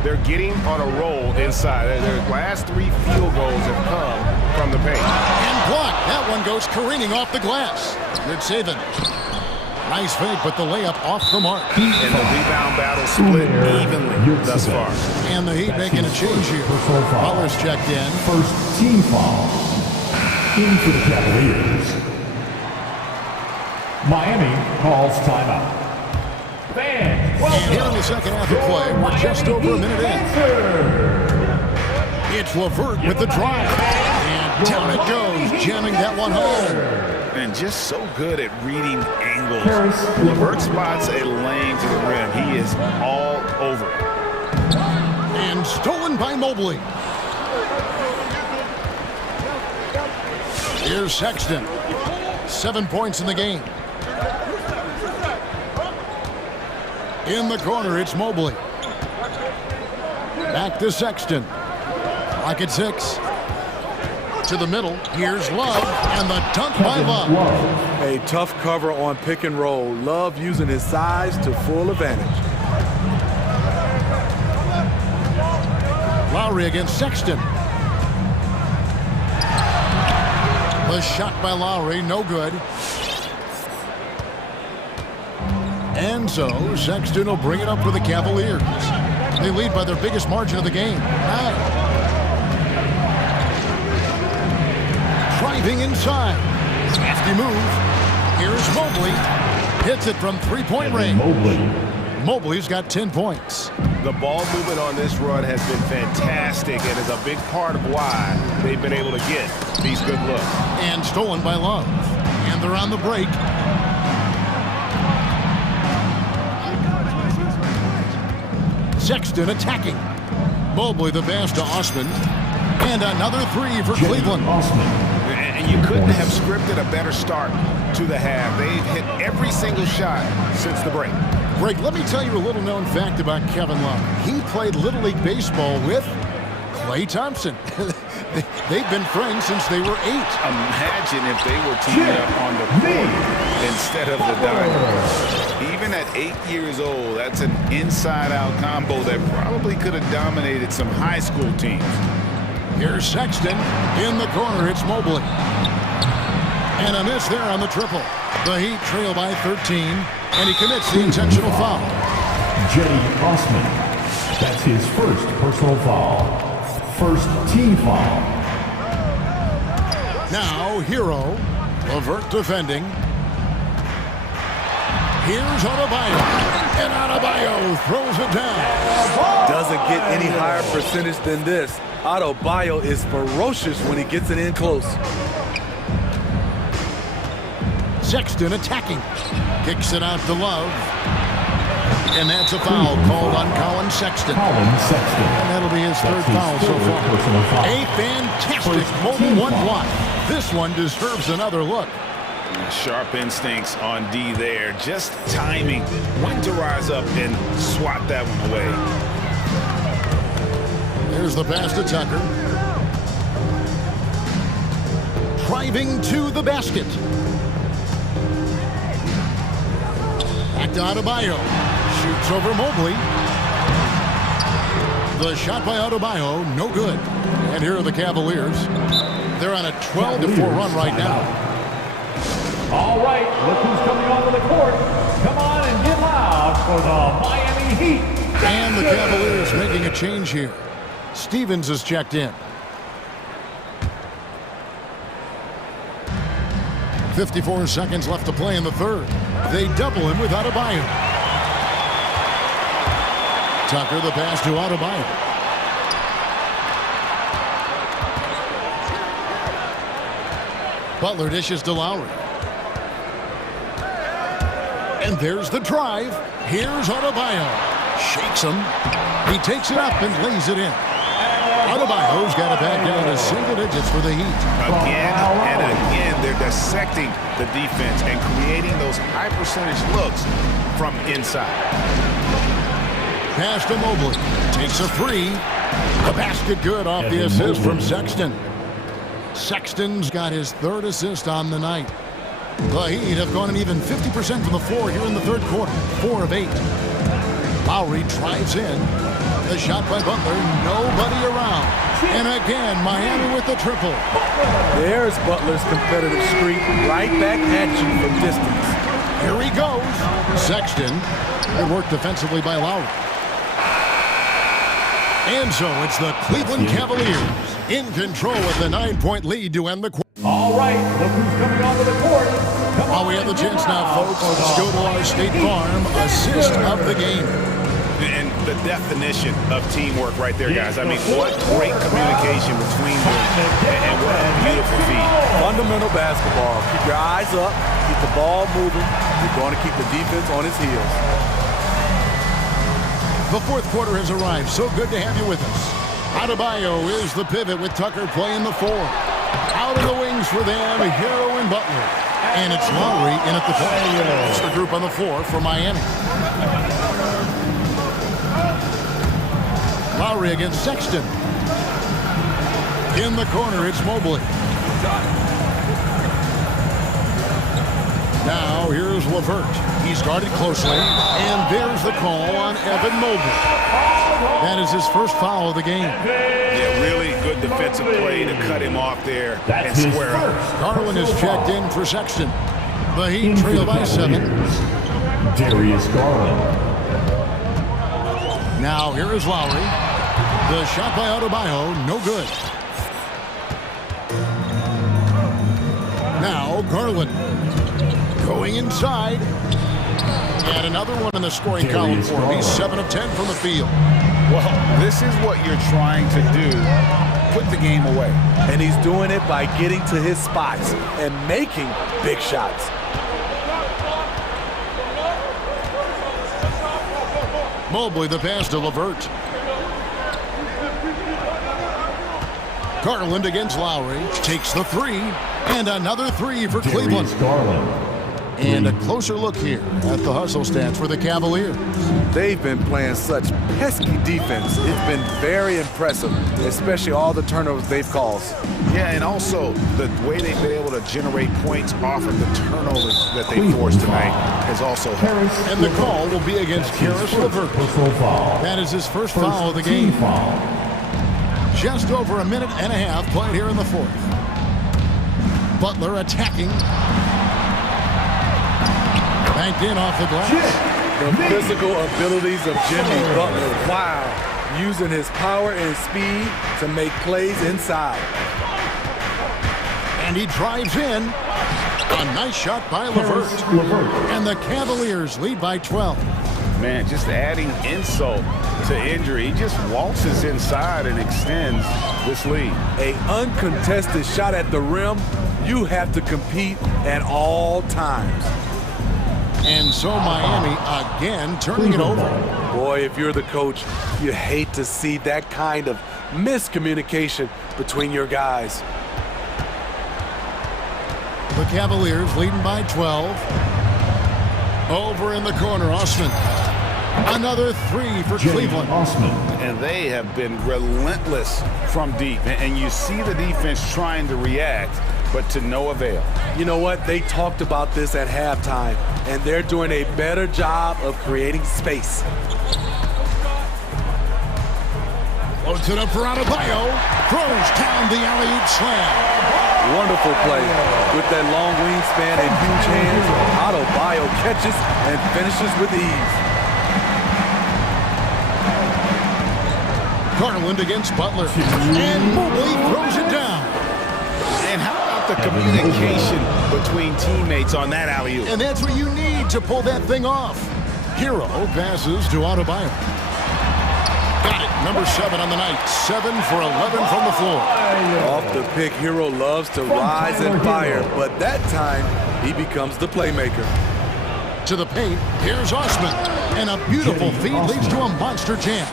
They're getting on a roll inside. Their last 3 field goals have come from the paint. And blocked. That one goes careening off the glass. Good saving. Nice fake, but the layup off the mark. And the rebound battle split evenly thus far. And the Heat making a change here. Butler's checked in. First team foul. In for the Cavaliers. Miami calls timeout. Fans, And here in the second half of play, we're just over a minute in. It's Levert with the drive. And down it goes, jamming that one home. And just so good at reading angles. Levert spots a lane to the rim. He is all over it. And stolen by Mobley. Here's Sexton. 7 points in the game. In the corner, it's Mobley. Back to Sexton. Clock at 6. To the middle. Here's Love. And the dunk by Love. A tough cover on pick and roll. Love using his size to full advantage. Lowry against Sexton. The shot by Lowry, no good. And so, Sexton will bring it up for the Cavaliers. They lead by their biggest margin of the game, 9. Driving inside. Crafty move. Here's Mobley. Hits it from three-point range. Mobley's got 10 points. The ball movement on this run has been fantastic and is a big part of why they've been able to get these good looks. And stolen by Love. And they're on the break. Sexton attacking. Mobley the pass to Osman. And another three for Cleveland. And you couldn't have scripted a better start to the half. They've hit every single shot since the break. Greg, let me tell you a little known fact about Kevin Love. He played Little League Baseball with Klay Thompson. They've been friends since they were 8. Imagine if they were teaming up on the court instead of the diamond. Even at 8 years old, that's an inside-out combo that probably could have dominated some high school teams. Here's Sexton. In the corner, it's Mobley. And a miss there on the triple. The Heat trail by 13, and he commits the intentional foul. Jetty Osman. That's his first personal foul. First team foul. Now, Hero. Levert defending. Here's Adebayo. And Adebayo throws it down. Doesn't get any higher percentage than this. Adebayo is ferocious when he gets it in close. Sexton attacking. Kicks it out to Love. And that's a foul called on Colin Sexton. And that'll be his third foul so far. A fantastic mobile one block. This one deserves another look. Sharp instincts on D there. Just timing when to rise up and swat that one away. There's the pass to Tucker. Driving to the basket. Back to Adebayo. Shoots over Mobley. The shot by Adebayo, no good. And here are the Cavaliers. They're on a 12-4 run right now. All right, look who's coming onto the court. Come on and get loud for the Miami Heat. And the Cavaliers making a change here. Stevens is checked in. 54 seconds left to play in the third. They double him with Adebayo. Tucker the pass to Adebayo. Butler dishes to Lowry. And there's the drive. Here's Adebayo. Shakes him. He takes it up and lays it in. Adebayo's got it back down to single digits for the Heat. Again and again, they're dissecting the defense and creating those high percentage looks from inside. Pass to Mobley. Takes a three. The basket good off the assist from Sexton. Sexton's got his third assist on the night. The Heat have gone an even 50% from the floor here in the third quarter. 4 of 8. Lowry drives in. The shot by Butler. Nobody around. And again, Miami with the triple. There's Butler's competitive streak right back at you from distance. Here he goes. Sexton. Good work defensively by Lowry. And so it's the Cleveland Cavaliers in control with the 9-point lead to end the quarter. All All right, look who's coming onto the court. We have the chance now, folks. Let's go to our State Farm assist of the game. And the definition of teamwork right there, guys. I mean, what great communication between them, and what a beautiful feat. Fundamental basketball. Keep your eyes up, keep the ball moving. You're going to keep the defense on its heels. The fourth quarter has arrived. So good to have you with us. Adebayo is the pivot with Tucker playing the 4. Out of the wings for them, Hero and Butler. And it's Lowry in at the point. It's the group on the floor for Miami. Lowry against Sexton. In the corner, it's Mobley. Now, here's LeVert. He's guarded closely, and there's the call on Evan Mobley. That is his first foul of the game. Yeah, really good defensive play to cut him off there and square up. Garland is checked in for Sexton. The Heat trail by 7. Darius Garland. Now, here is Lowry. The shot by Adebayo, no good. Now, Garland going inside. And another one in the scoring column for him. He's 7 of 10 from the field. Well, this is what you're trying to do. Put the game away. And he's doing it by getting to his spots and making big shots. Mobley the pass to LeVert. Garland against Lowry. Takes the 3. And another 3 for Cleveland. And a closer look here at the hustle stats for the Cavaliers. They've been playing such pesky defense. It's been very impressive, especially all the turnovers they've caused. Yeah, and also the way they've been able to generate points off of the turnovers that they forced tonight has also helped. And the call will be against Karis LeVert. That is his first foul of the game. Just over a minute and a half played here in the fourth. Butler attacking. Banked in off the glass. The physical abilities of Jimmy Butler. Wow. Using his power and speed to make plays inside. And he drives in. A nice shot by LeVert. And the Cavaliers lead by 12. Man, just adding insult to injury. He just waltzes inside and extends this lead. An uncontested shot at the rim. You have to compete at all times. And so Miami again turning it over. Boy, if you're the coach, you hate to see that kind of miscommunication between your guys. The Cavaliers leading by 12. Over in the corner, Osman. Another 3 for Cleveland. And they have been relentless from deep. And you see the defense trying to react, but to no avail. You know what? They talked about this at halftime, and they're doing a better job of creating space. Loads it up for Adebayo. Throws down the alley-oop slam. Wonderful play. With that long wingspan and huge hands, Adebayo catches and finishes with ease. Garland against Butler. And Mobley throws it down. And how about the communication between teammates on that alley-oop? And that's what you need to pull that thing off. Hero passes to Adebayo. Got it. Number 7 on the night. 7 for 11 from the floor. Off the pick, Hero loves to rise and fire, but that time he becomes the playmaker. To the paint, here's Osman. And a beautiful feed leads to a monster jam.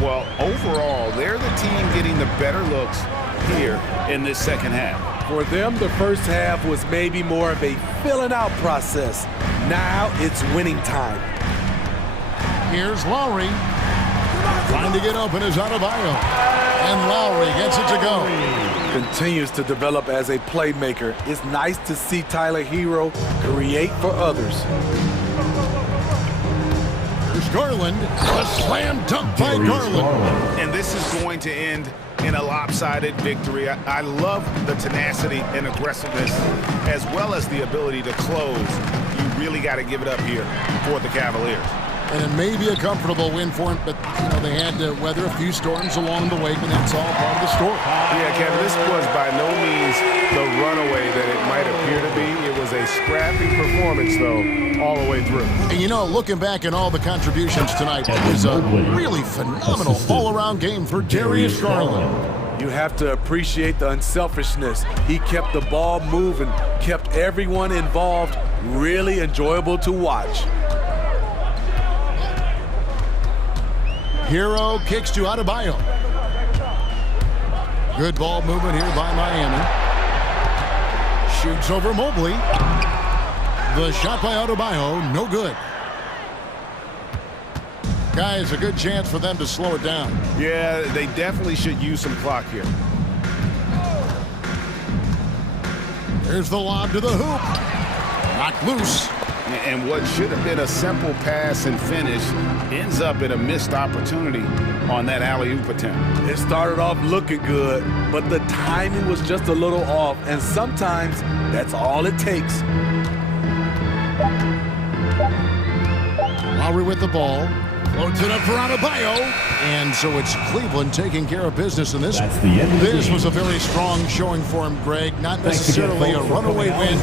Well, overall, they're the team getting the better looks here in this second half. For them, the first half was maybe more of a filling out process. Now it's winning time. Here's Lowry. Trying to get open is Adebayo. And Lowry gets it to go. Continues to develop as a playmaker. It's nice to see Tyler Hero create for others. Here's Garland. A slam dunk by Garland. And this is going to end in a lopsided victory. I love the tenacity and aggressiveness as well as the ability to close. You really got to give it up here for the Cavaliers. And it may be a comfortable win for him, but they had to weather a few storms along the way, and that's all part of the story. Yeah, Kevin, this was by no means the runaway that it might appear to be. It was a scrappy performance, though, all the way through. And looking back at all the contributions tonight, it was a really phenomenal all-around game for Darius Garland. You have to appreciate the unselfishness. He kept the ball moving, kept everyone involved, really enjoyable to watch. Hero kicks to Adebayo. Good ball movement here by Miami. Shoots over Mobley. The shot by Adebayo, no good. Guys, a good chance for them to slow it down. Yeah, they definitely should use some clock here. Here's the lob to the hoop. Knocked loose. And what should have been a simple pass and finish ends up in a missed opportunity on that alley-oop attempt. It started off looking good, but the timing was just a little off, and sometimes that's all it takes. Lowry with the ball. Floats it up for Adebayo. And so it's Cleveland taking care of business in this. This was a very strong showing for him, Greg. Not necessarily a runaway win.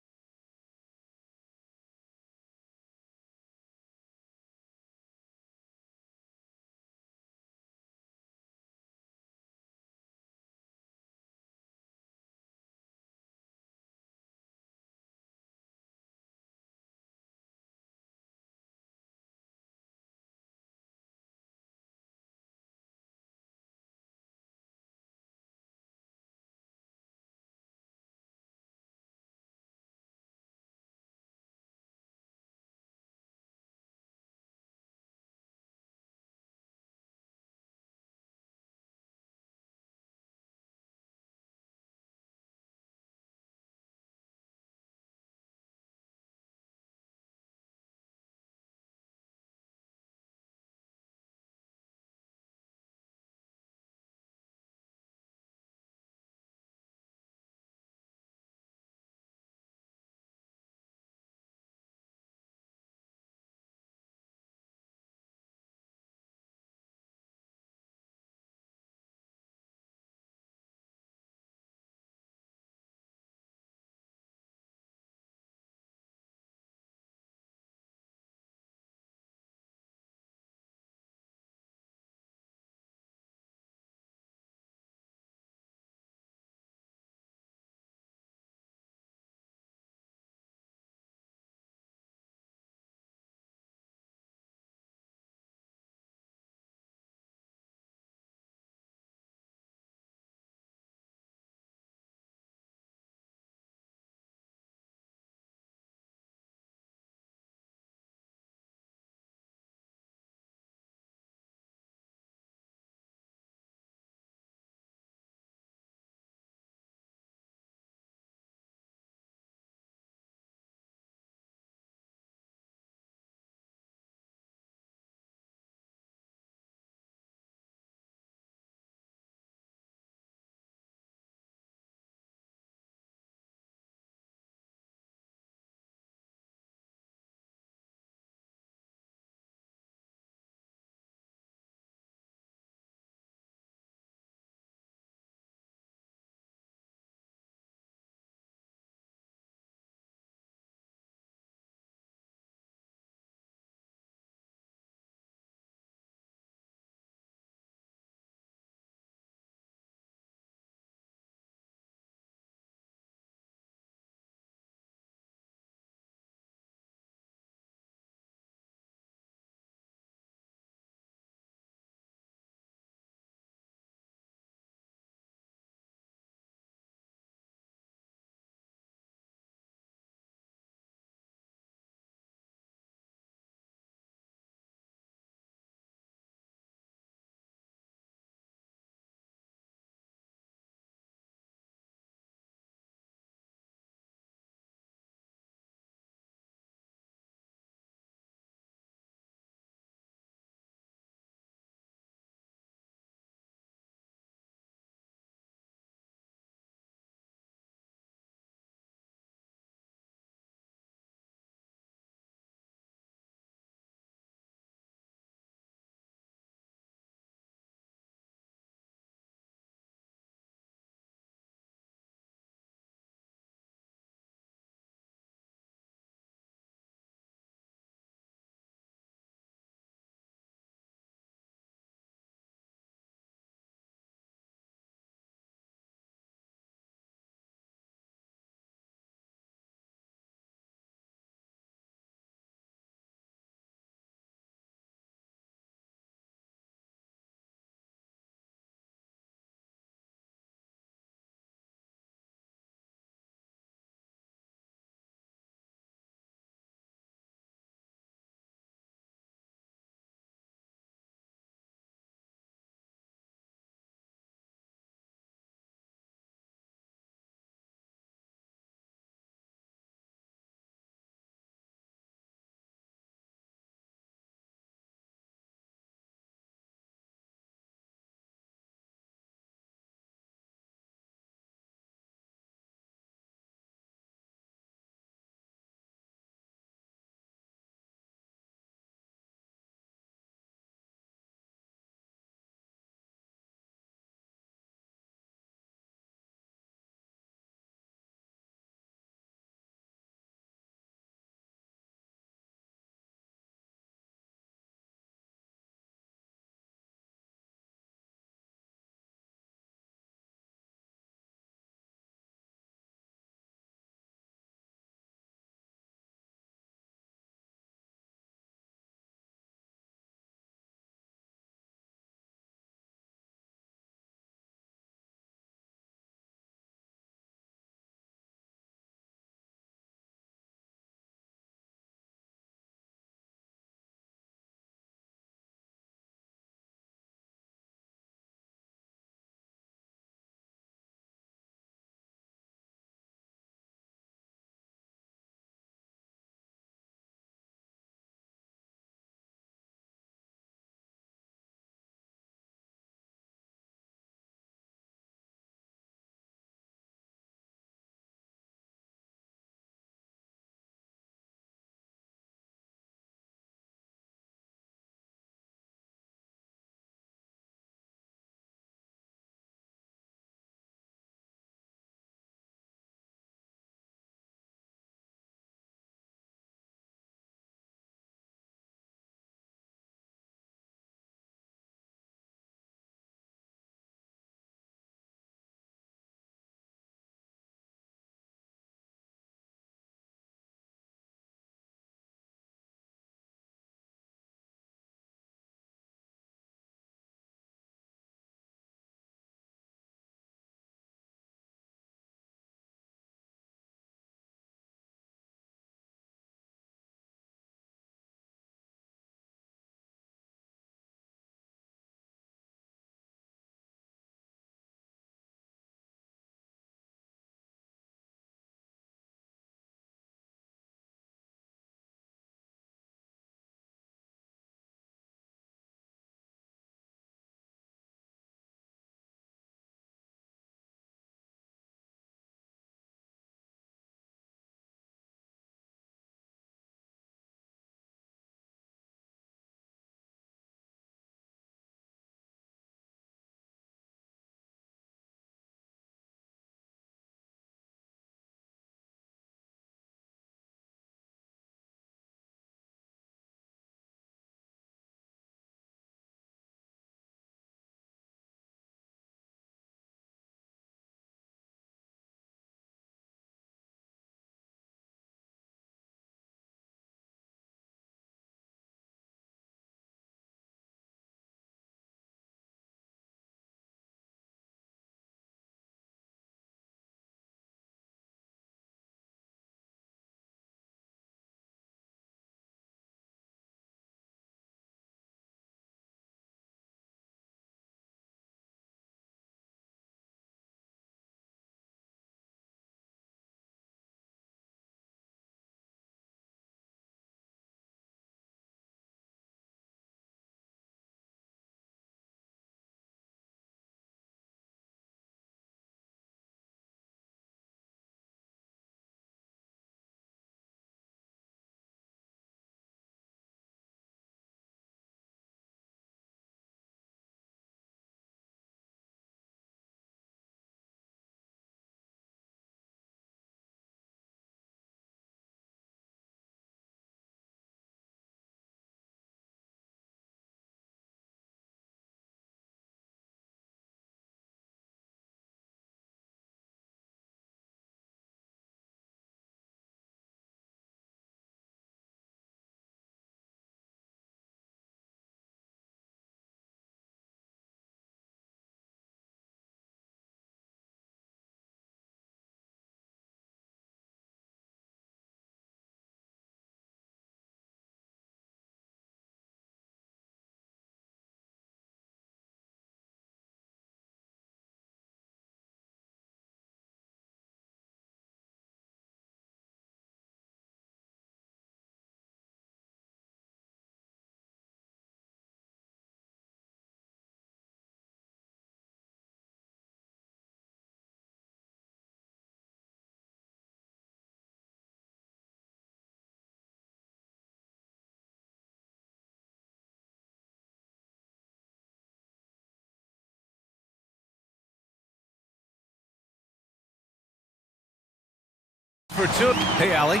For two. Hey, Allie.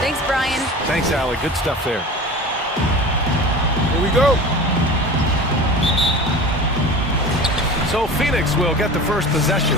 Thanks, Brian. Thanks, Allie. Good stuff there. Here we go. So Phoenix will get the first possession.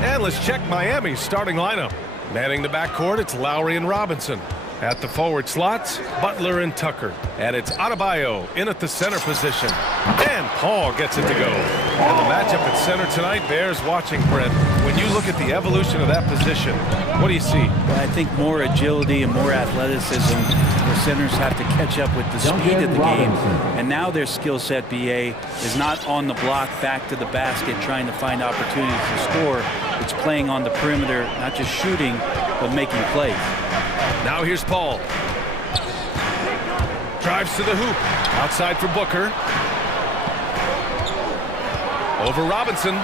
And let's check Miami's starting lineup. Manning the backcourt, it's Lowry and Robinson. At the forward slots, Butler and Tucker. And it's Adebayo in at the center position. And Paul gets it to go. And the matchup at center tonight bears watching, Brent. When you look at the evolution of that position, what do you see? I think more agility and more athleticism. The centers have to catch up with the speed of the game. And now their skill set, BA, is not on the block back to the basket trying to find opportunities to score. It's playing on the perimeter, not just shooting, but making plays. Now here's Paul. Drives to the hoop. Outside for Booker. Over Robinson.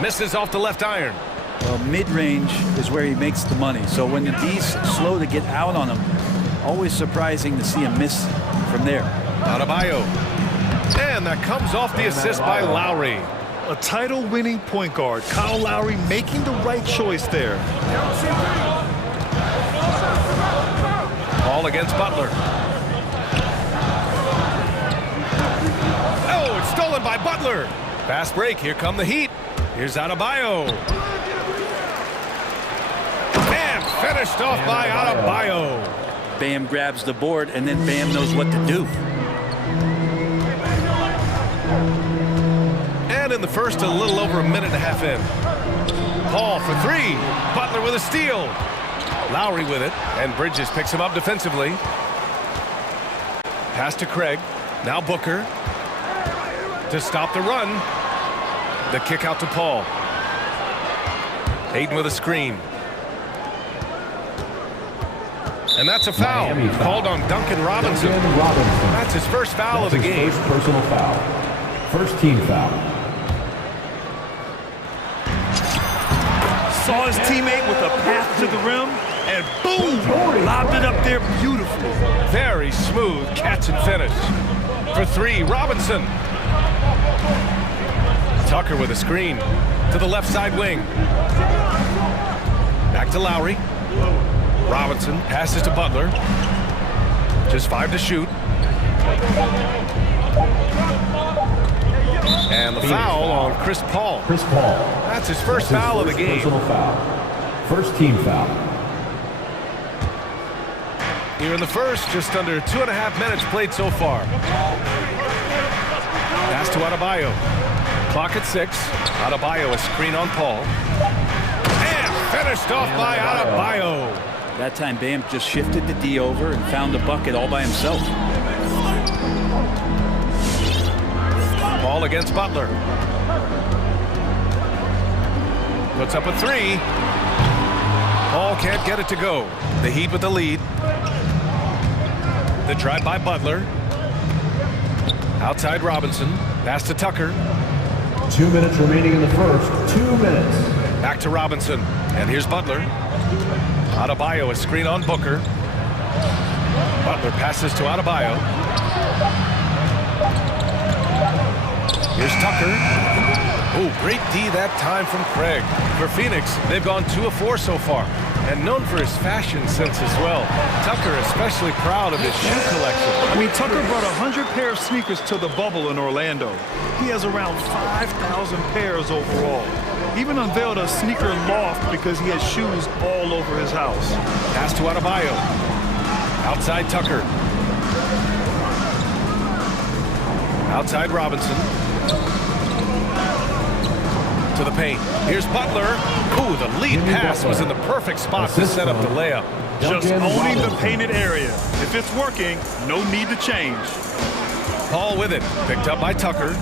Misses off the left iron. Well, mid-range is where he makes the money. So when the D's slow to get out on him, always surprising to see him miss from there. Adebayo. And that comes off the assist by Lowry. A title-winning point guard, Kyle Lowry, making the right choice there. Ball against Butler. Oh, it's stolen by Butler. Fast break. Here come the Heat. Here's Adebayo. And finished off by Adebayo. Bam grabs the board, and then Bam knows what to do. And in the first, a little over a minute and a half in. Paul for three. Butler with a steal. Lowry with it, and Bridges picks him up defensively. Pass to Craig. Now Booker. To stop the run. The kick out to Paul. Hayden with a screen. And that's a foul. Called on Duncan Robinson. That's his first foul of the game. First personal foul. First team foul. Saw his teammate with a path to the rim, and boom! Lobbed it up there beautifully. Very smooth catch and finish. For three, Robinson. Tucker with a screen to the left side wing. Back to Lowry. Robinson passes to Butler. Just 5 to shoot. And the foul on Chris Paul. Chris Paul. That's his first foul of the game. Personal foul. First team foul. Here in the first, just under 2.5 minutes played so far. Pass to Adebayo. Clock at 6. Adebayo a screen on Paul. And finished off by Adebayo. That time Bam just shifted the D over and found the bucket all by himself. Ball against Butler. Puts up a three. Paul can't get it to go. The Heat with the lead. The drive by Butler. Outside Robinson. Pass to Tucker. 2 minutes remaining in the first. 2 minutes. Back to Robinson. And here's Butler. Adebayo a screen on Booker. Butler passes to Adebayo. Here's Tucker. Oh, great D that time from Craig. For Phoenix, they've gone 2 of 4 so far. And known for his fashion sense as well. Tucker especially proud of his shoe collection. I mean, Tucker brought 100 pair of sneakers to the bubble in Orlando. He has around 5,000 pairs overall. Even unveiled a sneaker loft because he has shoes all over his house. Pass to Adebayo. Outside Tucker. Outside Robinson. To the paint. Here's Butler. Ooh, the lead pass was in the perfect spot to set up the layup. Just owning the painted area. If it's working, no need to change. Paul with it. Picked up by Tucker.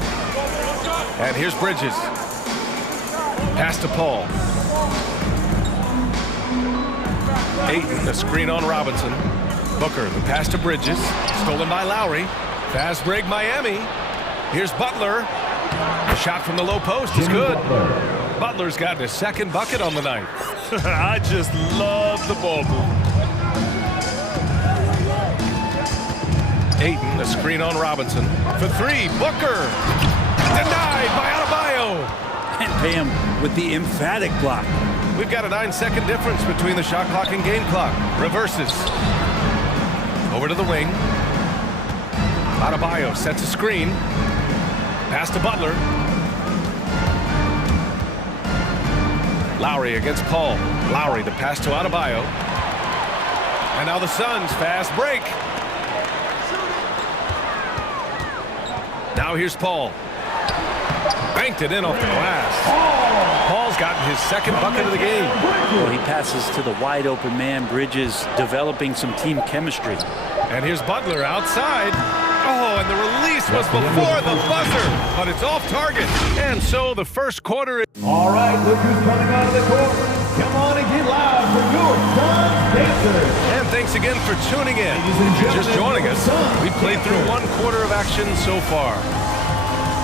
And here's Bridges. Pass to Paul. Ayton, the screen on Robinson. Booker, the pass to Bridges. Stolen by Lowry. Fast break Miami. Here's Butler. The shot from the low post is good. Butler's gotten his second bucket on the night. I just love the ball move. Ayton, the screen on Robinson. For three, Booker. Denied by Adebayo. And repay him with the emphatic block. We've got a 9-second difference between the shot clock and game clock. Reverses. Over to the wing. Adebayo sets a screen. Pass to Butler. Lowry against Paul. Lowry the pass to Adebayo. And now the Suns fast break. Now here's Paul. Banked it in off the glass. Paul's gotten his second bucket of the game. Well, he passes to the wide open man. Bridges developing some team chemistry. And here's Butler outside. Oh, and the release was before the buzzer, but it's off target. And so the first quarter is... All right, look who's coming out of the court. Come on and get loud for your Suns Dancers. And thanks again for tuning in. If you're just joining us, we played through one quarter of action so far.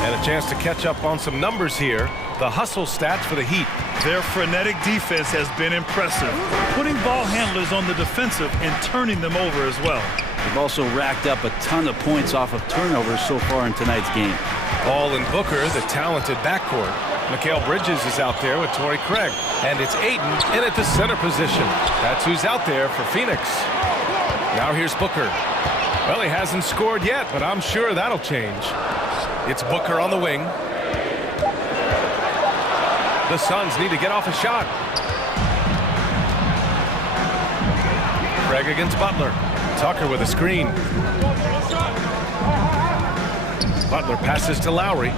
And a chance to catch up on some numbers here. The hustle stats for the Heat. Their frenetic defense has been impressive, putting ball handlers on the defensive and turning them over as well. They've also racked up a ton of points off of turnovers so far in tonight's game. Paul and Booker, the talented backcourt. Mikal Bridges is out there with Torrey Craig. And it's Ayton in at the center position. That's who's out there for Phoenix. Now here's Booker. Well, he hasn't scored yet, but I'm sure that'll change. It's Booker on the wing. The Suns need to get off a shot. Craig against Butler. Tucker with a screen. Butler passes to Lowry.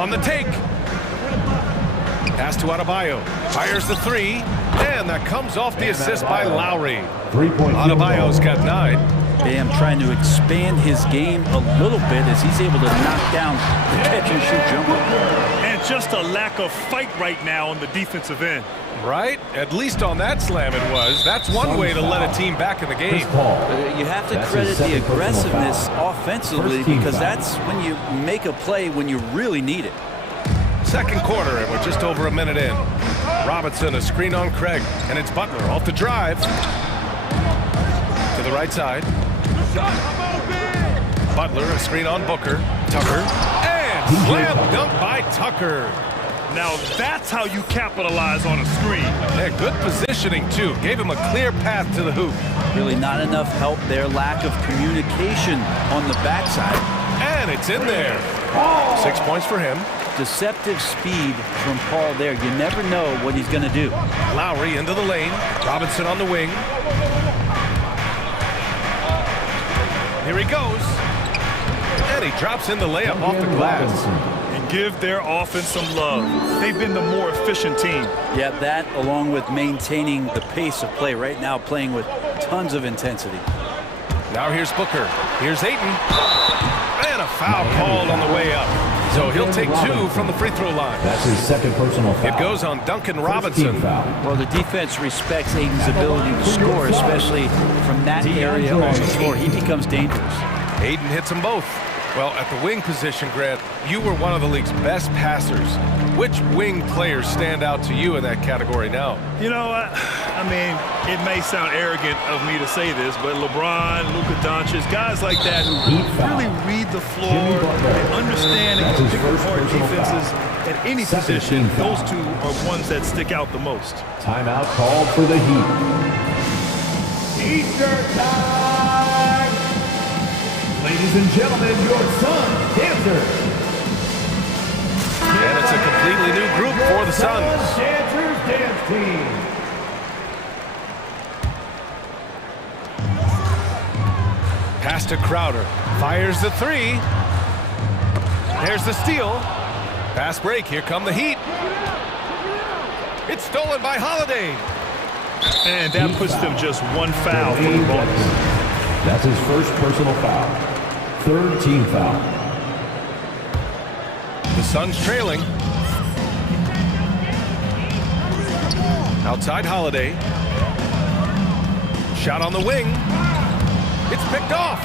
On the take. Pass to Adebayo. Fires the three. And that comes off the assist by Lowry. Adebayo's got 9. Bam trying to expand his game a little bit as he's able to knock down the catch-and-shoot jumper. And just a lack of fight right now on the defensive end. Right? At least on that slam it was. That's one way to let a team back in the game. You have to credit the aggressiveness offensively because that's when you make a play when you really need it. Second quarter, and we're just over a minute in. Robinson, a screen on Craig, and it's Butler off the drive. To the right side. Butler, a screen on Booker. Tucker. And slam dunk by Tucker. Now that's how you capitalize on a screen. Yeah, good positioning, too. Gave him a clear path to the hoop. Really not enough help there. Lack of communication on the backside. And it's in there. 6 points for him. Deceptive speed from Paul there. You never know what he's going to do. Lowry into the lane. Robinson on the wing. Here he goes. And he drops in the layup off the glass. And give their offense some love. They've been the more efficient team. Yeah, that along with maintaining the pace of play right now, playing with tons of intensity. Now here's Booker. Here's Ayton. And a foul called on the way up. So he'll take 2 from the free throw line. That's his second personal foul. It goes on Duncan Robinson. Well, the defense respects Ayton's ability to score, especially from that area on the floor. He becomes dangerous. Ayton hits them both. Well, at the wing position, Grant, you were one of the league's best passers. Which wing players stand out to you in that category now? You know, I mean, it may sound arrogant of me to say this, but LeBron, Luka Doncic, guys like that who really read the floor, they understand and can pick apart defenses at any position. Those two are ones that stick out the most. Timeout called for the Heat. Eastern time. Ladies and gentlemen, your Suns Dancers. And it's a completely new group for the Suns. Dancers Dance Team. Pass to Crowder. Fires the three. There's the steal. Pass break. Here come the Heat. It's stolen by Holiday. And that puts them just one foul for the Bucks. That's his first personal foul. Third team foul. The Suns trailing. Outside Holiday. Shot on the wing. It's picked off.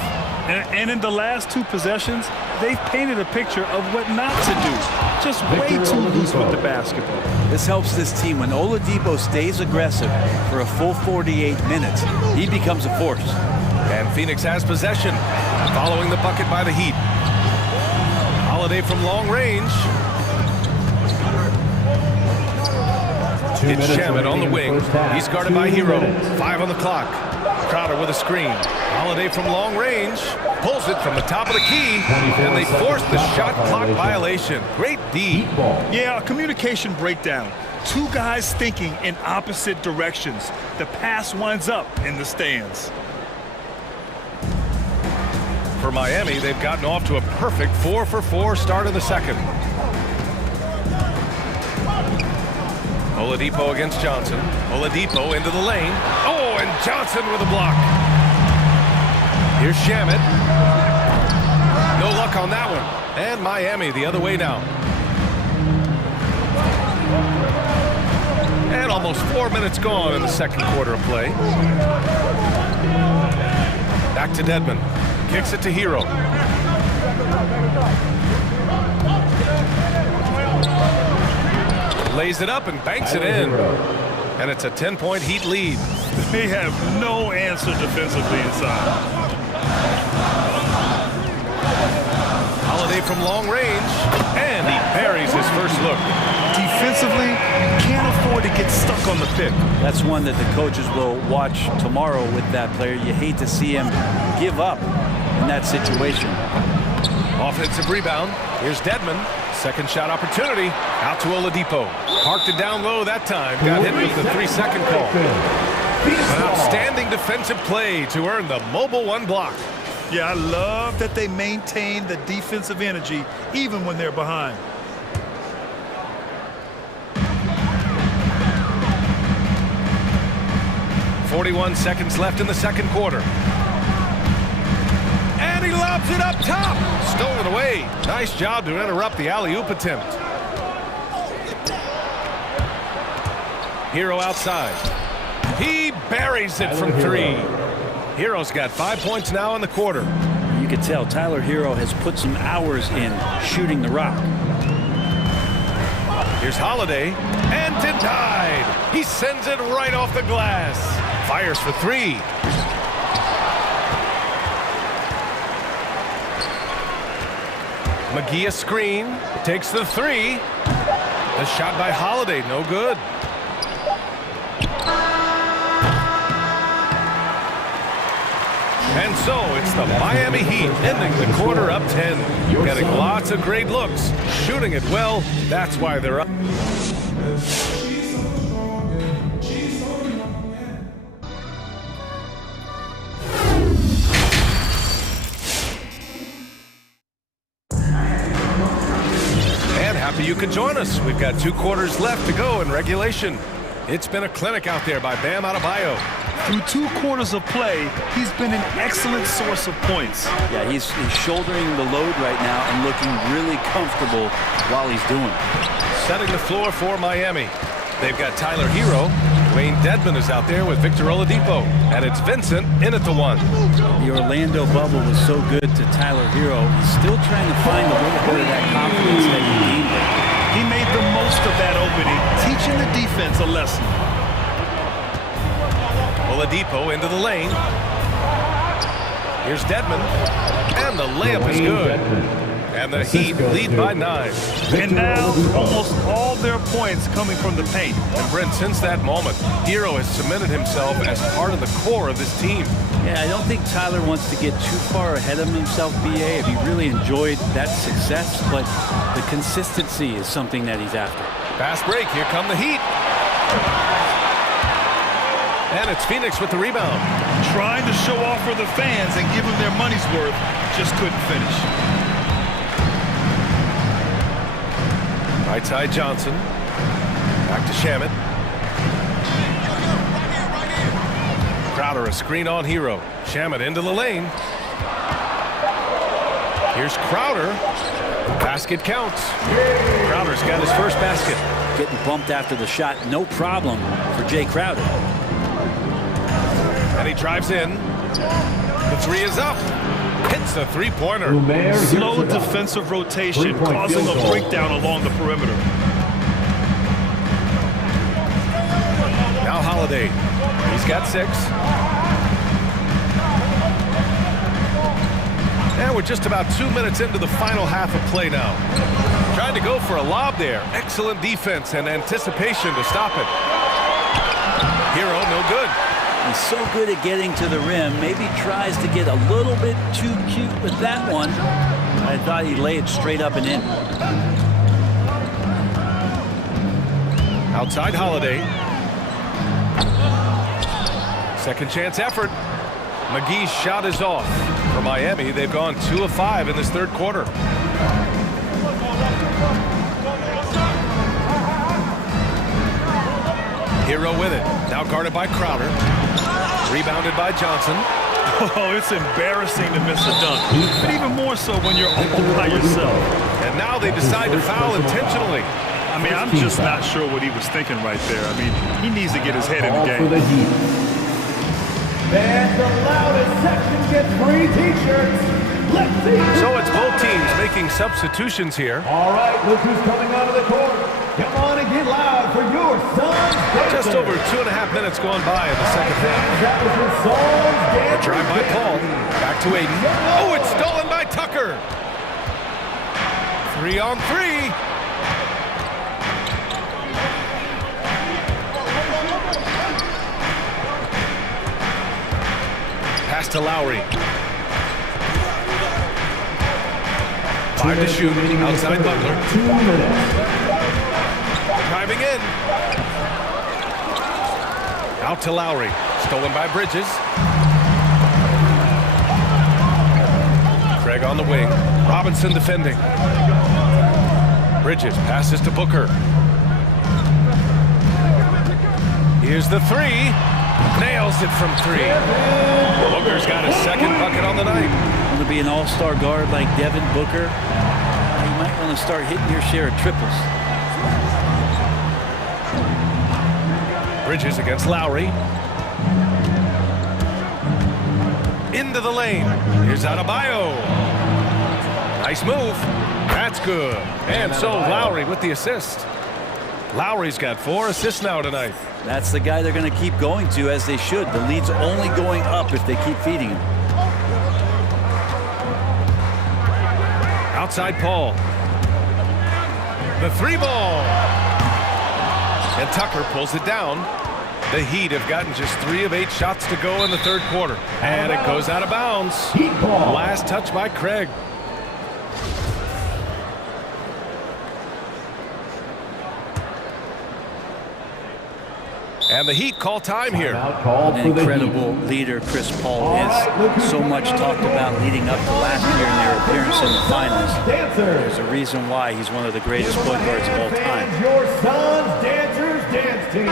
And in the last 2 possessions, they've painted a picture of what not to do. Just way too loose with the basketball. This helps this team. When Oladipo stays aggressive for a full 48 minutes, he becomes a force. And Phoenix has possession following the bucket by the Heat. Holiday from long range. It's Shamet on the wing. He's guarded by Hero. 5 on the clock. Crowder with a screen. Holiday from long range. Pulls it from the top of the key. And they force the shot clock violation. Great D. Yeah, a communication breakdown. Two guys thinking in opposite directions. The pass winds up in the stands. For Miami, they've gotten off to a perfect 4-for-4 start of the second. Oladipo against Johnson. Oladipo into the lane. Oh, and Johnson with a block. Here's Shamet. No luck on that one. And Miami the other way now. And almost 4 minutes gone in the second quarter of play. Back to Dedmon. Kicks it to Hero. Lays it up and banks it in. And it's a 10-point Heat lead. They have no answer defensively inside. Holiday from long range. And he buries his first look. Defensively, can't afford to get stuck on the pick. That's one that the coaches will watch tomorrow with that player. You hate to see him give up in that situation. Offensive rebound. Here's Dedmon. Second shot opportunity. Out to Oladipo. Parked it down low that time. Got hit with the 3-second call. An outstanding defensive play to earn the mobile 1 block. Yeah, I love that they maintain the defensive energy even when they're behind. .41 seconds left in the second quarter. And he lobs it up top. Stolen away. Nice job to interrupt the alley-oop attempt. Hero outside. He buries it from 3. Hero's got 5 points now in the quarter. You can tell Tyler Hero has put some hours in shooting the rock. Here's Holiday. And denied. He sends it right off the glass. Fires for 3. McGee a screen. Takes the 3. The shot by Holiday. No good. And so it's the Miami Heat ending the quarter up 10. Getting lots of great looks. Shooting it well. That's why they're up. You can join us. We've got 2 quarters left to go in regulation. It's been a clinic out there by Bam Adebayo. Through 2 quarters of play, he's been an excellent source of points. Yeah, he's shouldering the load right now and looking really comfortable while he's doing it. Setting the floor for Miami. They've got Tyler Hero. Wayne Dedmon is out there with Victor Oladipo. And it's Vincent in at the 1. The Orlando bubble was so good to Tyler Hero. He's still trying to find a little bit of that confidence that he needed. He made the most of that opening, teaching the defense a lesson. Oladipo into the lane. Here's Dedmon. And the layup is good. And the Heat lead by 9. And now, almost all their points coming from the paint. And Brent, since that moment, Hero has cemented himself as part of the core of this team. Yeah, I don't think Tyler wants to get too far ahead of himself, B.A. He really enjoyed that success, but the consistency is something that he's after. Fast break. Here come the Heat. And it's Phoenix with the rebound. Trying to show off for the fans and give them their money's worth, just couldn't finish. Right side Johnson. Back to Shamet. Crowder a screen on Hero. Shamet into the lane. Here's Crowder. Basket counts. Crowder's got his first basket. Getting bumped after the shot, no problem for Jay Crowder. And he drives in. The 3 is up. Hits the 3-pointer. Slow defensive rotation, causing a breakdown along the perimeter. Now Holiday. He's got 6. And we're just about 2 minutes into the final half of play now. Trying to go for a lob there. Excellent defense and anticipation to stop it. Hero, no good. He's so good at getting to the rim. Maybe tries to get a little bit too cute with that one. I thought he'd lay it straight up and in. Outside Holiday. Second chance effort. McGee's shot is off. For Miami, they've gone 2 of 5 in this third quarter. Hero with it. Now guarded by Crowder. Rebounded by Johnson. Oh, it's embarrassing to miss a dunk. But even more so when you're all by yourself. And now they decide to foul intentionally. I mean, I'm just not sure what he was thinking right there. I mean, he needs to get his head in the game. And the loudest section gets free t-shirts. Let's see. So it's both teams making substitutions here. All right, look who's coming out of the court. Come on and get loud for your Suns Dancers. Just over 2.5 minutes gone by in the second half. That was your Suns Dancers. Drive by Paul. Back to Aiden. Oh, it's stolen by Tucker. 3 on 3. Pass to Lowry. 5 to shoot. Outside Butler. 2 minutes. Driving in. Out to Lowry. Stolen by Bridges. Craig on the wing. Robinson defending. Bridges passes to Booker. Here's the 3. Nails it from 3. Booker's got his second bucket on the night. Want to be an all-star guard like Devin Booker? You might want to start hitting your share of triples. Bridges against Lowry. Into the lane. Here's Adebayo. Nice move. That's good. And so Lowry with the assist. Lowry's got 4 assists now tonight. That's the guy they're going to keep going to, as they should. The lead's only going up if they keep feeding him. Outside Paul. The 3 ball. And Tucker pulls it down. The Heat have gotten just 3 of 8 shots to go in the third quarter. And it goes out of bounds. Last touch by Craig. And the Heat call time here. An incredible leader Chris Paul is. So much talked about leading up to last year in their appearance in the finals. There's a reason why he's one of the greatest point guards of all time. Your Suns Dancers Dance Team.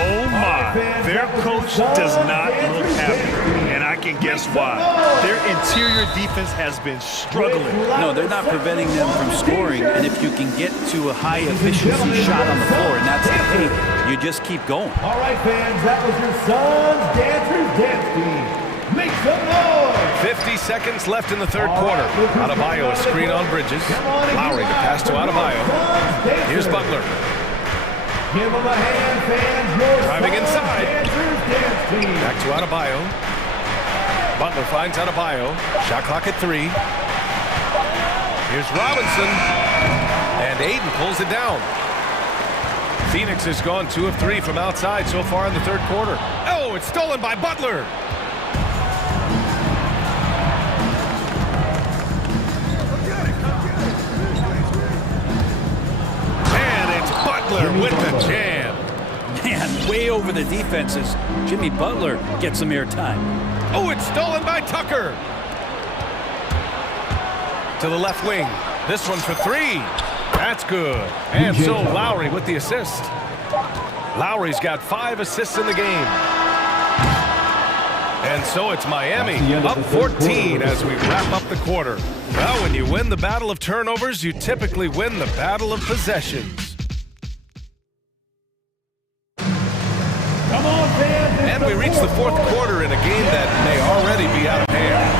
Oh my, their coach does not look happy, and I can guess why. Their interior defense has been struggling. No, they're not preventing them from scoring, and if you can get to a high efficiency shot on the floor, and that's the key, you just keep going. All right, fans, that was your Suns Dancers Dance Team. Make some noise! 50 seconds left in the third quarter. Adebayo, a screen on Bridges. Lowry, the pass to Adebayo. Here's Butler. Give them a hand, fans. Your driving inside. Dance Team. Back to Adebayo. Butler finds Adebayo. Shot clock at 3. Here's Robinson. And Aiden pulls it down. Phoenix has gone 2 of 3 from outside so far in the third quarter. Oh, it's stolen by Butler. With the jam. Man, way over the defenses. Jimmy Butler gets some airtime. Oh, it's stolen by Tucker. To the left wing. This one for 3. That's good. And so Lowry with the assist. Lowry's got 5 assists in the game. And so it's Miami up 14 as we wrap up the quarter. Well, when you win the battle of turnovers, you typically win the battle of possessions. And we reach the fourth quarter in a game that may already be out of hand.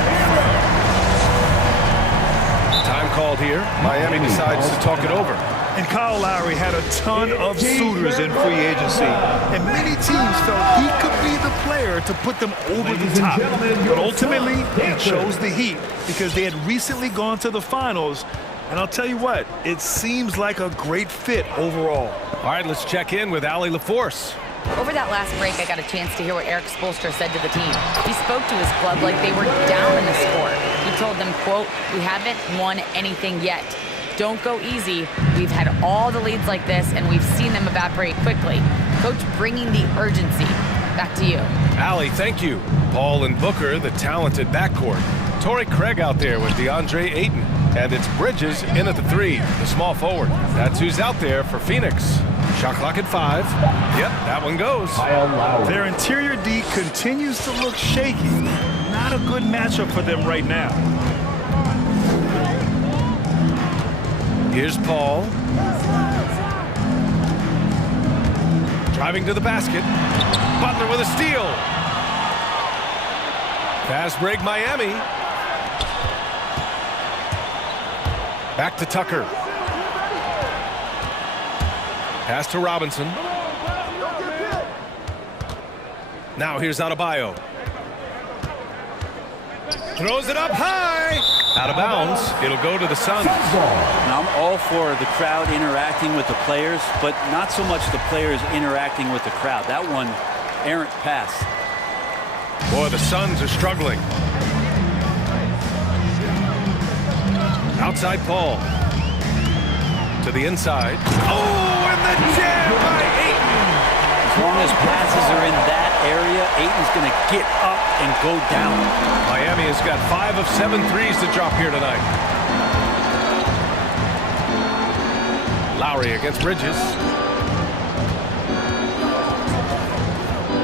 Time called here. Miami decides to talk it over. And Kyle Lowry had a ton of suitors in free agency, and many teams felt he could be the player to put them over the top. But ultimately, he chose the Heat because they had recently gone to the finals. And I'll tell you what, it seems like a great fit overall. All right, let's check in with Allie LaForce. Over that last break, I got a chance to hear what Eric Spoelstra said to the team. He spoke to his club like they were down in the score. He told them, quote, "We haven't won anything yet. Don't go easy. We've had all the leads like this, and we've seen them evaporate quickly." Coach bringing the urgency. Back to you. Allie, thank you. Paul and Booker, the talented backcourt. Torrey Craig out there with DeAndre Ayton. And it's Bridges in at the 3, the small forward. That's who's out there for Phoenix. Shot clock at 5. Yep, that one goes. Their interior D continues to look shaky. Not a good matchup for them right now. Here's Paul. Driving to the basket. Butler with a steal. Fast break, Miami. Back to Tucker. Pass to Robinson. Now here's Adebayo. Throws it up high. Out of bounds. It'll go to the Suns. Now, I'm all for the crowd interacting with the players, but not so much the players interacting with the crowd. That one, errant pass. Boy, the Suns are struggling. Outside Paul. To the inside. Oh, and the jam by Ayton. As long as passes are in that area, Ayton's going to get up and go down. Miami has got 5 of 7 threes to drop here tonight. Lowry against Bridges.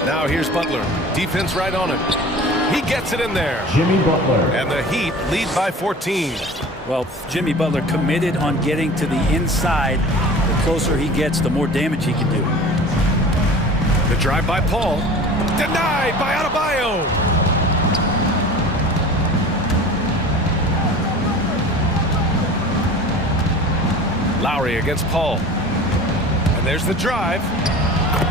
Now here's Butler. Defense right on him. He gets it in there. Jimmy Butler. And the Heat lead by 14. Well, Jimmy Butler committed on getting to the inside. The closer he gets, the more damage he can do. The drive by Paul. Denied by Adebayo. Lowry against Paul. And there's the drive.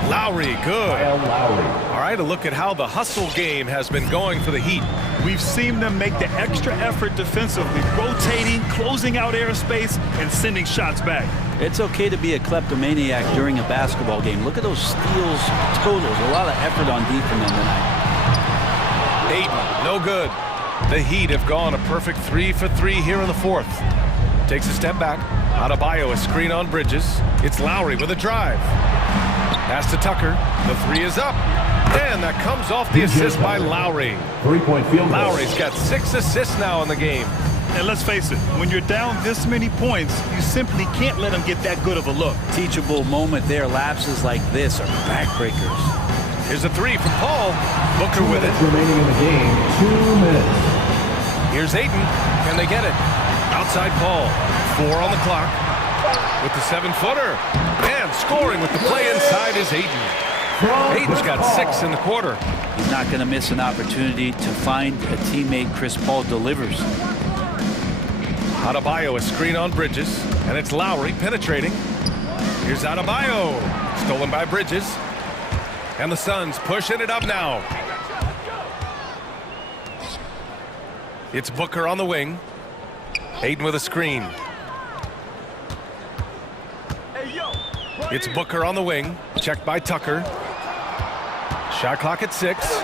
Lowry, good. All right, a look at how the hustle game has been going for the Heat. We've seen them make the extra effort defensively, rotating, closing out airspace, and sending shots back. It's okay to be a kleptomaniac during a basketball game. Look at those steals totals. A lot of effort on D from them tonight. Ayton, no good. The Heat have gone a perfect 3 for 3 here in the 4th. Takes a step back. Adebayo, a screen on Bridges. It's Lowry with a drive. Pass to Tucker. The 3 is up. And that comes off the assist by Lowry. 3-point field goal. Lowry's got 6 assists now in the game. And let's face it, when you're down this many points, you simply can't let them get that good of a look. Teachable moment there. Lapses like this are backbreakers. Here's a 3 from Paul. Booker with it. Remaining in the game, 2 minutes. Here's Ayton. Can they get it? Outside Paul. 4 on the clock. With the 7-footer. And scoring with the play inside is Ayton. Ayton's got 6 in the quarter. He's not going to miss an opportunity to find a teammate. Chris Paul delivers. Adebayo, a screen on Bridges. And it's Lowry penetrating. Here's Adebayo. Stolen by Bridges. And the Suns pushing it up now. It's Booker on the wing. Ayton with a screen. It's Booker on the wing. Checked by Tucker. Shot clock at 6.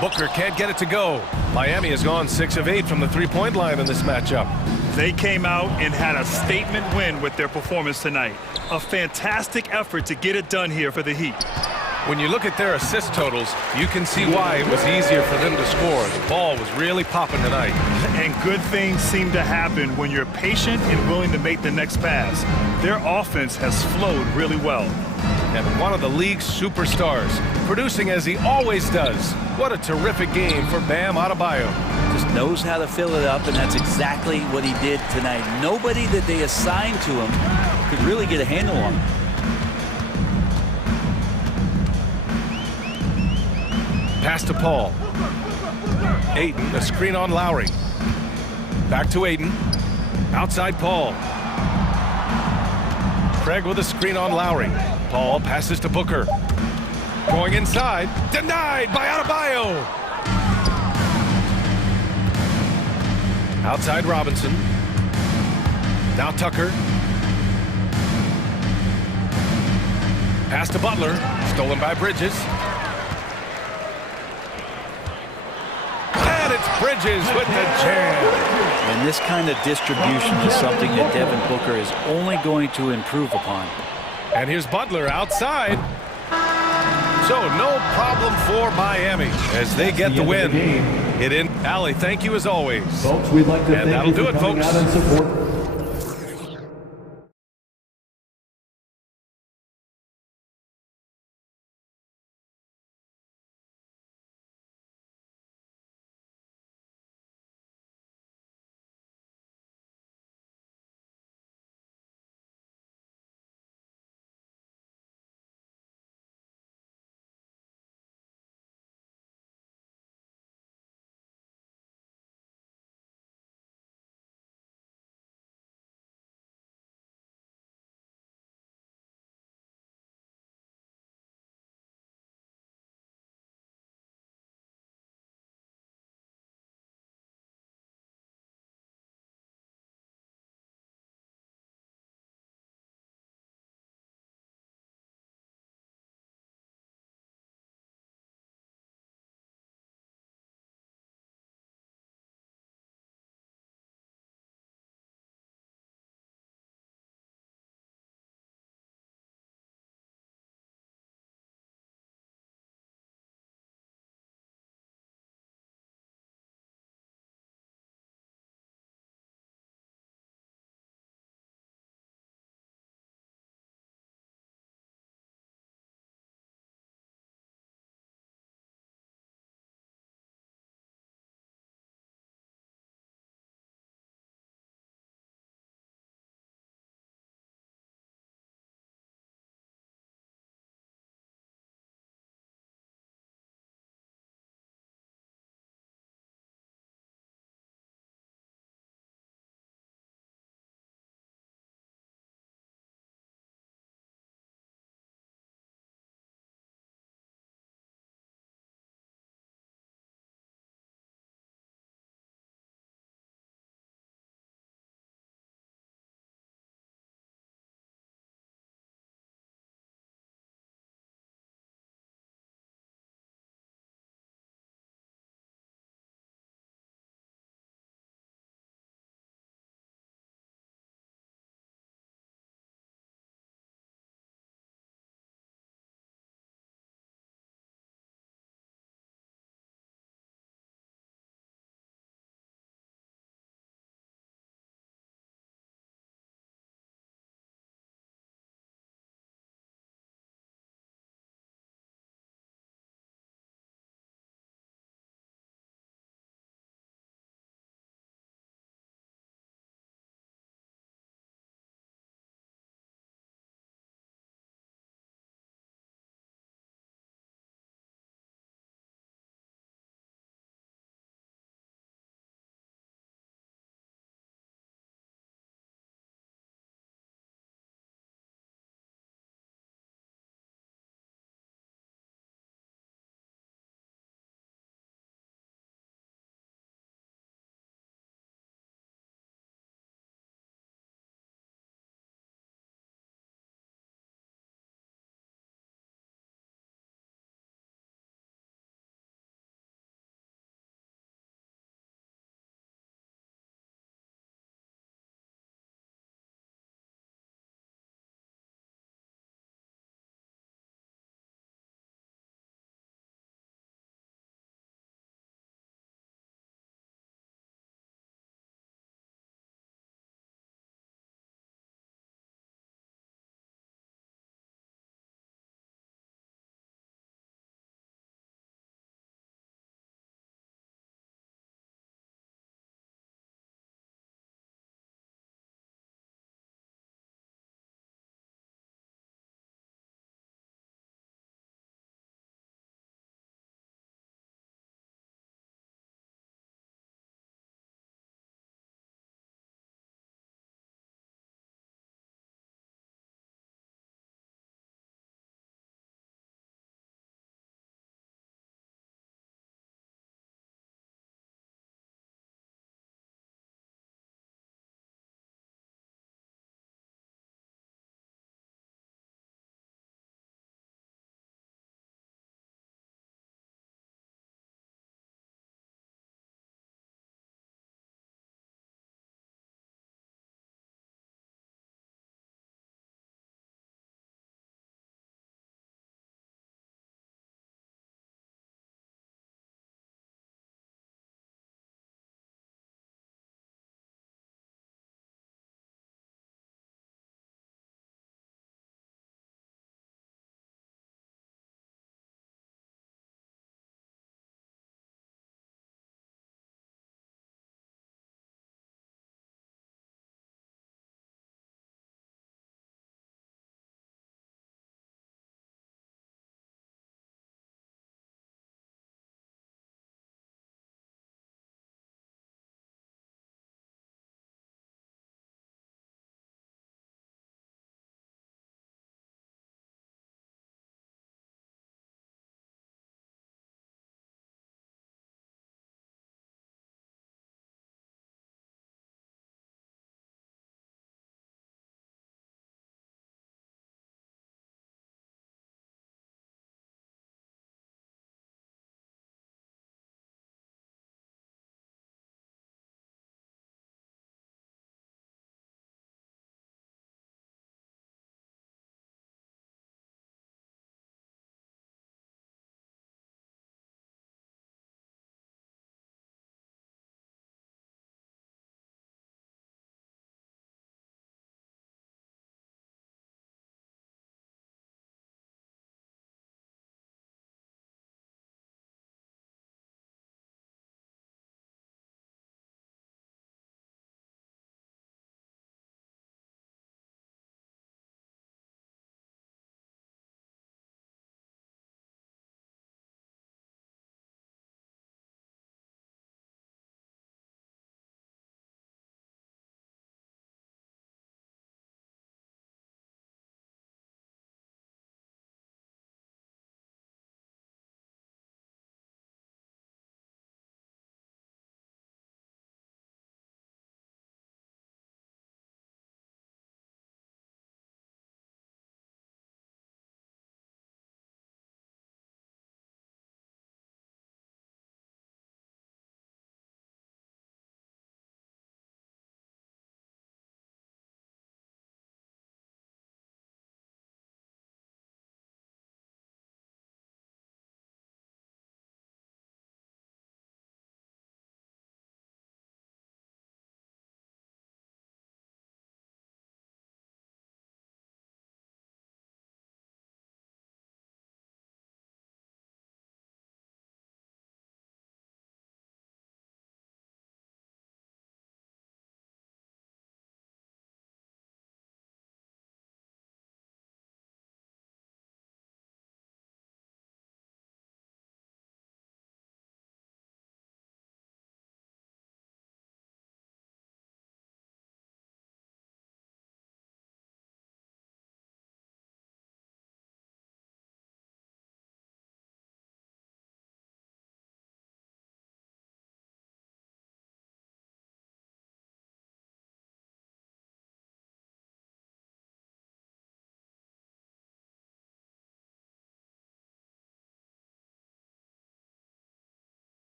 Booker can't get it to go. Miami has gone 6 of 8 from the three-point line in this matchup. They came out and had a statement win with their performance tonight. A fantastic effort to get it done here for the Heat. When you look at their assist totals, you can see why it was easier for them to score. The ball was really popping tonight. And good things seem to happen when you're patient and willing to make the next pass. Their offense has flowed really well. And one of the league's superstars, producing as he always does. What a terrific game for Bam Adebayo. Just knows how to fill it up, and that's exactly what he did tonight. Nobody that they assigned to him could really get a handle on him. Pass to Paul. Ayton, a screen on Lowry. Back to Ayton. Outside Paul. Craig with a screen on Lowry. Paul passes to Booker. Going inside. Denied by Adebayo. Outside Robinson. Now Tucker. Pass to Butler. Stolen by Bridges. And it's Bridges with the jam. And this kind of distribution is something that Devin Booker is only going to improve upon. And here's Butler outside. So no problem for Miami as they get the win. It in. Allie, thank you as always. Folks, we'd like to and that'll do it, folks. out and support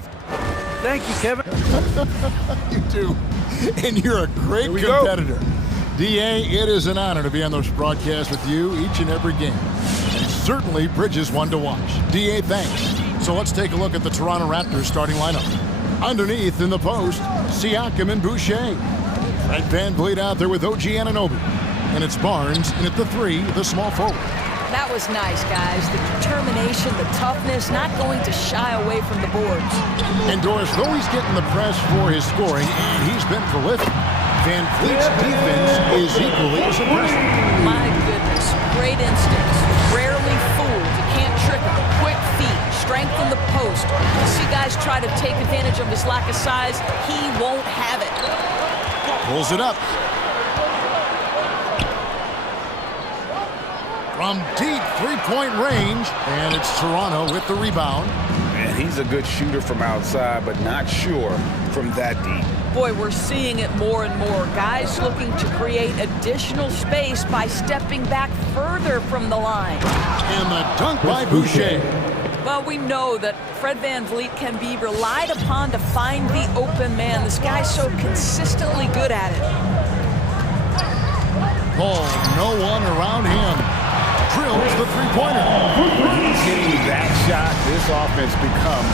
Thank you, Kevin. You do. And you're a great competitor. D.A., it is an honor to be on those broadcasts with you each and every game. And certainly Bridges one to watch. D.A., thanks. So let's take a look at the Toronto Raptors starting lineup. Underneath in the post, Siakam and Boucher. Fred VanVleet out there with OG Anunoby. And it's Barnes, and at the 3, the small forward. That was nice, guys. The determination, the toughness, not going to shy away from the boards. And Doris, though he's getting the press for his scoring, and he's been prolific, VanVleet's defense is equally as impressive. My goodness, great instincts. Rarely fooled. You can't trick him. Quick feet, strength in the post. You see guys try to take advantage of his lack of size. He won't have it. Pulls it up. From deep three-point range, and it's Toronto with the rebound. And he's a good shooter from outside, but not sure from that deep. Boy, we're seeing it more and more. Guys looking to create additional space by stepping back further from the line. And the dunk by Boucher. Well, we know that Fred VanVleet can be relied upon to find the open man. This guy's so consistently good at it. Paul, no one around him. Drills the three-pointer. He's hitting that shot. This offense becomes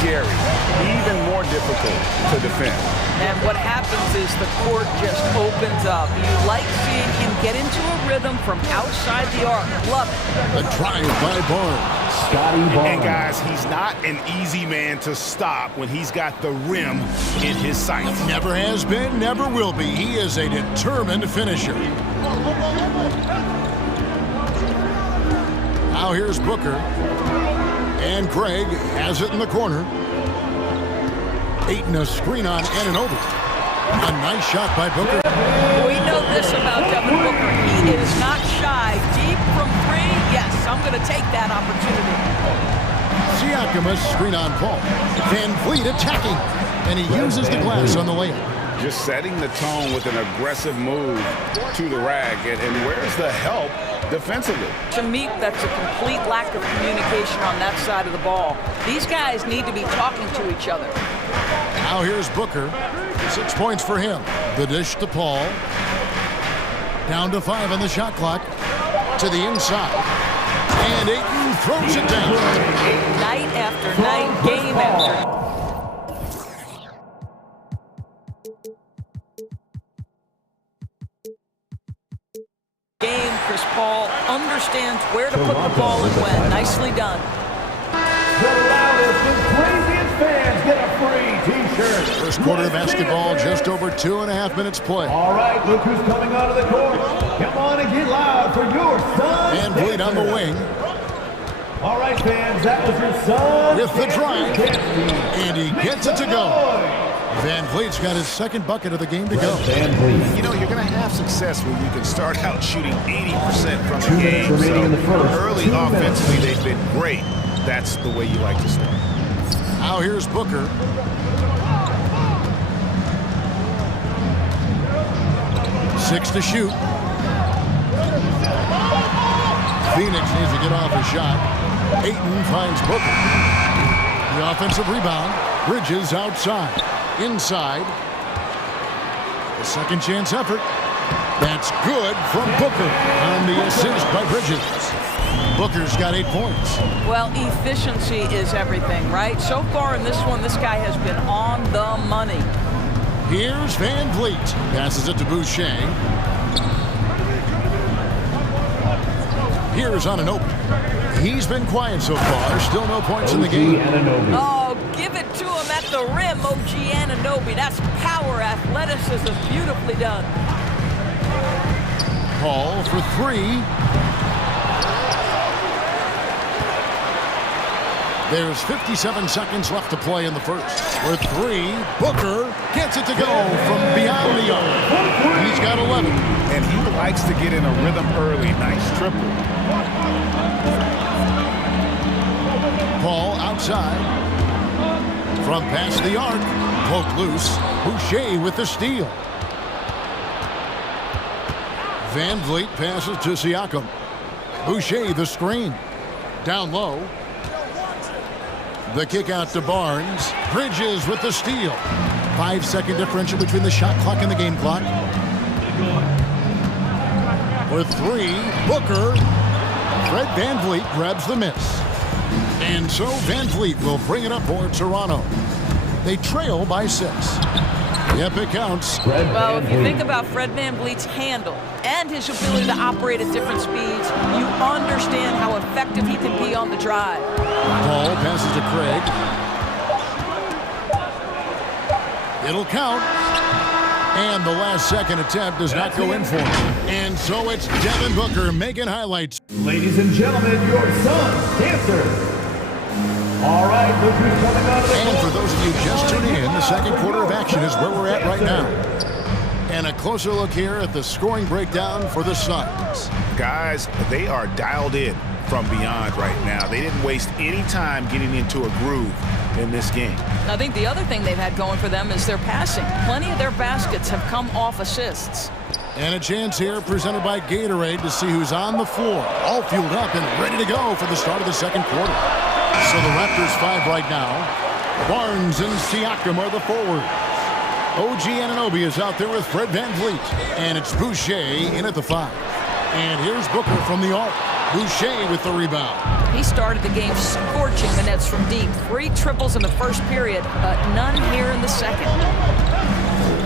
scary, even more difficult to defend. And what happens is the court just opens up. You like seeing him get into a rhythm from outside the arc. Love it. A drive by Barnes. And guys, he's not an easy man to stop when he's got the rim in his sights. Never has been, never will be. He is a determined finisher. Now here's Booker. And Craig has it in the corner. Ayton a screen on Anunoby. A nice shot by Booker. We know this about Devin Booker. He is not shy. Deep from 3, yes, I'm going to take that opportunity. Siakam a screen on Paul. VanVleet attacking. And he uses the glass on the layup. Just setting the tone with an aggressive move to the rack. And where's the help defensively? To me, that's a complete lack of communication on that side of the ball. These guys need to be talking to each other. Now here's Booker. 6 points for him. The dish to Paul. Down to 5 on the shot clock. To the inside. And Ayton throws it down. Night after night, game after game. Chris Paul understands where to put the ball and when. Nicely done. The loudest and craziest fans get a free T-shirt. First quarter of basketball, just over 2.5 minutes play. All right, look who's coming onto the court. Come on and get loud for your son. VanVleet on the wing. All right, fans, that was your son. With the drive. And he gets it to go. VanVleet's got his second bucket of the game to go. You know, you're going to have success when you can start out shooting 80% from the game. So early offensively, they've been great. That's the way you like to start. Now here's Booker. Six to shoot. Phoenix needs to get off a shot. Ayton finds Booker. The offensive rebound. Bridges outside. Inside. The second chance effort. That's good from Booker on the assist by Bridges. Booker's got 8 points. Well, efficiency is everything, right? So far in this one, this guy has been on the money. Here's VanVleet. Passes it to Boucher. Here's Anunoby. He's been quiet so far. Still no points in the game. Oh, give it to him at the rim, OG Anunoby. That's power, athleticism, beautifully done. Paul for 3. There's 57 seconds left to play in the first. For 3, Booker gets it to go from beyond the arc. He's got 11. And he likes to get in a rhythm early. Nice triple. Paul outside. From past the arc. Poke loose. Boucher with the steal. VanVleet passes to Siakam. Boucher the screen. Down low. The kick out to Barnes. Bridges with the steal. 5-second differential between the shot clock and the game clock. With 3, Booker. Fred VanVleet grabs the miss. And so VanVleet will bring it up for Toronto. They trail by 6. Yep, it counts. Well, if you think about Fred VanVleet's handle and his ability to operate at different speeds, you understand how effective he can be on the drive. Ball passes to Craig. It'll count. And the last second attempt does not go in for him. And so it's Devin Booker making highlights. Ladies and gentlemen, your son's cancer. All right, look who's coming out of the And for those of you just tuning in, the second quarter of action is where we're at right now. And a closer look here at the scoring breakdown for the Suns. Guys, they are dialed in from beyond right now. They didn't waste any time getting into a groove in this game. I think the other thing they've had going for them is their passing. Plenty of their baskets have come off assists. And a chance here presented by Gatorade to see who's on the floor. All fueled up and ready to go for the start of the second quarter. So the Raptors 5 right now. Barnes and Siakam are the forwards. OG Anunoby is out there with Fred VanVleet. And it's Boucher in at the 5. And here's Booker from the arc. Boucher with the rebound. He started the game scorching the Nets from deep. 3 triples in the first period, but none here in the second.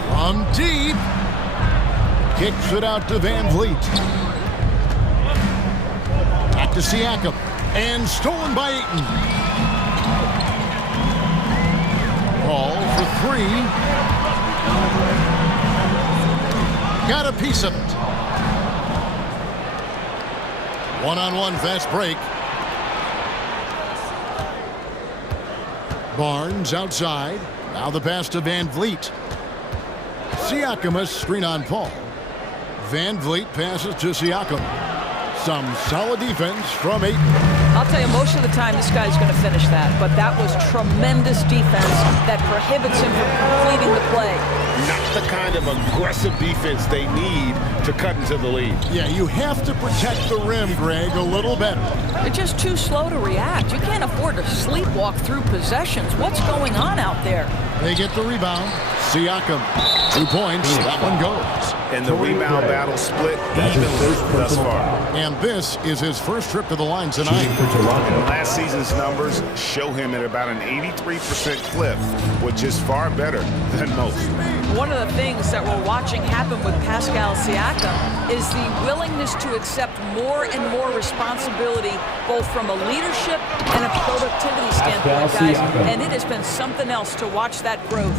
From deep. Kicks it out to VanVleet. Back to Siakam. And stolen by Ayton. Ball for 3. Got a piece of it. One-on-one fast break. Barnes outside. Now the pass to VanVleet. Siakam a screen on Paul. VanVleet passes to Siakam. Some solid defense from Ayton. I'll tell you, most of the time this guy's going to finish that, but that was tremendous defense that prohibits him from completing the play. Not the kind of aggressive defense they need to cut into the lead. Yeah, you have to protect the rim, Greg, a little better. They're just too slow to react. You can't afford to sleepwalk through possessions. What's going on out there? They get the rebound. Siakam, 2 points. That one goes. And the rebound battle split evenly thus far. And this is his first trip to the line tonight. And last season's numbers show him at about an 83% clip, which is far better than most. One of the things that we're watching happen with Pascal Siakam is the willingness to accept more and more responsibility, both from a leadership and a productivity standpoint, guys. And it has been something else to watch that growth.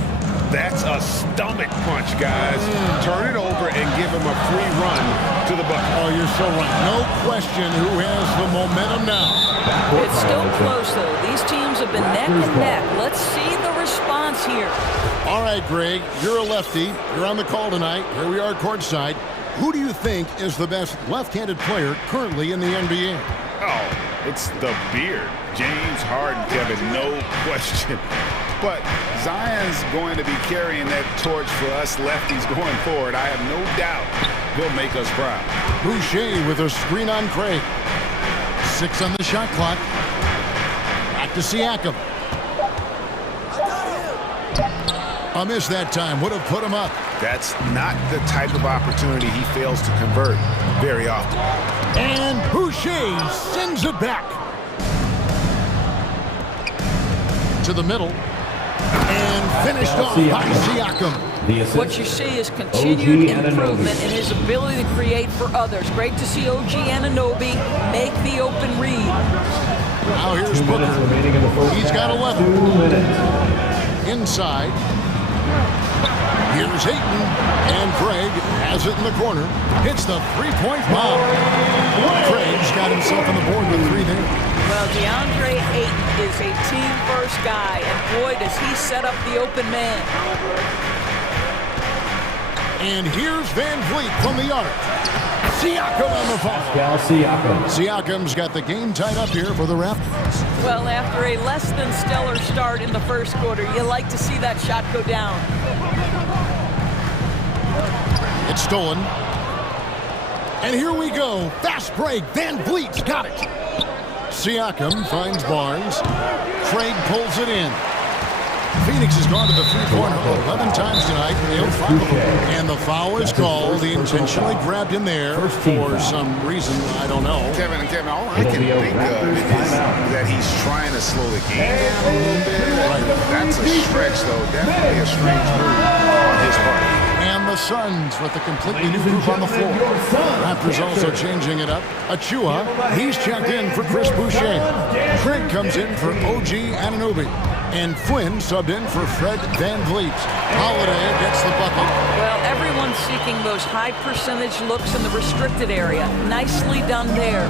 That's a stomach punch, guys. Turn it over and give him a free run to the bucket. Oh, you're so right. No question who has the momentum now. It's still close, though. These teams have been neck and neck. Let's see the response here. All right, Greg, you're a lefty. You're on the call tonight. Here we are courtside. Who do you think is the best left-handed player currently in the NBA? Oh, it's the beard. James Harden, Kevin, no question. But Zion's going to be carrying that torch for us lefties going forward. I have no doubt he'll make us proud. Boucher with a screen on Craig. 6 on the shot clock. Back to Siakam. A miss that time. Would have put him up. That's not the type of opportunity he fails to convert very often. And Boucher sends it back. To the middle. And finished off by Siakam. What you see is continued improvement in his ability to create for others. Great to see OG Anunoby make the open read. Now here's Booker. He's got 11. Inside. Here's Ayton. And Craig has it in the corner. Hits the three-point bomb. Craig's got himself on the board with 3 there. Well, DeAndre Ayton is a team-first guy, and boy, does he set up the open man. And here's VanVleet from the arc. Siakam on the foul. Siakam's got the game tied up here for the Raptors. Well, after a less than stellar start in the first quarter, you like to see that shot go down. It's stolen. And here we go. Fast break. VanVleet's got it. Siakam finds Barnes. Craig pulls it in. Phoenix has gone to the three-pointer 11 times tonight. Nailed 5 of them. And the foul is called. He intentionally grabbed him there for some reason. I don't know. Kevin, all I can think of is that he's trying to slow the game down a little bit. Right. That's a stretch, though. Definitely a strange move on his part. And the Suns with a completely new group on the floor. Raptors also changing it up. Achua, he's checked in for Chris Boucher. Craig comes in for OG Anunoby. And Flynn subbed in for Fred VanVleet. Holiday gets the bucket. Well, everyone's seeking those high percentage looks in the restricted area. Nicely done there.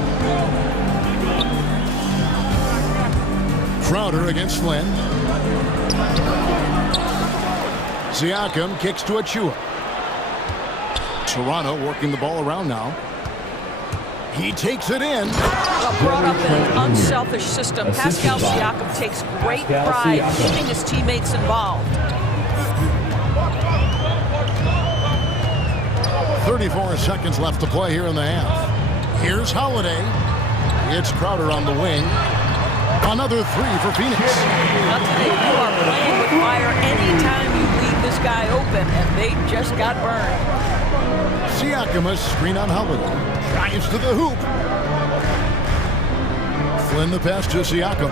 Crowder against Flynn. Siakam kicks to Achua. Toronto working the ball around now. He takes it in. Brought up in an unselfish system. Pascal Siakam takes great pride in keeping his teammates involved. 34 seconds left to play here in the half. Here's Holiday. It's Crowder on the wing. Another three for Phoenix. I'll tell you, you are playing with fire anytime you leave this guy open, and they just got burned. Siakam, a screen on Holiday. Drives to the hoop. Flynn the pass to Siakam.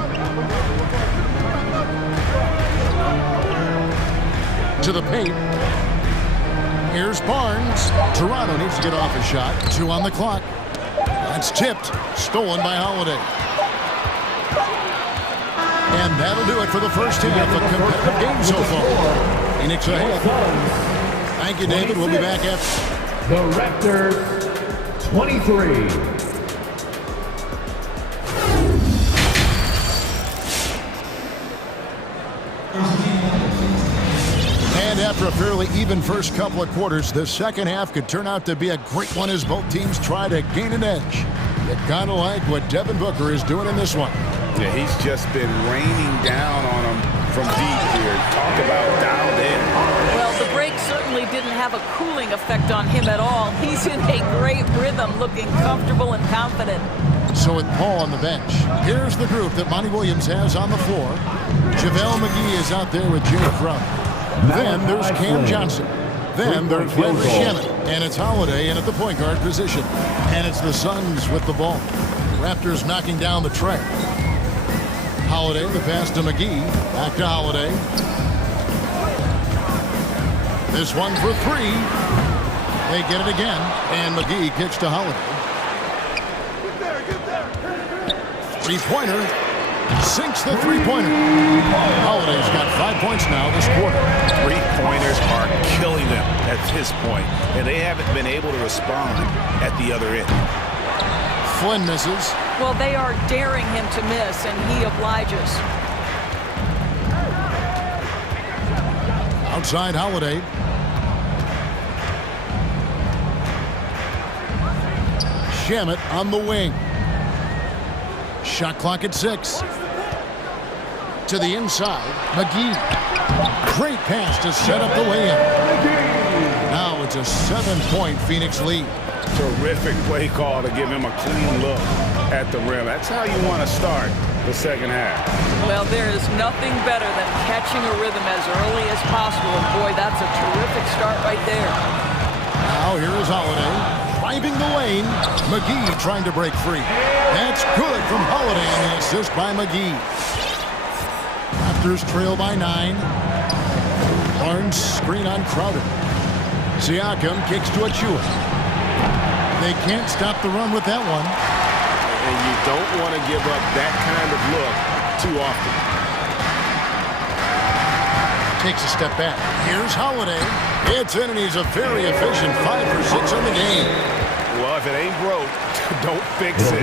To the paint. Here's Barnes. Toronto needs to get off a shot. 2 on the clock. That's tipped. Stolen by Holiday. And that'll do it for the first half. A competitive game so far. Phoenix ahead. Thank you, David. We'll be back after. The Raptors, 23. And after a fairly even first couple of quarters, the second half could turn out to be a great one as both teams try to gain an edge. You kind of like what Devin Booker is doing in this one. Yeah, he's just been raining down on him from deep here. Talk about dialed in. Well, the break certainly didn't have a cooling effect on him at all. He's in a great rhythm, looking comfortable and confident. So with Paul on the bench, here's the group that Monty Williams has on the floor. JaVale McGee is out there with Jay Crowder. Then there's Cam Johnson. Then there's Landry Shamet. And it's Holiday in at the point guard position. And it's the Suns with the ball. Raptors knocking down the tray. Holiday, the pass to McGee. Back to Holiday. This one for 3. They get it again. And McGee kicks to Holiday. Three-pointer. Sinks the three-pointer. Holiday's got 5 points now this quarter. Three-pointers are killing them at this point, and they haven't been able to respond at the other end. Flynn misses. Well, they are daring him to miss, and he obliges. Outside Holiday. Shamet on the wing. Shot clock at 6. To the inside, McGee. Great pass to set up the lay-in. Now it's a 7-point Phoenix lead. Terrific play call to give him a clean look at the rim. That's how you want to start the second half. Well, there is nothing better than catching a rhythm as early as possible. And boy, that's a terrific start right there. Now here is Holiday. Driving the lane. McGee trying to break free. That's good from Holiday on the assist by McGee. Raptors trail by 9. Barnes screen on Crowder. Siakam kicks to Achua. They can't stop the run with that one. And you don't want to give up that kind of look too often. Takes a step back. Here's Holiday. It's in, and he's a very efficient 5 for 6 in the game. Well, if it ain't broke, don't fix it.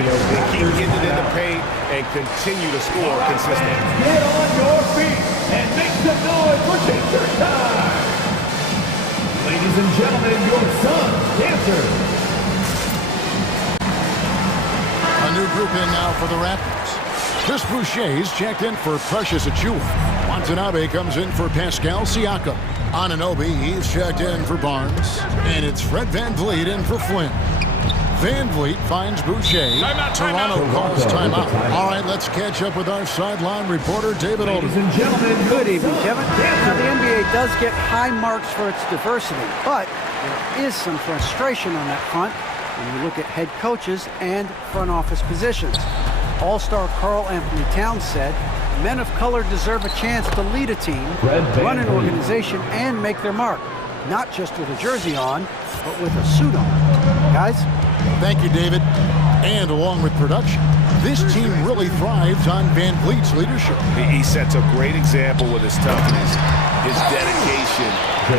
Keep getting it in the paint and continue to score consistently. Get on your feet and make some noise for Dancer Time. Ladies and gentlemen, your Suns dancers. A new group in now for the Raptors. Chris Boucher's checked in for Precious Achua. Watanabe comes in for Pascal Siakam. Anunoby, he's checked in for Barnes. And it's Fred VanVleet in for Flynn. Van Vliet finds Boucher. Toronto calls timeout. All right, let's catch up with our sideline reporter, David Olden. Ladies and gentlemen, good evening, Kevin. Now, the NBA does get high marks for its diversity, but there is some frustration on that front when you look at head coaches and front office positions. All-star Karl Anthony Towns said, men of color deserve a chance to lead a team, run an organization, and make their mark. Not just with a jersey on, but with a suit on. Guys? Thank you, David. And along with production, this team really thrives on Van Vliet's leadership. He sets a great example with his toughness, his dedication,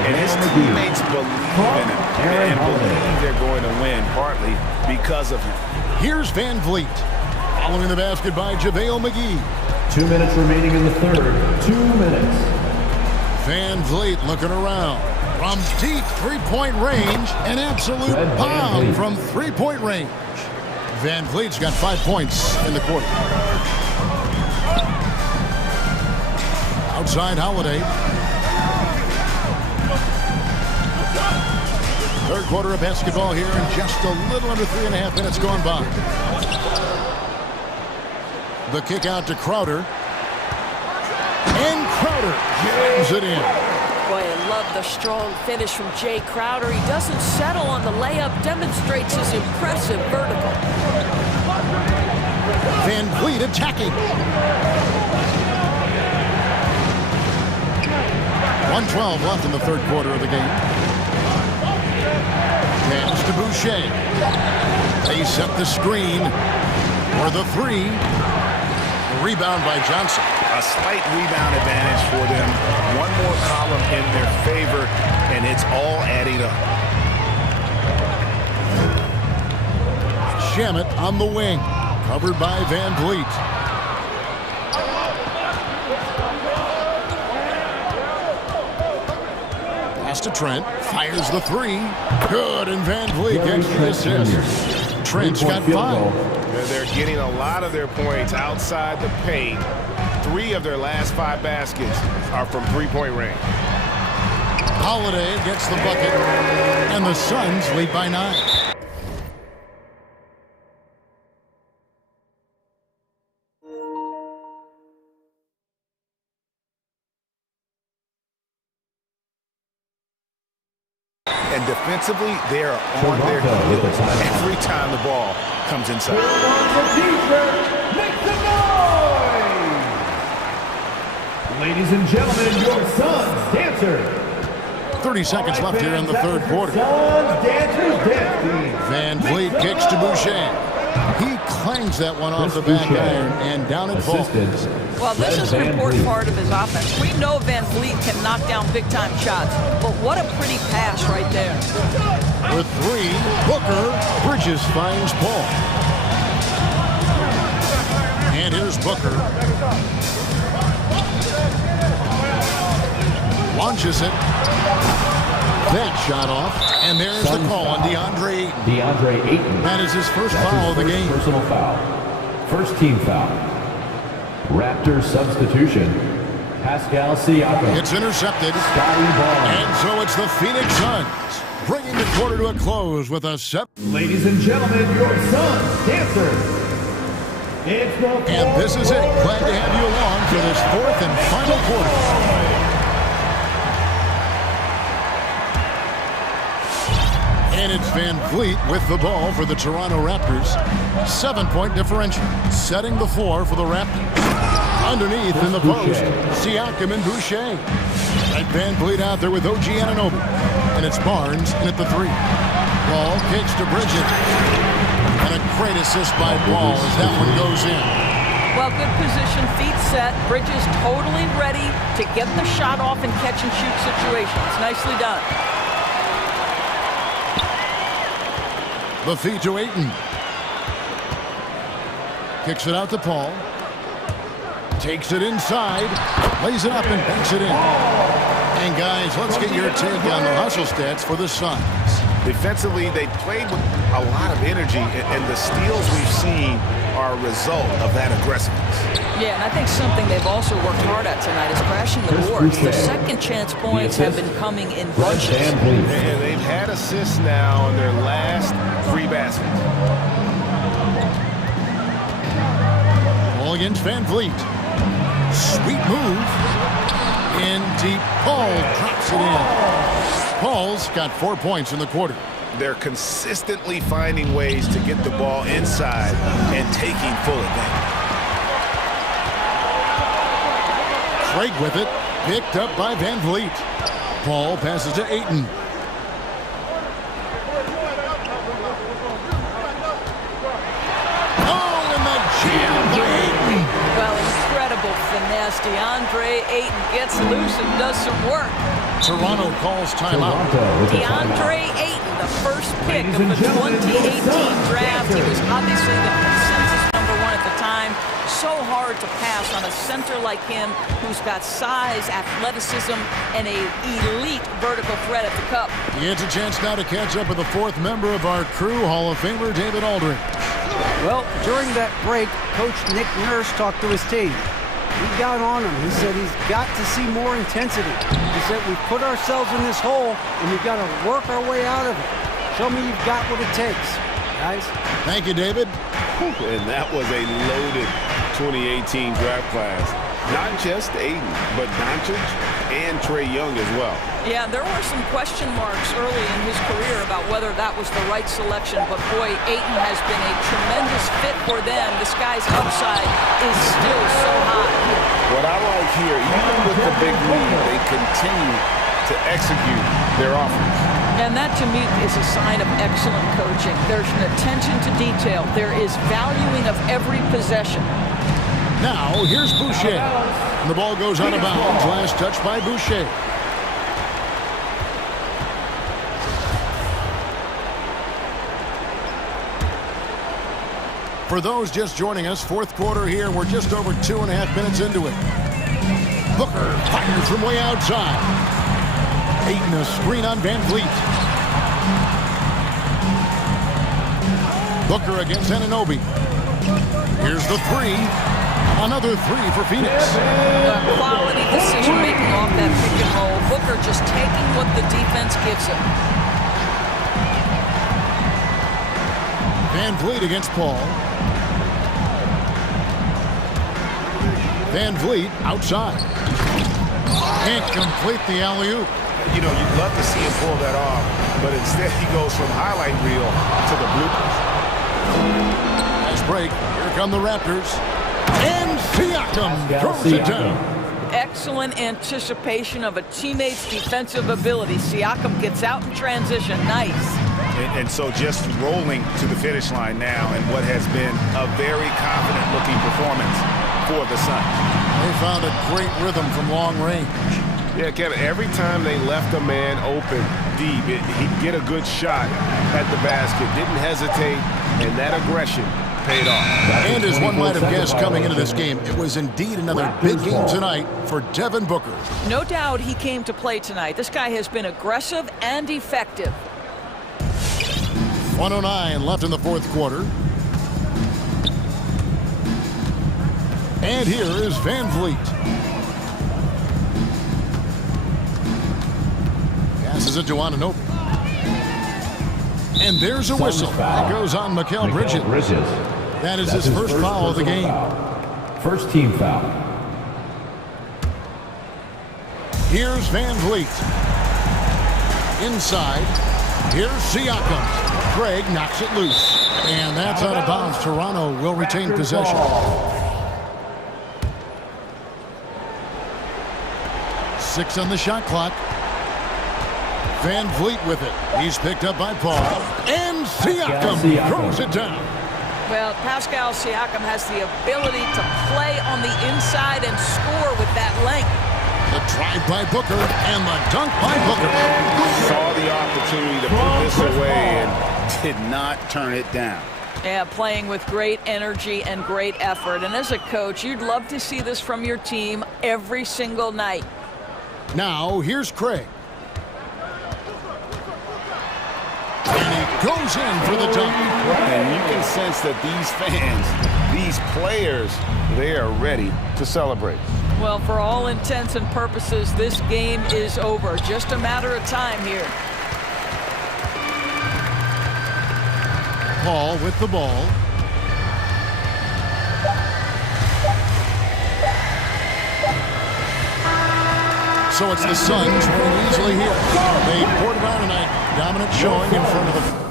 and his teammates believe in him and believe they're going to win, partly because of him. Here's Van Vliet. Following the basket by JaVale McGee. 2 minutes remaining in the third. 2 minutes. Van Vliet looking around. From deep three-point range, an absolute bomb from three-point range. Van Vliet's got 5 points in the quarter. Outside Holiday. Third quarter of basketball here, and just a little under 3.5 minutes gone by. The kick out to Crowder. And Crowder jams it in. Boy, I love the strong finish from Jay Crowder. He doesn't settle on the layup, demonstrates his impressive vertical. Van Vliet attacking. 1:12 left in the third quarter of the game. Pass to Boucher. They set the screen for the three. Rebound by Johnson. A slight rebound advantage for them. One more column in their favor, and it's all adding up. Shamet on the wing. Covered by Van Vliet. Pass to Trent. Fires the three. Good, and Van Vliet gets the assist. Trent's got 5. They're getting a lot of their points outside the paint. 3 of their last 5 baskets are from three-point range. Holiday gets the bucket, and the Suns lead by 9. And defensively, they are on their heels every time the ball comes inside. Make some noise! Ladies and gentlemen, your Suns dancer. 30 seconds left here in the third quarter. Suns dancers dancing. Van Vliet kicks to Boucher. He clangs that one off the back iron and down it falls. Well, this is an important part of his offense. We know Van Vliet can knock down big-time shots, but what a pretty pass right there. With 3, Booker. Bridges finds Paul. And here's Booker. Launches it. That shot off, and there's the call on DeAndre Ayton. DeAndre Ayton. That is his first foul of the game. Personal foul. First team foul. Raptors substitution. Pascal Siakam. It's intercepted. Scotty Barnes. And so it's the Phoenix Suns bringing the quarter to a close with a set. Ladies and gentlemen, your Suns dancers. And this is it. Glad to have you along for this fourth and final quarter. And it's Van Vliet with the ball for the Toronto Raptors. 7-point differential, setting the floor for the Raptors. Underneath in the post, Siakam and Boucher. Right, Van Vliet out there with OG Anunoby. And it's Barnes in at the 3. Ball kicks to Bridges. And a great assist by Ball as that one goes in. Well, good position, feet set. Bridges totally ready to get the shot off in catch-and-shoot situations. Nicely done. The feed to Ayton. Kicks it out to Paul. Takes it inside. Lays it up and banks it in. And guys, let's get your take on the hustle stats for the Suns. Defensively, they played with a lot of energy, and the steals we've seen are a result of that aggressiveness. Yeah, and I think something they've also worked hard at tonight is crashing the boards. The second chance points have been coming in bunches. And they've had assists now on their last 3 baskets. Ball against Van Vliet. Sweet move. In deep. Paul drops it in. Paul's got 4 points in the quarter. They're consistently finding ways to get the ball inside and taking full advantage. Craig with it. Picked up by Van Vliet. Paul passes to Ayton. Oh, and the jam by Ayton. Well, incredible finesse. DeAndre Ayton gets loose and does some work. Toronto calls timeout. DeAndre Ayton, the first pick of the 2018 draft. He was obviously the consensus #1 at the time. So hard to pass on a center like him who's got size, athleticism, and an elite vertical threat at the cup. He gets a chance now to catch up with the 4th member of our crew, Hall of Famer David Aldridge. Well, during that break, Coach Nick Nurse talked to his team. He got on him. He said he's got to see more intensity. He said we put ourselves in this hole and we've got to work our way out of it. Show me you've got what it takes, guys. Thank you, David. And that was a loaded 2018 draft class. Not just Ayton, but Doncic and Trae Young as well. Yeah, there were some question marks early in his career about whether that was the right selection, but boy, Ayton has been a tremendous fit for them. This guy's upside is still so high. What I like here, even with the big lead, they continue to execute their offense. And that, to me, is a sign of excellent coaching. There's an attention to detail. There is valuing of every possession. Now, here's Boucher. And the ball goes out of bounds. Last touch by Boucher. For those just joining us, 4th quarter here. We're just over 2.5 minutes into it. Booker fires from way outside. Ayton a screen on Van Vliet. Booker against Anunoby. Here's the 3. Another 3 for Phoenix. Quality decision-making off that pick and roll. Booker just taking what the defense gives him. Van Vliet against Paul. Van Vliet outside. Can't complete the alley-oop. You know, you'd love to see him pull that off, but instead he goes from highlight reel to the bloopers. Nice break. Here come the Raptors. And Siakam throws it down. Excellent anticipation of a teammate's defensive ability. Siakam gets out in transition. Nice. And so just rolling to the finish line now in what has been a very confident-looking performance for the Suns. They found a great rhythm from long range. Yeah, Kevin, every time they left a man open deep, he'd get a good shot at the basket. Didn't hesitate, and that aggression paid off. And as one might have guessed coming into this game, it was indeed another big game tonight for Devin Booker. No doubt he came to play tonight. This guy has been aggressive and effective. 1:09 left in the 4th quarter. And here is Van Vliet. Passes it to Anunoby. And there's a whistle. That goes on Mikal Bridges. That is his first foul of the game. First team foul. Here's Van Vliet. Inside. Here's Siakam. Craig knocks it loose. And that's out of bounds. Toronto will retain possession. 6 on the shot clock. Van Vliet with it. He's picked up by Paul. And Siakam throws it down. Well, Pascal Siakam has the ability to play on the inside and score with that length. The drive by Booker and the dunk by Booker. Saw the opportunity to put this away and did not turn it down. Yeah, playing with great energy and great effort. And as a coach, you'd love to see this from your team every single night. Now, here's Craig. And he goes in for the dunk. And you can sense that these fans these players, they are ready to celebrate. Well, for all intents and purposes, this game is over. Just a matter of time here. Paul with the ball. So it's the Suns winning easily here. They poured it on tonight. Dominant showing in front of the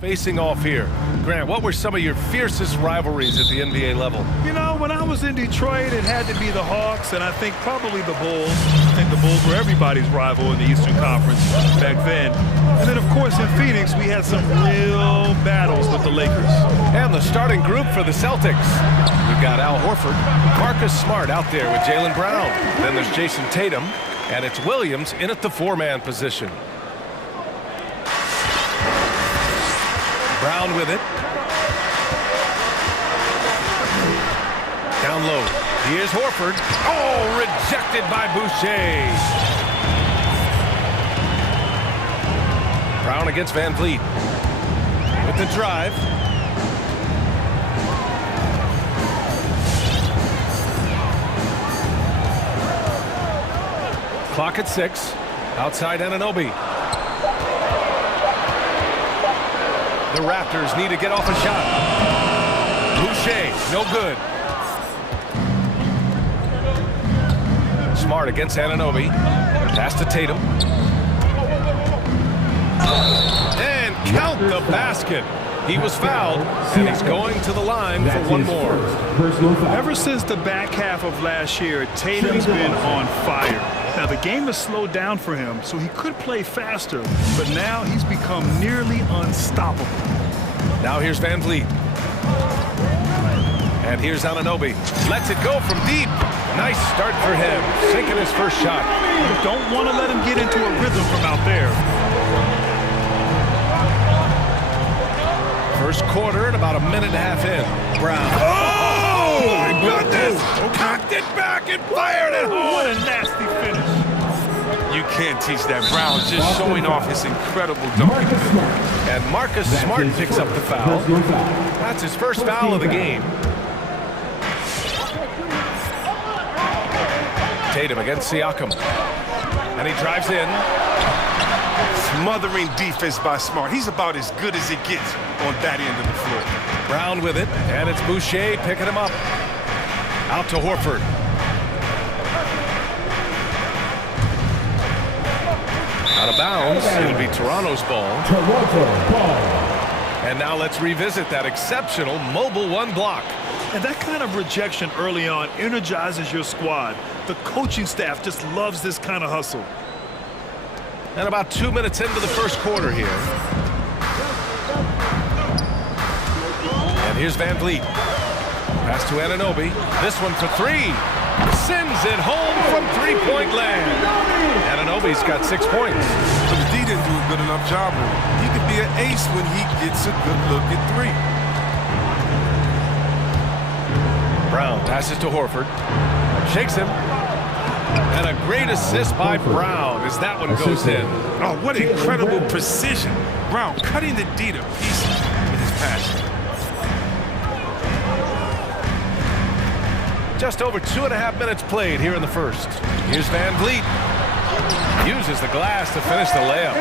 Facing off here. Grant, what were some of your fiercest rivalries at the NBA level? You know, when I was in Detroit, it had to be the Hawks, and I think probably the Bulls. I think the Bulls were everybody's rival in the Eastern Conference back then. And then, of course, in Phoenix, we had some real battles with the Lakers. And the starting group for the Celtics. We've got Al Horford, Marcus Smart out there with Jaylen Brown. Then there's Jason Tatum, and it's Williams in at the four-man position. Brown with it. Down low. Here's Horford. Oh, rejected by Boucher. Brown against Van Vliet. With the drive. Clock at 6. Outside Anunoby. The Raptors need to get off a shot. Boucher, no good. Smart against Anunoby. Pass to Tatum. And count the basket. He was fouled, and he's going to the line for one more. Ever since the back half of last year, Tatum's been on fire. Now, the game has slowed down for him, so he could play faster, but now he's become nearly unstoppable. Now here's Van Vliet. And here's Anunoby. Lets it go from deep. Nice start for him, sinking his first shot. You don't want to let him get into a rhythm from out there. First quarter and about a minute and a half in. Brown. Oh, my goodness! Cocked it back and fired it home. What a nasty finish. You can't teach that. Brown just showing off his incredible dunking. And Marcus Smart picks up the foul. That's his first foul of the game. Tatum against Siakam. And he drives in. Smothering defense by Smart. He's about as good as it gets on that end of the floor. Brown with it, and it's Boucher picking him up. Out to Horford. Out of bounds. It'll be Toronto's ball. And now let's revisit that exceptional mobile one block. And that kind of rejection early on energizes your squad. The coaching staff just loves this kind of hustle. And about 2 minutes into the first quarter here. And here's Van Vliet. Pass to Anunoby. This one for three. Sends it home from three-point land. Anunoby's got 6 points. But the D didn't do a good enough job with him. He could be an ace when he gets a good look at three. Brown passes to Horford. Shakes him. And a great assist by Brown as that one goes in. Oh, what incredible precision. Brown cutting the D to pieces with his pass. Just over 2.5 minutes played here in the first. Here's Van Vliet. Uses the glass to finish the layup.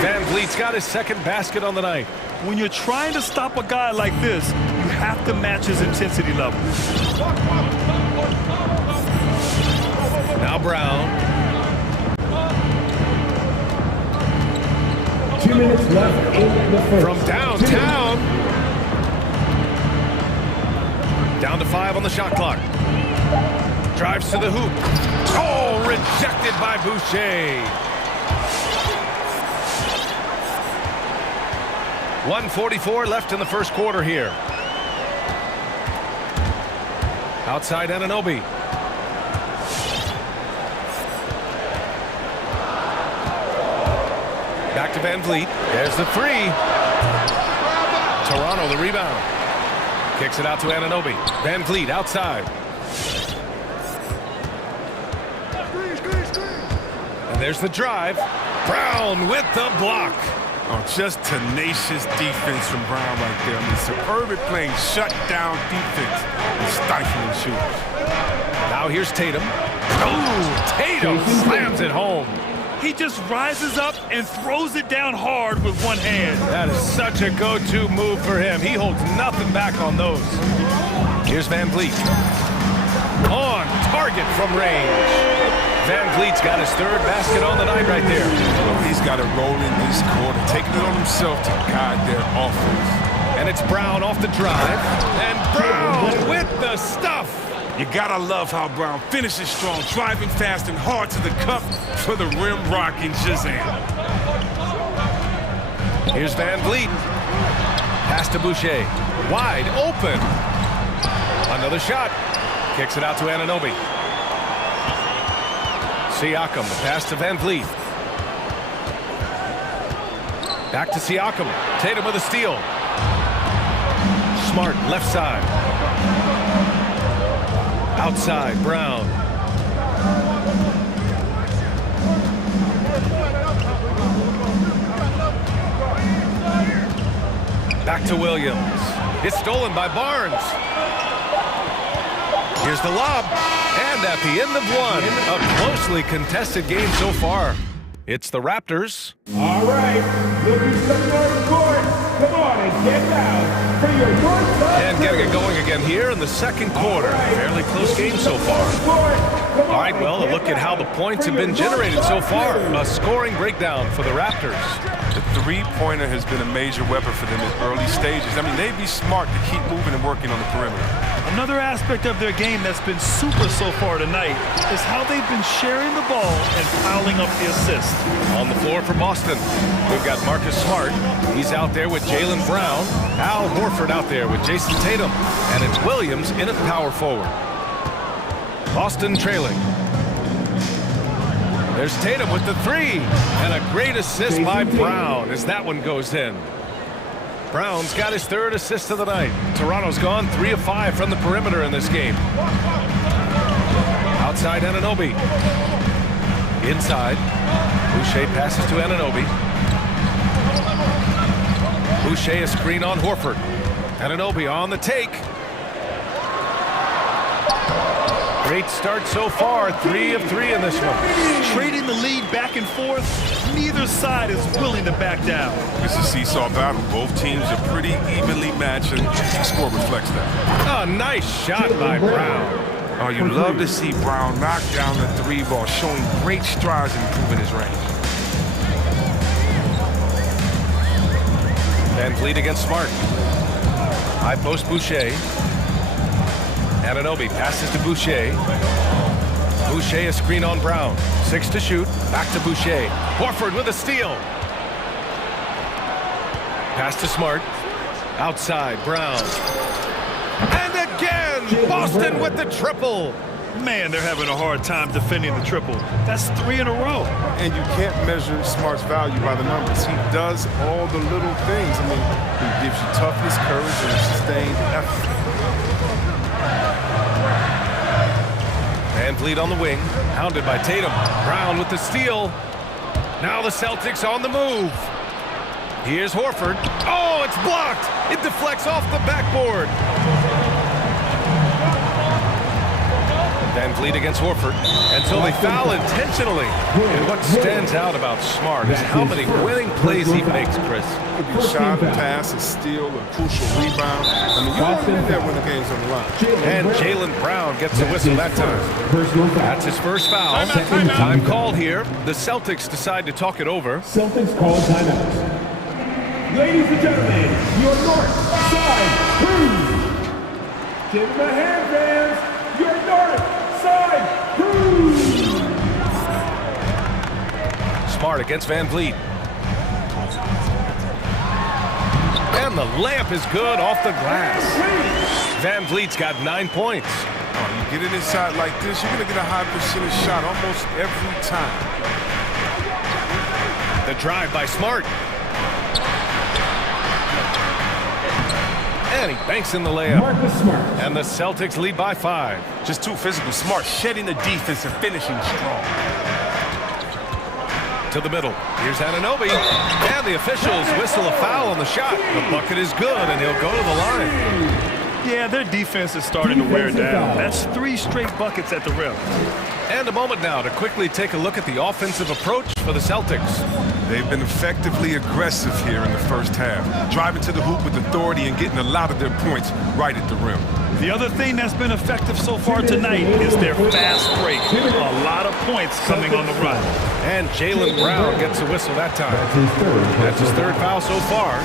Van Vliet's got his second basket on the night. When you're trying to stop a guy like this, you have to match his intensity level. Now Brown. 2 minutes left in the first. From downtown. Down to 5 on the shot clock. Drives to the hoop. Oh, rejected by Boucher. 1:44 left in the first quarter here. Outside Anunoby. Back to Van Vliet. There's the three. Toronto the rebound. Kicks it out to Anunoby. Van Vliet outside. And there's the drive. Brown with the block. Oh, just tenacious defense from Brown right there. I mean, superb at playing shutdown defense and stifling shooters. Now here's Tatum. Oh, Tatum slams it home. He just rises up and throws it down hard with one hand. That is such a go-to move for him. He holds nothing back on those. Here's Van Vliet. On target from range. Van Vliet's got his third basket on the night right there. Well, he's got it rolling this quarter, taking it on himself to guide their offense. And it's Brown off the drive. And Brown with the stuff. You gotta love how Brown finishes strong, driving fast and hard to the cup for the rim rocking Shazam. Here's Van Vliet. Pass to Boucher. Wide open. Another shot. Kicks it out to Anunoby. Siakam, the pass to Van Vliet. Back to Siakam. Tatum with a steal. Smart, left side. Outside, Brown. Back to Williams. It's stolen by Barnes. Here's the lob. And at the end of one, a closely contested game so far. It's the Raptors. All right, looking some North Court. Come on and get out for your North Side. And getting it going again here in the second quarter. Fairly close game so far. All right, well, a look at how the points have been generated so far. A scoring breakdown for the Raptors. The three-pointer has been a major weapon for them in early stages. I mean, they'd be smart to keep moving and working on the perimeter. Another aspect of their game that's been super so far tonight is how they've been sharing the ball and piling up the assists. On the floor for Boston, we've got Marcus Smart. He's out there with Jaylen Brown. Al Horford out there with Jason Tatum. And it's Williams in at power forward. Boston trailing. There's Tatum with the three. And a great assist by Brown as that one goes in. Brown's got his third assist of the night. Toronto's gone 3 of 5 from the perimeter in this game. Outside Anunoby. Inside. Boucher passes to Anunoby. Boucher a screen on Horford. Anunoby on the take. Great start so far. 3 of 3 in this one. Trading the lead back and forth, neither side is willing to back down. It's a seesaw battle. Both teams are pretty evenly matched, and the score reflects that. A nice shot by Brown. Oh, you love to see Brown knock down the three ball, showing great strides in improving his range. Van Vliet against Smart. High post Boucher. Anunoby passes to Boucher. Boucher a screen on Brown. 6 to shoot. Back to Boucher. Horford with a steal. Pass to Smart. Outside, Brown. And again, Boston with the triple. Man, they're having a hard time defending the triple. That's 3 in a row. And you can't measure Smart's value by the numbers. He does all the little things. I mean, he gives you toughness, courage, and a sustained effort. Van Vliet on the wing, hounded by Tatum. Brown with the steal. Now the Celtics on the move. Here's Horford. Oh, it's blocked. It deflects off the backboard. Van Vliet against Horford. And so they foul intentionally. And what stands out about Smart is how many winning plays he makes, Chris. It could be a shot, a pass, a steal, a crucial rebound. I mean, you want to win that when the game's on the line. And Jaylen Brown gets a whistle that time. That's his first foul. Time called here. The Celtics decide to talk it over. Celtics call timeout. Ladies and gentlemen, your North Side Crew. Give them a hand, fans. Your North Side Crew. Smart against Van Vliet. And the layup is good off the glass. Van Vliet's got 9 points. Oh, you get it inside like this, you're going to get a high percentage shot almost every time. The drive by Smart. And he banks in the layup. And the Celtics lead by 5. Just too physical. Smart shedding the defense and finishing strong. To the middle. Here's Anunoby. And the officials whistle a foul on the shot. The bucket is good, and he'll go to the line. Yeah, their defense is starting to wear down. That's 3 straight buckets at the rim. And a moment now to quickly take a look at the offensive approach for the Celtics. They've been effectively aggressive here in the first half, driving to the hoop with authority and getting a lot of their points right at the rim. The other thing that's been effective so far tonight is their fast break. A lot of points coming on the run. And Jaylen Brown gets a whistle that time. That's his third foul so far.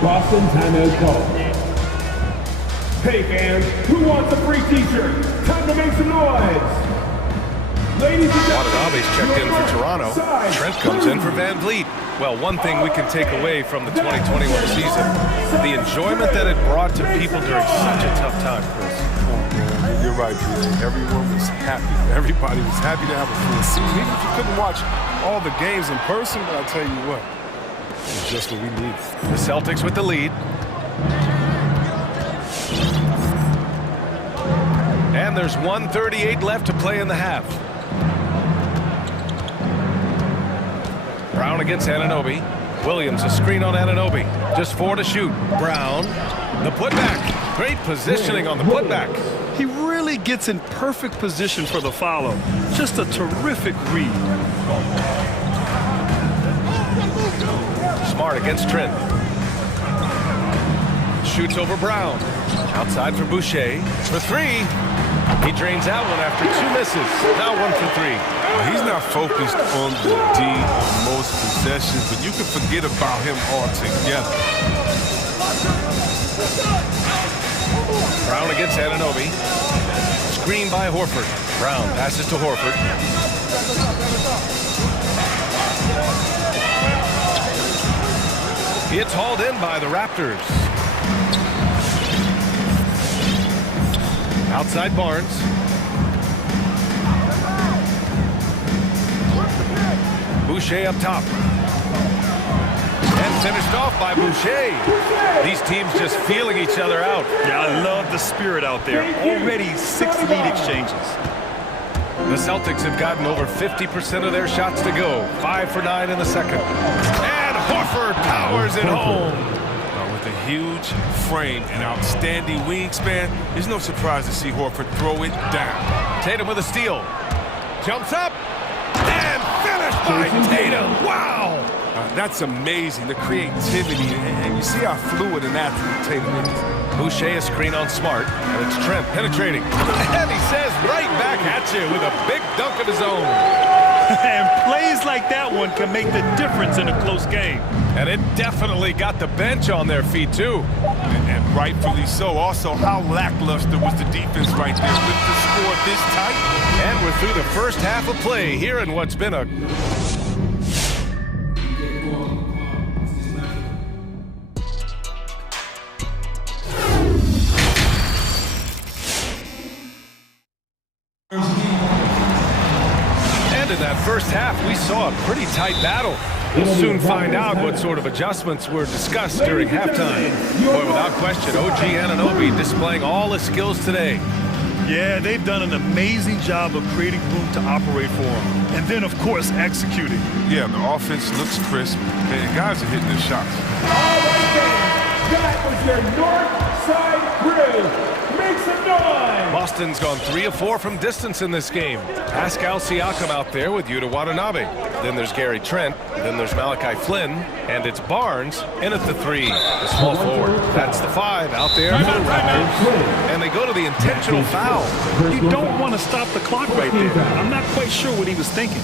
Boston timeout call. Hey fans, who wants a free t-shirt? Time to make some noise. Ladies and gentlemen, Watanabe's checked in for Toronto. Trent comes in for Van Vliet. Well, one thing we can take away from the 2021 season, the enjoyment that it brought to people during such a tough time, Chris. You're right, Peter. Everyone was happy. Everybody was happy to have a full season. Even if you couldn't watch all the games in person, but I'll tell you what, it's just what we need. The Celtics with the lead. And there's 1:38 left to play in the half. Brown against Anunoby. Williams, a screen on Anunoby. Just 4 to shoot. Brown, the putback. Great positioning on the putback. He really gets in perfect position for the follow. Just a terrific read. Smart against Trent. Shoots over Brown. Outside for Boucher. For 3. He drains out one after 2 misses. Now 1 for 3. Well, he's not focused on the D on most possessions, but you can forget about him altogether. Brown against Anunoby. Screen by Horford. Brown passes to Horford. It's hauled in by the Raptors. Outside Barnes. Boucher up top. And finished off by Boucher. These teams just feeling each other out. Yeah, I love the spirit out there. Already 6 lead exchanges. The Celtics have gotten over 50% of their shots to go. 5 for 9 in the second. And Horford powers it home. With a huge frame and outstanding wingspan, there's no surprise to see Horford throw it down. Tatum with a steal. Jumps up. And finished by Tatum. Wow! That's amazing, the creativity, and you see how fluid and natural Tatum is. Boucher a screen on Smart, and it's Trent penetrating. And he says right back at you with a big dunk of his own. And plays like that one can make the difference in a close game. And it definitely got the bench on their feet, too. And rightfully so. Also, how lackluster was the defense right there with the score this tight? And we're through the first half of play here in what's been a... And in that first half, we saw a pretty tight battle. We'll soon find out what sort of adjustments were discussed during halftime. Boy, without question, OG Anunoby displaying all his skills today. Yeah, they've done an amazing job of creating room to operate for him. And then, of course, executing. Yeah, the offense looks crisp, and guys are hitting their shots. All right, fans, that was your North Side Crew. Make some noise! Boston's gone 3 of 4 from distance in this game. Pascal Siakam out there with Yuta Watanabe. Then there's Gary Trent. Then there's Malachi Flynn. And it's Barnes in at the 3, the small forward. That's the 5 out there for the Raptors. And they go to the intentional foul. You don't want to stop the clock right there. I'm not quite sure what he was thinking.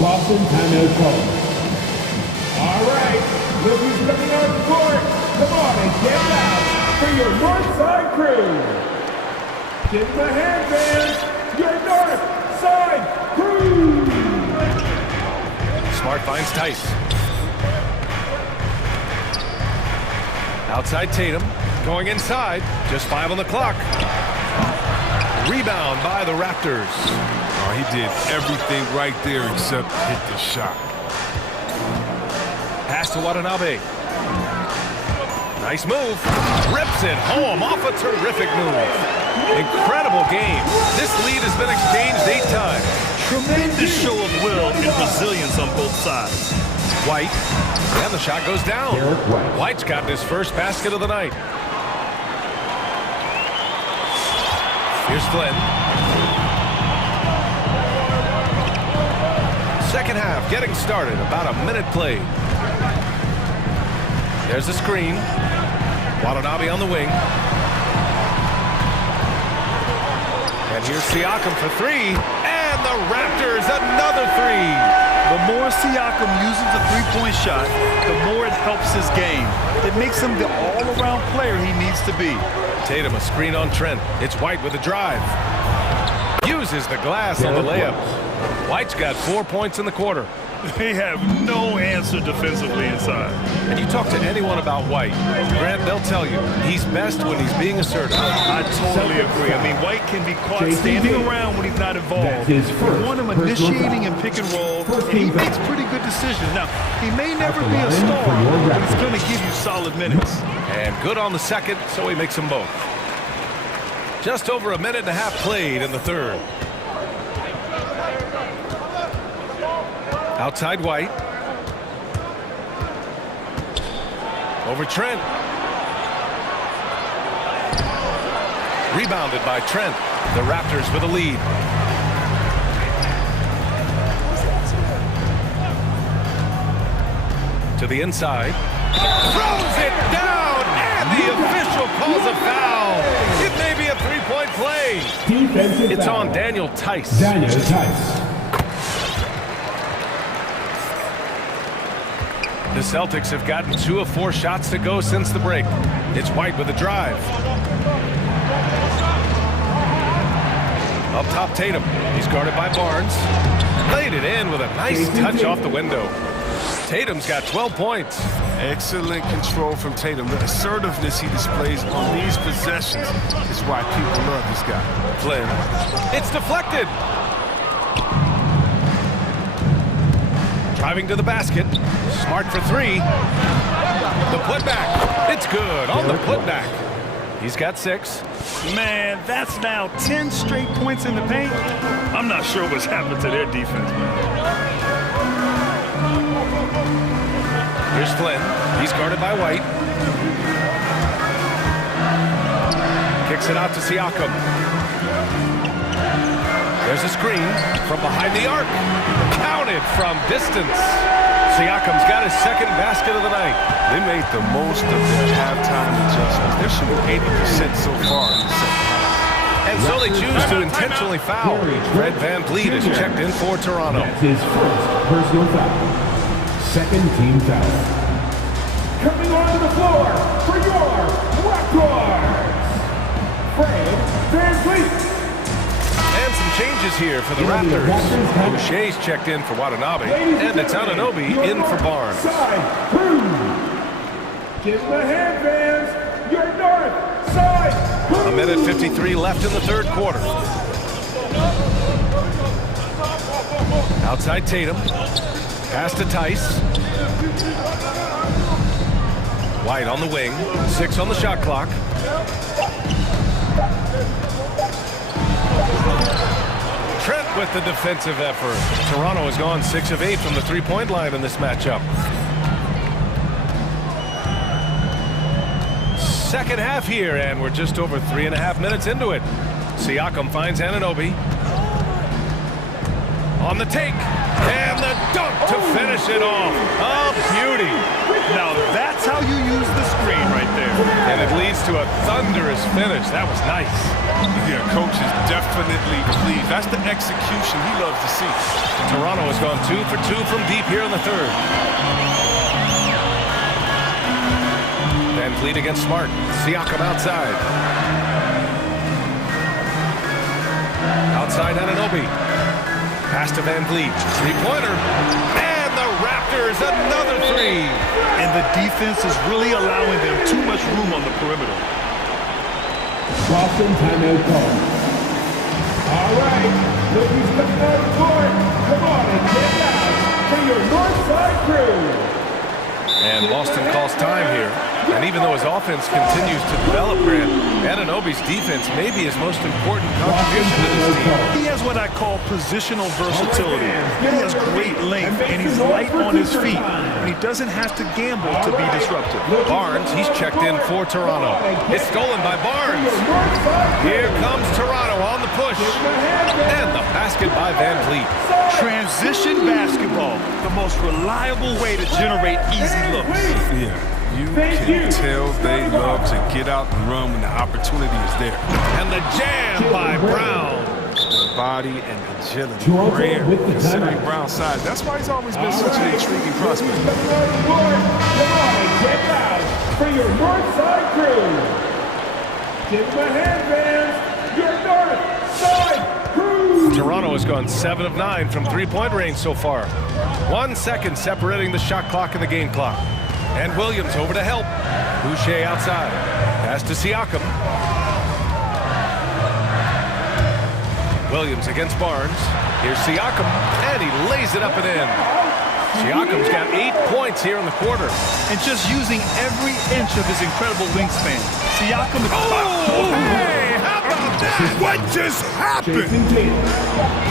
Boston timeout call. All right, look who's coming on the court. Come on and get loud for your North Side Crew. Give them a hand, fans. Your North Side Crew. Smart finds Tice. Outside Tatum. Going inside. Just 5 on the clock. Rebound by the Raptors. Oh, he did everything right there except hit the shot. Pass to Watanabe. Nice move. Rips it home off a terrific move. Incredible game. This lead has been exchanged 8 times. Tremendous show of will and resilience on both sides. White, and the shot goes down. White's gotten his first basket of the night. Here's Flynn. Second half getting started, about a minute played. There's the screen. Watanabe on the wing. And here's Siakam for three. And the Raptors, another three. The more Siakam uses the three-point shot, the more it helps his game. It makes him the all-around player he needs to be. Tatum, a screen on Trent. It's White with a drive. Uses the glass on the layup. White's got 4 points in the quarter. They have no answer defensively inside. And you talk to anyone about White, Grant, they'll tell you he's best when he's being assertive. I totally agree. I mean, White can be caught standing around when he's not involved. You want him initiating and pick and roll, and he makes pretty good decisions. Now, he may never be a star, but he's going to give you solid minutes. And good on the second, so he makes them both. Just over a minute and a half played in the third. Outside White. Over Trent. Rebounded by Trent. The Raptors with a lead. To the inside. Throws it down, and the official calls a foul. It may be a three-point play. It's on Daniel Tice. The Celtics have gotten 2 of 4 shots to go since the break. It's White with a drive. Up top, Tatum. He's guarded by Barnes. Laid it in with a nice touch off the window. Tatum's got 12 points. Excellent control from Tatum. The assertiveness he displays on these possessions is why people love this guy. Flynn. It's deflected. Driving to the basket. Smart for three. The putback. It's good on the putback. He's got 6. Man, that's now 10 straight points in the paint. I'm not sure what's happened to their defense, man. Here's Flynn. He's guarded by White. Kicks it out to Siakam. There's a screen from behind the arc. Counted from distance. Siakam's got his second basket of the night. They made the most of their halftime adjustments. They're shooting 80% so far in the second half. And so they choose to intentionally foul. Fred VanVleet is checked in for Toronto. That's his first personal foul. Second team foul. Coming onto the floor for your Raptors, Fred VanVleet. And some changes here for the Raptors. Boucher's checked in for Watanabe, and it's Anunoby in for Barnes. Side crew. Give them a hand, fans. Your north side crew. A minute 53 left in the third quarter. Outside Tatum. Pass to Tice. White on the wing. 6 on the shot clock. Trent with the defensive effort. Toronto has gone 6 of 8 from the three-point line in this matchup. Second half here, and we're just over 3.5 minutes into it. Siakam finds Anunoby. On the take, and the dunk to finish it off. A beauty. Now that's how you use the screen right there. And it leads to a thunderous finish. That was nice. Yeah, coach is definitely pleased. That's the execution he loves to see. Toronto has gone 2 for 2 from deep here in the third. VanVleet against Smart. Siakam outside. Outside Anunoby. Pass to VanVleet. Three-pointer. And the Raptors, another 3. And the defense is really allowing them too much room on the perimeter. Boston timeout call. All right, ladies coming out of court. Come on and get out for your north side crew. And Boston calls time here. And even though his offense continues to develop, Grant, Anunoby's defense may be his most important contribution to this team. He has what I call positional versatility. He has great length, and he's light on his feet, and he doesn't have to gamble to be disruptive. Barnes, he's checked in for Toronto. It's stolen by Barnes. Here comes Toronto on the push. And the basket by Van Vliet. Transition basketball, the most reliable way to generate easy looks. Yeah, you can tell they love to get out and run when the opportunity is there. And the jam by Brown. Body and agility, rare, considering Brown's size. That's why he's always been such an intriguing prospect. Come on and get out for your north side crew. Give them a hand, fans. Your north side crew. Toronto has gone 7 of 9 from three-point range so far. 1 second separating the shot clock and the game clock. And Williams over to help. Boucher outside. Pass to Siakam. Williams against Barnes. Here's Siakam, and he lays it up and in. Siakam's got 8 points here in the quarter. And just using every inch of his incredible wingspan. Siakam is... Oh, hey, how about that? What just happened?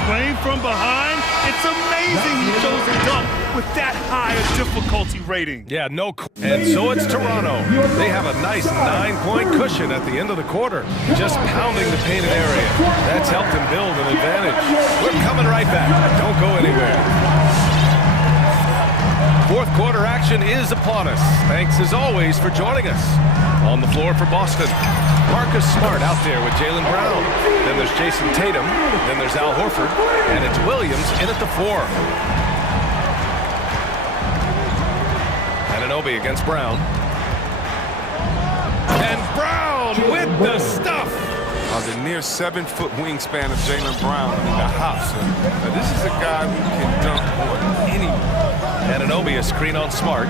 Playing from behind, it's amazing he chose to dunk with that high a difficulty rating. Yeah, no. And so it's Toronto. They have a nice 9-point cushion at the end of the quarter, just pounding the painted area. That's helped them build an advantage. We're coming right back. Don't go anywhere. Fourth quarter action is upon us. Thanks as always for joining us. On the floor for Boston, Marcus Smart out there with Jaylen Brown. Then there's Jason Tatum. Then there's Al Horford. And it's Williams in at the 4. Anunoby against Brown. And Brown with the stuff. The near 7-foot wingspan of Jaylen Brown in the house. Now, this is a guy who can dunk on anyone. Anunoby a screen on Smart.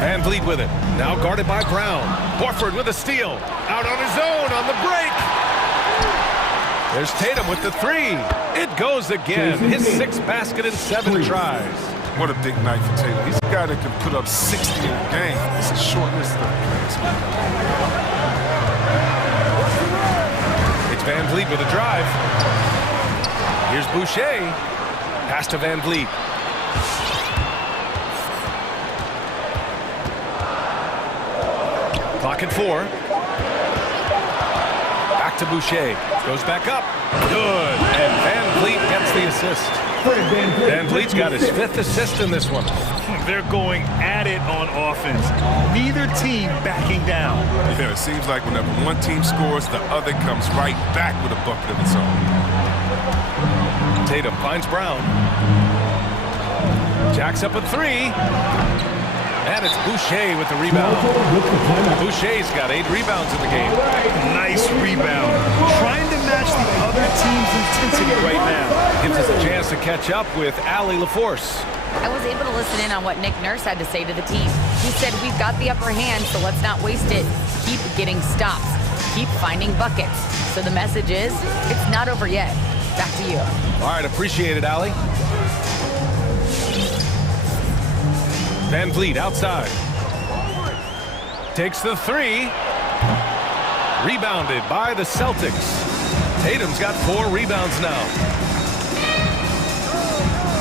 Van Vliet with it. Now guarded by Brown. Horford with a steal. Out on his own on the break. There's Tatum with the 3. It goes again. His 6th basket in 7 tries. What a big night for Tatum. He's a guy that can put up 60 in a game. It's a short list of players. It's Van Vliet with a drive. Here's Boucher. Pass to Van Vliet. Clock at 4. Back to Boucher. Goes back up. Good. And Van Vliet gets the assist. Van Vliet's got his 5th assist in this one. They're going at it on offense. Neither team backing down. Yeah, it seems like whenever one team scores, the other comes right back with a bucket of its own. Tatum finds Brown. Jacks up a 3. And it's Boucher with the rebound. Boucher's got 8 rebounds in the game. Nice rebound. Trying to match the other team's intensity right now. Gives us a chance to catch up with Allie LaForce. I was able to listen in on what Nick Nurse had to say to the team. He said, we've got the upper hand, so let's not waste it. Keep getting stops. Keep finding buckets. So the message is, it's not over yet. Back to you. All right, appreciate it, Allie. Van Vliet outside. Takes the 3. Rebounded by the Celtics. Tatum's got 4 rebounds now.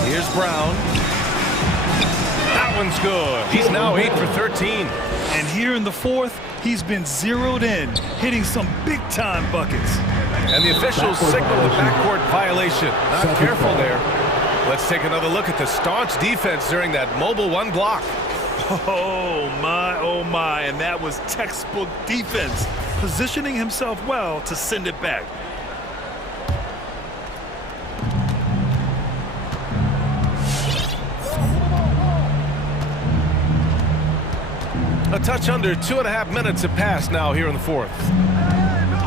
Here's Brown. That one's good. He's now 8 for 13. And here in the 4th, he's been zeroed in, hitting some big-time buckets. And the officials signal the backcourt violation. Not careful there. Let's take another look at the staunch defense during that mobile 1 block. Oh my, and that was textbook defense, positioning himself well to send it back. A touch under 2.5 minutes have passed now here in the 4th.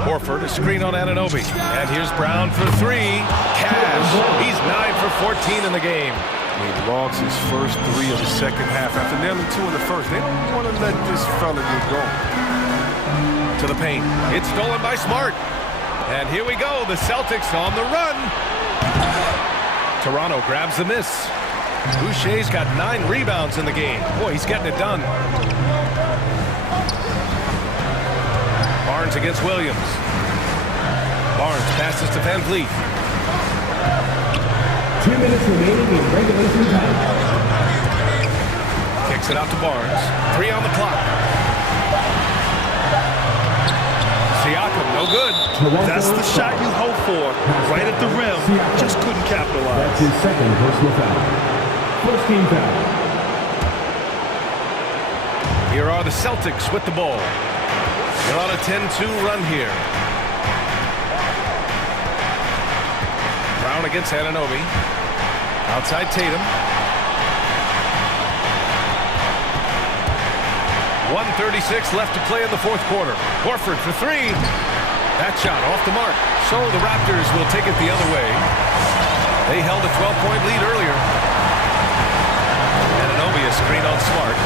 Horford, a screen on Anunoby. And here's Brown for 3. Cash. He's 9 for 14 in the game. He logs his first 3 of the second half after nailing 2 in the first. They don't want to let this fella get going. To the paint. It's stolen by Smart. And here we go. The Celtics on the run. Toronto grabs the miss. Boucher's got 9 rebounds in the game. Boy, he's getting it done. Barnes against Williams. Barnes passes to Van Vliet. 2 minutes remaining in regulation time. Kicks it out to Barnes. 3 on the clock. Siakam, no good. That's the shot you hope for. Right at the rim. Just couldn't capitalize. That's his second personal foul. First team foul. Here are the Celtics with the ball. They're on a 10-2 run here. Brown against Anunoby. Outside Tatum. 1:36 left to play in the fourth quarter. Horford for 3. That shot off the mark. So the Raptors will take it the other way. They held a 12-point lead earlier. Anunoby a screen on Smart.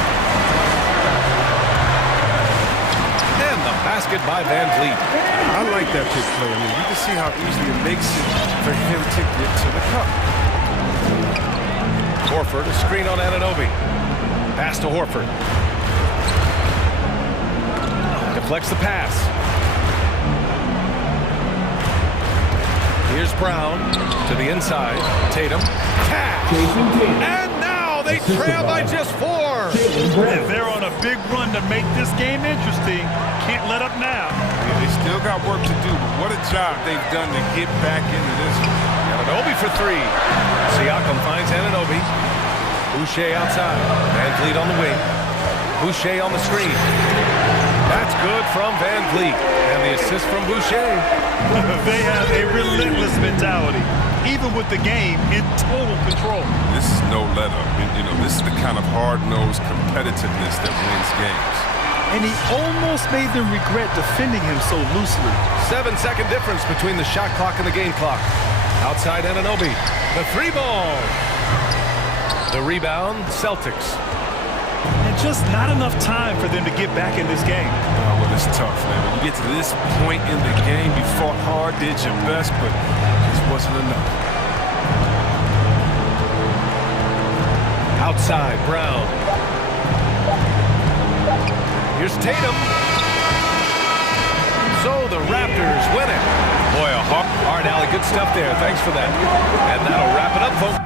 And the basket by Van Vliet. I like that pick play. I mean, you can see how easily it makes it for him to get to the cup. Horford, a screen on Anunoby. Pass to Horford. Deflects the pass. Here's Brown to the inside. Tatum. Cash. And now they trail by just 4. And they're on a big run to make this game interesting. Can't let up now. Yeah, they still got work to do, but what a job they've done to get back into this one. Anunoby for 3. Siakam finds Anunoby. Boucher outside. Van Vliet on the wing. Boucher on the screen. That's good from Van Vliet. And the assist from Boucher. They have a relentless mentality, even with the game in total control. This is no let-up. You know, this is the kind of hard-nosed competitiveness that wins games. And he almost made them regret defending him so loosely. 7-second difference between the shot clock and the game clock. Outside Anunoby. The 3 ball. The rebound, Celtics. And just not enough time for them to get back in this game. Oh, well, it's tough, man. When you get to this point in the game, you fought hard, did your best, but this wasn't enough. Outside, Brown. Here's Tatum. So the Raptors win it. Boy, a hard alley. Good stuff there. Thanks for that. And that'll wrap it up, folks.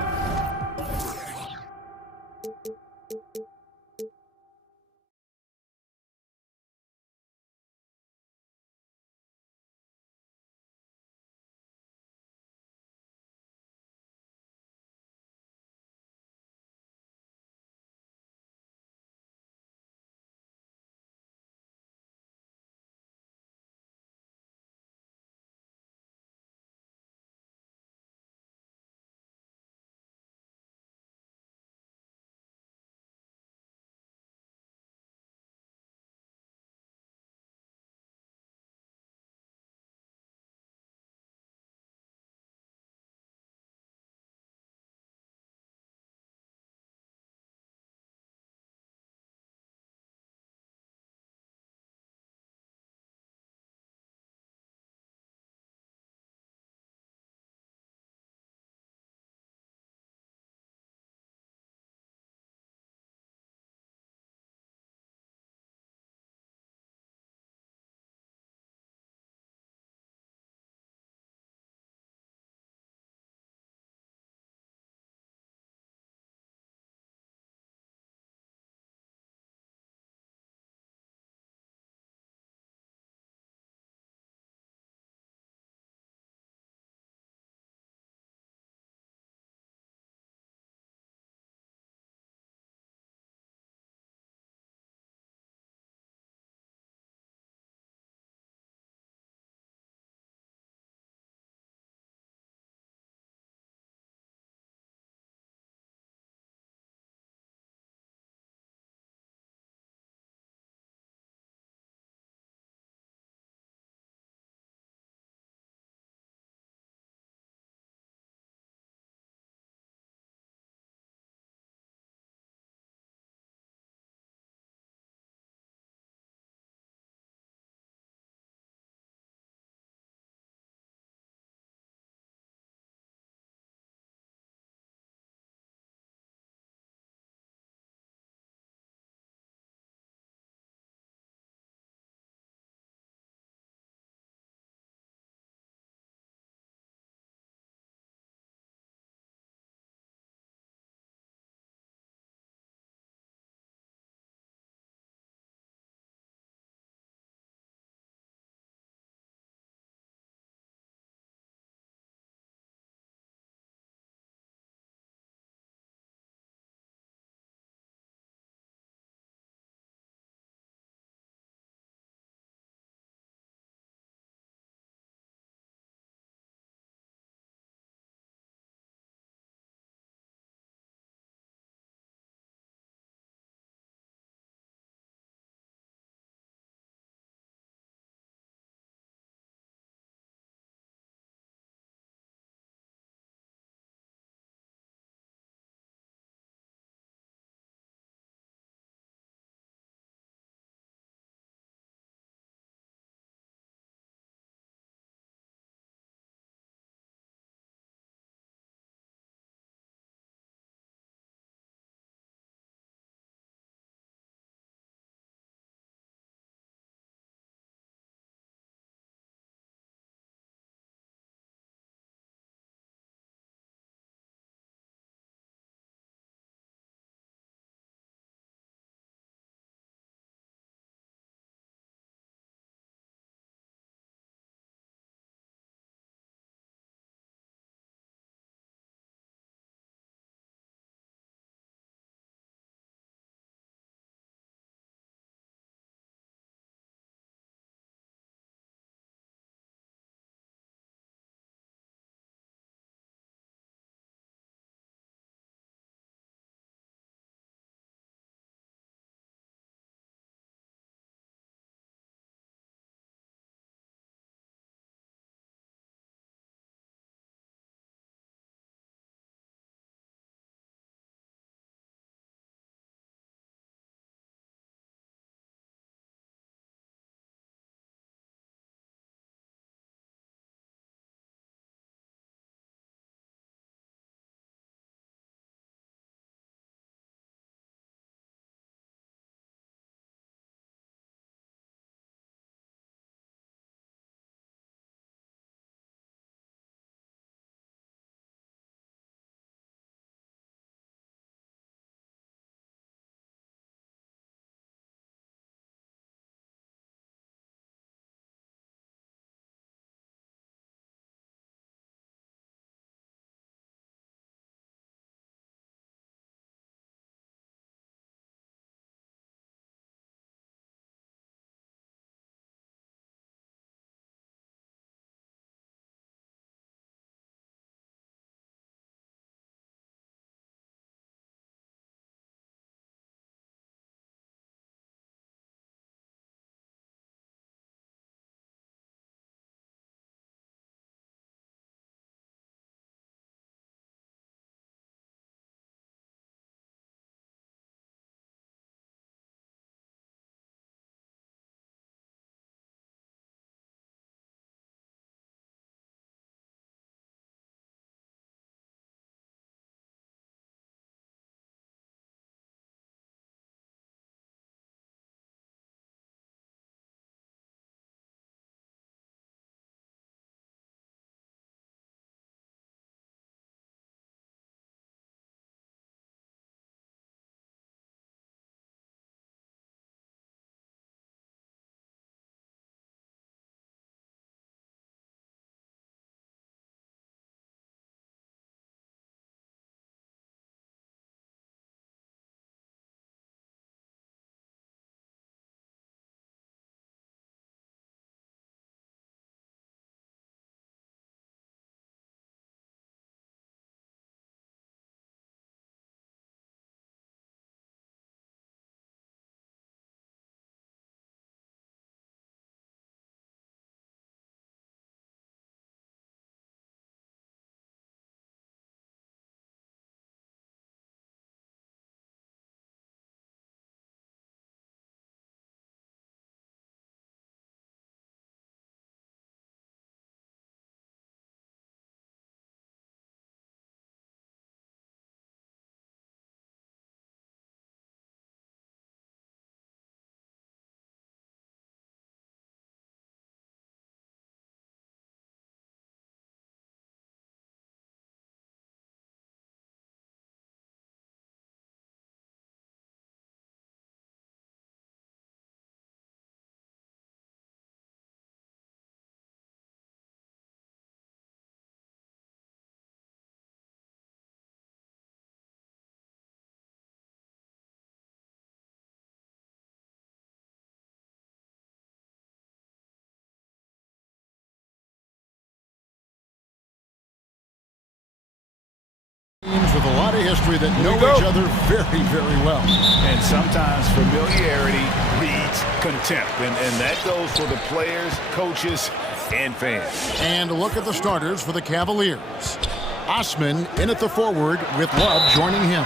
with a lot of history that know each other very, very well. And sometimes familiarity breeds contempt. And that goes for the players, coaches, and fans. And look at the starters for the Cavaliers. Osman in at the forward with Love joining him.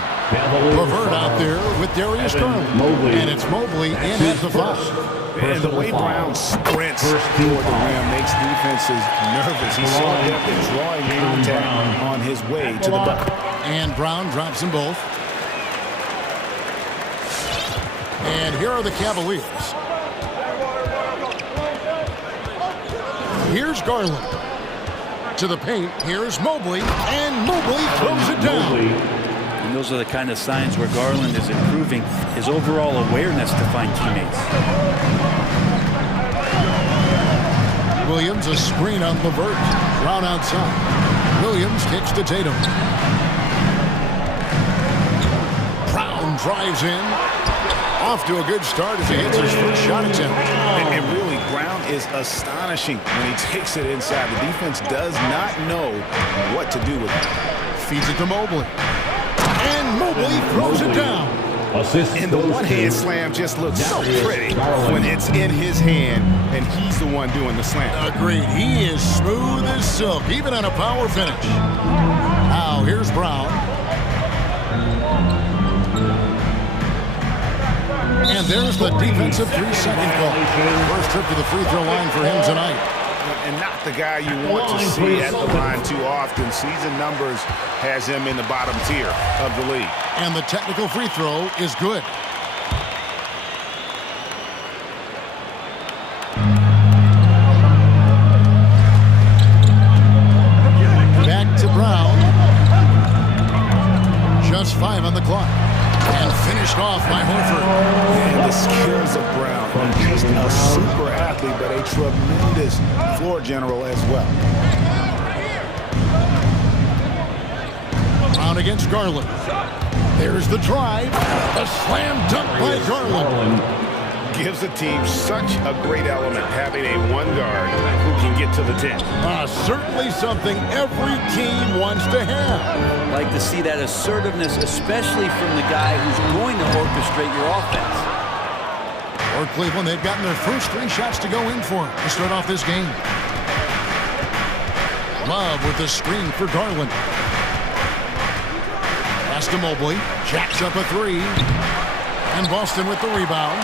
Levert out there with Darius Garland. And it's Mobley in at the 5. And the way Brown sprints toward the rim makes defenses nervous. He's so adept at drawing contact on his way to the bucket. And Brown drops them both. And here are the Cavaliers. Here's Garland. To the paint, here's Mobley, and Mobley throws it down. And those are the kind of signs where Garland is improving his overall awareness to find teammates. Williams, a screen on Levert. Brown outside. Williams kicks to Tatum. Brown drives in. Off to a good start as he hits his first shot attempt. And really, Brown is astonishing when he takes it inside. The defense does not know what to do with it. Feeds it to Mobley. And Mobley throws it down. And the one-hand slam just looks so pretty when it's in his hand and he's the one doing the slam. Agreed. He is smooth as silk, even on a power finish. Now, here's Brown. And there's the defensive 3-second call. First trip to the free throw line for him tonight. And not the guy you want to see at the line too often. Season numbers has him in the bottom tier of the league. And the technical free throw is good. Back to Brown. Just 5 on the clock. And finished off by Horford. And the skills of Brown. Just a super athlete, but a tremendous floor general as well. Brown against Garland. There's the drive. A slam dunk by Garland. Gives the team such a great element having a one guard who can get to the 10. Certainly something every team wants to have. Like to see that assertiveness, especially from the guy who's going to orchestrate your offense. For Cleveland, they've gotten their first 3 shots to go in for to start off this game. Love with the screen for Garland. Pass to Mobley. Jacks up a 3. And Boston with the rebound.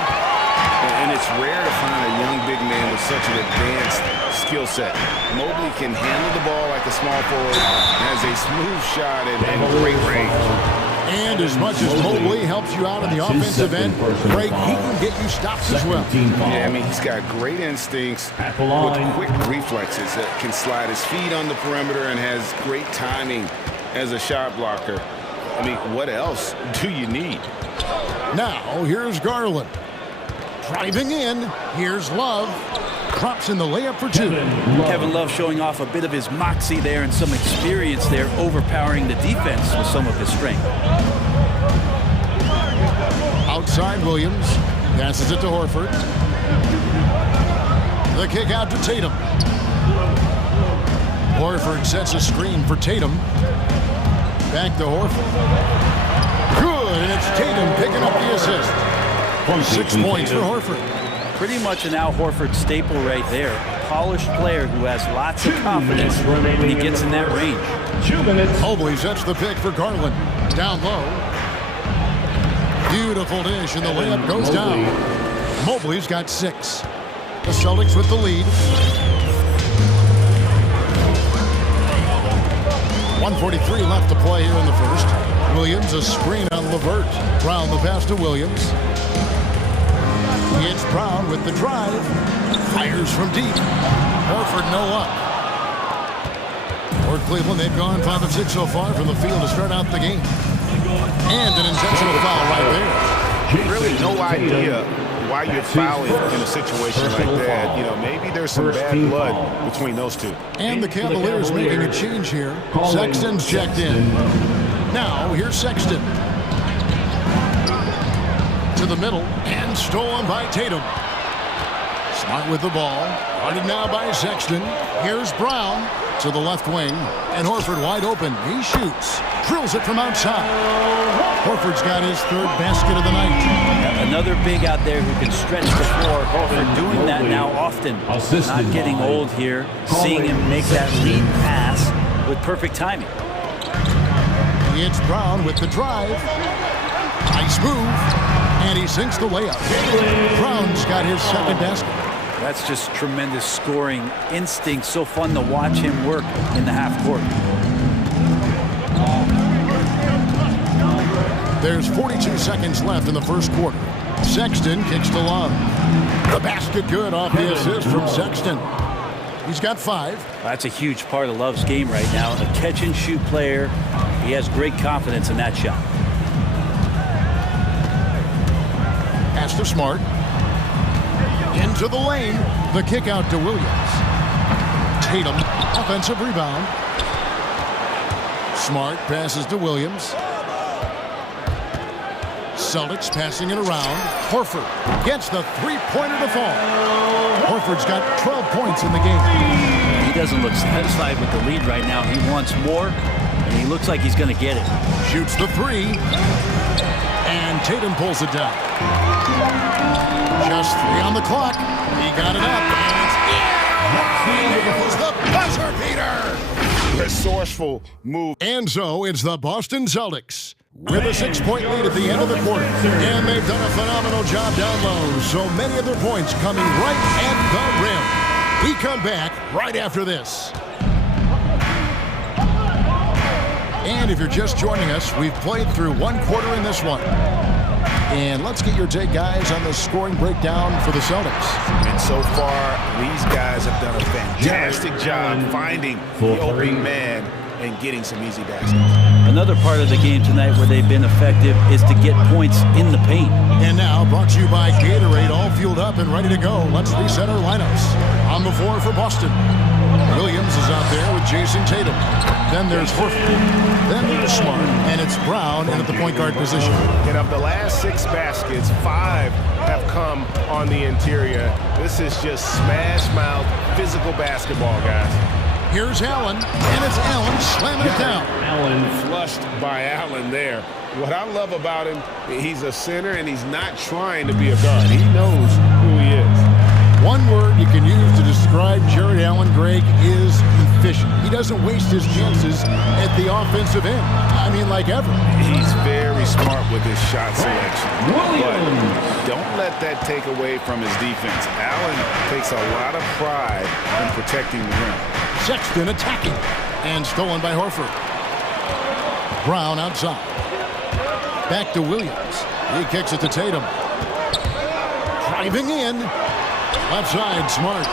And it's rare to find a young big man with such an advanced skill set. Mobley can handle the ball like a small forward, has a smooth shot and great range. And as much as Mobley helps you out on the offensive end, Greg, he can get you stops as well. Yeah, I mean, he's got great instincts with quick reflexes that can slide his feet on the perimeter and has great timing as a shot blocker. I mean, what else do you need? Now, here's Garland. Driving in, here's Love. Drops in the layup for 2. Kevin Love showing off a bit of his moxie there and some experience there, overpowering the defense with some of his strength. Outside Williams. Passes it to Horford. The kick out to Tatum. Horford sets a screen for Tatum. Back to Horford. Good, and it's Tatum picking up the assist. 6 points for Horford. Pretty much an Al Horford staple right there. A polished player who has lots of confidence when he gets in that range. Mobley sets the pick for Garland. Down low. Beautiful dish, and the layup goes down. Mobley's got 6. The Celtics with the lead. 1:43 left to play here in the first. Williams, a screen on Levert. Brown the pass to Williams. It's Brown with the drive. Fires from deep. Horford no luck. For Cleveland, they've gone 5 of 6 so far from the field to start out the game. And an intentional foul right there. Really no idea why you're fouling in a situation like that. You know, maybe there's some bad blood between those two. And the Cavaliers making a change here. Sexton's checked in. Now, here's Sexton. To the middle, and stolen by Tatum. Smart with the ball. Guarded now by Sexton. Here's Brown. To the left wing, and Horford wide open. He shoots, drills it from outside. Horford's got his third basket of the night. Another big out there who can stretch the floor. Horford doing that now often. Not getting old here. Seeing him make that lead pass with perfect timing. It's Brown with the drive. Nice move, and he sinks the layup. Brown's got his second basket. That's just tremendous scoring instinct. So fun to watch him work in the half court. There's 42 seconds left in the first quarter. Sexton kicks to Love. The basket good off the assist from Sexton. He's got 5. That's a huge part of Love's game right now. A catch-and-shoot player. He has great confidence in that shot. Pass to Smart. Into the lane. The kick out to Williams. Tatum, offensive rebound. Smart passes to Williams. Celtics passing it around. Horford gets the three-pointer to fall. Horford's got 12 points in the game. He doesn't look satisfied with the lead right now. He wants more, and he looks like he's going to get it. Shoots the 3. And Tatum pulls it down. Just 3 on the clock. He got it up. And it was the buzzer beater. Resourceful move. And so it's the Boston Celtics with a 6-point lead at the end of the quarter. And they've done a phenomenal job down low. So many of their points coming right at the rim. We come back right after this. And if you're just joining us, we've played through one quarter in this one. And let's get your take, guys, on the scoring breakdown for the Celtics. And so far, these guys have done a fantastic job finding the opening man and getting some easy baskets. Another part of the game tonight where they've been effective is to get points in the paint. And now, brought to you by Gatorade, all fueled up and ready to go. Let's reset our lineups. On the floor for Boston, Williams is out there with Jason Tatum. Then there's Horford. Then there's Smart. And it's Brown in at the point guard position. And of the last 6 baskets, 5 have come on the interior. This is just smash mouth physical basketball, guys. Here's Allen, and it's Allen slamming it down. Allen flushed by Allen there. What I love about him, he's a center, and he's not trying to be a guard. He knows who he is. One word you can use to describe Jared Allen, Greg, is efficient. He doesn't waste his chances at the offensive end. I mean, like ever. He's very smart with his shot selection. But don't let that take away from his defense. Allen takes a lot of pride in protecting the rim. Sexton attacking, and stolen by Horford. Brown outside. Back to Williams. He kicks it to Tatum. Driving in. Left side, Smart.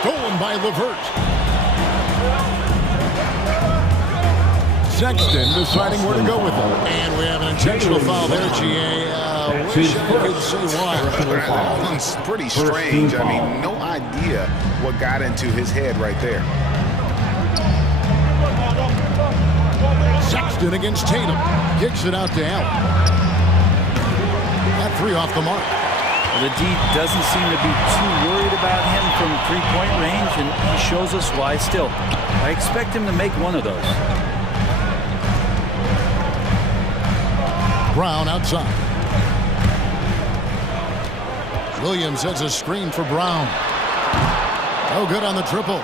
Stolen by LeVert. Sexton deciding where to go with it. And we have an intentional foul there, GA. Wish I could say why. It's pretty strange. I mean, no idea what got into his head right there. Sexton against Tatum. Kicks it out to Allen. That 3 off the mark. The D doesn't seem to be too worried about him from three-point range, and he shows us why still. I expect him to make one of those. Brown outside. Williams has a screen for Brown. Oh, good on the triple.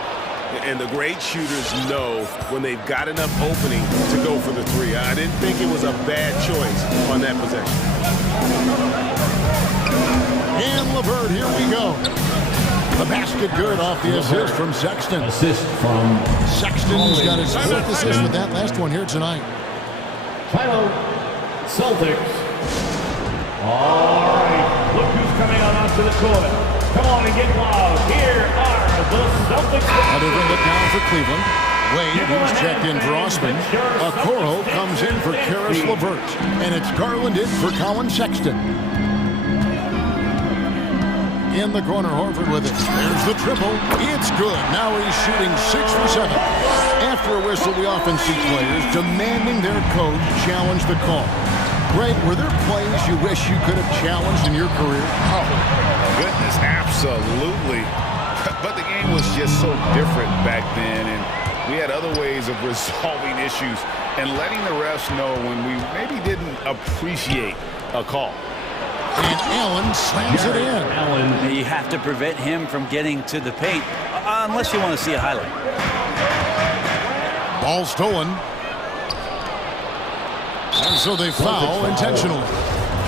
And the great shooters know when they've got enough opening to go for the 3. I didn't think it was a bad choice on that possession. And LeVert, here we go. The basket good off the assist from Sexton. Assist from Sexton's got his 4th assist with that last one here tonight. Tyler Celtics. All right, look who's coming on onto the court. Come on and get loud. Here are the Celtics. Another look down for Cleveland. Wade, who's checked in for Osman. Okoro comes in for Karis LeVert. And it's Garland in for Colin Sexton. In the corner, Horford with it. There's the triple. It's good. Now he's shooting 6 for 7. After a whistle, we often see players demanding their coach challenge the call. Greg, were there plays you wish you could have challenged in your career? Oh, goodness, absolutely. But the game was just so different back then, and We had other ways of resolving issues and letting the refs know when we maybe didn't appreciate a call. And Allen slams it in. Allen. You have to prevent him from getting to the paint, unless you want to see a highlight. Ball stolen. And so they foul intentionally.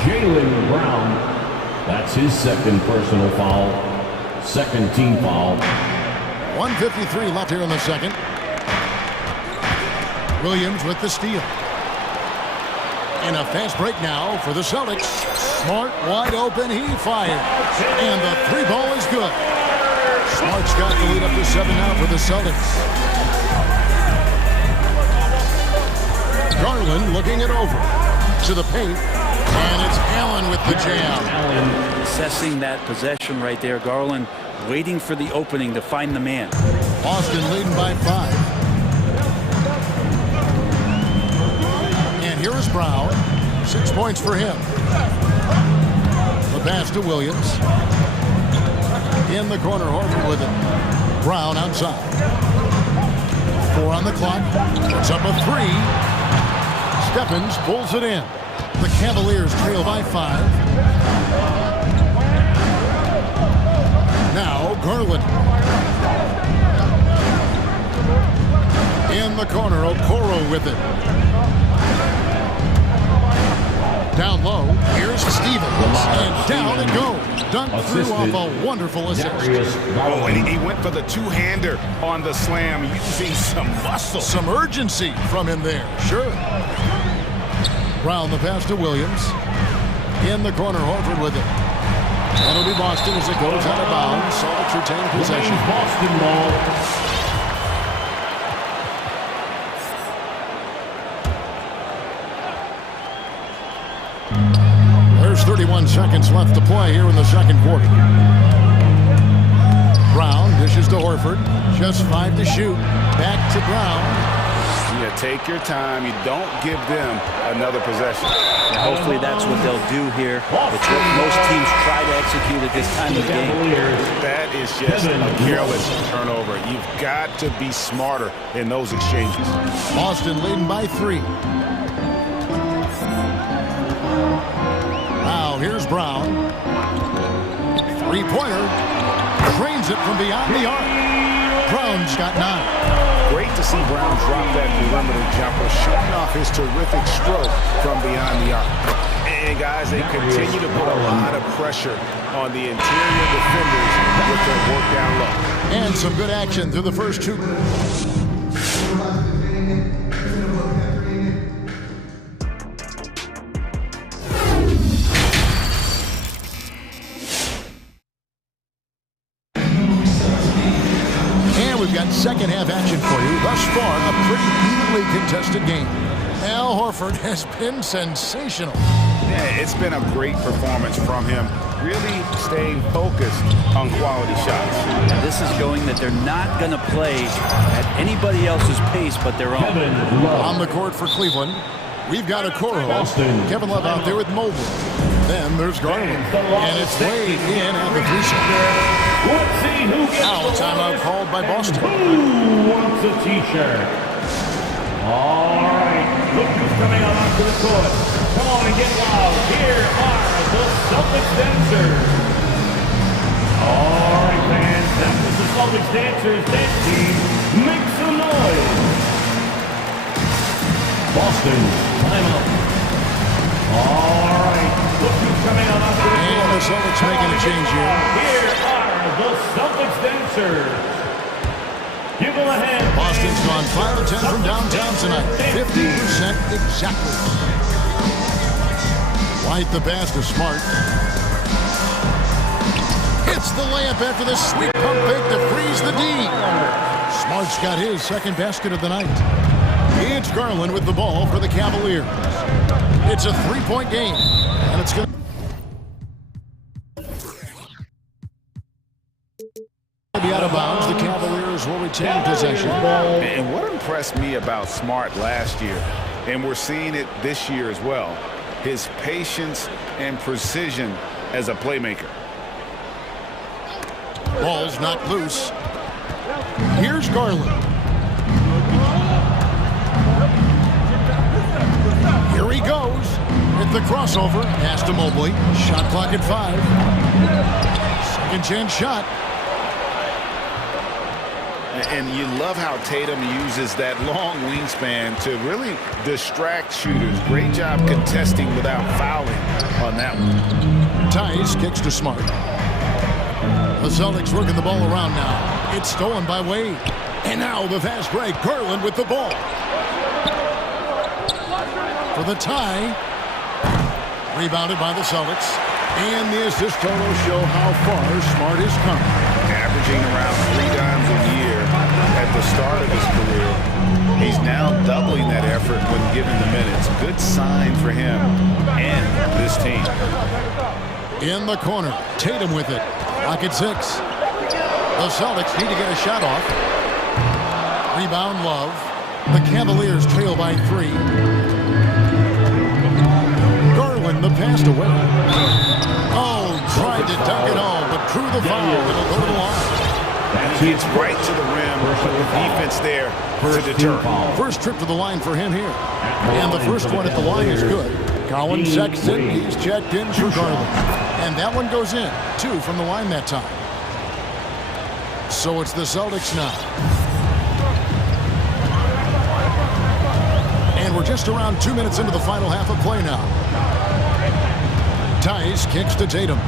Jaylen Brown, that's his second personal foul. Second team foul. 1:53 left here in the second. Williams with the steal. And a fast break now for the Celtics. Smart wide open, he fires. And the three ball is good. Smart's got the lead up to 7 now for the Celtics. Garland looking it over to the paint. And it's Allen with the jam. Allen assessing that possession right there. Garland waiting for the opening to find the man. Boston leading by 5. And here is Brown. 6 points for him. The pass to Williams. In the corner, Horford with it. Brown outside. 4 on the clock. It's up a 3. Stephens pulls it in. The Cavaliers trail by 5. Now Garland. In the corner, Okoro with it. Down low, here's Stevens, and down it goes. Dunked through off a wonderful assist. Oh, and he went for the two-hander on the slam, using some muscle. Some urgency from him there, sure. Brown the pass to Williams. In the corner, Horford with it. That'll be Boston as it goes out of bounds. Celtics retain possession. Boston ball. There's 31 seconds left to play here in the second quarter. Brown dishes to Horford. Just 5 to shoot. Back to Brown. Yeah, take your time. You don't give them another possession. And hopefully that's what they'll do here. It's what most teams try to execute at this time of the game. That is just a careless turnover. You've got to be smarter in those exchanges. Boston leading by 3. Now here's Brown. Three-pointer. Drains it from beyond the arc. Brown's got 9. Great to see Brown drop that perimeter jumper, showing off his terrific stroke from beyond the arc. And guys, they continue to put a lot of pressure on the interior defenders with their work down low. And some good action through the first 2. We've got second half action for you. Thus far, a pretty evenly contested game. Al Horford has been sensational. Yeah, it's been a great performance from him. Really staying focused on quality shots. Now, this is showing that they're not going to play at anybody else's pace but their own. On the court for Cleveland, we've got Okoro. Kevin Love out there with Mobley. Then there's Garland. And it's laid in at the 3 shot. Now a timeout called by Boston. Who wants a t-shirt? All right, look who's coming on onto the court. Come on and get loud. Here are the Celtics dancers. All right, fans, that was the Celtics dancers. Dance team, make some noise. Boston, timeout. All right, look who's coming on onto the court. And the Celtics making a change here. Here are the Celtics dancers. Give them a hand. Boston's gone 5 of 10 from downtown tonight. 50% exactly. White the pass to Smart. Hits the layup after the sweet pump fake to freeze the D. Smart's got his second basket of the night. It's Garland with the ball for the Cavaliers. It's a 3-point game, and it's going to be out of bounds. The Cavaliers will retain possession. And what impressed me about Smart last year, and we're seeing it this year as well, his patience and precision as a playmaker. Ball's not loose. Here's Garland. he goes. Hit the crossover. Pass to Mobley. Shot clock at 5. Second chance shot. And you love how Tatum uses that long wingspan to really distract shooters. Great job contesting without fouling on that one. Tice kicks to Smart. The Celtics working the ball around now. It's stolen by Wade. And now the fast break. Garland with the ball. For the tie. Rebounded by the Celtics. And the assist total show how far Smart has come. Averaging around 3 times a year at the start of his career. He's now doubling that effort when given the minutes. Good sign for him and this team. In the corner, Tatum with it. Clock at 6. The Celtics need to get a shot off. Rebound Love. The Cavaliers trail by 3. Garland, the pass away. Oh, tried to dunk it home, but drew the foul. It'll go to the line. He gets right to the rim, but the defense there to deter. First trip to the line for him here. And the first one at the line is good. Colin Sexton, he's checked in for Garland. And that one goes in. 2 from the line that time. So it's the Celtics now. And we're just around 2 minutes into the final half of play now. Tice kicks to Tatum.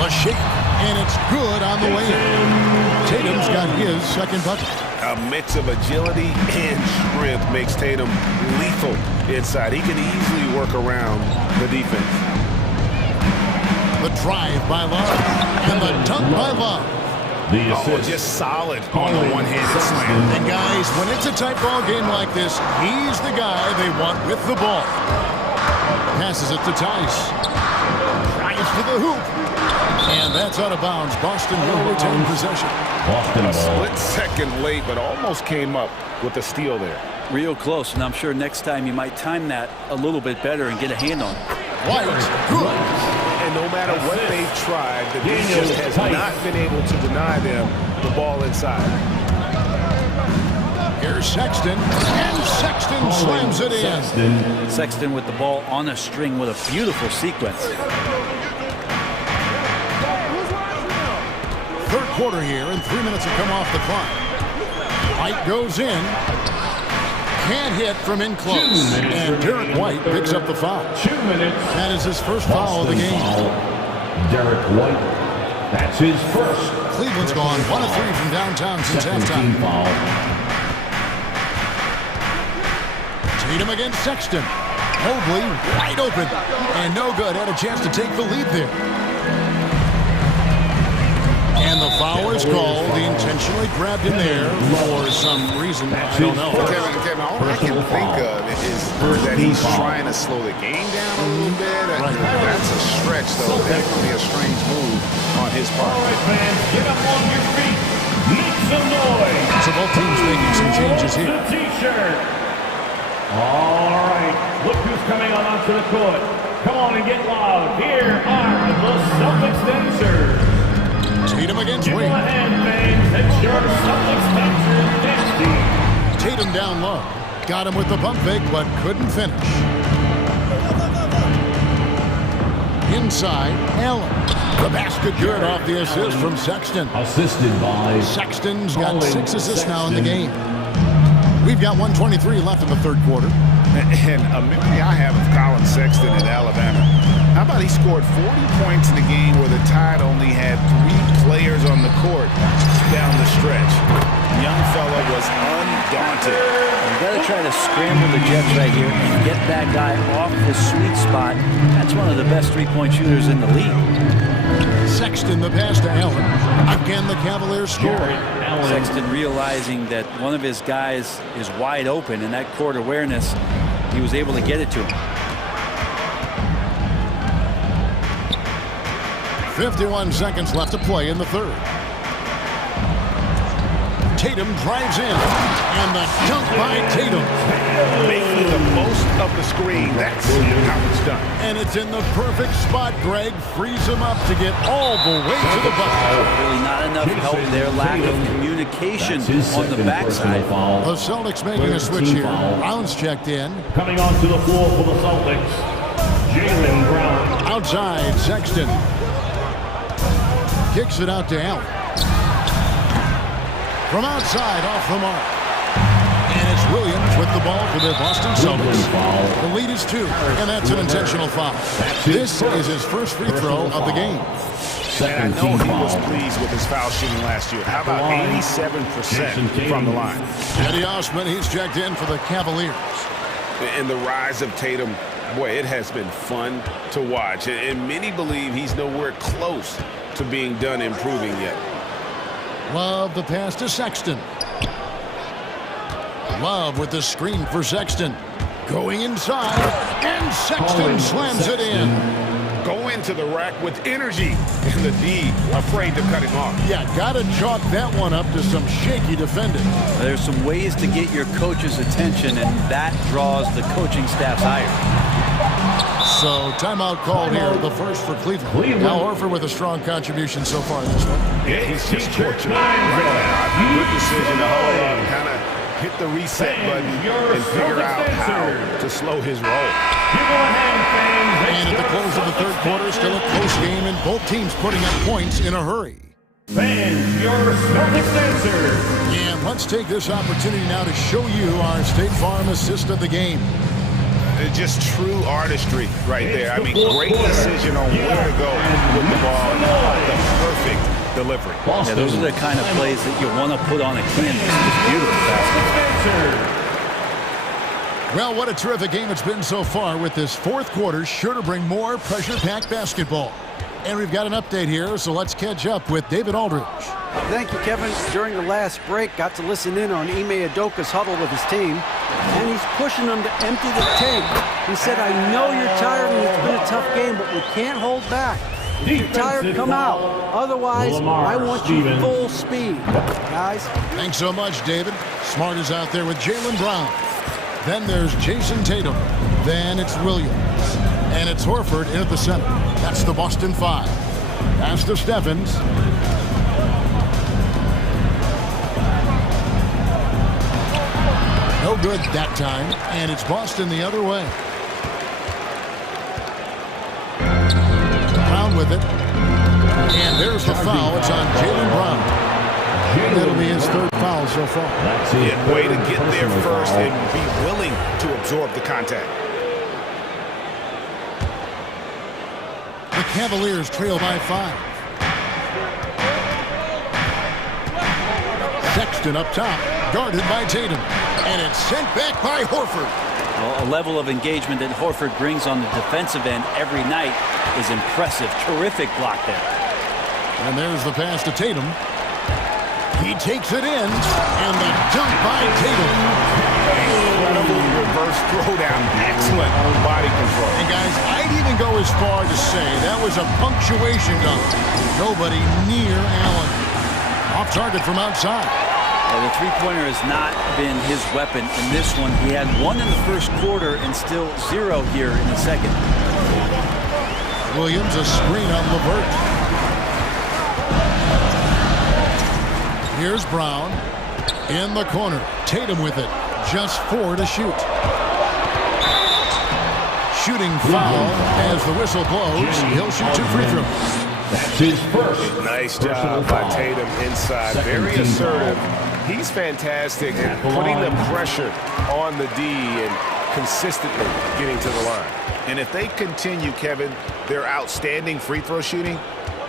A shake, and it's good on the way in. Tatum's got his second bucket. A mix of agility and strength makes Tatum lethal inside. He can easily work around the defense. The drive by Love, and the dunk by Love. Just solid on the one-handed slam. And guys, when it's a tight ball game like this, he's the guy they want with the ball. Passes it to Tice. Drives to the hoop. And that's out of bounds. Boston will retain possession. A split second late, but almost came up with a steal there. Real close, and I'm sure next time you might time that a little bit better and get a hand on it. White, good. And no matter what they've tried, the defense has not been able to deny them the ball inside. Here's Sexton, and Sexton slams it in. Sexton with the ball on a string with a beautiful sequence. Third quarter here, and 3 minutes have come off the clock. White goes in. Can't hit from in close. And Derek White picks up the foul. 2 minutes. That is his first foul of the game. Derek White. That's his first. Cleveland's gone 1 of 3 from downtown since halftime. Tatum against Sexton. Mobley wide open. And no good. Had a chance to take the lead there. And the foul is called. He intentionally grabbed him there for some reason. I don't know. Kevin, all I can think of is that he's trying to slow the game down a little bit. That's a stretch, though. Definitely a strange move on his part. All right, fans, get up on your feet. Make some noise. So both teams making some changes here. The T-shirt. All right, look who's coming on onto the court. Come on and get loud. Here are the Celtics dancers. Tatum against Give Wade. him a hand, fans. It's your Celtics dancers dance team. Tatum down low. Got him with the pump fake, but couldn't finish. Inside, Allen. The basket good off the assist from Sexton. Assisted by Sexton's got 6 assists now in the game. We've got 1:23 left in the third quarter. And a memory I have of Colin Sexton in Alabama. How about he scored 40 points in the game where the Tide only had 3 players on the court down the stretch. Young fella was undaunted. You got to try to scramble the Jets right here and get that guy off the sweet spot. That's one of the best three-point shooters in the league. Sexton, the pass to Allen. Again, the Cavaliers score. Sexton realizing that one of his guys is wide open, and that court awareness, he was able to get it to him. 51 seconds left to play in the third. Tatum drives in, and the dunk by Tatum. Making the most of the screen. That's how it's done. And it's in the perfect spot, Greg. Frees him up to get all the way to the bucket. Really not enough help there. Lack of communication on the backside. The Celtics making a switch here. Brown's checked in. Coming onto the floor for the Celtics, Jaylen Brown. Outside, Sexton. Kicks it out to Allen. From outside, off the mark. And it's Williams with the ball for the Boston Celtics. The lead is 2, and that's an intentional foul. This is his first free throw of the game. And I know he was pleased with his foul shooting last year. How about 87% from the line? Eddie Osman, he's checked in for the Cavaliers. And the rise of Tatum, boy, it has been fun to watch. And many believe he's nowhere close to being done improving yet. Love the pass to Sexton. Love with the screen for Sexton. Going inside, and Sexton slams it in. Go into the rack with energy, and the D afraid to cut him off. Yeah, gotta chalk that one up to some shaky defending. There's some ways to get your coach's attention, and that draws the coaching staff's ire. So, timeout called here, the first for Cleveland. Al Horford with a strong contribution so far in this one. Yeah, he's just tortured right now. Good decision to hold up, kind of hit the reset button and figure out how to slow his roll. And at the close of the third quarter, still a close game, and both teams putting up points in a hurry. Fans, your Celtics answer. And let's take this opportunity now to show you our State Farm assist of the game. Just true artistry right there. I mean, great decision on where to go with the ball. The perfect delivery. Yeah, those are the kind of plays that you want to put on a canvas. It's beautiful basketball. Well, what a terrific game it's been so far, with this fourth quarter sure to bring more pressure-packed basketball. And we've got an update here, so let's catch up with David Aldridge. Thank you, Kevin. During the last break, got to listen in on Ime Udoka's huddle with his team, and he's pushing them to empty the tank. He said, I know you're tired and it's been a tough game, but we can't hold back. If you're tired, come out. Otherwise, I want you full speed. Guys. Thanks so much, David. Smart is out there with Jaylen Brown. Then there's Jason Tatum. Then it's Williams. And it's Horford in at the center. That's the Boston 5. Pass to Stephens. No good that time. And it's Boston the other way. Brown with it. And there's the foul. It's on Jaylen Brown. That'll be his third foul so far. Yeah, way to get there first and be willing to absorb the contact. The Cavaliers trail by 5. Sexton up top, guarded by Tatum. And it's sent back by Horford. Well, a level of engagement that Horford brings on the defensive end every night is impressive. Terrific block there. And there's the pass to Tatum. He takes it in, and the dunk by Tatum. Incredible reverse throwdown. Excellent body control. And guys, I'd even go as far to say that was a punctuation dunk. Nobody near Allen. Off target from outside. Well, the three-pointer has not been his weapon in this one. He had one in the first quarter and still 0 here in the second. Williams, a screen on LeVert. Here's Brown in the corner. Tatum with it. Just 4 to shoot. Shooting foul as the whistle blows. He'll shoot 2 free throws. That's his first. Nice job by Tatum inside. Very assertive. He's fantastic at putting the pressure on the D and consistently getting to the line. And if they continue, Kevin, their outstanding free throw shooting,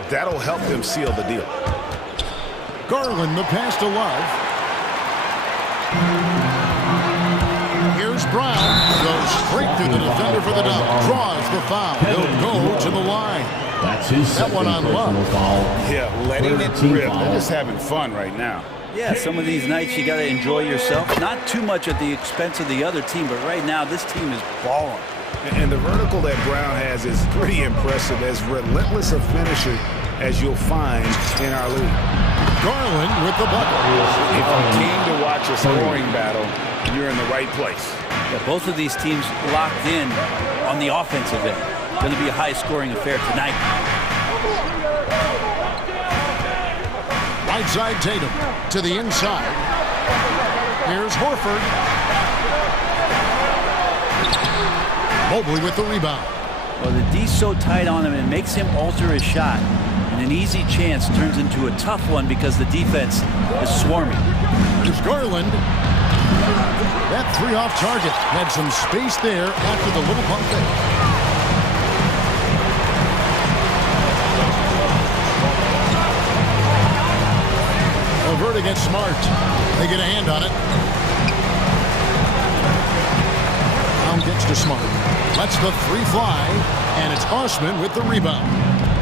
that'll help them seal the deal. Garland, the pass to Love. Here's Brown. Goes straight through the defender for the dunk. Draws the foul. He'll go to the line. That's his that one on Love. Yeah, letting it rip. They're just having fun right now. Yeah, some of these nights you got to enjoy yourself. Not too much at the expense of the other team, but right now this team is balling. And the vertical that Brown has is pretty impressive, as relentless a finisher as you'll find in our league. Garland with the bucket. If you came to watch a scoring battle, you're in the right place. Yeah, both of these teams locked in on the offensive end. Going to be a high-scoring affair tonight. Right side Tatum to the inside. Here's Horford. Mobley with the rebound. Well, the D's so tight on him, it makes him alter his shot. And an easy chance turns into a tough one because the defense is swarming. Here's Garland. That three off target. Had some space there after the little pump fake. Avert against Smart. They get a hand on it. Brown gets to Smart. Lets the three fly, and it's Osman with the rebound.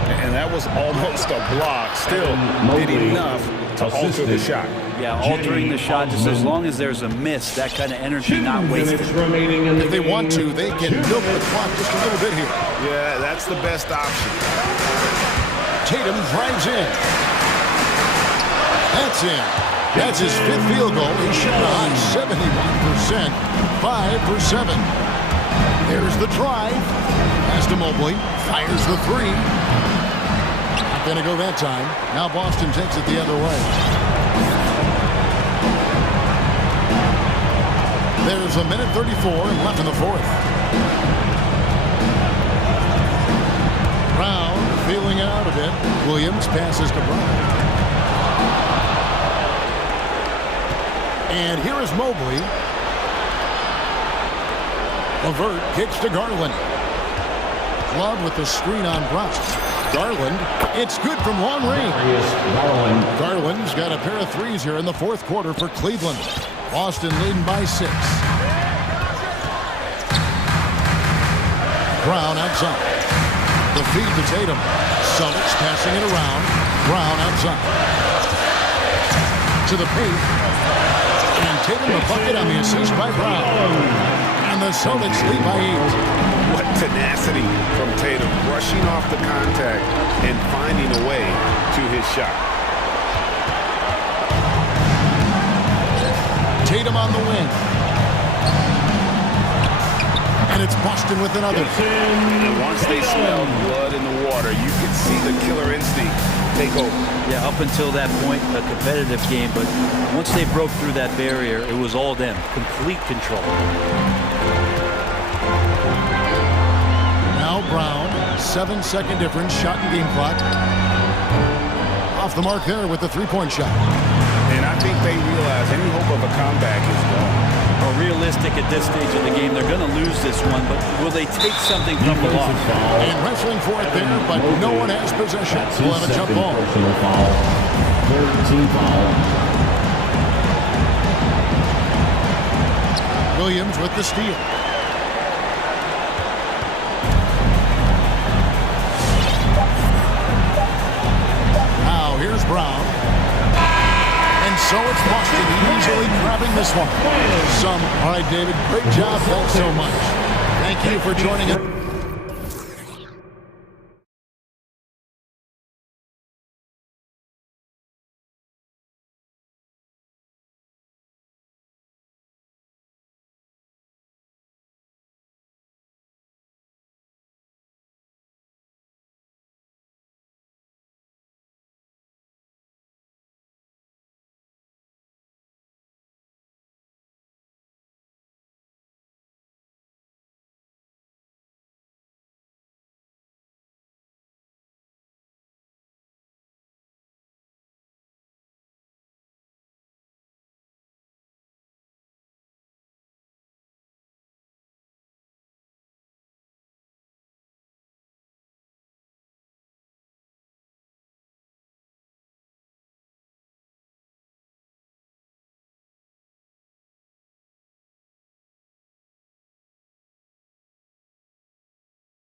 And that was almost a block. Still did enough to alter the shot. Yeah, altering the shot just as long as there's a miss, that kind of energy not wasted. If they want to, they can milk the clock just a little bit here. Yeah, that's the best option. Tatum drives in. That's in. That's his fifth field goal. He shot a hot 71%. 5 for 7. There's the drive. Pass to Mobley. Fires the three. Not going to go that time. Now Boston takes it the other way. There's a minute 34 left in the fourth. Brown feeling it out a bit. Williams passes to Brown. And here is Mobley. Levert kicks to Garland. Love with the screen on Brown. Garland, it's good from long range. Garland's got a pair of threes here in the fourth quarter for Cleveland. Boston leading by 6. Brown outside. The feed to Tatum. Celtics passing it around. Brown outside. To the paint. And Tatum the bucket on the assist by Brown. And the Celtics lead by 8. What tenacity from Tatum, rushing off the contact and finding a way to his shot. Tatum on the wing. And it's Boston with another. And once they smelled blood in the water, you could see the killer instinct take over. Yeah, up until that point, a competitive game, but once they broke through that barrier, it was all them. Complete control. Now Brown, 7-second difference, shot and game clock. Off the mark there with the three-point shot. And I think they realize any hope of a comeback is gone. Well, realistic at this stage of the game, they're going to lose this one, but will they take something from the loss? And wrestling for it there, but no one has possession. We'll have a jump ball. Williams with the steal. Now here's Brown. And so it's Boston easily grabbing this one. All right, David, great job. Thanks so much. Thank you for joining us.